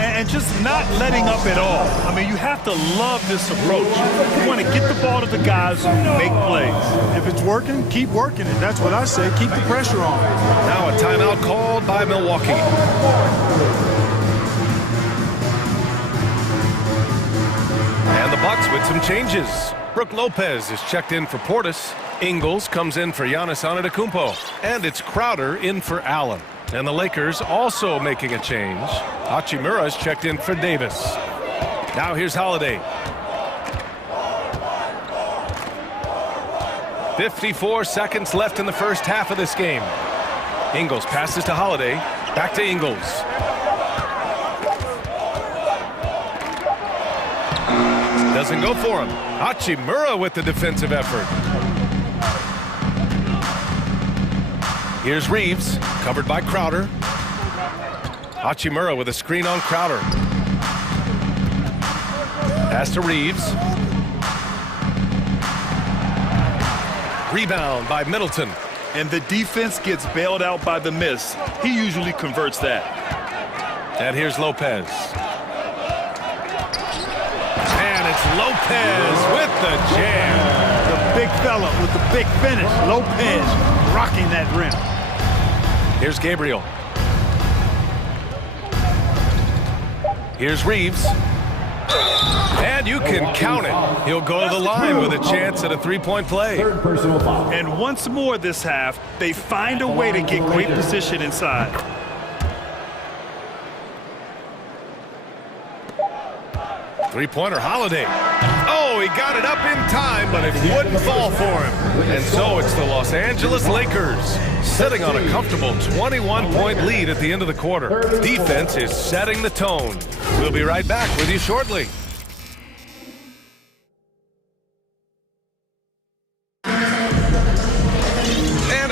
And just not letting up at all. I mean, you have to love this approach. You want to get the ball to the guys who make plays. If it's working, keep working it. That's what I say. Keep the pressure on. Now a timeout called by Milwaukee. And the Bucks with some changes. Brook Lopez is checked in for Portis. Ingles comes in for Giannis Antetokounmpo. And it's Crowder in for Allen. And the Lakers also making a change. Hachimura is checked in for Davis. Now here's Holiday. 54 seconds left in the first half of this game. Ingles passes to Holiday. Back to Ingles. Doesn't go for him. Hachimura with the defensive effort. Here's Reeves, covered by Crowder. Hachimura with a screen on Crowder. Pass to Reeves. Rebound by Middleton. And the defense gets bailed out by the miss. He usually converts that. And here's Lopez. And it's Lopez with the jam. The big fella with the big finish. Lopez rocking that rim. Here's Gabriel. Here's Reeves. And you can count it. He'll go to the line with a chance at a three-point play. Third personal foul. And once more this half, they find a way to get great position inside. Three-pointer, Holiday. Oh, he got it up in time, but it wouldn't fall for him. And so it's the Los Angeles Lakers sitting on a comfortable 21-point lead at the end of the quarter. Defense is setting the tone. We'll be right back with you shortly. And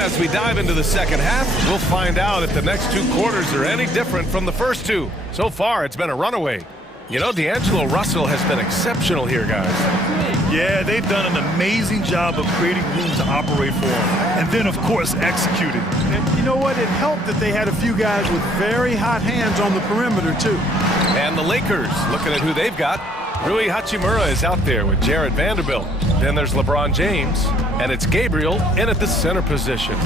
as we dive into the second half, we'll find out if the next two quarters are any different from the first two. So far, it's been a runaway. You know, D'Angelo Russell has been exceptional here, guys. Yeah, they've done an amazing job of creating room to operate for him. And then, of course, executing. And you know what? It helped that they had a few guys with very hot hands on the perimeter, too. And the Lakers, looking at who they've got. Rui Hachimura is out there with Jared Vanderbilt. Then there's LeBron James. And it's Gabriel in at the center position.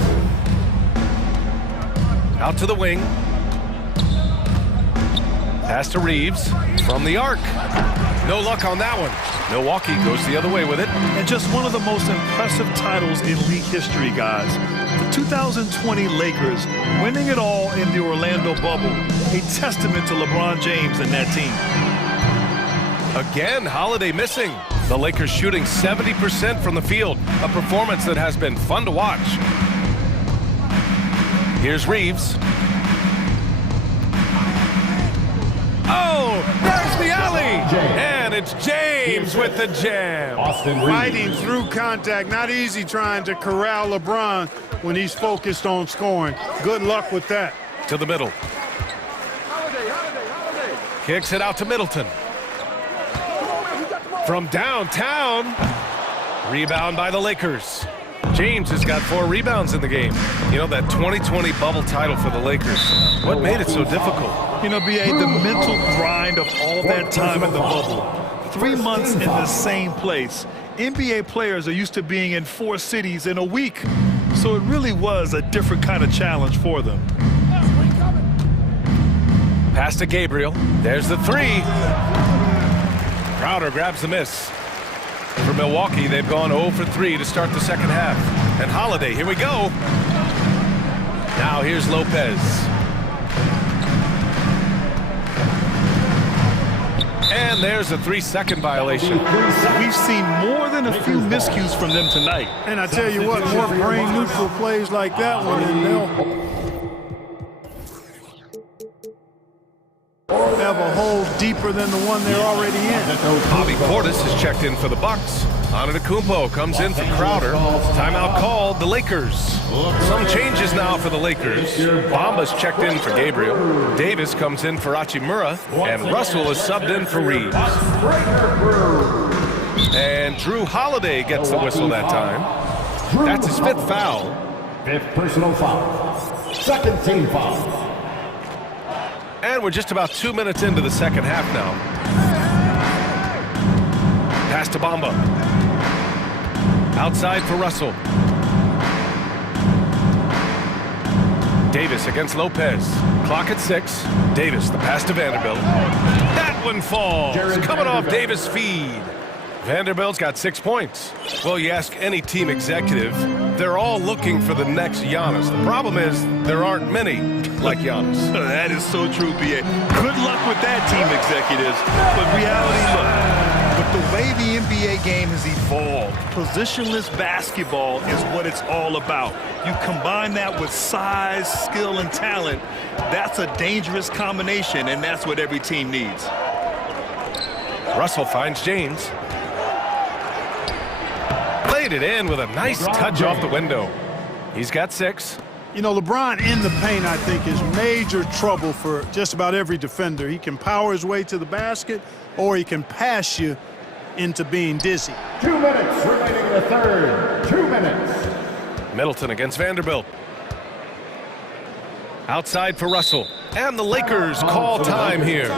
Out to the wing. Pass to Reeves from the arc. No luck on that one. Milwaukee goes the other way with it. And just one of the most impressive titles in league history, guys. The 2020 Lakers winning it all in the Orlando bubble. A testament to LeBron James and that team. Again, Holiday missing. The Lakers shooting 70% from the field. A performance that has been fun to watch. Here's Reeves. Oh, There's the alley. And it's James with the jam. Fighting through contact. Not easy trying to corral LeBron when he's focused on scoring. Good luck with that. To the middle. Kicks it out to Middleton. From downtown. Rebound by the Lakers. James has got 4 rebounds in the game. You know, that 2020 bubble title for the Lakers. What made it so difficult? You know, B.A., the mental grind of all that time in the bubble. 3 months in the same place. NBA players are used to being in 4 cities in a week. So it really was a different kind of challenge for them. Pass to Gabriel. There's the 3. Crowder grabs the miss. For Milwaukee, they've gone 0 for 3 to start the second half. And Holiday, here we go. Now here's Lopez. And there's a 3-second violation. We've seen more than a few miscues from them tonight. And I tell you what, more brain-neutral plays like that one, and they'll have a hole deeper than the one they're already in. Bobby Portis has checked in for the Bucks. Antetokounmpo comes in for Crowder. Timeout called the Lakers. Some changes now for the Lakers. Bamba's checked in for Gabriel. Davis comes in for Hachimura. And Russell is subbed in for Reeves. And Drew Holiday gets the whistle that time. That's his 5th foul. 5th personal foul. 2nd team foul. And we're just about 2 minutes into the second half now. Pass to Bamba. Outside for Russell. Davis against Lopez. Clock at 6. Davis, the pass to Vanderbilt. That one falls. Coming off Davis' feed. Vanderbilt's got 6 points. Well, you ask any team executive, they're all looking for the next Giannis. The problem is there aren't many like Giannis. That is so true, B.A. Good luck with that, team executives. But reality, look, with the way the NBA game has evolved, positionless basketball is what it's all about. You combine that with size, skill, and talent, that's a dangerous combination, and that's what every team needs. Russell finds James. Played it in with a nice touch off the window. He's got 6. You know, LeBron in the paint, I think, is major trouble for just about every defender. He can power his way to the basket, or he can pass you into being dizzy. 2 minutes remaining in the third. 2 minutes. Middleton against Vanderbilt. Outside for Russell. And the Lakers call time here.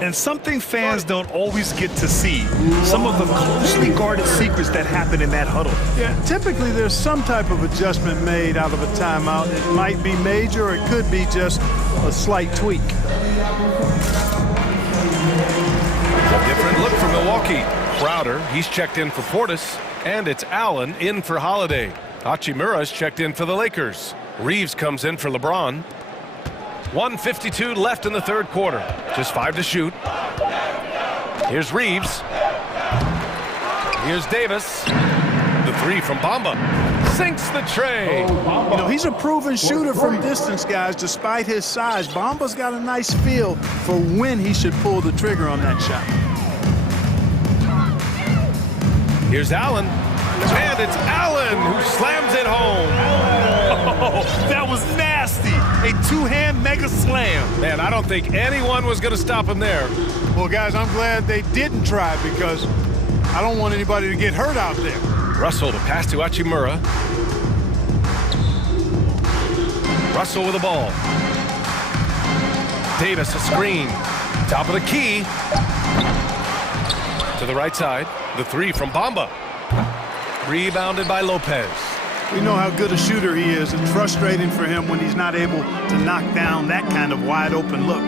And something fans don't always get to see. Some of the closely guarded secrets that happen in that huddle. Yeah, typically there's some type of adjustment made out of a timeout. It might be major, or it could be just a slight tweak. A different look for Milwaukee. Crowder, he's checked in for Portis. And it's Allen in for Holiday. Hachimura's checked in for the Lakers. Reeves comes in for LeBron. 1:52 left in the third quarter. Just 5 to shoot. Here's Reeves. Here's Davis. The 3 from Bamba. Sinks the tray. You know, he's a proven shooter from distance, guys, despite his size. Bamba's got a nice feel for when he should pull the trigger on that shot. Here's Allen. And it's Allen who slams it home. Oh, that was nasty. A 2-hand mega slam. Man, I don't think anyone was going to stop him there. Well, guys, I'm glad they didn't try, because I don't want anybody to get hurt out there. Russell to pass to Hachimura. Russell with the ball. Davis a screen. Top of the key. To the right side. The 3 from Bamba. Rebounded by Lopez. We know how good a shooter he is. It's frustrating for him when he's not able to knock down that kind of wide open look.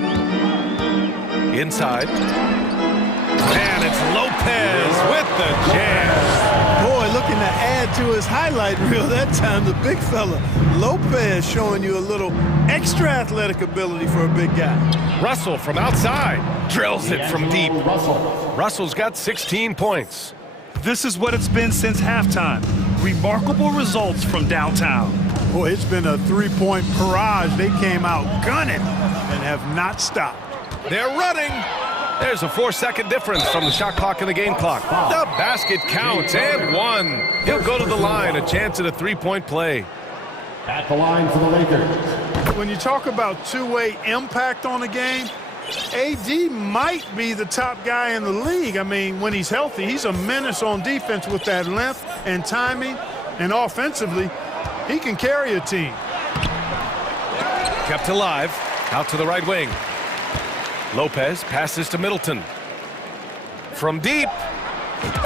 Inside. And it's Lopez with the jam. Boy, looking to add to his highlight reel that time, the big fella. Lopez showing you a little extra athletic ability for a big guy. Russell from outside. Drills it from deep. Russell's got 16 points. This is what it's been since halftime. Remarkable results from downtown. Boy, it's been a 3-point barrage. They came out gunning and have not stopped. They're running. There's a 4-second difference from the shot clock and the game clock. The basket counts and one. He'll go to the line, a chance at a three-point play. At the line for the Lakers. When you talk about two-way impact on the game, AD might be the top guy in the league. I mean, when he's healthy, he's a menace on defense with that length and timing. And offensively, he can carry a team. Kept alive, out to the right wing. Lopez passes to Middleton. From deep,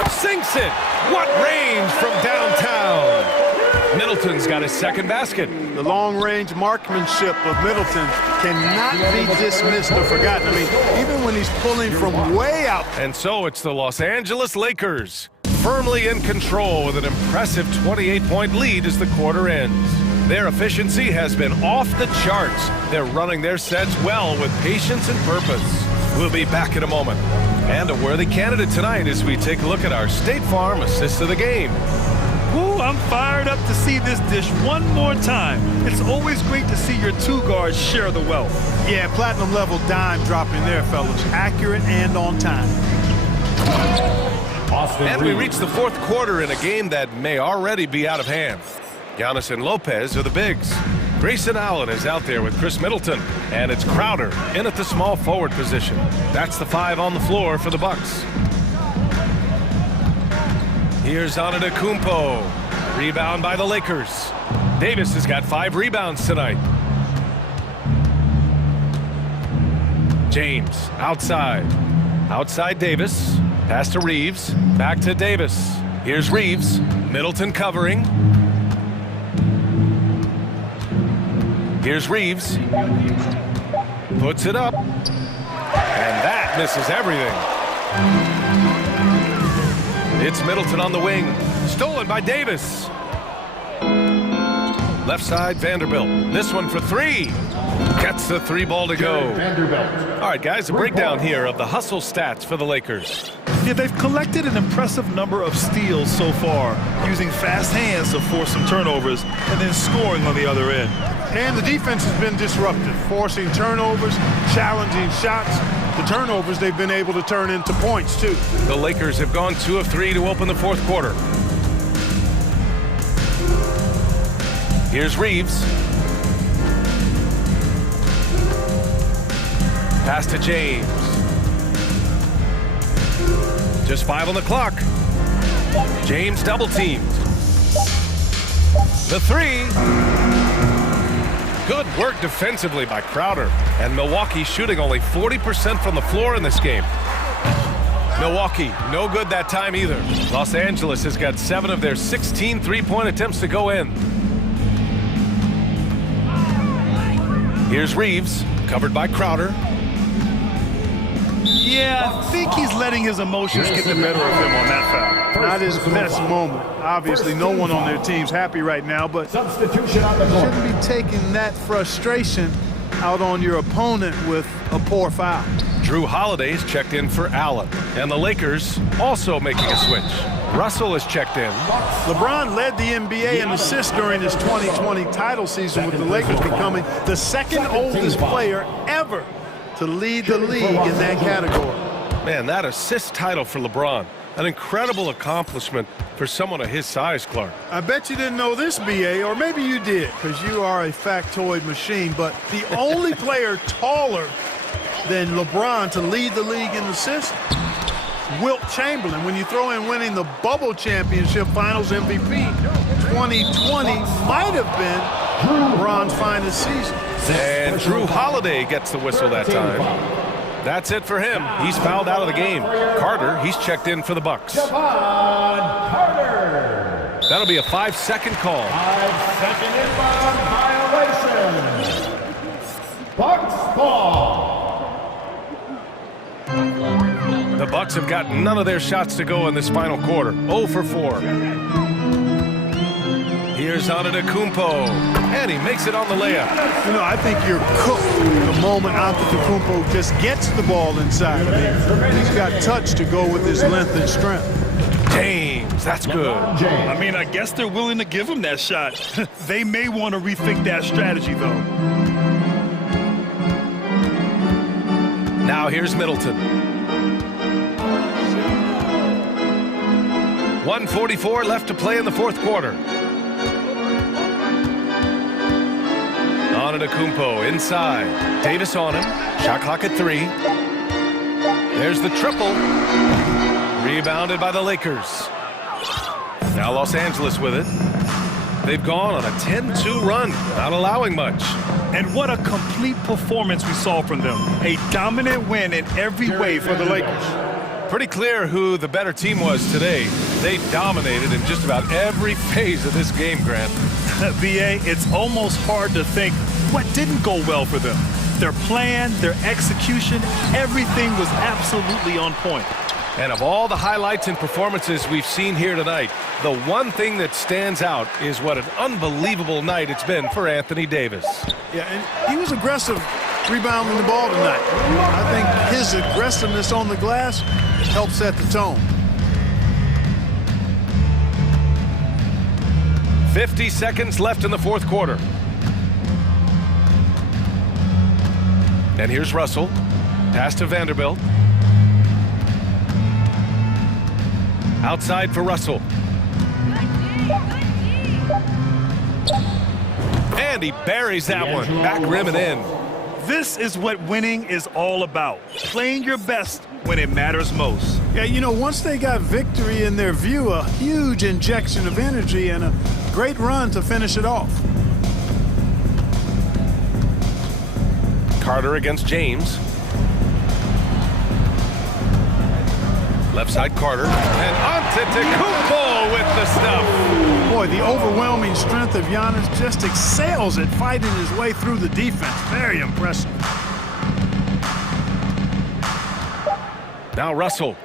sinks it. What range from downtown. Middleton's got his second basket. The long-range marksmanship of Middleton cannot be dismissed or forgotten. I mean, even when he's pulling from way out. And so it's the Los Angeles Lakers, firmly in control with an impressive 28-point lead as the quarter ends. Their efficiency has been off the charts. They're running their sets well with patience and purpose. We'll be back in a moment. And a worthy candidate tonight as we take a look at our State Farm assist of the game. Ooh, I'm fired up to see this dish one more time. It's always great to see your two guards share the wealth. Yeah, platinum level dime dropping there, fellas. Accurate and on time. And we reach the fourth quarter in a game that may already be out of hand. Giannis and Lopez are the bigs. Grayson Allen is out there with Chris Middleton, and it's Crowder in at the small forward position. That's the 5 on the floor for the Bucks. Here's Antetokounmpo. Rebound by the Lakers. Davis has got 5 rebounds tonight. James outside. Outside Davis. Pass to Reeves. Back to Davis. Here's Reeves. Middleton covering. Here's Reeves. Puts it up. And that misses everything. It's Middleton on the wing. Stolen by Davis. Left side, Vanderbilt. This one for 3. Gets the 3 ball to go. All right, guys, a breakdown here of the hustle stats for the Lakers. Yeah, they've collected an impressive number of steals so far, using fast hands to force some turnovers and then scoring on the other end. And the defense has been disruptive, forcing turnovers, challenging shots. The turnovers they've been able to turn into points, too. The Lakers have gone 2 of 3 to open the fourth quarter. Here's Reeves. Pass to James. Just 5 on the clock. James double teamed. The 3. Good work defensively by Crowder. And Milwaukee shooting only 40% from the floor in this game. Milwaukee, no good that time either. Los Angeles has got 7 of their 16 three-point attempts to go in. Here's Reeves, covered by Crowder. Yeah, I think he's letting his emotions get the better of him on that foul. Not his best moment. Obviously, no one on their team's happy right now, but Substitution on the court. shouldn't be taking that frustration out on your opponent with a poor foul. Drew Holiday's checked in for Allen. And the Lakers also making a switch. Russell is checked in. LeBron led the NBA in assists during his 2020 title season, with the Lakers becoming the second oldest player ever to lead the league in that category. Man, that assist title for LeBron. An incredible accomplishment for someone of his size, Clark. I bet you didn't know this, BA, or maybe you did, because you are a factoid machine, but the only player taller than LeBron to lead the league in assists, Wilt Chamberlain. When you throw in winning the Bubble Championship Finals MVP, 2020 might have been LeBron's finest season. And Drew Holiday gets the whistle that time. That's it for him. He's fouled out of the game. Carter, he's checked in for the Bucks. Carter. That'll be a 5-second call. 5-second inbound violation. Bucks ball. The Bucks have got none of their shots to go in this final quarter. 0 for 4. Here's Antetokounmpo, and he makes it on the layup. You know, I think you're cooked the moment Antetokounmpo just gets the ball inside. I mean, he's got touch to go with his length and strength. James, that's good. I mean, I guess they're willing to give him that shot. They may want to rethink that strategy, though. Now here's Middleton. 1:44 left to play in the fourth quarter. Antetokounmpo inside. Davis on him. Shot clock at 3. There's the triple. Rebounded by the Lakers. Now Los Angeles with it. They've gone on a 10-2 run, not allowing much. And what a complete performance we saw from them. A dominant win in every way for the Lakers. Pretty clear who the better team was today. They dominated in just about every phase of this game, Grant. VA, it's almost hard to think what didn't go well for them. Their plan, their execution, everything was absolutely on point. And of all the highlights and performances we've seen here tonight, the one thing that stands out is what an unbelievable night it's been for Anthony Davis. Yeah, and he was aggressive rebounding the ball tonight. I think his aggressiveness on the glass helped set the tone. 50 seconds left in the fourth quarter. And here's Russell. Pass to Vanderbilt. Outside for Russell. And he buries that one. Back rim and in. This is what winning is all about. Playing your best when it matters most. Yeah, you know, once they got victory in their view, a huge injection of energy and a great run to finish it off. Carter against James. Left side Carter. And Antetokounmpo with the stuff. Boy, the overwhelming strength of Giannis just excels at fighting his way through the defense. Very impressive. Now Russell.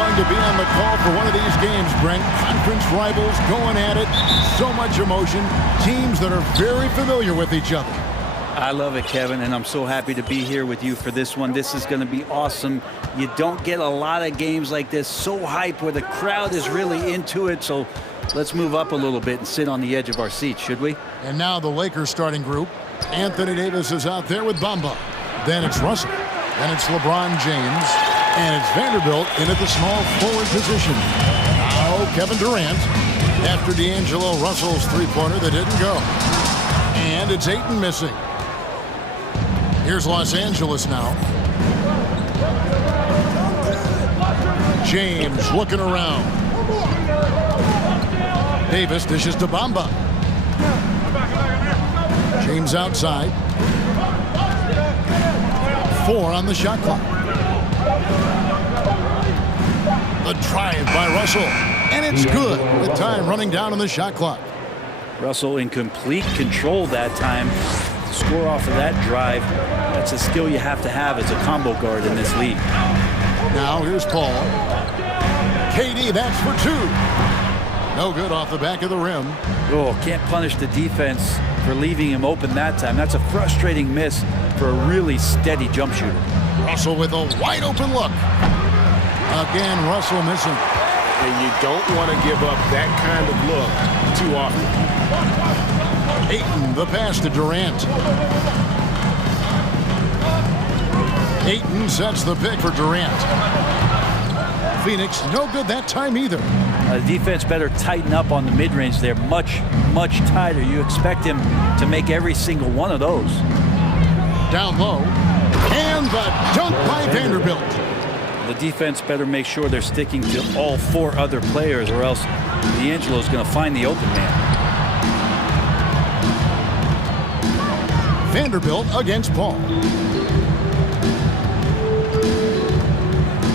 fun to be on the call for one of these games, Brent. Conference rivals going at it. So much emotion. Teams that are very familiar with each other. I love it, Kevin, and I'm so happy to be here with you for this one. This is going to be awesome. You don't get a lot of games like this, so hype, where the crowd is really into it. So let's move up a little bit and sit on the edge of our seats, should we? And now the Lakers starting group. Anthony Davis is out there with Bamba. Then it's Russell. Then it's LeBron James. And it's Vanderbilt in at the small forward position. Now Kevin Durant after D'Angelo Russell's three-pointer that didn't go. And it's Ayton missing. Here's Los Angeles now. James looking around. Davis dishes to Bamba. James outside. 4 on the shot clock. The drive by Russell. And it's good with time running down on the shot clock. Russell in complete control that time. To score off of that drive, that's a skill you have to have as a combo guard in this league. Now here's Paul. KD, that's for 2. No good off the back of the rim. Oh, can't punish the defense for leaving him open that time. That's a frustrating miss for a really steady jump shooter. Russell with a wide open look. Again, Russell missing. And you don't want to give up that kind of look too often. Ayton, the pass to Durant. Ayton sets the pick for Durant. Phoenix, no good that time either. The defense better tighten up on the mid-range there. Much, much tighter. You expect him to make every single one of those. Down low. And the dunk by Vanderbilt. The defense better make sure they're sticking to all 4 other players, or else D'Angelo's going to find the open man. Vanderbilt against Paul.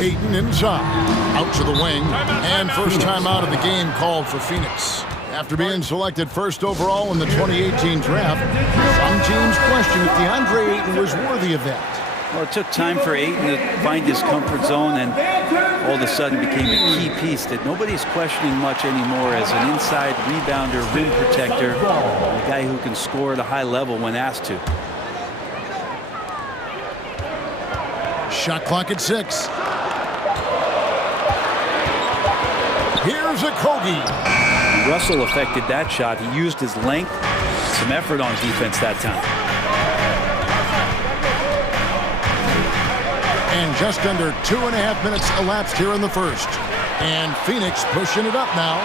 Ayton inside. Out to the wing. And first time out of the game called for Phoenix. After being selected first overall in the 2018 draft, some teams question if DeAndre Ayton was worthy of that. Well, it took time for Ayton to find his comfort zone, and all of a sudden became a key piece that nobody's questioning much anymore as an inside rebounder, rim protector, a guy who can score at a high level when asked to. Shot clock at 6. Here's a Kogi. Russell affected that shot. He used his length, some effort on defense that time. And just under 2.5 minutes elapsed here in the first. And Phoenix pushing it up now.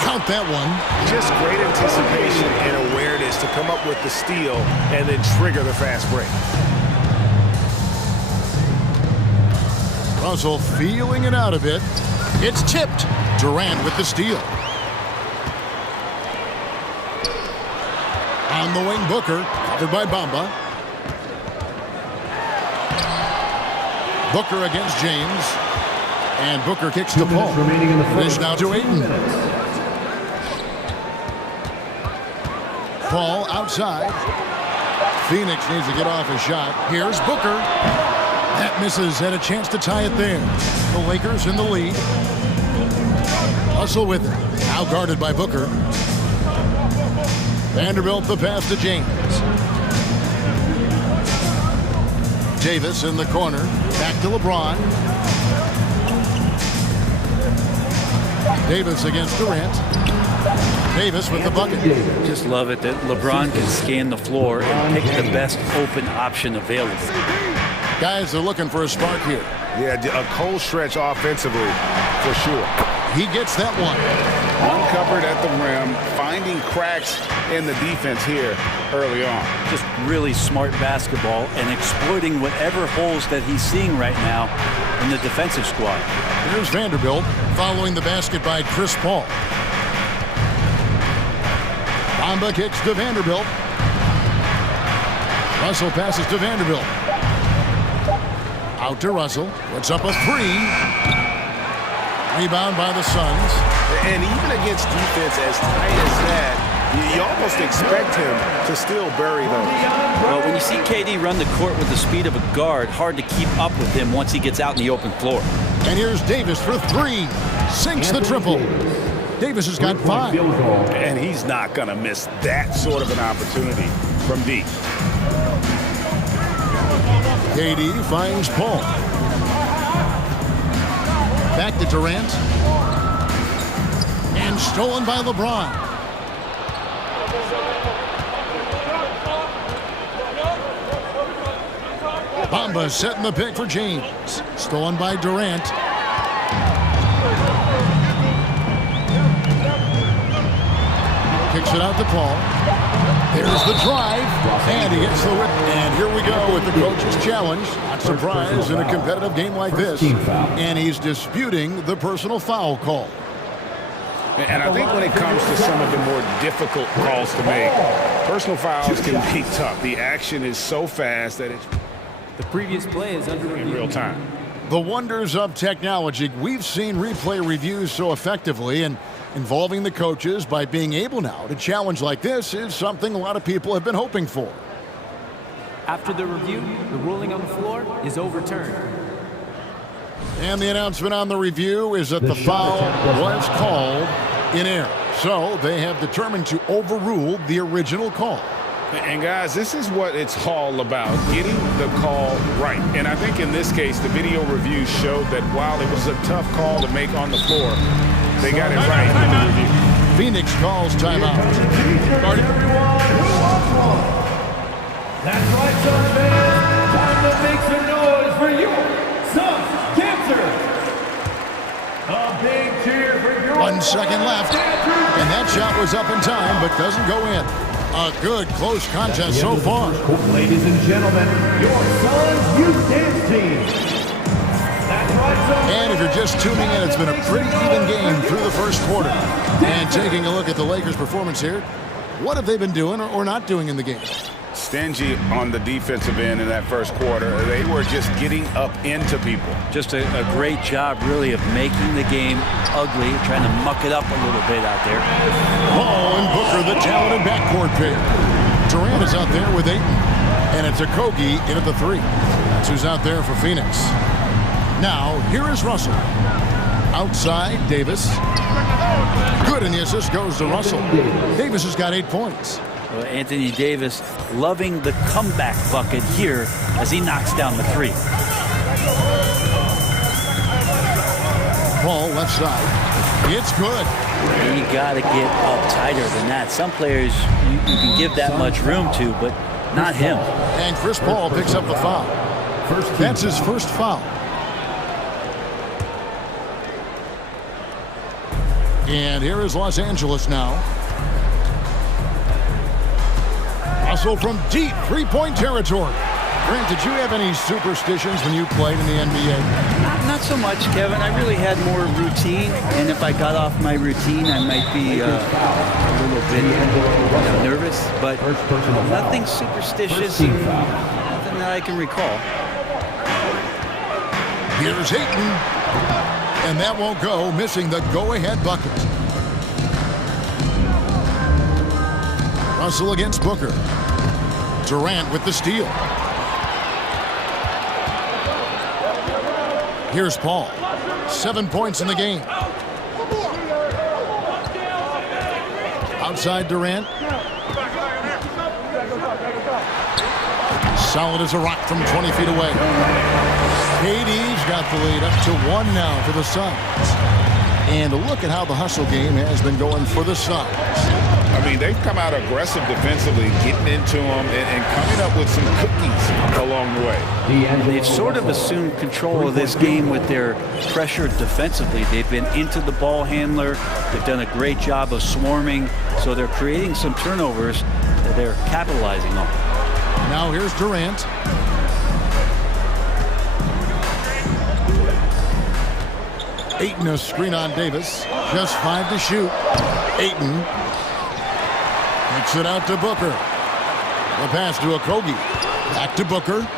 Count that one. Just great anticipation and awareness to come up with the steal and then trigger the fast break. Russell feeling it out a bit. It's tipped. Durant with the steal. On the wing, Booker, covered by Bamba. Booker against James. And Booker kicks to Paul. Finish now to Ayton. Paul outside. Phoenix needs to get off his shot. Here's Booker. That misses, and a chance to tie it there. The Lakers in the lead. Russell with it. Now guarded by Booker. Vanderbilt the pass to James. Davis in the corner. Back to LeBron. Davis against Durant. Davis with the bucket. Just love it that LeBron can scan the floor and pick the best open option available. Guys are looking for a spark here. Yeah, a cold stretch offensively, for sure. He gets that one. Uncovered at the rim, finding cracks in the defense here early on. Just really smart basketball and exploiting whatever holes that he's seeing right now in the defensive squad. Here's Vanderbilt following the basket by Chris Paul. Bamba kicks to Vanderbilt. Russell passes to Vanderbilt. Out to Russell. Puts up a 3. Rebound by the Suns. And even against defense as tight as that, You almost expect him to still bury those. Well, when you see KD run the court with the speed of a guard, hard to keep up with him once he gets out in the open floor. And here's Davis for three. Sinks the triple. Davis has got 5. And he's not going to miss that sort of an opportunity from deep. KD finds Paul. Back to Durant. And stolen by LeBron. Bamba setting the pick for James. Stolen by Durant. Kicks it out to Paul. There's the drive. And he gets the whip. And here we go with the coach's challenge. Not surprised in a competitive game like this. And he's disputing the personal foul call. And I think when it comes to some of the more difficult calls to make, personal fouls can be tough. The action is so fast that it's... The previous play is under review. In real time. The wonders of technology. We've seen replay reviews so effectively, and involving the coaches by being able now to challenge like this is something a lot of people have been hoping for. After the review, the ruling on the floor is overturned. And the announcement on the review is that the foul was called in error. So they have determined to overrule the original call. And guys, this is what it's all about, getting the call right. And I think in this case, the video review showed that while it was a tough call to make on the floor, they got it right in the review. Phoenix calls timeout. That's right, Suns fans. Time to make some noise for your Suns Cancer. A big cheer for your 1 second left. And that shot was up in time, but doesn't go in. A good, close contest so far. Ladies and gentlemen, your Suns Youth Dance Team. That's right, Suns. And if you're just tuning in, it's been a pretty even game through the first quarter. And taking a look at the Lakers' performance here, what have they been doing or not doing in the game? Stingy on the defensive end in that first quarter. They were just getting up into people. Just a great job, really, of making the game ugly, trying to muck it up a little bit out there. Paul and Booker, the talented backcourt pair. Durant is out there with Ayton. And it's Okogie in at the 3. That's who's out there for Phoenix. Now, here is Russell. Outside, Davis. Good, and the assist goes to Russell. Davis has got 8 points. Anthony Davis loving the comeback bucket here as he knocks down the 3. Paul left side. It's good. You got to get up tighter than that. Some players you can give that much room to, but not him. And Chris Paul picks up the foul. That's his first foul. And here is Los Angeles now. Russell from deep three-point territory. Grant, did you have any superstitions when you played in the NBA? Not so much, Kevin. I really had more routine, and if I got off my routine, I might be a little bit nervous, but nothing superstitious, nothing that I can recall. Here's Ayton, and that won't go, missing the go-ahead bucket. Russell against Booker. Durant with the steal. Here's Paul. 7 points in the game. Outside Durant. Solid as a rock from 20 feet away. KD's got the lead up to 1 now for the Suns. And look at how the hustle game has been going for the Suns. I mean, they've come out aggressive defensively, getting into them and coming up with some cookies along the way. They've sort of assumed control of this game with their pressure defensively. They've been into the ball handler. They've done a great job of swarming, so they're creating some turnovers that they're capitalizing on. Now here's Durant. Ayton a screen on Davis. Just 5 to shoot. Ayton kicks it out to Booker. The pass to Okogie. Back to Booker.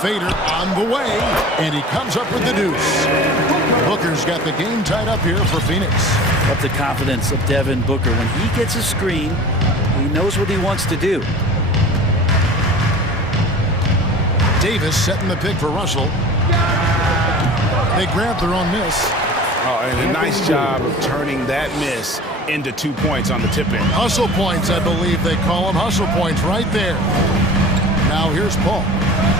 fader on the way, and he comes up with the deuce. Booker's got the game tied up here for Phoenix. Up the confidence of Devin Booker. When he gets a screen, he knows what he wants to do. Davis setting the pick for Russell. They grab their own miss. Oh, and a nice job of turning that miss into 2 points on the tip in. Hustle points, I believe they call them. Hustle points right there. Now here's Paul.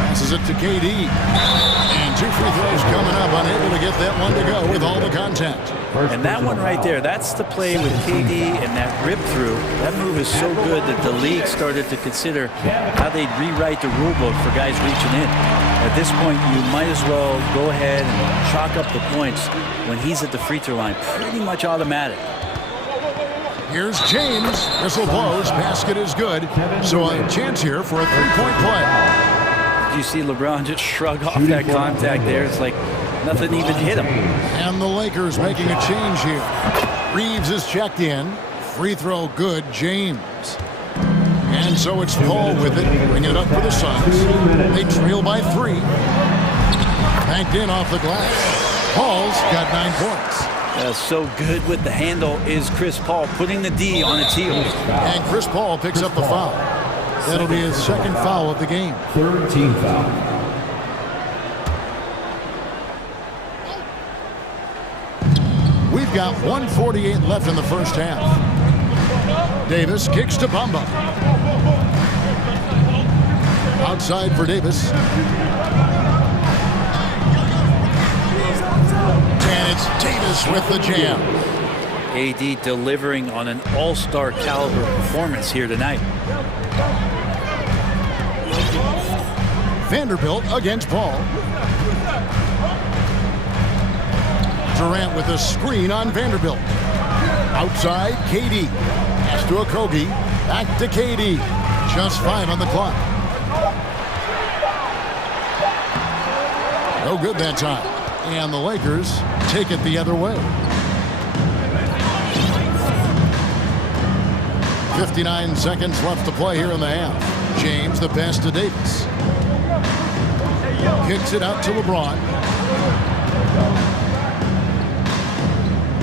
Passes it to KD. And 2 free throws coming up. Unable to get that one to go with all the contact. And that one right there, that's the play with KD and that rip through. That move is so good that the league started to consider how they'd rewrite the rule book for guys reaching in. At this point, you might as well go ahead and chalk up the points when he's at the free throw line. Pretty much automatic. Here's James. Whistle blows. Basket is good. So a chance here for a three-point play. You see LeBron just shrug off that contact there. It's like nothing even hit him. And the Lakers making a change here. Reeves is checked in. Free throw good, James. And so it's Paul with it, bringing it up for the Suns. They trail by 3. Banked in off the glass. Paul's got 9 points. So good with the handle is Chris Paul, putting the D on its heels. And Chris Paul picks up the foul. That'll be his second foul of the game. Third team foul. We've got 1:48 left in the first half. Davis kicks to Bamba. Outside for Davis. And it's Davis with the jam. AD delivering on an all-star caliber performance here tonight. Vanderbilt against Paul. Durant with a screen on Vanderbilt. Outside, KD. Pass to Okogie. Back to KD. Just 5 on the clock. No good that time. And the Lakers take it the other way. 59 seconds left to play here in the half. James the pass to Davis. Kicks it out to LeBron.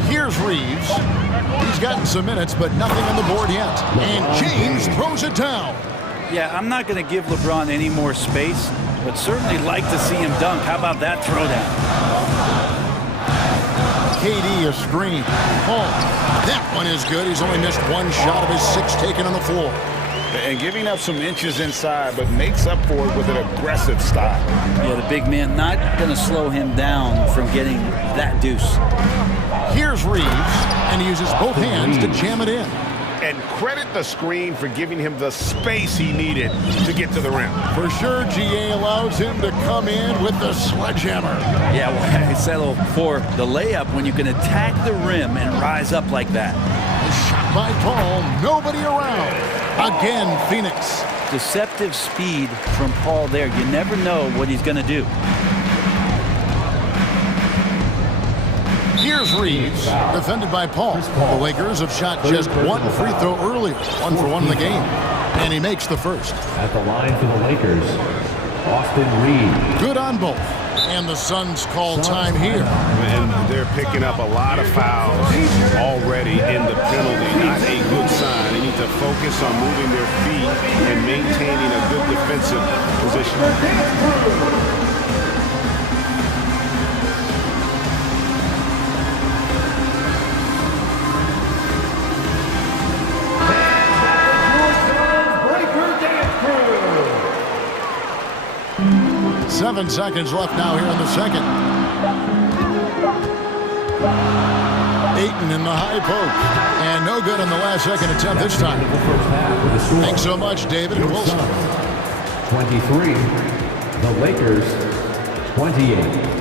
Here's Reeves. He's gotten some minutes, but nothing on the board yet. And James throws it down. Yeah, I'm not going to give LeBron any more space, but certainly like to see him dunk. How about that throwdown? KD a screen. Oh, that one is good. He's only missed 1 shot of his 6 taken on the floor. And giving up some inches inside, but makes up for it with an aggressive style. Yeah, the big man not going to slow him down from getting that deuce. Here's Reeves, and he uses both hands to jam it in. And credit the screen for giving him the space he needed to get to the rim. For sure, GA allows him to come in with the sledgehammer. Yeah, well, I settle for the layup when you can attack the rim and rise up like that. A shot by Paul, nobody around. Again, Phoenix. Deceptive speed from Paul there. You never know what he's going to do. Here's Reeves, defended by Paul. The Lakers have shot just 1 free throw earlier, 1 for 1 in the game, and he makes the first. At the line for the Lakers, Austin Reeves. Good on both, and the Suns call time here. And they're picking up a lot of fouls already in the penalty. Not a good sign. They need to focus on moving their feet and maintaining a good defensive position. Seven seconds left now here in the second. Ayton in the high post. And no good on the last second attempt this time. Thanks so much, David and Wilson. 23. The Lakers, 28.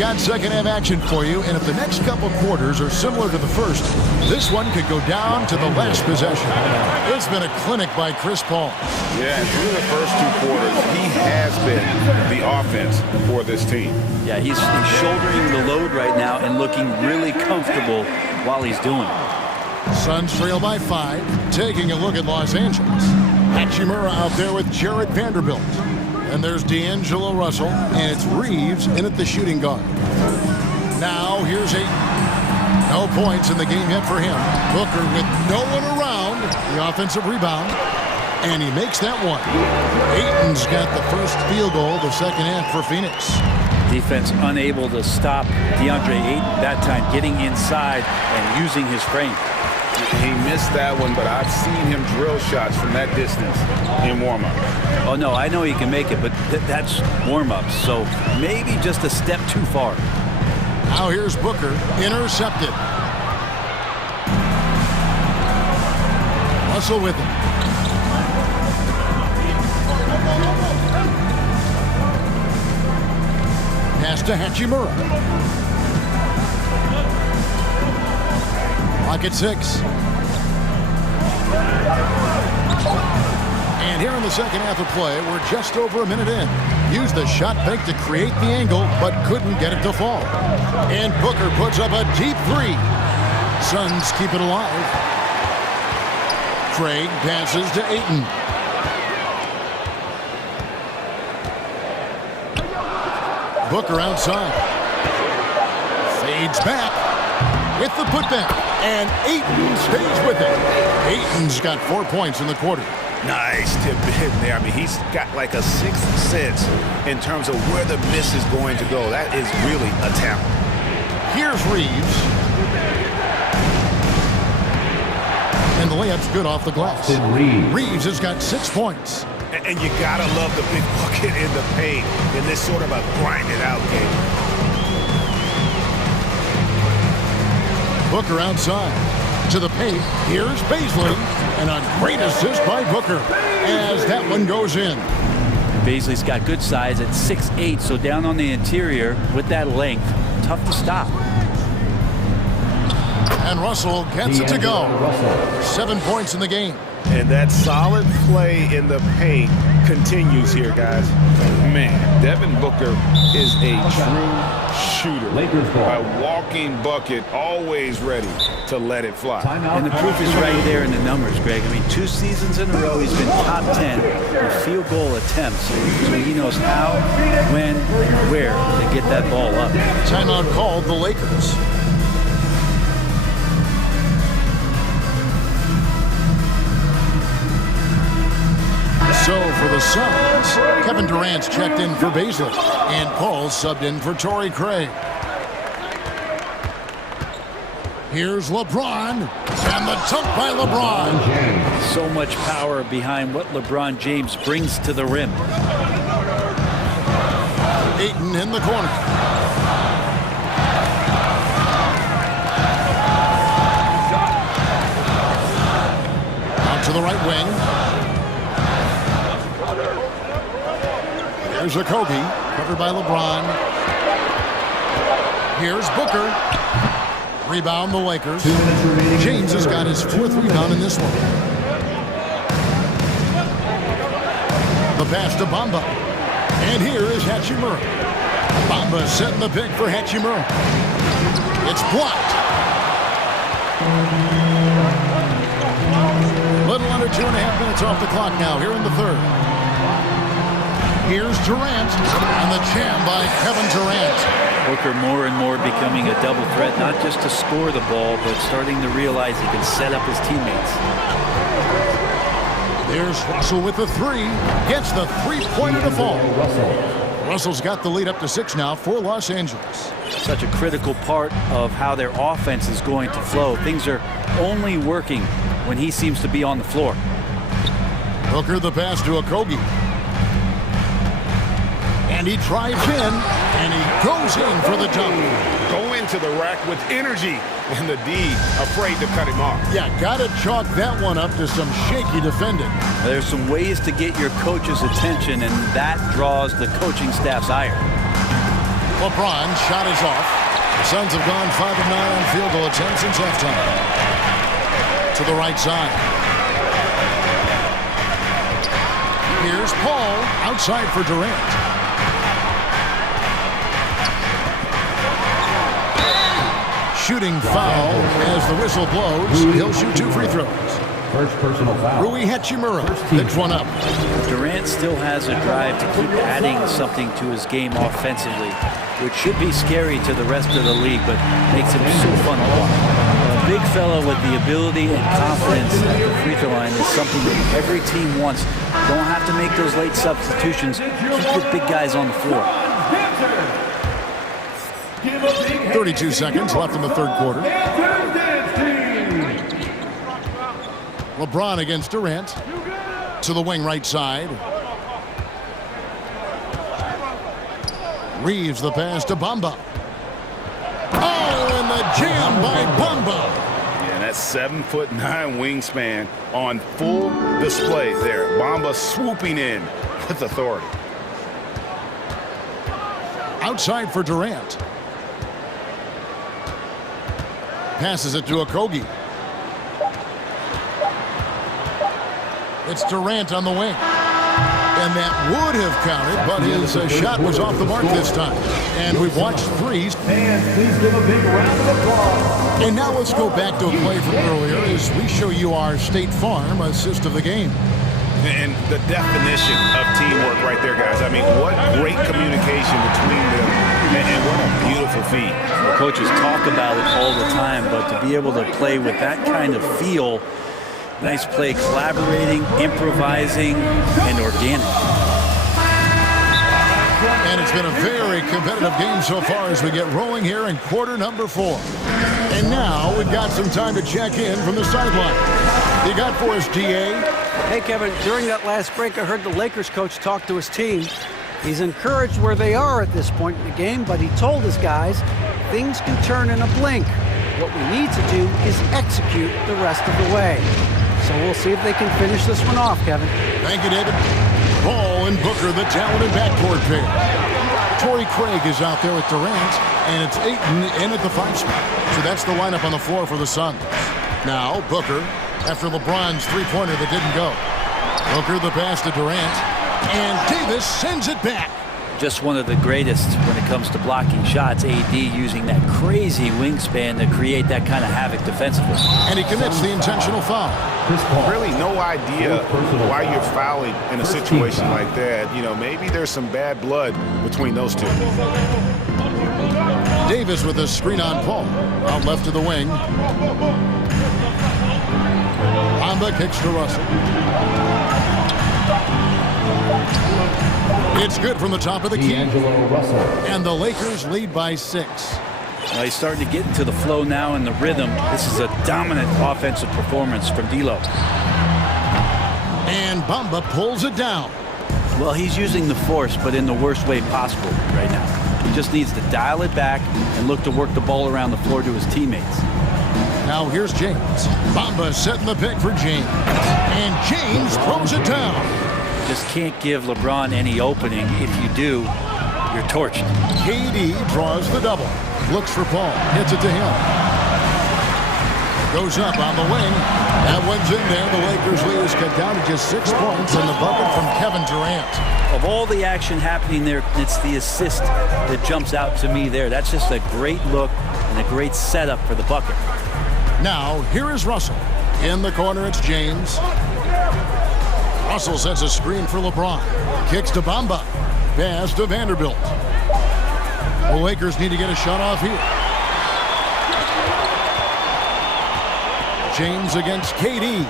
got second half action for you, and if the next couple quarters are similar to the first, this one could go down to the last possession. It's been a clinic by Chris Paul. Yeah, through the first two quarters, he has been the offense for this team. Yeah, he's shouldering the load right now and looking really comfortable while he's doing it. Suns trail by 5, taking a look at Los Angeles. Hachimura out there with Jared Vanderbilt. And there's D'Angelo Russell, and it's Reeves in at the shooting guard. Now here's Ayton. No points in the game yet for him. Booker with no one around. The offensive rebound. And he makes that one. Ayton's got the first field goal of the second half for Phoenix. Defense unable to stop DeAndre Ayton that time, getting inside and using his frame. He missed that one, but I've seen him drill shots from that distance in warm-up. Oh, no, I know he can make it, but that's warm-ups, so maybe just a step too far. Now here's Booker, intercepted. Russell with it. Pass to Hachimura. Clock at 6. And here in the second half of play, we're just over a minute in. Used the shot fake to create the angle, but couldn't get it to fall. And Booker puts up a deep 3. Suns keep it alive. Craig passes to Ayton. Booker outside. Fades back with the putback. And Ayton stays with it. Ayton's got 4 points in the quarter. Nice tip hit there. I mean, he's got like a sixth sense in terms of where the miss is going to go. That is really a talent. Here's Reeves. And the layup's good off the glass. Reeves has got 6 points. And you gotta love the big bucket in the paint in this sort of a grinded out game. Booker outside to the paint. Here's Baisley, and a great assist by Booker as that one goes in. Baisley's got good size at 6'8", so down on the interior with that length, tough to stop. And Russell gets it to go. 7 points in the game. And that solid play in the paint continues here, guys. Man, Devin Booker is a true shooter. A walking bucket, always ready to let it fly. And the proof is right there in the numbers, Greg. I mean, 2 seasons in a row, he's been top 10 in field goal attempts. So he knows how, when, and where to get that ball up. Timeout called the Lakers. So for the Suns, Kevin Durant's checked in for Baisley, and Paul's subbed in for Torrey Craig. Here's LeBron, and the dunk by LeBron. So much power behind what LeBron James brings to the rim. Ayton in the corner. Out to the right wing. There's Okogie, covered by LeBron. Here's Booker. Rebound the Lakers. James has got his 4th rebound in this one. The pass to Bamba. And here is Hachimura. Bamba setting the pick for Hachimura. It's blocked. Little under 2.5 minutes off the clock now here in the third. Here's Durant, and the jam by Kevin Durant. Booker more and more becoming a double threat, not just to score the ball, but starting to realize he can set up his teammates. There's Russell with the 3. Gets the 3-pointer to fall. Russell's got the lead up to 6 now for Los Angeles. Such a critical part of how their offense is going to flow. Things are only working when he seems to be on the floor. Booker the pass to Okogie. And he drives in, and he goes in for the dunk. Go into the rack with energy, and the D afraid to cut him off. Yeah, gotta chalk that one up to some shaky defending. There's some ways to get your coach's attention, and that draws the coaching staff's ire. LeBron's shot is off. The Suns have gone 5 of 9 on field goal attempts since halftime. To the right side. Here's Paul outside for Durant. Shooting foul as the whistle blows. He'll shoot 2 free throws. First personal foul. Rui Hachimura picks one up. Durant still has a drive to keep adding something to his game offensively, which should be scary to the rest of the league, but makes him so fun to watch. A big fella with the ability and confidence at the free throw line is something that every team wants. Don't have to make those late substitutions. Keep the big guys on the floor. 32 seconds left in the third quarter. LeBron against Durant. To the wing right side. Reeves the pass to Bamba. Oh, and the jam by Bamba. Yeah, that's 7'9" wingspan on full display there. Bamba swooping in with authority. Outside for Durant. Passes it to Okogie. It's Durant on the wing. And that would have counted, but his shot was off the mark this time. And we've watched threes. Fans, please give a big round of applause. And now let's go back to a play from earlier as we show you our State Farm assist of the game. And the definition of teamwork right there, guys. I mean, what great communication between them, and what a beautiful feat. Well, coaches talk about it all the time, but to be able to play with that kind of feel, nice play, collaborating, improvising, and organic. And it's been a very competitive game so far as we get rolling here in quarter number 4. And now we've got some time to check in from the sideline. You got for us, DA? Hey, Kevin, during that last break, I heard the Lakers coach talk to his team. He's encouraged where they are at this point in the game, but he told his guys things can turn in a blink. What we need to do is execute the rest of the way. So we'll see if they can finish this one off, Kevin. Thank you, David. Ball and Booker, the talented backcourt pair. Torrey Craig is out there with Durant, and it's Ayton in at the 5 spot. So that's the lineup on the floor for the Suns. Now, Booker, after LeBron's three-pointer that didn't go. Booker the pass to Durant, and Davis sends it back. Just one of the greatest when it comes to blocking shots. AD using that crazy wingspan to create that kind of havoc defensively. And he commits the intentional foul. Really no idea why you're fouling in a situation like that. You know, maybe there's some bad blood between those two. Davis with a screen on Paul. Out left to the wing. Bamba kicks to Russell. It's good from the top of the key. And the Lakers lead by 6. Well, he's starting to get into the flow now and the rhythm. This is a dominant offensive performance from D'Lo. And Bamba pulls it down. Well, he's using the force, but in the worst way possible right now. He just needs to dial it back and look to work the ball around the floor to his teammates. Now here's James. Bamba setting the pick for James. And James throws it down. Just can't give LeBron any opening. If you do, you're torched. KD draws the double. Looks for Paul. Hits it to him. Goes up on the wing. That one's in there. The Lakers lead is cut down to just 6 points in the bucket from Kevin Durant. Of all the action happening there, it's the assist that jumps out to me there. That's just a great look and a great setup for the bucket. Now, here is Russell. In the corner, it's James. Russell sets a screen for LeBron. Kicks to Bamba. Pass to Vanderbilt. The Lakers need to get a shot off here. James against KD.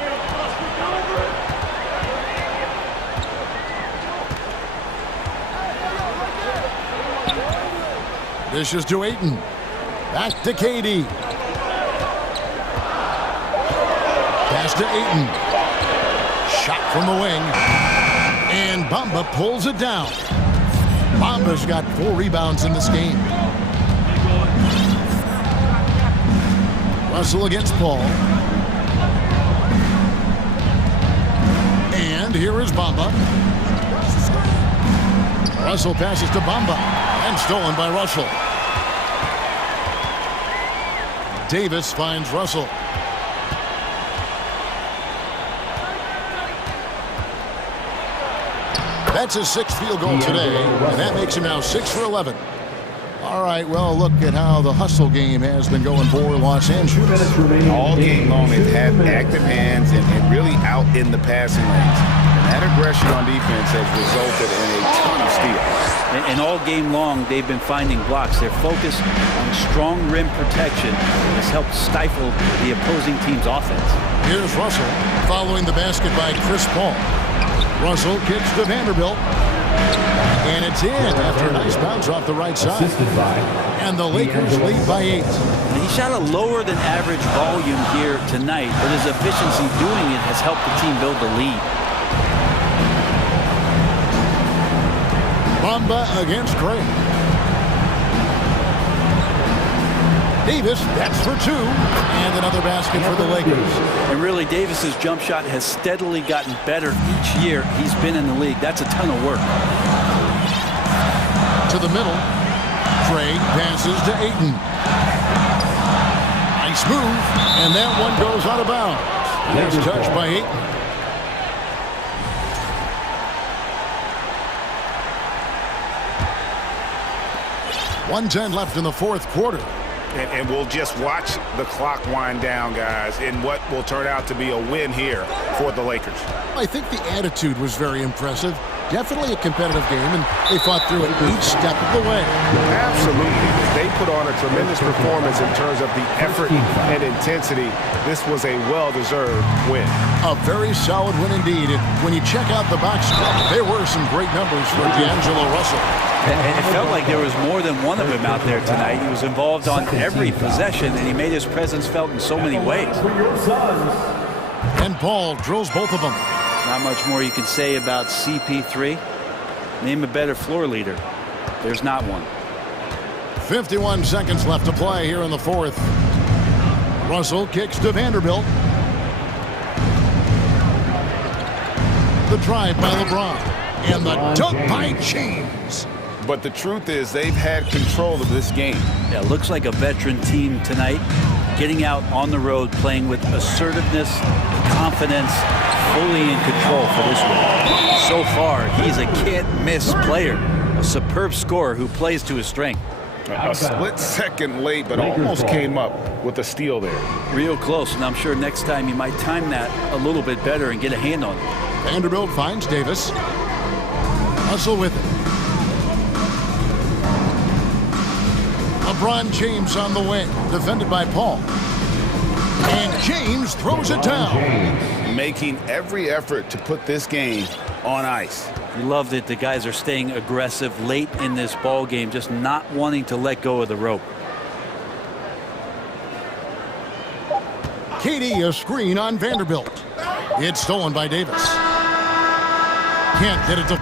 This is to Ayton. Back to KD. Pass to Ayton. Shot from the wing. And Bamba pulls it down. Bamba's got 4 rebounds in this game. Russell against Paul. And here is Bamba. Russell passes to Bamba. And stolen by Russell. Davis finds Russell. That's his 6th field goal today, and that makes him now 6 for 11. All right, well, look at how the hustle game has been going for Los Angeles. All game long, they've had active hands and really out in the passing lanes. And that aggression on defense has resulted in a ton of steals. And all game long, they've been finding blocks. Their focus on strong rim protection has helped stifle the opposing team's offense. Here's Russell following the basket by Chris Paul. Russell kicks to Vanderbilt. And it's in after a nice bounce off the right side. And the Lakers lead by 8. He shot a lower than average volume here tonight, but his efficiency doing it has helped the team build the lead. Bamba against Craig. Davis, that's for 2. And another basket for the Lakers. And really, Davis's jump shot has steadily gotten better each year he's been in the league. That's a ton of work. To the middle. Craig passes to Ayton. Nice move. And that one goes out of bounds. Nice touch by Ayton. .110 left in the 4th quarter. And we'll just watch the clock wind down, guys, in what will turn out to be a win here for the Lakers. I think the attitude was very impressive. Definitely a competitive game, and they fought through it each step of the way. Absolutely. They put on a tremendous performance in terms of the effort and intensity. This was a well-deserved win. A very solid win indeed. And when you check out the box score, there were some great numbers for D'Angelo Russell. And it felt like there was more than one of him out there tonight. He was involved on every possession, and he made his presence felt in so many ways. And Paul drills both of them. Not much more you can say about CP3. Name a better floor leader. There's not one. 51 seconds left to play here in the 4th. Russell kicks to Vanderbilt. The drive by LeBron. And the dunk by James. But the truth is they've had control of this game. Yeah, looks like a veteran team tonight. Getting out on the road, playing with assertiveness, confidence, fully in control for this one. So far, he's a can't-miss player. A superb scorer who plays to his strength. A split second late, but almost came up with a steal there. Real close, and I'm sure next time he might time that a little bit better and get a hand on it. Vanderbilt finds Davis. Hustle with it. LeBron James on the wing, defended by Paul. And James throws it down. Making every effort to put this game on ice. You love that the guys are staying aggressive late in this ball game, just not wanting to let go of the rope. KD a screen on Vanderbilt. It's stolen by Davis. Can't get it to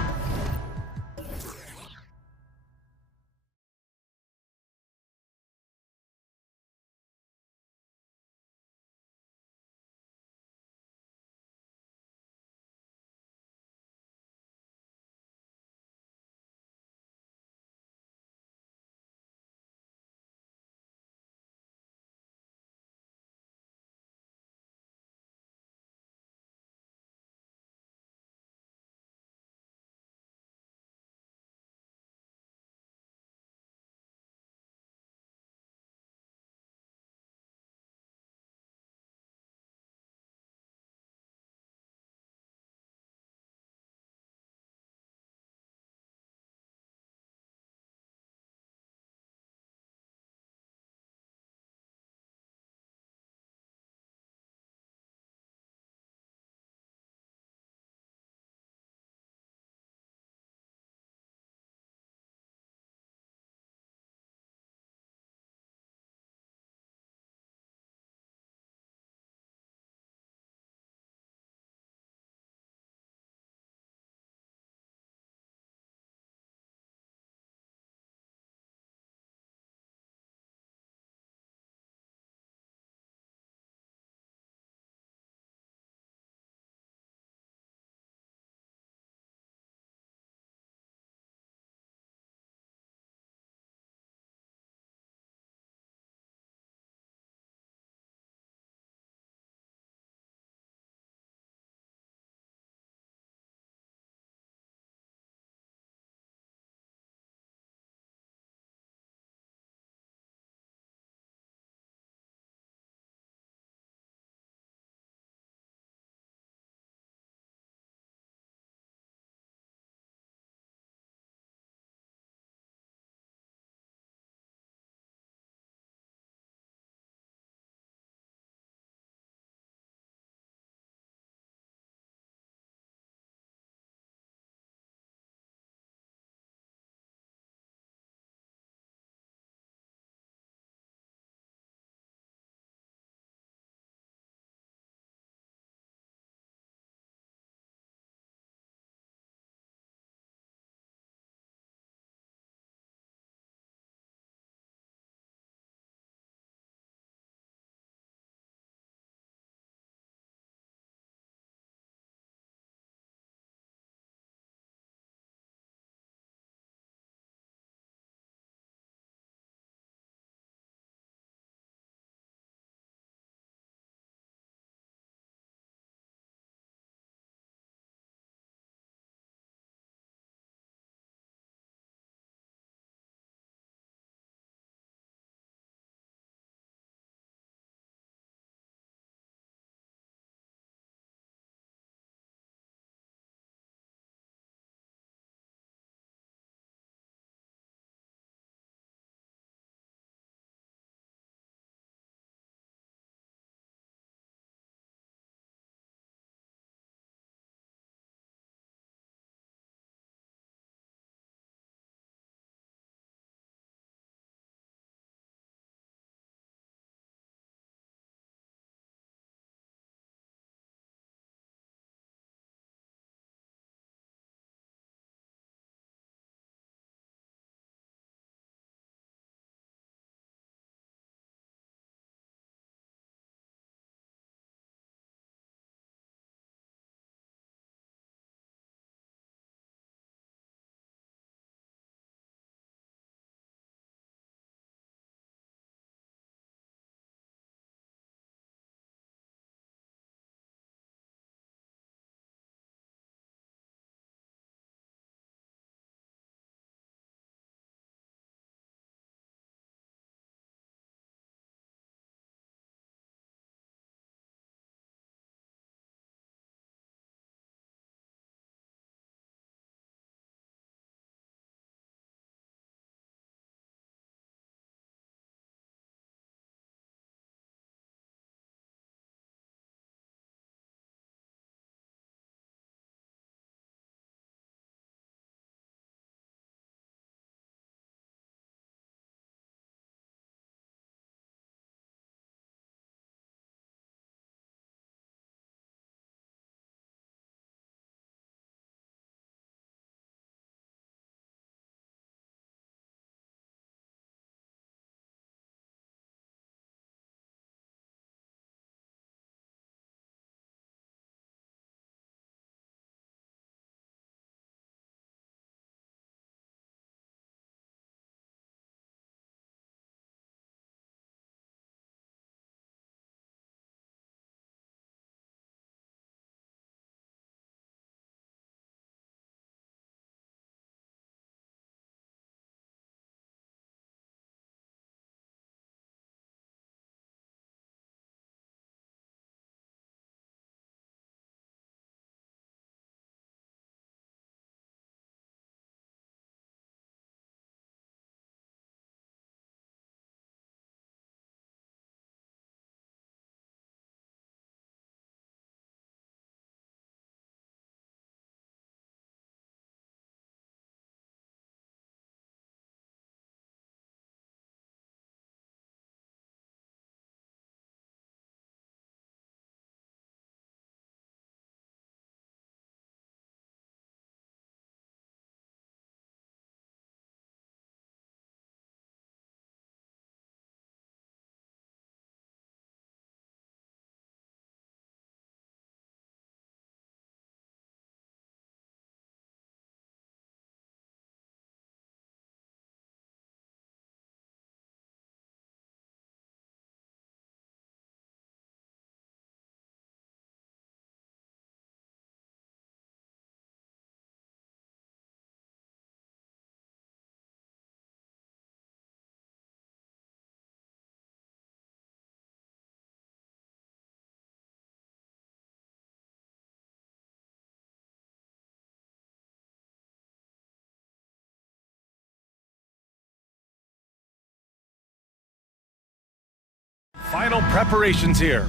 Final preparations here.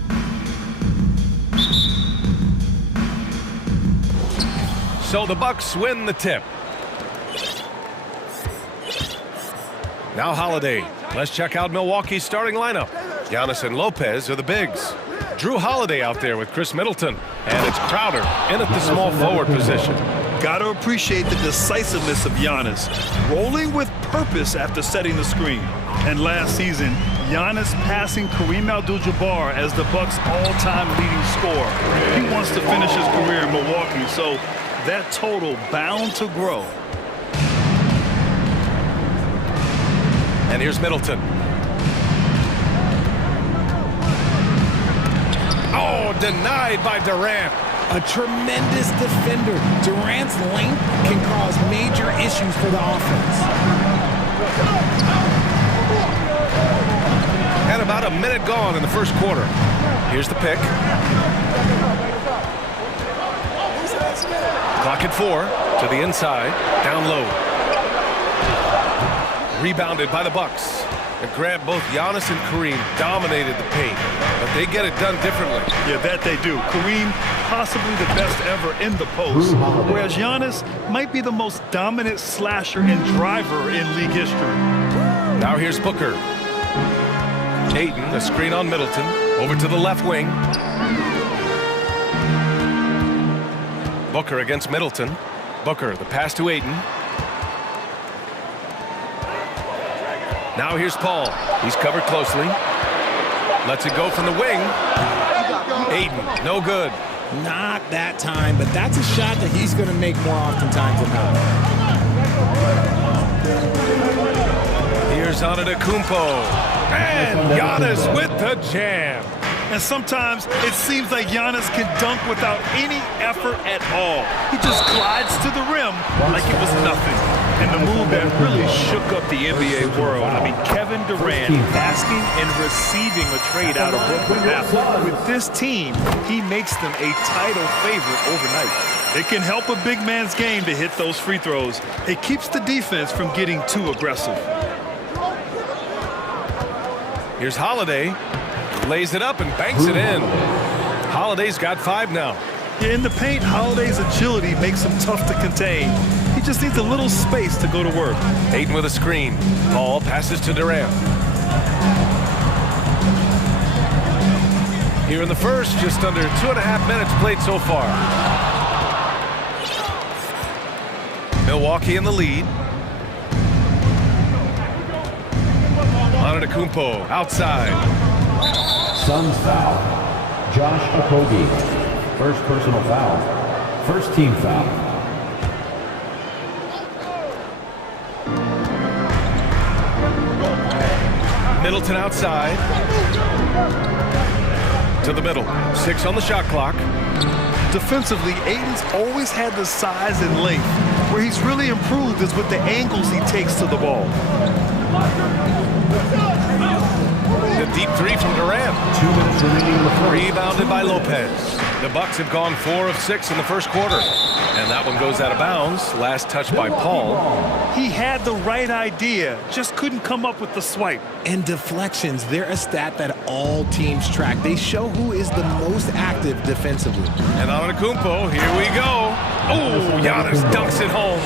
So the Bucks win the tip. Now Holiday. Let's check out Milwaukee's starting lineup. Giannis and Lopez are the bigs. Drew Holiday out there with Chris Middleton. And it's Crowder in at the small forward position. Got to appreciate the decisiveness of Giannis, rolling with purpose after setting the screen. And last season, Giannis passing Kareem Abdul-Jabbar as the Bucks' all-time leading scorer. He wants to finish his career in Milwaukee, so that total bound to grow. And here's Middleton. Oh, denied by Durant. A tremendous defender. Durant's length can cause major issues for the offense. And about a minute gone in the first quarter. Here's the pick. Clock at 4 to the inside, down low. Rebounded by the Bucks. And Grant, both Giannis and Kareem dominated the paint, but they get it done differently. Yeah, that they do. Kareem, possibly the best ever in the post, whereas Giannis might be the most dominant slasher and driver in league history. Now here's Booker. Ayton, a screen on Middleton, over to the left wing. Booker against Middleton. Booker, the pass to Ayton. Now here's Paul. He's covered closely. Lets it go from the wing. Ayton, no good. Not that time, but that's a shot that he's going to make more oftentimes than not. Here's Antetokounmpo. And Giannis with the jam. And sometimes it seems like Giannis can dunk without any effort at all. He just glides to the rim like it was nothing. And the move that really shook up the NBA world. I mean, Kevin Durant asking and receiving a trade out of Brooklyn. Now, with this team, he makes them a title favorite overnight. It can help a big man's game to hit those free throws. It keeps the defense from getting too aggressive. Here's Holiday. Lays it up and banks it in. Holiday's got 5 now. In the paint, Holiday's agility makes him tough to contain. He just needs a little space to go to work. Ayton with a screen. Paul passes to Durant. Here in the first, just under 2.5 minutes played so far. Milwaukee in the lead. Antetokounmpo outside. Suns foul. Josh Okogie. First personal foul. First team foul. Middleton outside. To the middle. 6 on the shot clock. Defensively, Ayton's always had the size and length. Where he's really improved is with the angles he takes to the ball. The deep 3 from Durant. 2 minutes remaining in the first. Rebounded by Lopez. The Bucks have gone 4 of 6 in the first quarter. And that one goes out of bounds. Last touch by Paul. He had the right idea, just couldn't come up with the swipe. And deflections, they're a stat that all teams track. They show who is the most active defensively. And Antetokounmpo, here we go. Oh, Giannis dunks it home.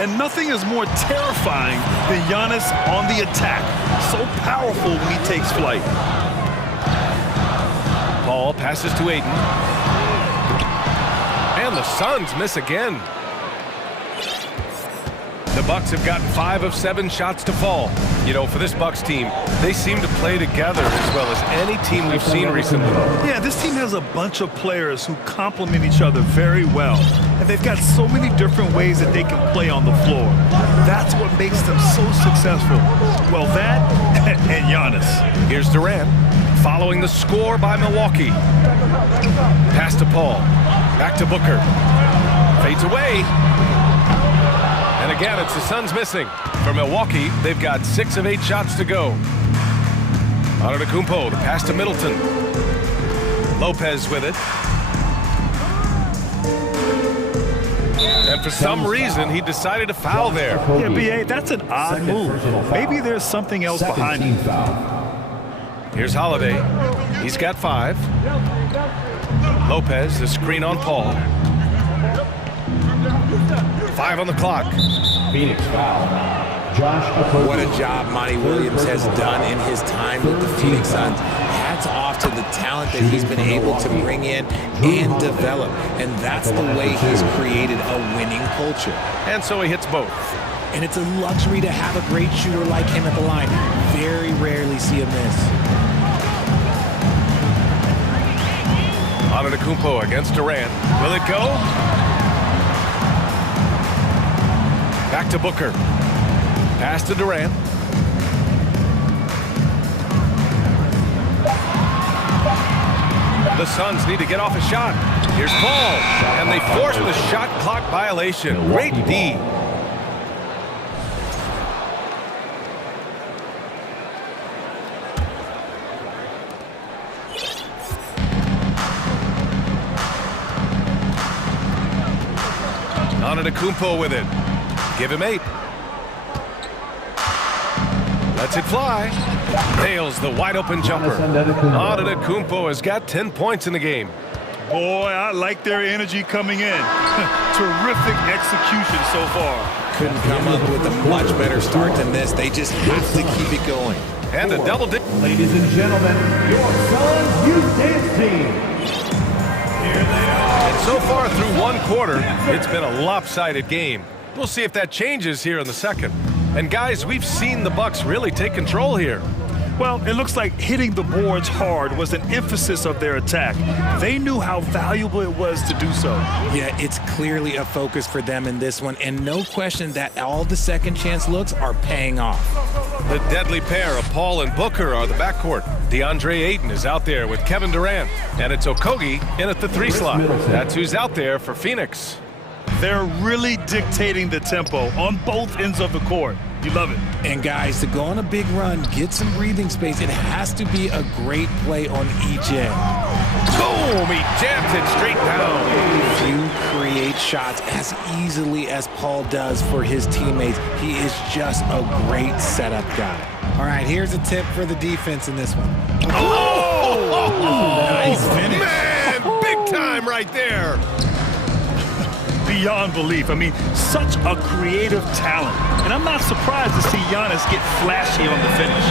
And nothing is more terrifying than Giannis on the attack. So powerful when he takes flight. Paul passes to Ayton. And the Suns miss again. The Bucks have gotten 5 of 7 shots to fall. You know, for this Bucks team, they seem to play together as well as any team we've seen recently. Yeah, this team has a bunch of players who complement each other very well. And they've got so many different ways that they can play on the floor. That's what makes them so successful. Well, that and Giannis. Here's Durant, following the score by Milwaukee. Pass to Paul. Back to Booker. Fades away. And again, it's the Suns missing. For Milwaukee, they've got 6 of 8 shots to go. Antetokounmpo, the pass to Middleton. Lopez with it. And for some reason, he decided to foul there. Yeah, B.A., that's an odd move. Maybe there's something else behind it. Here's Holiday. He's got 5. Lopez, the screen on Paul. 5 on the clock. Phoenix foul. What a job Monty Williams has done in his time with the Phoenix Suns. Hats off to the talent that he's been able to bring in and develop. And that's the way he's created a winning culture. And so he hits both. And it's a luxury to have a great shooter like him at the line. Very rarely see him miss. Antetokounmpo against Durant. Will it go? Back to Booker. Pass to Durant. The Suns need to get off a shot. Here's Paul. And they force the shot clock violation. Great D. Antetokounmpo with it. Give him 8. Lets it fly. Nails the wide open jumper. Antetokounmpo has got 10 points in the game. Boy, I like their energy coming in. Terrific execution so far. Couldn't come up with a much better start than this. They just have to keep it going. And a double dip. Ladies and gentlemen, your Suns Youth Dance Team. Here they are. And so far through one quarter, it's been a lopsided game. We'll see if that changes here in the second. And guys, we've seen the Bucks really take control here. Well, it looks like hitting the boards hard was an emphasis of their attack. They knew how valuable it was to do so. Yeah, it's clearly a focus for them in this one, and no question that all the second chance looks are paying off. The deadly pair of Paul and Booker are the backcourt. DeAndre Ayton is out there with Kevin Durant, and it's Okogie in at the 3 slot. That's who's out there for Phoenix. They're really dictating the tempo on both ends of the court. You love it. And guys, to go on a big run, get some breathing space, it has to be a great play on each end. Boom! He jams it straight down. Few create shots as easily as Paul does for his teammates. He is just a great setup guy. All right, here's a tip for the defense in this one. Oh! Nice finish. Man, big time right there. Beyond belief. I mean, such a creative talent. And I'm not surprised to see Giannis get flashy on the finish.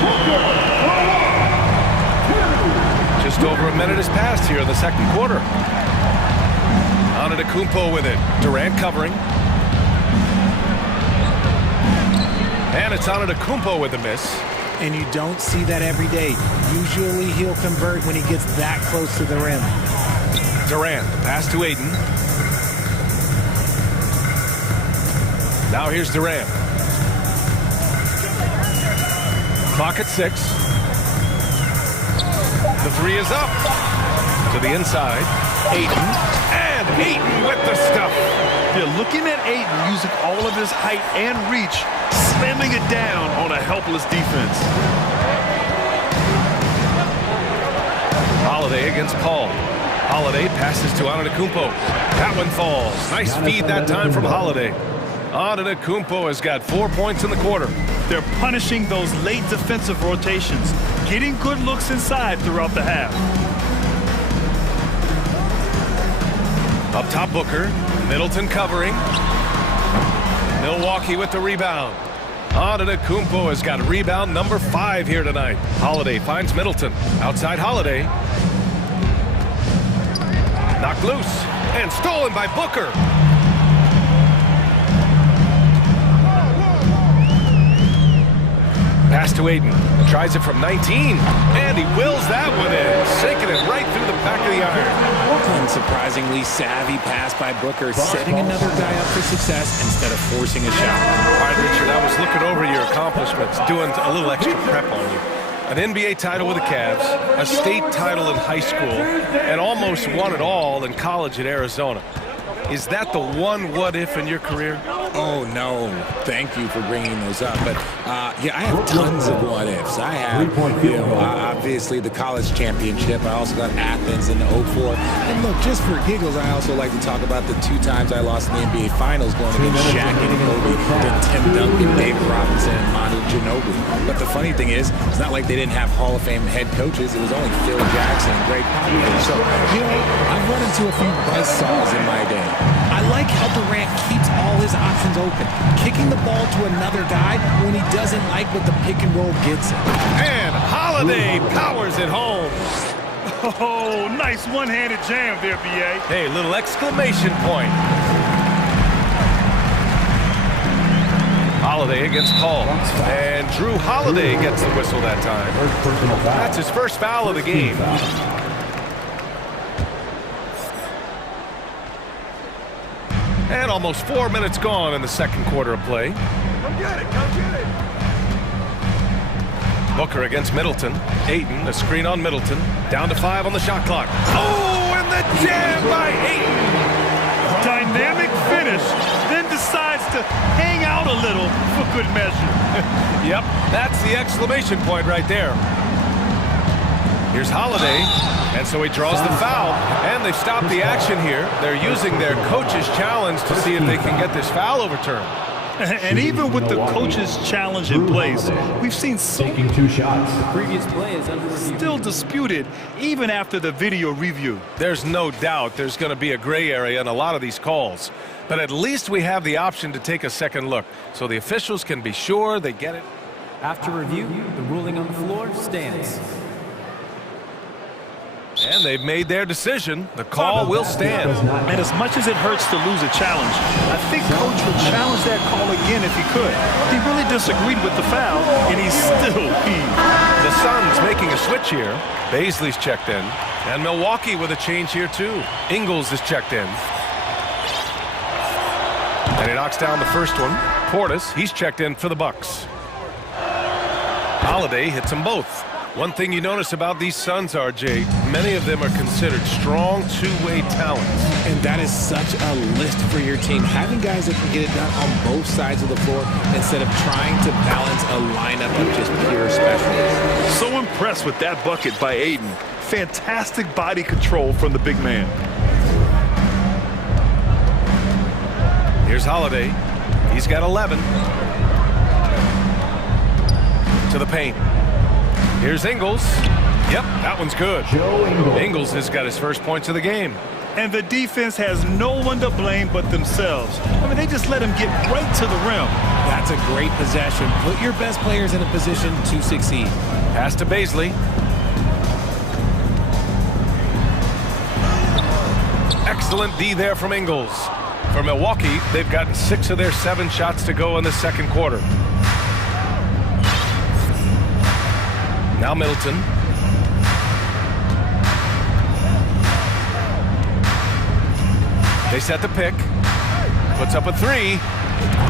Just over a minute has passed here in the second quarter. Antetokounmpo with it. Durant covering. And it's Antetokounmpo with a miss. And you don't see that every day. Usually he'll convert when he gets that close to the rim. Durant, pass to Ayton. Now here's Durant. Clock at 6. The 3 is up. To the inside. Ayton. And Ayton with the stuff. You're looking at Ayton using all of his height and reach, slamming it down on a helpless defense. Holiday against Paul. Holiday passes to Antetokounmpo. That one falls. Nice feed that time from Holiday. Antetokounmpo has got 4 points in the quarter. They're punishing those late defensive rotations, getting good looks inside throughout the half. Up top, Booker. Middleton covering. Milwaukee with the rebound. Antetokounmpo has got rebound number 5 here tonight. Holiday finds Middleton. Outside Holiday. Knocked loose. And stolen by Booker. Pass to Ayton. Tries it from 19. And he wills that one in. Sinking it right through the back of the iron. Unsurprisingly savvy pass by Booker, setting another guy up for success instead of forcing a shot. All right, Richard, I was looking over your accomplishments, doing a little extra prep on you. An NBA title with the Cavs, a state title in high school, and almost won it all in college at Arizona. Is that the one what-if in your career? Oh, no. Thank you for bringing those up. But, yeah, I have tons of what-ifs. I have, obviously the college championship. I also got Athens in the 04. And, look, just for giggles, I also like to talk about the 2 times I lost in the NBA Finals going against Shaq and Kobe, then Tim Duncan, David Robinson, and Manu Ginobili. But the funny thing is, it's not like they didn't have Hall of Fame head coaches. It was only Phil Jackson and Greg Popovich. So, I've run into a few buzzsaws in my day. I like how Durant keeps all his options open, kicking the ball to another guy when he doesn't like what the pick and roll gets him. And Holiday powers it home. Oh, nice one-handed jam there, B.A. Hey, little exclamation point. Holiday against Paul. And Drew Holiday gets the whistle that time. That's his first foul of the game. And almost 4 minutes gone in the second quarter of play. Come get it, come get it. Booker against Middleton. Ayton, a screen on Middleton. Down to 5 on the shot clock. Oh, and the jam by Ayton. Dynamic finish, then decides to hang out a little for good measure. Yep, that's the exclamation point right there. Here's Holiday, and so he draws the foul, and they've stopped the action here. They're using their coach's challenge to see if they can get this foul overturned. And even with the coach's challenge in place, we've seen taking 2 shots. The previous play is under review. Still disputed even after the video review. There's no doubt there's going to be a gray area in a lot of these calls. But at least we have the option to take a second look, so the officials can be sure they get it. After review, the ruling on the floor stands. And they've made their decision. The call will stand. And as much as it hurts to lose a challenge, I think Coach would challenge that call again if he could. He really disagreed with the foul, and he's still peeved. The Suns making a switch here. Baisley's checked in. And Milwaukee with a change here, too. Ingles is checked in. And he knocks down the first one. Portis, he's checked in for the Bucks. Holiday hits them both. One thing you notice about these Suns, RJ, many of them are considered strong two-way talents. And that is such a list for your team. Having guys that can get it done on both sides of the floor instead of trying to balance a lineup of just pure specialists. So impressed with that bucket by Ayton. Fantastic body control from the big man. Here's Holiday. He's got 11. To the paint. Here's Ingles. Yep, that one's good. Ingles has got his first points of the game. And the defense has no one to blame but themselves. I mean, they just let him get right to the rim. That's a great possession. Put your best players in a position to succeed. Pass to Baisley. Excellent D there from Ingles. For Milwaukee, they've gotten 6 of their 7 shots to go in the second quarter. Now Middleton. They set the pick. Puts up a 3.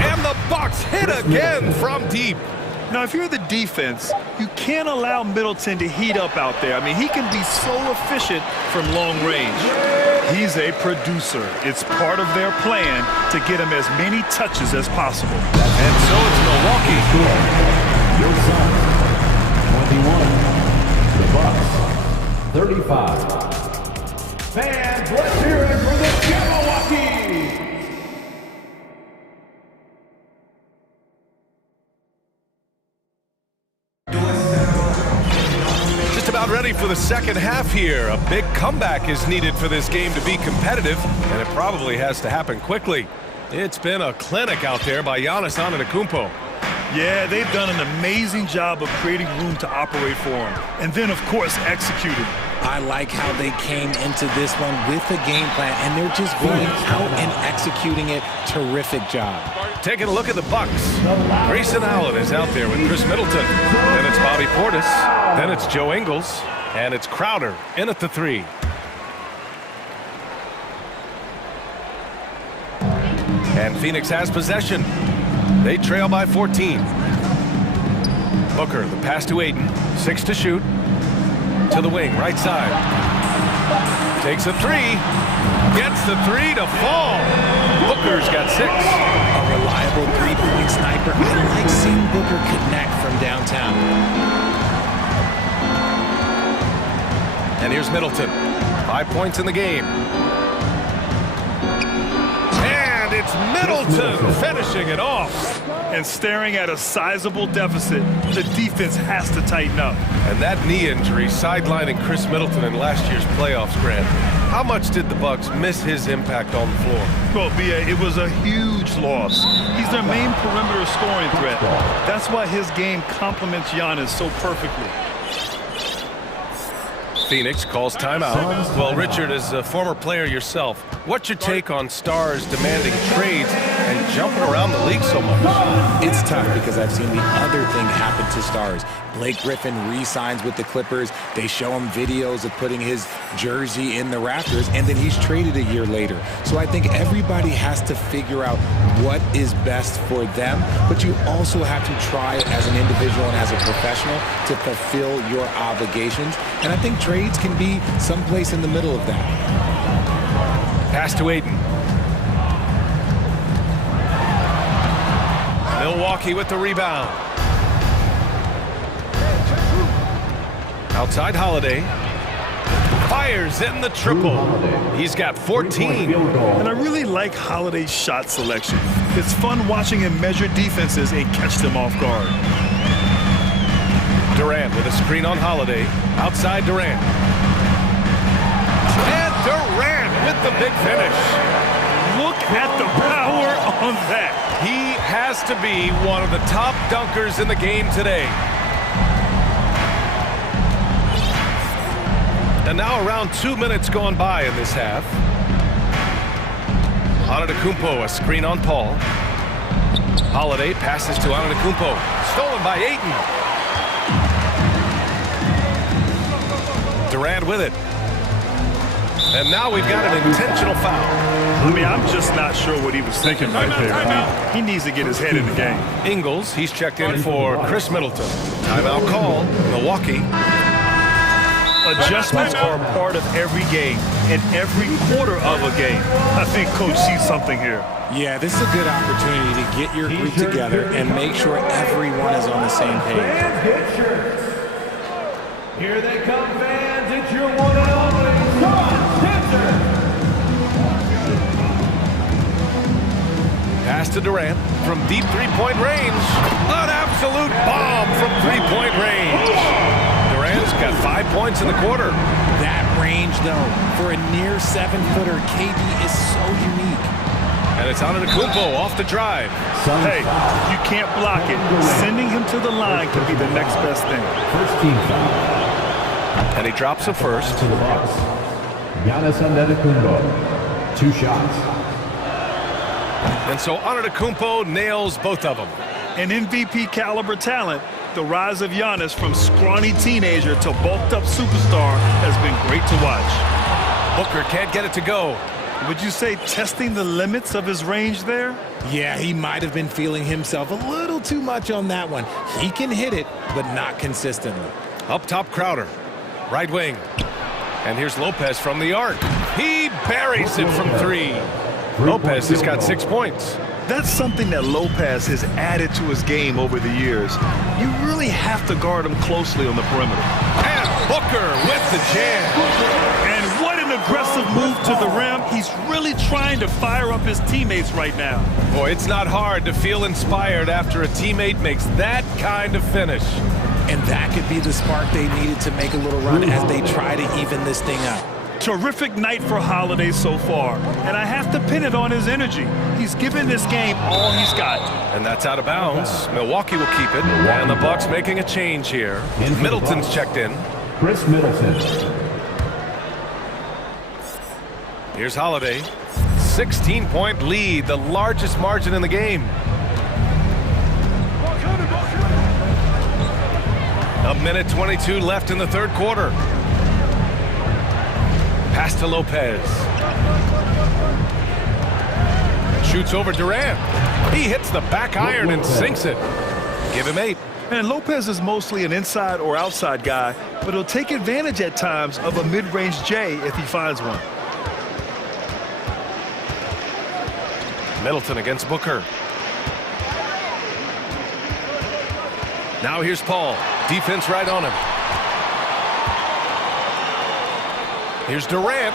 And the Bucks hit again from deep. Now, if you're the defense, you can't allow Middleton to heat up out there. I mean, he can be so efficient from long range. He's a producer. It's part of their plan to get him as many touches as possible. And so it's Milwaukee. Your son. 21, the Bucks, 35. Fans, let's hear it for the Milwaukee. Just about ready for the second half here. A big comeback is needed for this game to be competitive, and it probably has to happen quickly. It's been a clinic out there by Giannis Antetokounmpo. Yeah, they've done an amazing job of creating room to operate for him. And then, of course, executing. I like how they came into this one with a game plan, and they're just going out and executing it. Terrific job. Taking a look at the Bucks. Grayson Allen is out there with Chris Middleton. Then it's Bobby Portis. Then it's Joe Ingles. And it's Crowder in at the 3. And Phoenix has possession. They trail by 14. Booker, the pass to Ayton. 6 to shoot. To the wing, right side. Takes a 3. Gets the 3 to fall. Booker's got 6. A reliable three-point sniper. I like seeing Booker connect from downtown. And here's Middleton. 5 points in the game. And it's Middleton finishing it off. And staring at a sizable deficit, the defense has to tighten up. And that knee injury sidelining Chris Middleton in last year's playoffs, Grant. How much did the Bucks miss his impact on the floor? Well, B.A., it was a huge loss. He's their main perimeter scoring threat. That's why his game complements Giannis so perfectly. Phoenix calls timeout. Well, Richard, as a former player yourself, what's your take on stars demanding trades and jumping around the league so much? It's tough because I've seen the other thing happen to stars. Blake Griffin re-signs with the Clippers. They show him videos of putting his jersey in the rafters, and then he's traded a year later. So I think everybody has to figure out what is best for them, but you also have to try as an individual and as a professional to fulfill your obligations. And I think trades can be someplace in the middle of that. Pass to Aiden. Milwaukee with the rebound. Outside Holiday. Fires in the triple. He's got 14. And I really like Holiday's shot selection. It's fun watching him measure defenses and catch them off guard. Durant with a screen on Holiday. Outside Durant. And Durant with the big finish. Look at the power on that. He has to be one of the top dunkers in the game today. And now around 2 minutes gone by in this half. Antetokounmpo, a screen on Paul. Holiday passes to Antetokounmpo. Stolen by Ayton. Durant with it. And now we've got an intentional foul. I mean, I'm just not sure what he was thinking right there. He needs to get his head in the game. Ingles, he's checked in for Chris Middleton. Timeout call, Milwaukee. Adjustments are a part of every game and every quarter of a game. I think Coach sees something here. Yeah, this is a good opportunity to get your group together and make sure everyone is on the same page. Here they come, fans. It's your one and only Pass to Durant from deep three-point range. An absolute bomb from three-point range. Durant's got 5 points in the quarter. That range, though, for a near 7-footer, KD is so unique. And it's Antetokounmpo off the drive. Hey, you can't block it. Sending him to the line could be the next best thing. First team foul. And he drops a first. To the Bucks. Giannis Antetokounmpo. 2 shots. And so Antetokounmpo nails both of them. An MVP caliber talent, the rise of Giannis from scrawny teenager to bulked up superstar has been great to watch. Booker can't get it to go. Would you say testing the limits of his range there? Yeah, he might have been feeling himself a little too much on that one. He can hit it, but not consistently. Up top, Crowder. Right wing. And here's Lopez from the arc. He buries it from 3. Lopez has got 6 points. That's something that Lopez has added to his game over the years. You really have to guard him closely on the perimeter. And Booker with the jam. And what an aggressive move to the rim. He's really trying to fire up his teammates right now. Boy, it's not hard to feel inspired after a teammate makes that kind of finish. And that could be the spark they needed to make a little run as they try to even this thing up. Terrific night for Holiday so far, and I have to pin it on his energy. He's given this game all he's got. And that's out of bounds. Milwaukee will keep it, and the Bucks making a change here. Middleton's checked in. Chris Middleton. Here's Holiday. 16-point lead, the largest margin in the game. A minute 22 left in the third quarter. Pass to Lopez. Shoots over Durant. He hits the back iron and sinks it. Give him 8. And Lopez is mostly an inside or outside guy, but he'll take advantage at times of a mid-range J if he finds one. Middleton against Booker. Now here's Paul. Defense right on him. Here's Durant.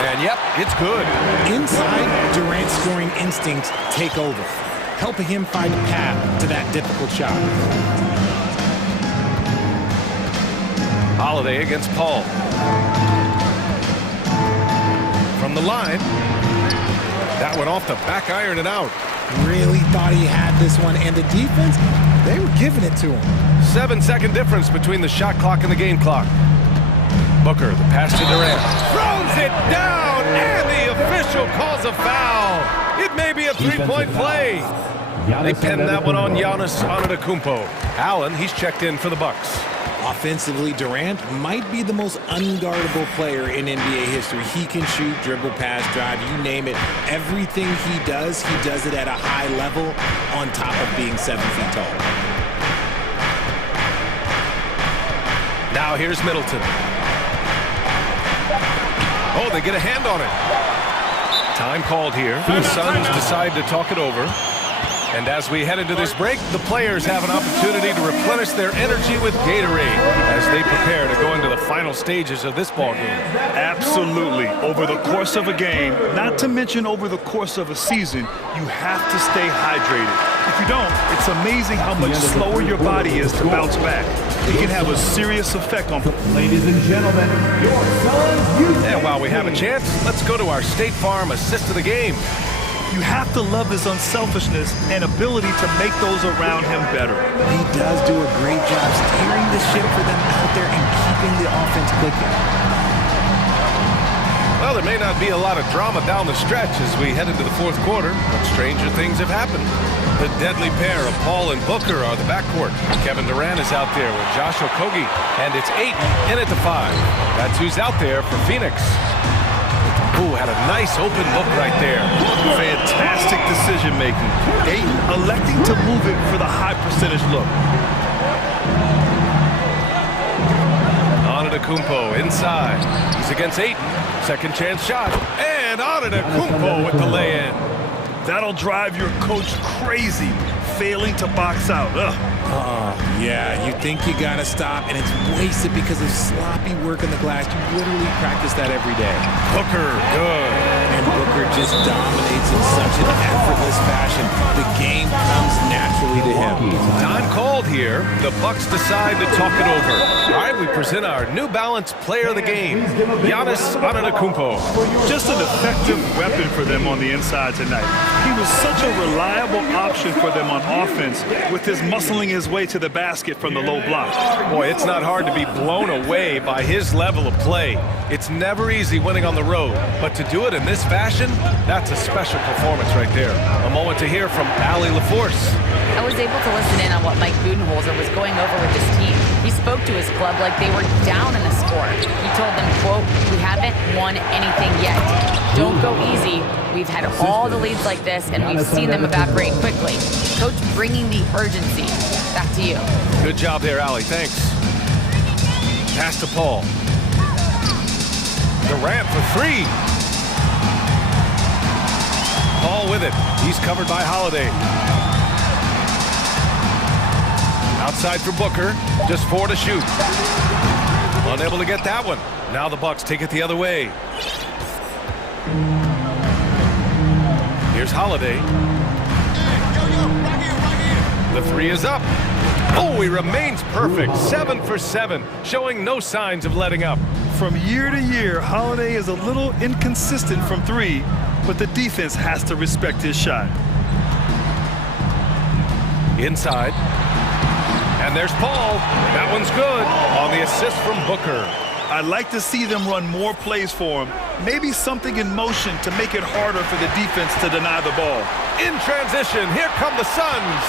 And yep, it's good. Inside, Durant's scoring instincts take over, helping him find a path to that difficult shot. Holiday against Paul. From the line. That went off the back iron and out. Really thought he had this one, and the defense, they were giving it to him. 7-second difference between the shot clock and the game clock. Booker, the pass to Durant. Throws it down, and the official calls a foul. It may be a three-point play. They pinned that one on Giannis Antetokounmpo. Allen, he's checked in for the Bucks. Offensively, Durant might be the most unguardable player in NBA history. He can shoot, dribble, pass, drive, you name it. Everything he does it at a high level on top of being 7 feet tall. Now here's Middleton. Oh, they get a hand on it. Time called here. The Suns decide to talk it over. And as we head into this break, the players have an opportunity to replenish their energy with Gatorade as they prepare to go into the final stages of this ball game. Absolutely. Over the course of a game, not to mention over the course of a season, you have to stay hydrated. If you don't, it's amazing how much slower your body is to bounce back. It can have a serious effect on... Ladies and gentlemen, your Suns youth. And while we have a chance, let's go to our State Farm assist of the game. You have to love his unselfishness and ability to make those around him better. He does do a great job steering the ship for them out there and keeping the offense clicking. Well, there may not be a lot of drama down the stretch as we head into the fourth quarter, but stranger things have happened. The deadly pair of Paul and Booker are the backcourt. Kevin Durant is out there with Josh Okogie, and it's Ayton in at the 5. That's who's out there for Phoenix. Ooh, had a nice open look right there. Fantastic decision-making. Ayton electing to move it for the high percentage look. Antetokounmpo inside. He's against Ayton. Second chance shot. And Antetokounmpo with the lay-in. That'll drive your coach crazy, failing to box out. Yeah, you think you gotta stop, and it's wasted because of sloppy work on the glass. You literally practice that every day. Booker, good. And Booker just dominates in such an effortless fashion. The game comes naturally to him. Time called here. The Bucks decide to talk it over. All right, we present our New Balance player of the game, Giannis Antetokounmpo. Just an effective weapon for them on the inside tonight. He was such a reliable option for them on offense with his muscling his way to the basket from the low block. Boy, it's not hard to be blown away by his level of play. It's never easy winning on the road, but to do it in this fashion, that's a special performance right there. A moment to hear from Allie LaForce. I was able to listen in on what Mike Budenholzer was going over with his team. He spoke to his club like they were down in the score. He told them, quote, "We haven't won anything yet. Don't go easy. We've had all the leads like this, and we've seen them evaporate quickly." Coach bringing the urgency. Back to you. Good job there, Allie. Thanks. Pass to Paul. Durant for 3. Paul with it. He's covered by Holiday. Outside for Booker. Just 4 to shoot. Unable to get that one. Now the Bucks take it the other way. Here's Holiday. The 3 is up. Oh, he remains perfect. 7 for 7, showing no signs of letting up. From year to year, Holiday is a little inconsistent from 3, but the defense has to respect his shot. Inside. And there's Paul. That one's good on the assist from Booker. I'd like to see them run more plays for him. Maybe something in motion to make it harder for the defense to deny the ball. In transition, here come the Suns.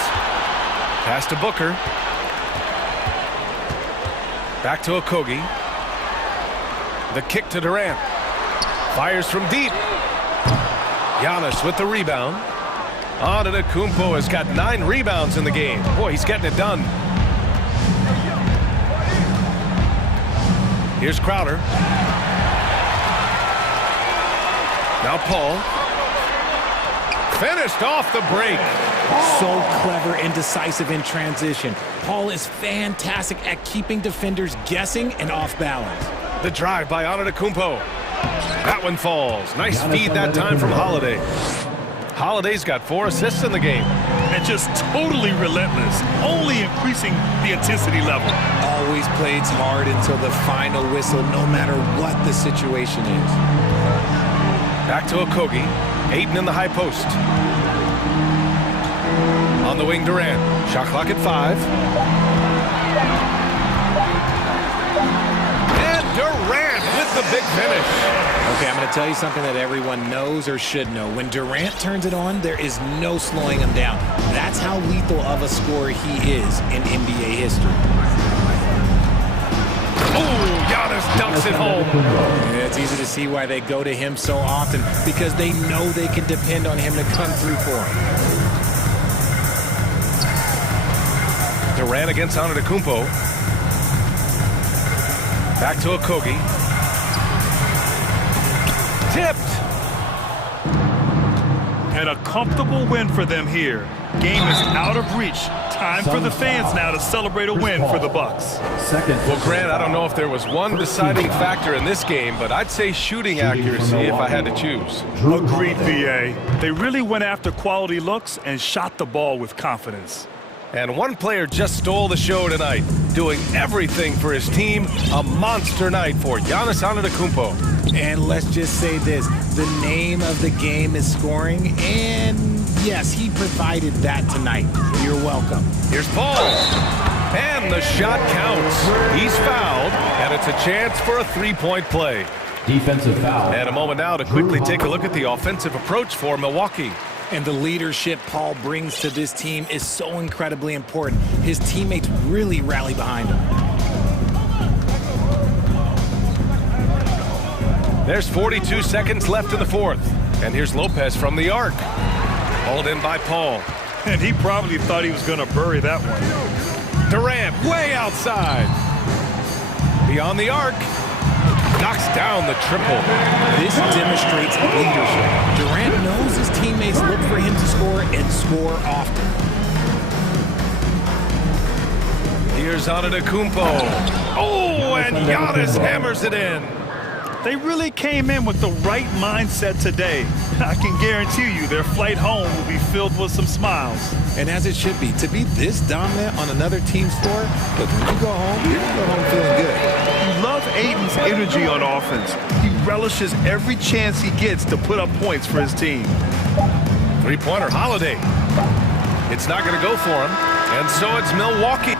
Pass to Booker. Back to Okogie. The kick to Durant. Fires from deep. Giannis with the rebound. Antetokounmpo has got 9 rebounds in the game. Boy, he's getting it done. Here's Crowder. Now Paul. finished off the break. So clever and decisive in transition. Paul is fantastic at keeping defenders guessing and off balance. The drive by Antetokounmpo. That one falls. Nice feed that time from Holiday. Holiday's got 4 assists in the game. And just totally relentless, only increasing the intensity level. Always plays hard until the final whistle, no matter what the situation is. Back to Okogie. Aiden in the high post. On the wing, Durant. Shot clock at 5. And Durant with the big finish. Okay, I'm going to tell you something that everyone knows or should know. When Durant turns it on, there is no slowing him down. That's how lethal of a scorer he is in NBA history. Oh, Giannis dunks it home. Yeah, it's easy to see why they go to him so often, because they know they can depend on him to come through for them. Durant against Antetokounmpo. Back to Okogie. Tipped. And a comfortable win for them here. Game is out of reach. Time for the fans now to celebrate a win for the Bucks. Well, Grant, I don't know if there was one deciding factor in this game, but I'd say shooting accuracy if I had to choose. Agreed, BA. They really went after quality looks and shot the ball with confidence. And one player just stole the show tonight, doing everything for his team. A monster night for Giannis Antetokounmpo. And let's just say this, the name of the game is scoring, and yes, he provided that tonight. You're welcome. Here's Paul. And the shot counts. He's fouled, and it's a chance for a three-point play. Defensive foul. And a moment now to quickly take a look at the offensive approach for Milwaukee. And the leadership Paul brings to this team is so incredibly important. His teammates really rally behind him. There's 42 seconds left in the fourth. And here's Lopez from the arc. Hauled in by Paul. And he probably thought he was going to bury that one. Durant way outside. Beyond the arc. Knocks down the triple. This demonstrates leadership. Durant knows his teammates look for him to score and score often. Here's Antetokounmpo. Oh, and Giannis hammers it in. They really came in with the right mindset today. I can guarantee you their flight home will be filled with some smiles. And as it should be, to be this dominant on another team's floor, look, when you go home, you're going to go home feeling good. You love Aiden's energy on offense. He relishes every chance he gets to put up points for his team. Three-pointer, Holiday. It's not going to go for him, and so it's Milwaukee.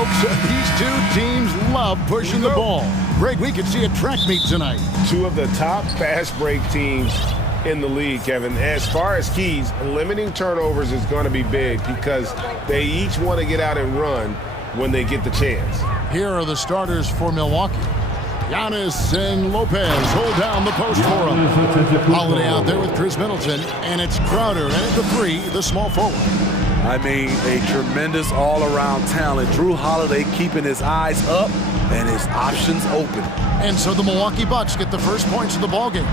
folks. These two teams love pushing the ball. Greg, we could see a track meet tonight. Two of the top fast break teams in the league, Kevin. As far as keys, limiting turnovers is going to be big because they each want to get out and run when they get the chance. Here are the starters for Milwaukee. Giannis and Lopez hold down the post for him. Holiday out there with Chris Middleton, and it's Crowder, and at the 3, the small forward. I mean, a tremendous all-around talent. Drew Holiday keeping his eyes up and his options open. And so the Milwaukee Bucks get the first points of the ballgame.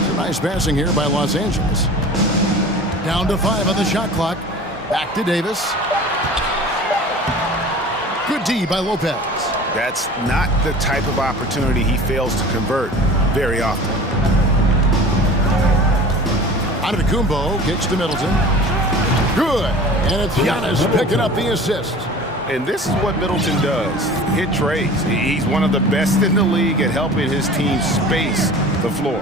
It's a nice passing here by Los Angeles. Down to 5 on the shot clock. Back to Davis. Good D by Lopez. That's not the type of opportunity he fails to convert very often. Antetokounmpo gets to Middleton. Good. And it's Giannis picking up the assist. And this is what Middleton does. Hit trades. He's one of the best in the league at helping his team space the floor.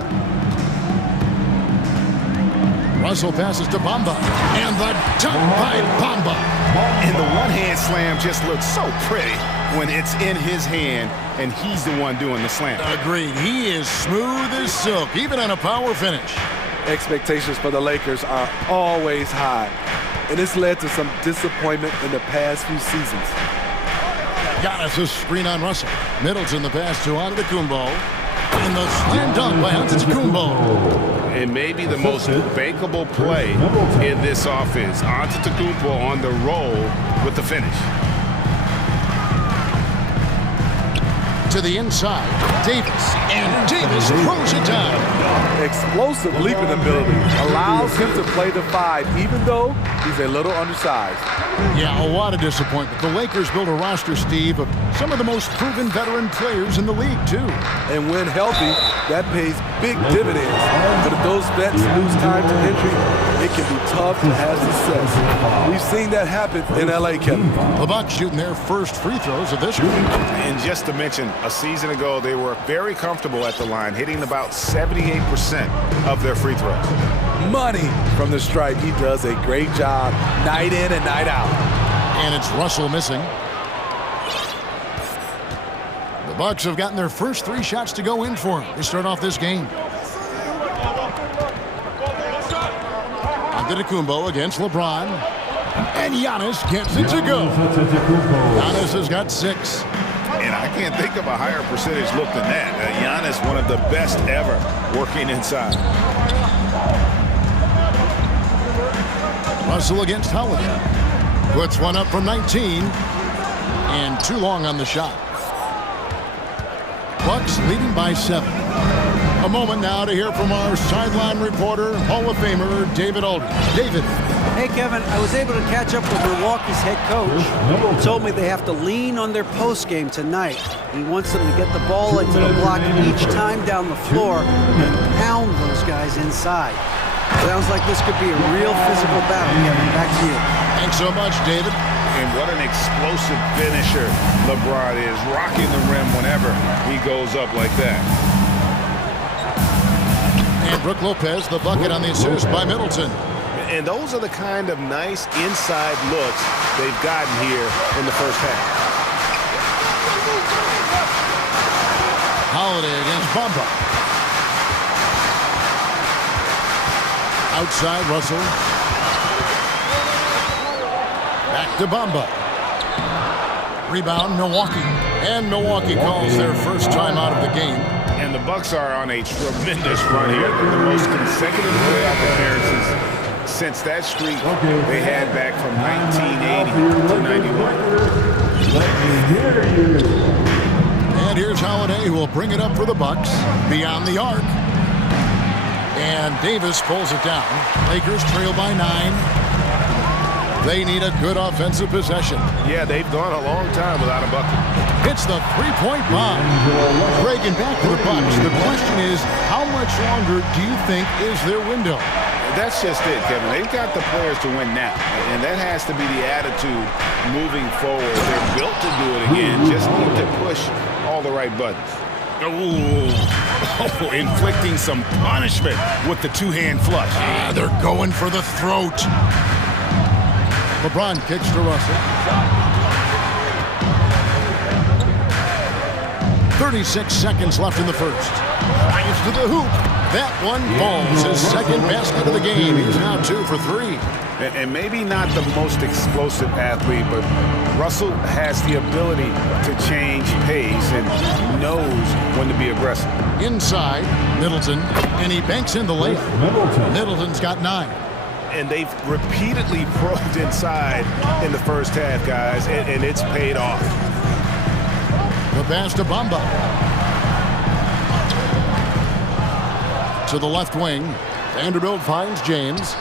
Russell passes to Bamba. And the dunk by Bamba. And the one-hand slam just looks so pretty when it's in his hand and he's the one doing the slam. Agreed. He is smooth as silk, even on a power finish. Expectations for the Lakers are always high, and it's led to some disappointment in the past few seasons. Giannis' screen on Russell. Middleton the pass to Antetokounmpo. And the slam dunk by Antetokounmpo. And maybe the most bankable play in this offense. Antetokounmpo on the roll with the finish. To the inside, Davis, and Davis throws it down. Explosive leaping ability allows him to play the 5, even though he's a little undersized. Yeah, a lot of disappointment. The Lakers built a roster, Steve, of some of the most proven veteran players in the league, too. And when healthy, that pays big dividends. But if those vets lose time to injury, it can be tough to have success. We've seen that happen in LA, Kevin. The Bucks shooting their first free throws of this week. And just to mention, a season ago, they were very comfortable at the line, hitting about 78% of their free throws. Money from the stripe. He does a great job night in and night out. And it's Russell missing. The Bucks have gotten their first 3 shots to go in for him. They start off this game. Antetokounmpo against LeBron. And Giannis gets it to go. Giannis has got 6. And I can't think of a higher percentage look than that. Giannis, one of the best ever working inside. Russell against Holiday. Puts one up from 19. And too long on the shot. Bucks leading by 7. A moment now to hear from our sideline reporter, Hall of Famer David Aldridge. David. Hey, Kevin, I was able to catch up with Milwaukee's head coach. He told me they have to lean on their post game tonight. He wants them to get the ball into the block each time down the floor and pound those guys inside. Sounds like this could be a real physical battle, Kevin. Back to you. Thanks so much, David. And what an explosive finisher LeBron is, rocking the rim whenever he goes up like that. And Brook Lopez, the bucket on the assist by Middleton. And those are the kind of nice inside looks they've gotten here in the first half. Holiday against Bamba. Outside Russell. Back to Bamba. Rebound Milwaukee. And Milwaukee calls their first time out of the game. And the Bucks are on a tremendous run here. The most consecutive playoff appearances since that streak they had back from 1980 to 91. And here's Holiday, who will bring it up for the Bucks. Beyond the arc. And Davis pulls it down. Lakers trail by 9. They need a good offensive possession. Yeah, they've gone a long time without a bucket. It's the three-point bomb. Reagan back to the Bucks. The question is, how much longer do you think is their window? That's just it, Kevin. They've got the players to win now, and that has to be the attitude moving forward. They're built to do it again. Just need to push all the right buttons. Oh, inflicting some punishment with the two-hand flush. They're going for the throat. LeBron kicks to Russell. 36 seconds left in the first. Drives to the hoop. That one falls. His second basket of the game. He's now 2 for 3. And maybe not the most explosive athlete, but Russell has the ability to change pace and knows when to be aggressive. Inside, Middleton, and he banks in the layup. Middleton's got 9. And they've repeatedly probed inside in the first half, guys, and it's paid off. The pass to Bamba. To the left wing. Vanderbilt finds James.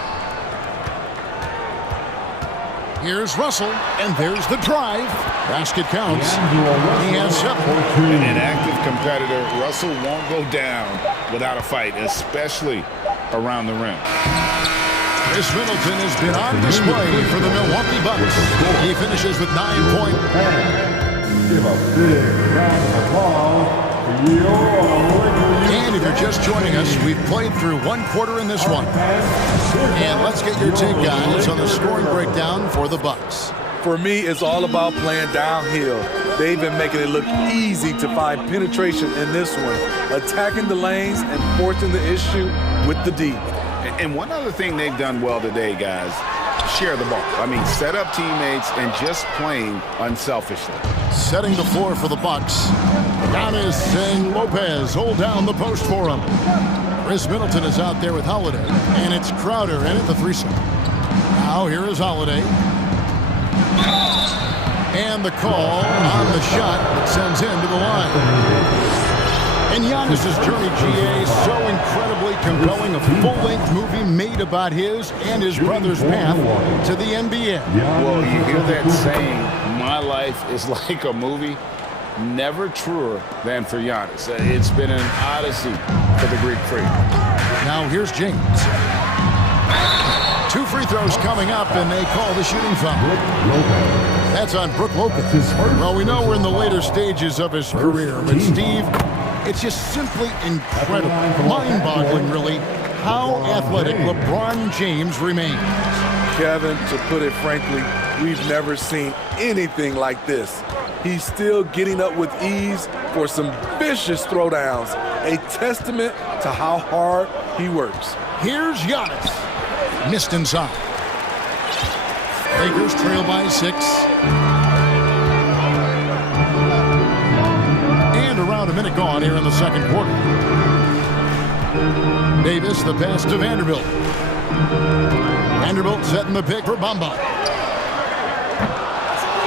Here's Russell, and there's the drive. Basket counts. He has 7. An active competitor, Russell won't go down without a fight, especially around the rim. Chris Middleton has been on display for the Milwaukee Bucks. He finishes with 9 points. Give a big round of applause for your And if you're just joining us, we've played through 1 quarter in this one. And let's get your take, guys, on the scoring breakdown for the Bucks. For me, it's all about playing downhill. They've been making it look easy to find penetration in this one, attacking the lanes and forcing the issue with the D. And one other thing they've done well today, guys, share the ball. I mean, set up teammates and just playing unselfishly. Setting the floor for the Bucks. Giannis and Lopez hold down the post for him. Chris Middleton is out there with Holiday, and it's Crowder in at the threesome. Now here is Holiday. And the call on the shot that sends him to the line. And Giannis's journey, GA, so incredibly compelling. A full-length movie made about his and his brother's path to the NBA. Well, you hear that saying, my life is like a movie. Never truer than for Giannis. It's been an odyssey for the Greek freak. Now here's James. 2 free throws coming up, and they call the shooting foul. That's on Brook Lopez. Well, we know we're in the later stages of his career, but Steve, it's just simply incredible, mind-boggling, really, how athletic LeBron James remains. Kevin, to put it frankly, we've never seen anything like this. He's still getting up with ease for some vicious throwdowns, a testament to how hard he works. Here's Giannis. Missed inside. Lakers trail by 6. And around a minute gone here in the second quarter. Davis, the pass to Vanderbilt. Vanderbilt setting the pick for Bamba.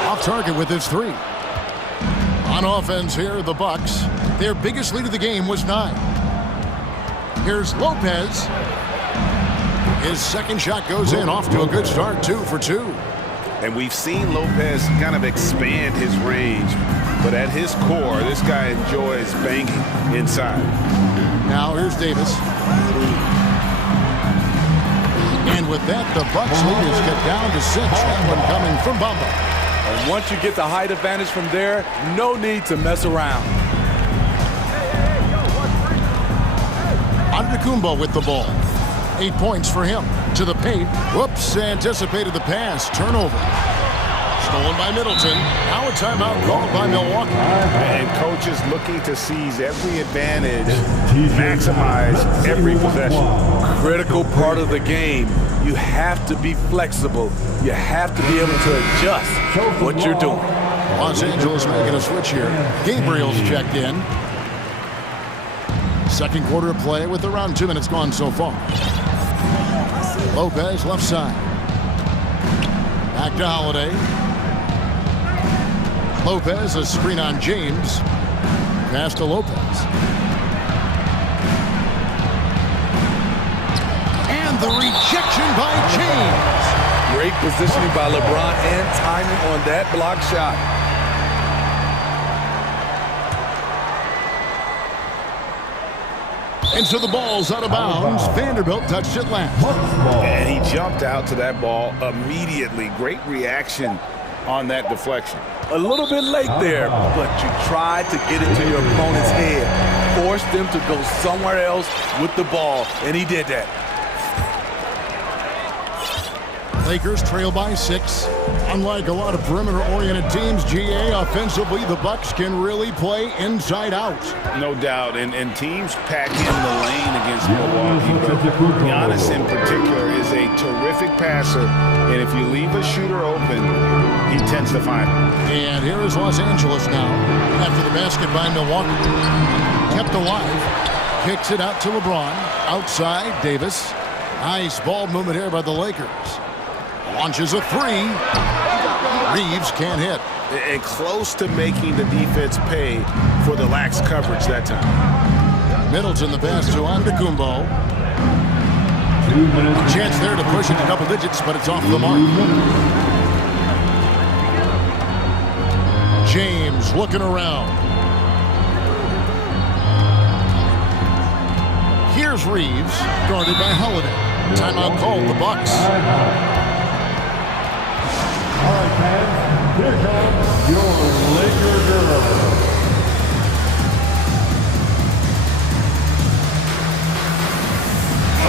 Off target with his 3. On offense here, the Bucks. Their biggest lead of the game was 9. Here's Lopez. His second shot goes in, off to a good start, 2 for 2. And we've seen Lopez kind of expand his range, but at his core, this guy enjoys banging inside. Now here's Davis. And with that, the Bucks lead is cut down to 6. That one coming from Bamba. And once you get the height advantage from there, no need to mess around. Antetokounmpo with the ball. 8 points for him. To the paint. Whoops, anticipated the pass. Turnover. Stolen by Middleton. Now a timeout called by Milwaukee. And coaches looking to seize every advantage, maximize every possession. Critical part of the game. You have to be flexible. You have to be able to adjust what you're doing. Los Angeles making a switch here. Gabriel's checked in. Second quarter of play with around 2 minutes gone so far. Lopez left side. Back to Holiday. Lopez, a screen on James. Pass to Lopez. And the rejection by James. Great positioning by LeBron and timing on that block shot. And so the ball's out of bounds. Vanderbilt touched it last. And he jumped out to that ball immediately. Great reaction on that deflection. A little bit late there, but you tried to get it to your opponent's head. Forced them to go somewhere else with the ball, and he did that. Lakers trail by 6. Unlike a lot of perimeter-oriented teams, GA, offensively, the Bucks can really play inside out. No doubt, and teams pack in the lane against Milwaukee. But Giannis in particular is a terrific passer, and if you leave a shooter open, he tends to find it. And here is Los Angeles now, after the basket by Milwaukee. Kept alive, kicks it out to LeBron. Outside, Davis. Nice ball movement here by the Lakers. Launches a 3. Reeves can't hit. And close to making the defense pay for the lax coverage that time. Middleton the pass to Antetokounmpo. A chance there to push it to double digits, but it's off the mark. James looking around. Here's Reeves, guarded by Holiday. Timeout called the Bucks. All right, fans, here comes your Laker girl.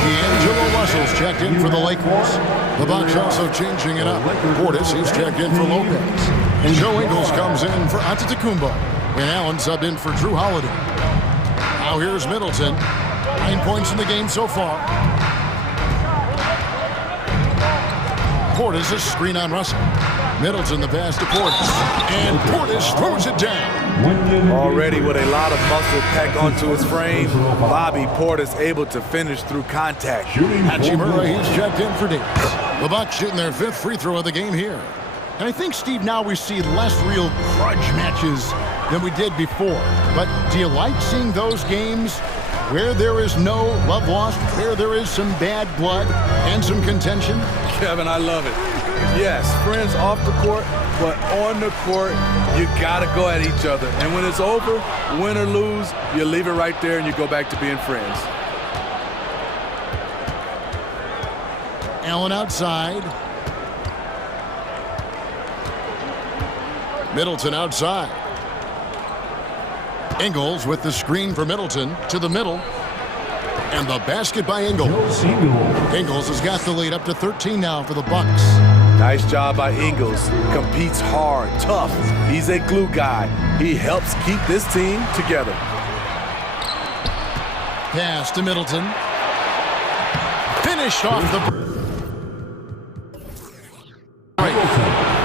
D'Angelo Russell's checked in for the Lakers. The Bucks also changing it up. Portis, he's checked in for Lopez. And Joe Ingles comes in for Antetokounmpo. And Allen subbed in for Drew Holiday. Now here's Middleton. 9 points in the game so far. Portis, a screen on Russell. Middleton the pass to Portis. And Portis throws it down. Already with a lot of muscle packed onto his frame, Bobby Portis able to finish through contact. Hachimura, he's checked in for Davis. The Bucks shooting their 5th free throw of the game here. And I think, Steve, now we see less real grudge matches than we did before. But do you like seeing those games where there is no love lost, where there is some bad blood and some contention? Kevin, I love it. Yes, friends off the court, but on the court, you gotta go at each other. And when it's over, win or lose, you leave it right there and you go back to being friends. Allen outside. Middleton outside. Ingles with the screen for Middleton to the middle. And the basket by Ingles. Ingles has got the lead up to 13 now for the Bucks. Nice job by Ingles. Competes hard, tough. He's a glue guy. He helps keep this team together. Pass to Middleton. Finished off the...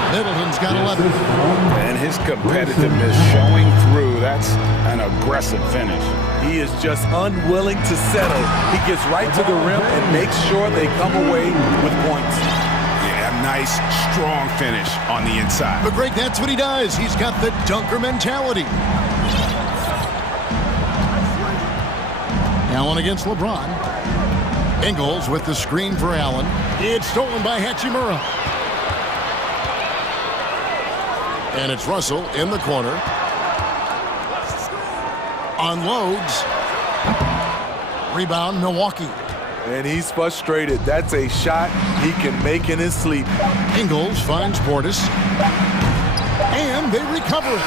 Middleton's got 11. And his competitiveness showing through. That's an aggressive finish. He is just unwilling to settle. He gets right to the rim and makes sure they come away with points. Yeah, nice, strong finish on the inside. But Greg, that's what he does. He's got the dunker mentality. Allen against LeBron. Ingles with the screen for Allen. It's stolen by Hachimura. And it's Russell in the corner. Unloads. Rebound, Milwaukee. And he's frustrated. That's a shot he can make in his sleep. Ingles finds Portis. And they recover it.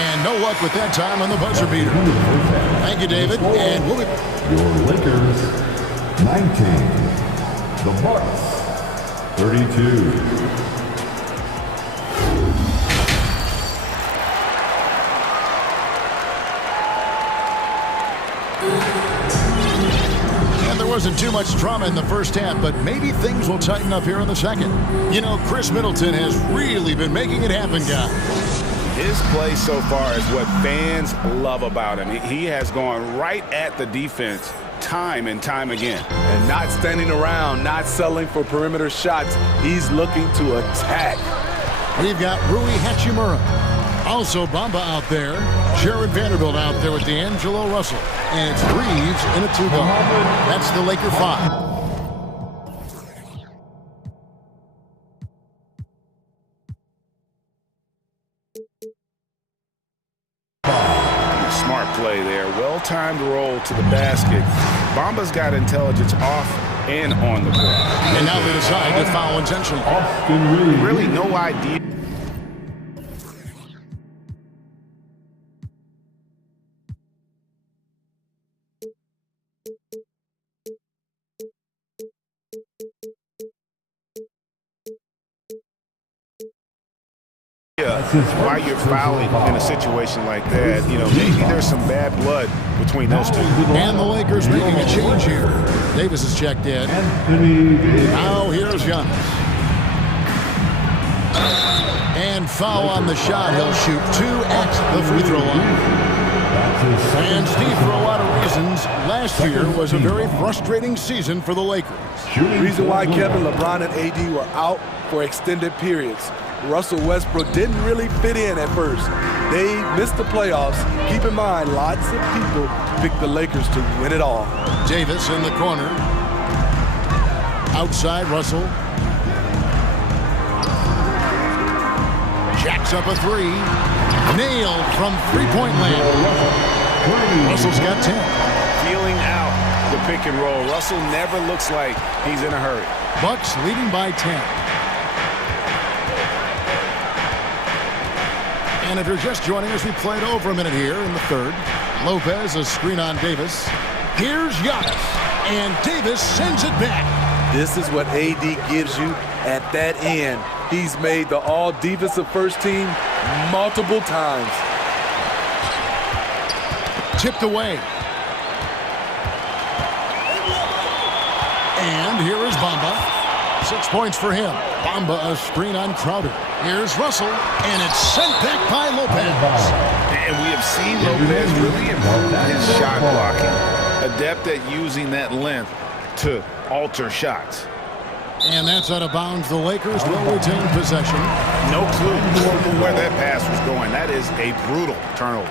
And no luck with that time on the buzzer beater. Thank you, David. And we'll be... Your Lakers, 19. The Bucks, 32. Wasn't too much drama in the first half, but maybe things will tighten up here in the second. You know, Chris Middleton has really been making it happen, guys. His play so far is what fans love about him. He has gone right at the defense time and time again. And not standing around, not settling for perimeter shots. He's looking to attack. We've got Rui Hachimura. Also Bamba out there. Jared Vanderbilt out there with D'Angelo Russell. And it's Reeves in a 2-ball. That's the Laker 5. Smart play there. Well-timed roll to the basket. Bamba's got intelligence off and on the court. And now they decide to foul intentionally. Really no idea. why you're fouling in a situation like that. You know, maybe there's some bad blood between those two. And the Lakers making a change here. Davis is checked in. Now here's Giannis. And foul on the shot. He'll shoot 2 at the free throw line. And Steve, for a lot of reasons, last year was a very frustrating season for the Lakers. The reason why Kevin, LeBron, and AD were out for extended periods. Russell Westbrook didn't really fit in at first. They missed the playoffs. Keep in mind, lots of people picked the Lakers to win it all. Davis in the corner. Outside, Russell. Jacks up a 3. Nailed from three-point land. Russell's got 10. Feeling out the pick and roll. Russell never looks like he's in a hurry. Bucks leading by 10. And if you're just joining us, we played over a minute here in the third. Lopez, a screen on Davis. Here's Giannis. And Davis sends it back. This is what AD gives you at that end. He's made the all-defensive first team multiple times. Tipped away. And here is Bamba. 6 points for him. Bamba, a screen on Crowder. Here's Russell, and it's sent back by Lopez. And we have seen Lopez really improve his shot blocking. Adept at using that length to alter shots. And that's out of bounds. The Lakers will retain possession. No clue where that pass was going. That is a brutal turnover.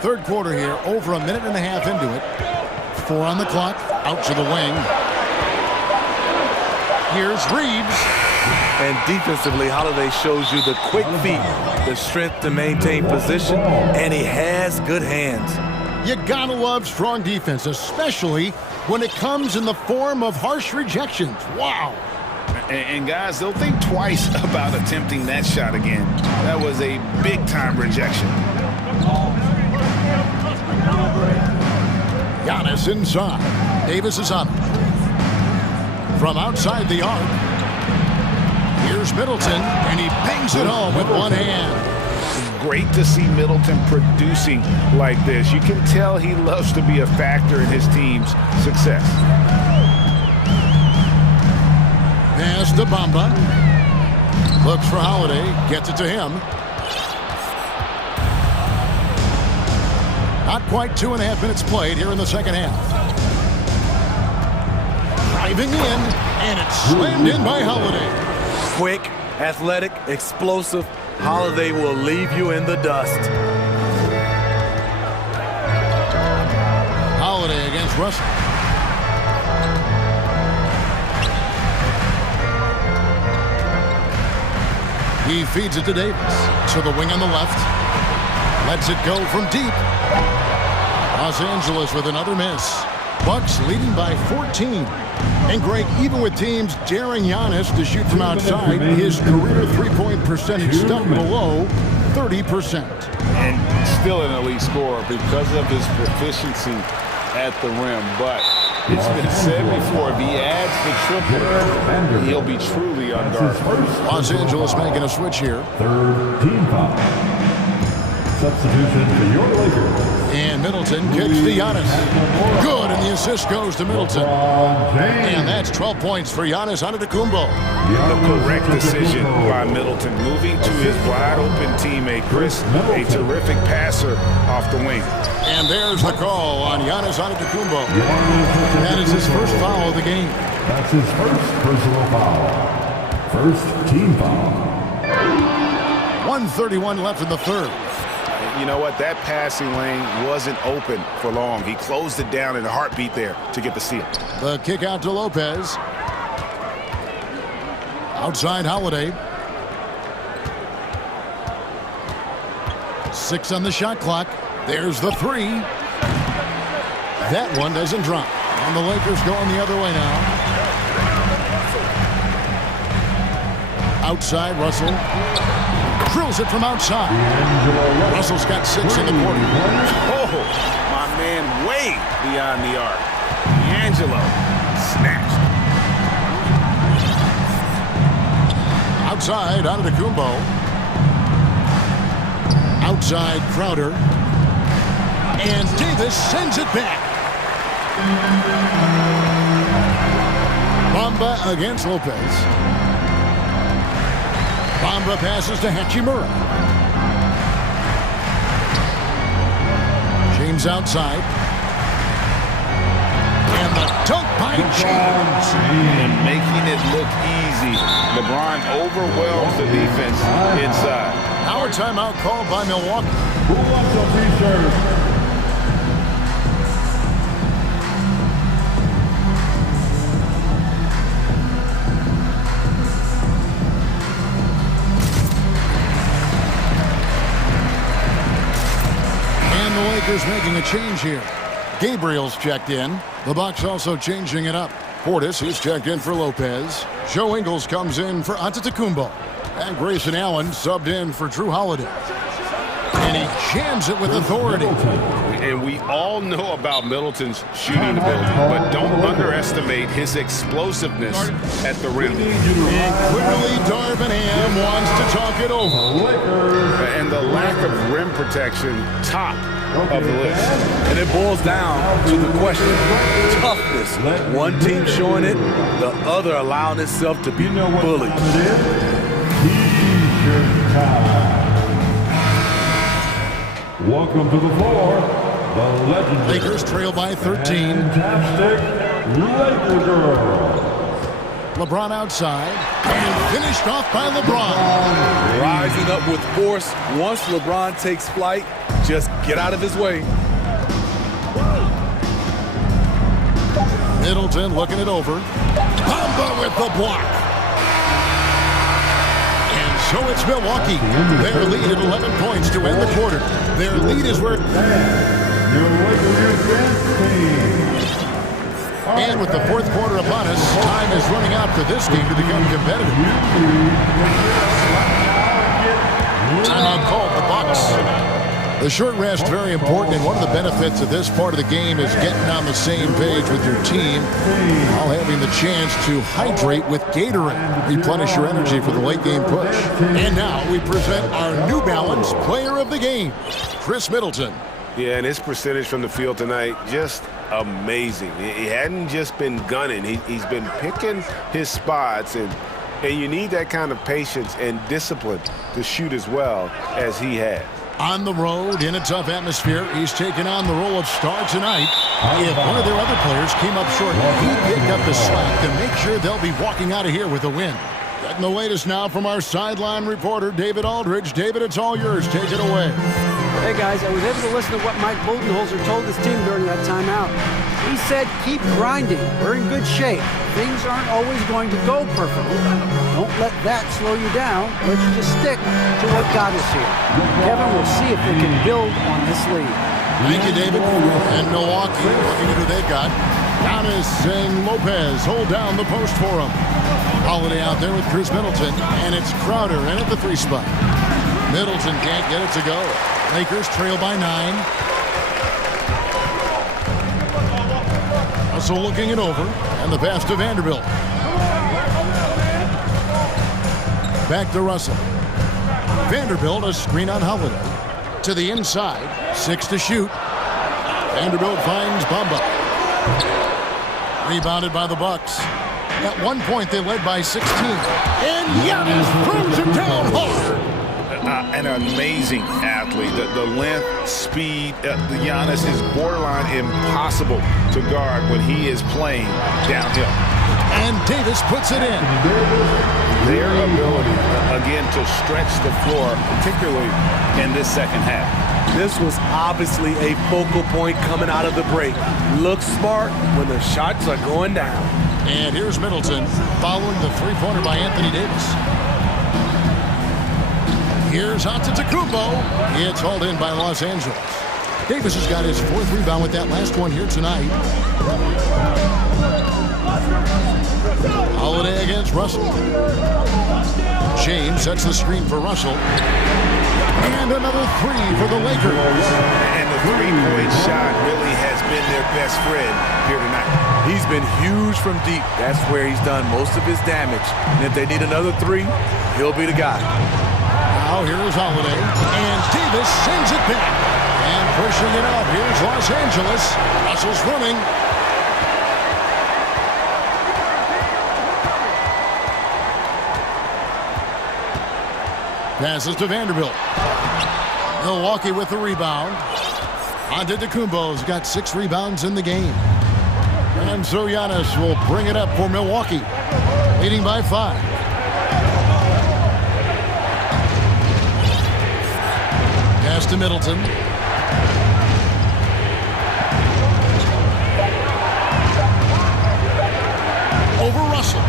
Third quarter here, over a minute and a half into it. 4 on the clock, out to the wing. Here's Reeves. And defensively, Holiday shows you the quick feet, the strength to maintain position, and he has good hands. You gotta love strong defense, especially when it comes in the form of harsh rejections. Wow. And guys, they'll think twice about attempting that shot again. That was a big-time rejection. Giannis inside. Davis is on it. From outside the arc. Here's Middleton, and he bangs it home with one hand. Great to see Middleton producing like this. You can tell he loves to be a factor in his team's success. Pass to Bamba. Looks for Holiday. Gets it to him. Not quite 2.5 minutes played here in the second half. Driving in, and it's slammed in by Holiday. Quick, athletic, explosive. Holiday will leave you in the dust. Holiday against Russell. He feeds it to Davis. To the wing on the left. Lets it go from deep. Los Angeles with another miss. Bucks leading by 14. And Greg, even with teams daring Giannis to shoot from outside, his career three-point percentage stuck below 30%. And still an elite scorer because of his proficiency at the rim. But it's been said before, if he adds the triple, he'll be truly unguardable. Los Angeles making a switch here. Third team foul. Substitution for your Lakers. And Middleton kicks to Giannis. Good, and the assist goes to Middleton. And that's 12 points for Giannis Antetokounmpo. The correct decision by Middleton, moving to his wide-open teammate, Chris, a terrific passer off the wing. And there's the call on Giannis Antetokounmpo. That is his first foul of the game. That's his first personal foul. First team foul. 1:31 left in the third. You know what? That passing lane wasn't open for long. He closed it down in a heartbeat there to get the steal. The kick out to Lopez. Outside Holiday. 6 on the shot clock. There's the 3. That one doesn't drop. And the Lakers going the other way now. Outside Russell. Drills it from outside. Russell's got 6 in the quarter. Oh, my man way beyond the arc. D'Angelo snatched. Outside, Antetokounmpo. Outside, Crowder. And Davis sends it back. Bamba against Lopez. Bamba passes to Hachimura. James outside. And the dunk by James. And making it look easy. LeBron overwhelms the defense inside. Our timeout called by Milwaukee. Who wants a t-shirt? And the Lakers making a change here. Gabriel's checked in. The Bucks also changing it up. Portis, he's checked in for Lopez. Joe Ingles comes in for Antetokounmpo. And Grayson Allen subbed in for Drew Holiday. And he jams it with authority. And we all know about Middleton's shooting ability, but don't underestimate his explosiveness at the rim. And clearly Darvin Ham wants to talk it over. And the lack of rim protection, top of the list. And it boils down to the question, toughness. One team showing it, the other allowing itself to be bullied. Welcome to the floor, the legendary Lakers trail by 13. Fantastic Laker girl. LeBron outside and finished off by LeBron. Rising up with force. Once LeBron takes flight, just get out of his way. Middleton looking it over. Bamba with the block. And so it's Milwaukee. Their lead at 11 points to end the quarter. Their lead is where... And with the fourth quarter upon us, time is running out for this game to become competitive. Timeout called the Bucks. The short rest very important, and one of the benefits of this part of the game is getting on the same page with your team while having the chance to hydrate with Gatorade. Replenish your energy for the late game push. And now we present our New Balance Player of the Game, Chris Middleton. Yeah, and his percentage from the field tonight, just amazing. He hadn't just been gunning. He's been picking his spots, and you need that kind of patience and discipline to shoot as well as he has. On the road, in a tough atmosphere, he's taken on the role of star tonight. If one of their other players came up short, he'd pick up the slack to make sure they'll be walking out of here with a win. Getting the latest now from our sideline reporter, David Aldridge. David, it's all yours. Take it away. Hey, guys, I was able to listen to what Mike Budenholzer told his team during that timeout. He said, keep grinding. We're in good shape. Things aren't always going to go perfectly. Don't let that slow you down. Let's just stick to what got us here. Kevin, we'll see if they can build on this lead. Thank you, David. And Milwaukee, looking at who they got. Giannis and Lopez hold down the post for him. Holiday out there with Chris Middleton, and it's Crowder in at the 3 spot. Middleton can't get it to go. Lakers trail by 9. Russell looking it over, and the pass to Vanderbilt. Back to Russell. Vanderbilt, a screen on Holiday. To the inside, 6 to shoot. Vanderbilt finds Bamba. Rebounded by the Bucks. At one point, they led by 16. And Giannis throws him down hard. An amazing athlete. The length, speed, the Giannis is borderline impossible to guard when he is playing downhill. And Davis puts it in. Their ability, again, to stretch the floor, particularly in this second half. This was obviously a focal point coming out of the break. Looks smart when the shots are going down. And here's Middleton following the three-pointer by Anthony Davis. Here's Antetokounmpo. It's hauled in by Los Angeles. Davis has got his 4th rebound with that last one here tonight. Holiday against Russell. James sets the screen for Russell. And another three for the Lakers. And the three-point shot really has been their best friend here tonight. He's been huge from deep. That's where he's done most of his damage. And if they need another three, he'll be the guy. Now here's Holiday. And Davis sends it back. And pushing it up, here's Los Angeles. Russell's running. Passes to Vanderbilt. Milwaukee with the rebound. Antetokounmpo's got 6 rebounds in the game. And so Giannis will bring it up for Milwaukee, leading by 5. Pass to Middleton. Over Russell.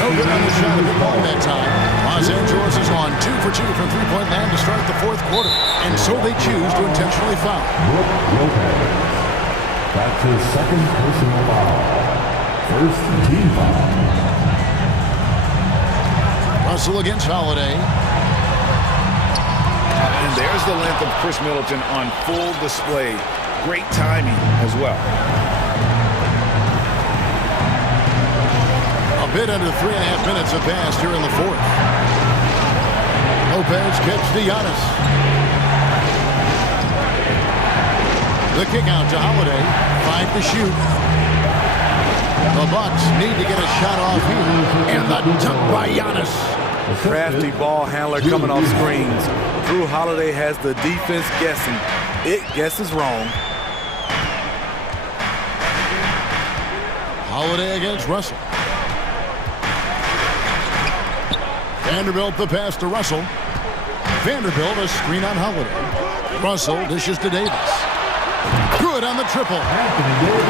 No good on the shot of the ball that time. Los Angeles is on 2 for 2 from three-point land to start the fourth quarter. And so they choose to intentionally foul. That's his second personal foul. First team foul. Russell against Holiday. And there's the length of Chris Middleton on full display. Great timing as well. A bit under 3.5 minutes have passed here in the fourth. Lopez kicks to Giannis. The kick out to Holiday. 5 to shoot. The Bucks need to get a shot off here. And the dunk by Giannis. Crafty ball handler coming off screens. Drew Holiday has the defense guessing. It guesses wrong. Holiday against Russell. Vanderbilt the pass to Russell. Vanderbilt a screen on Holiday. Russell dishes to Davis. Good on the triple.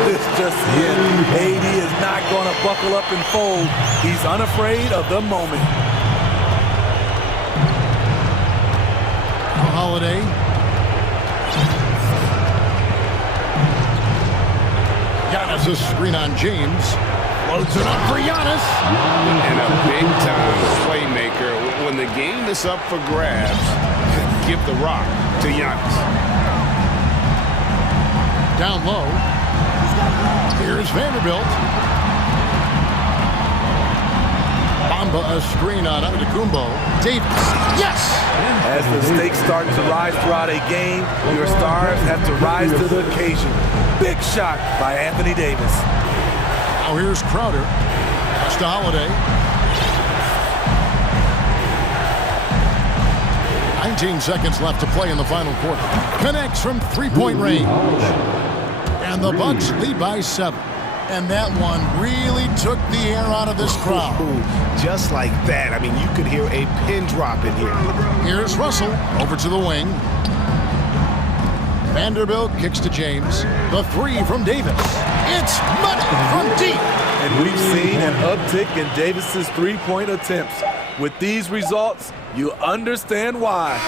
This just in. AD is not going to buckle up and fold. He's unafraid of the moment. Holiday. Giannis a screen on James. Floats it up for Giannis. And a big-time playmaker. When the game is up for grabs, give the rock to Giannis. Down low. Here's Vanderbilt. Bamba a screen on Antetokounmpo. Davis. Yes! As the stakes start to rise throughout a game, your stars have to rise to the occasion. Big shot by Anthony Davis. Now here's Crowder. Pass to Holiday. 19 seconds left to play in the final quarter. Connects from three-point range. And the Bucks lead by 7. And that one really took the air out of this crowd. Just like that. I mean, you could hear a pin drop in here. Here's Russell over to the wing. Vanderbilt kicks to James. The three from Davis. It's money from deep. And we've seen an uptick in Davis's three-point attempts. With these results, you understand why.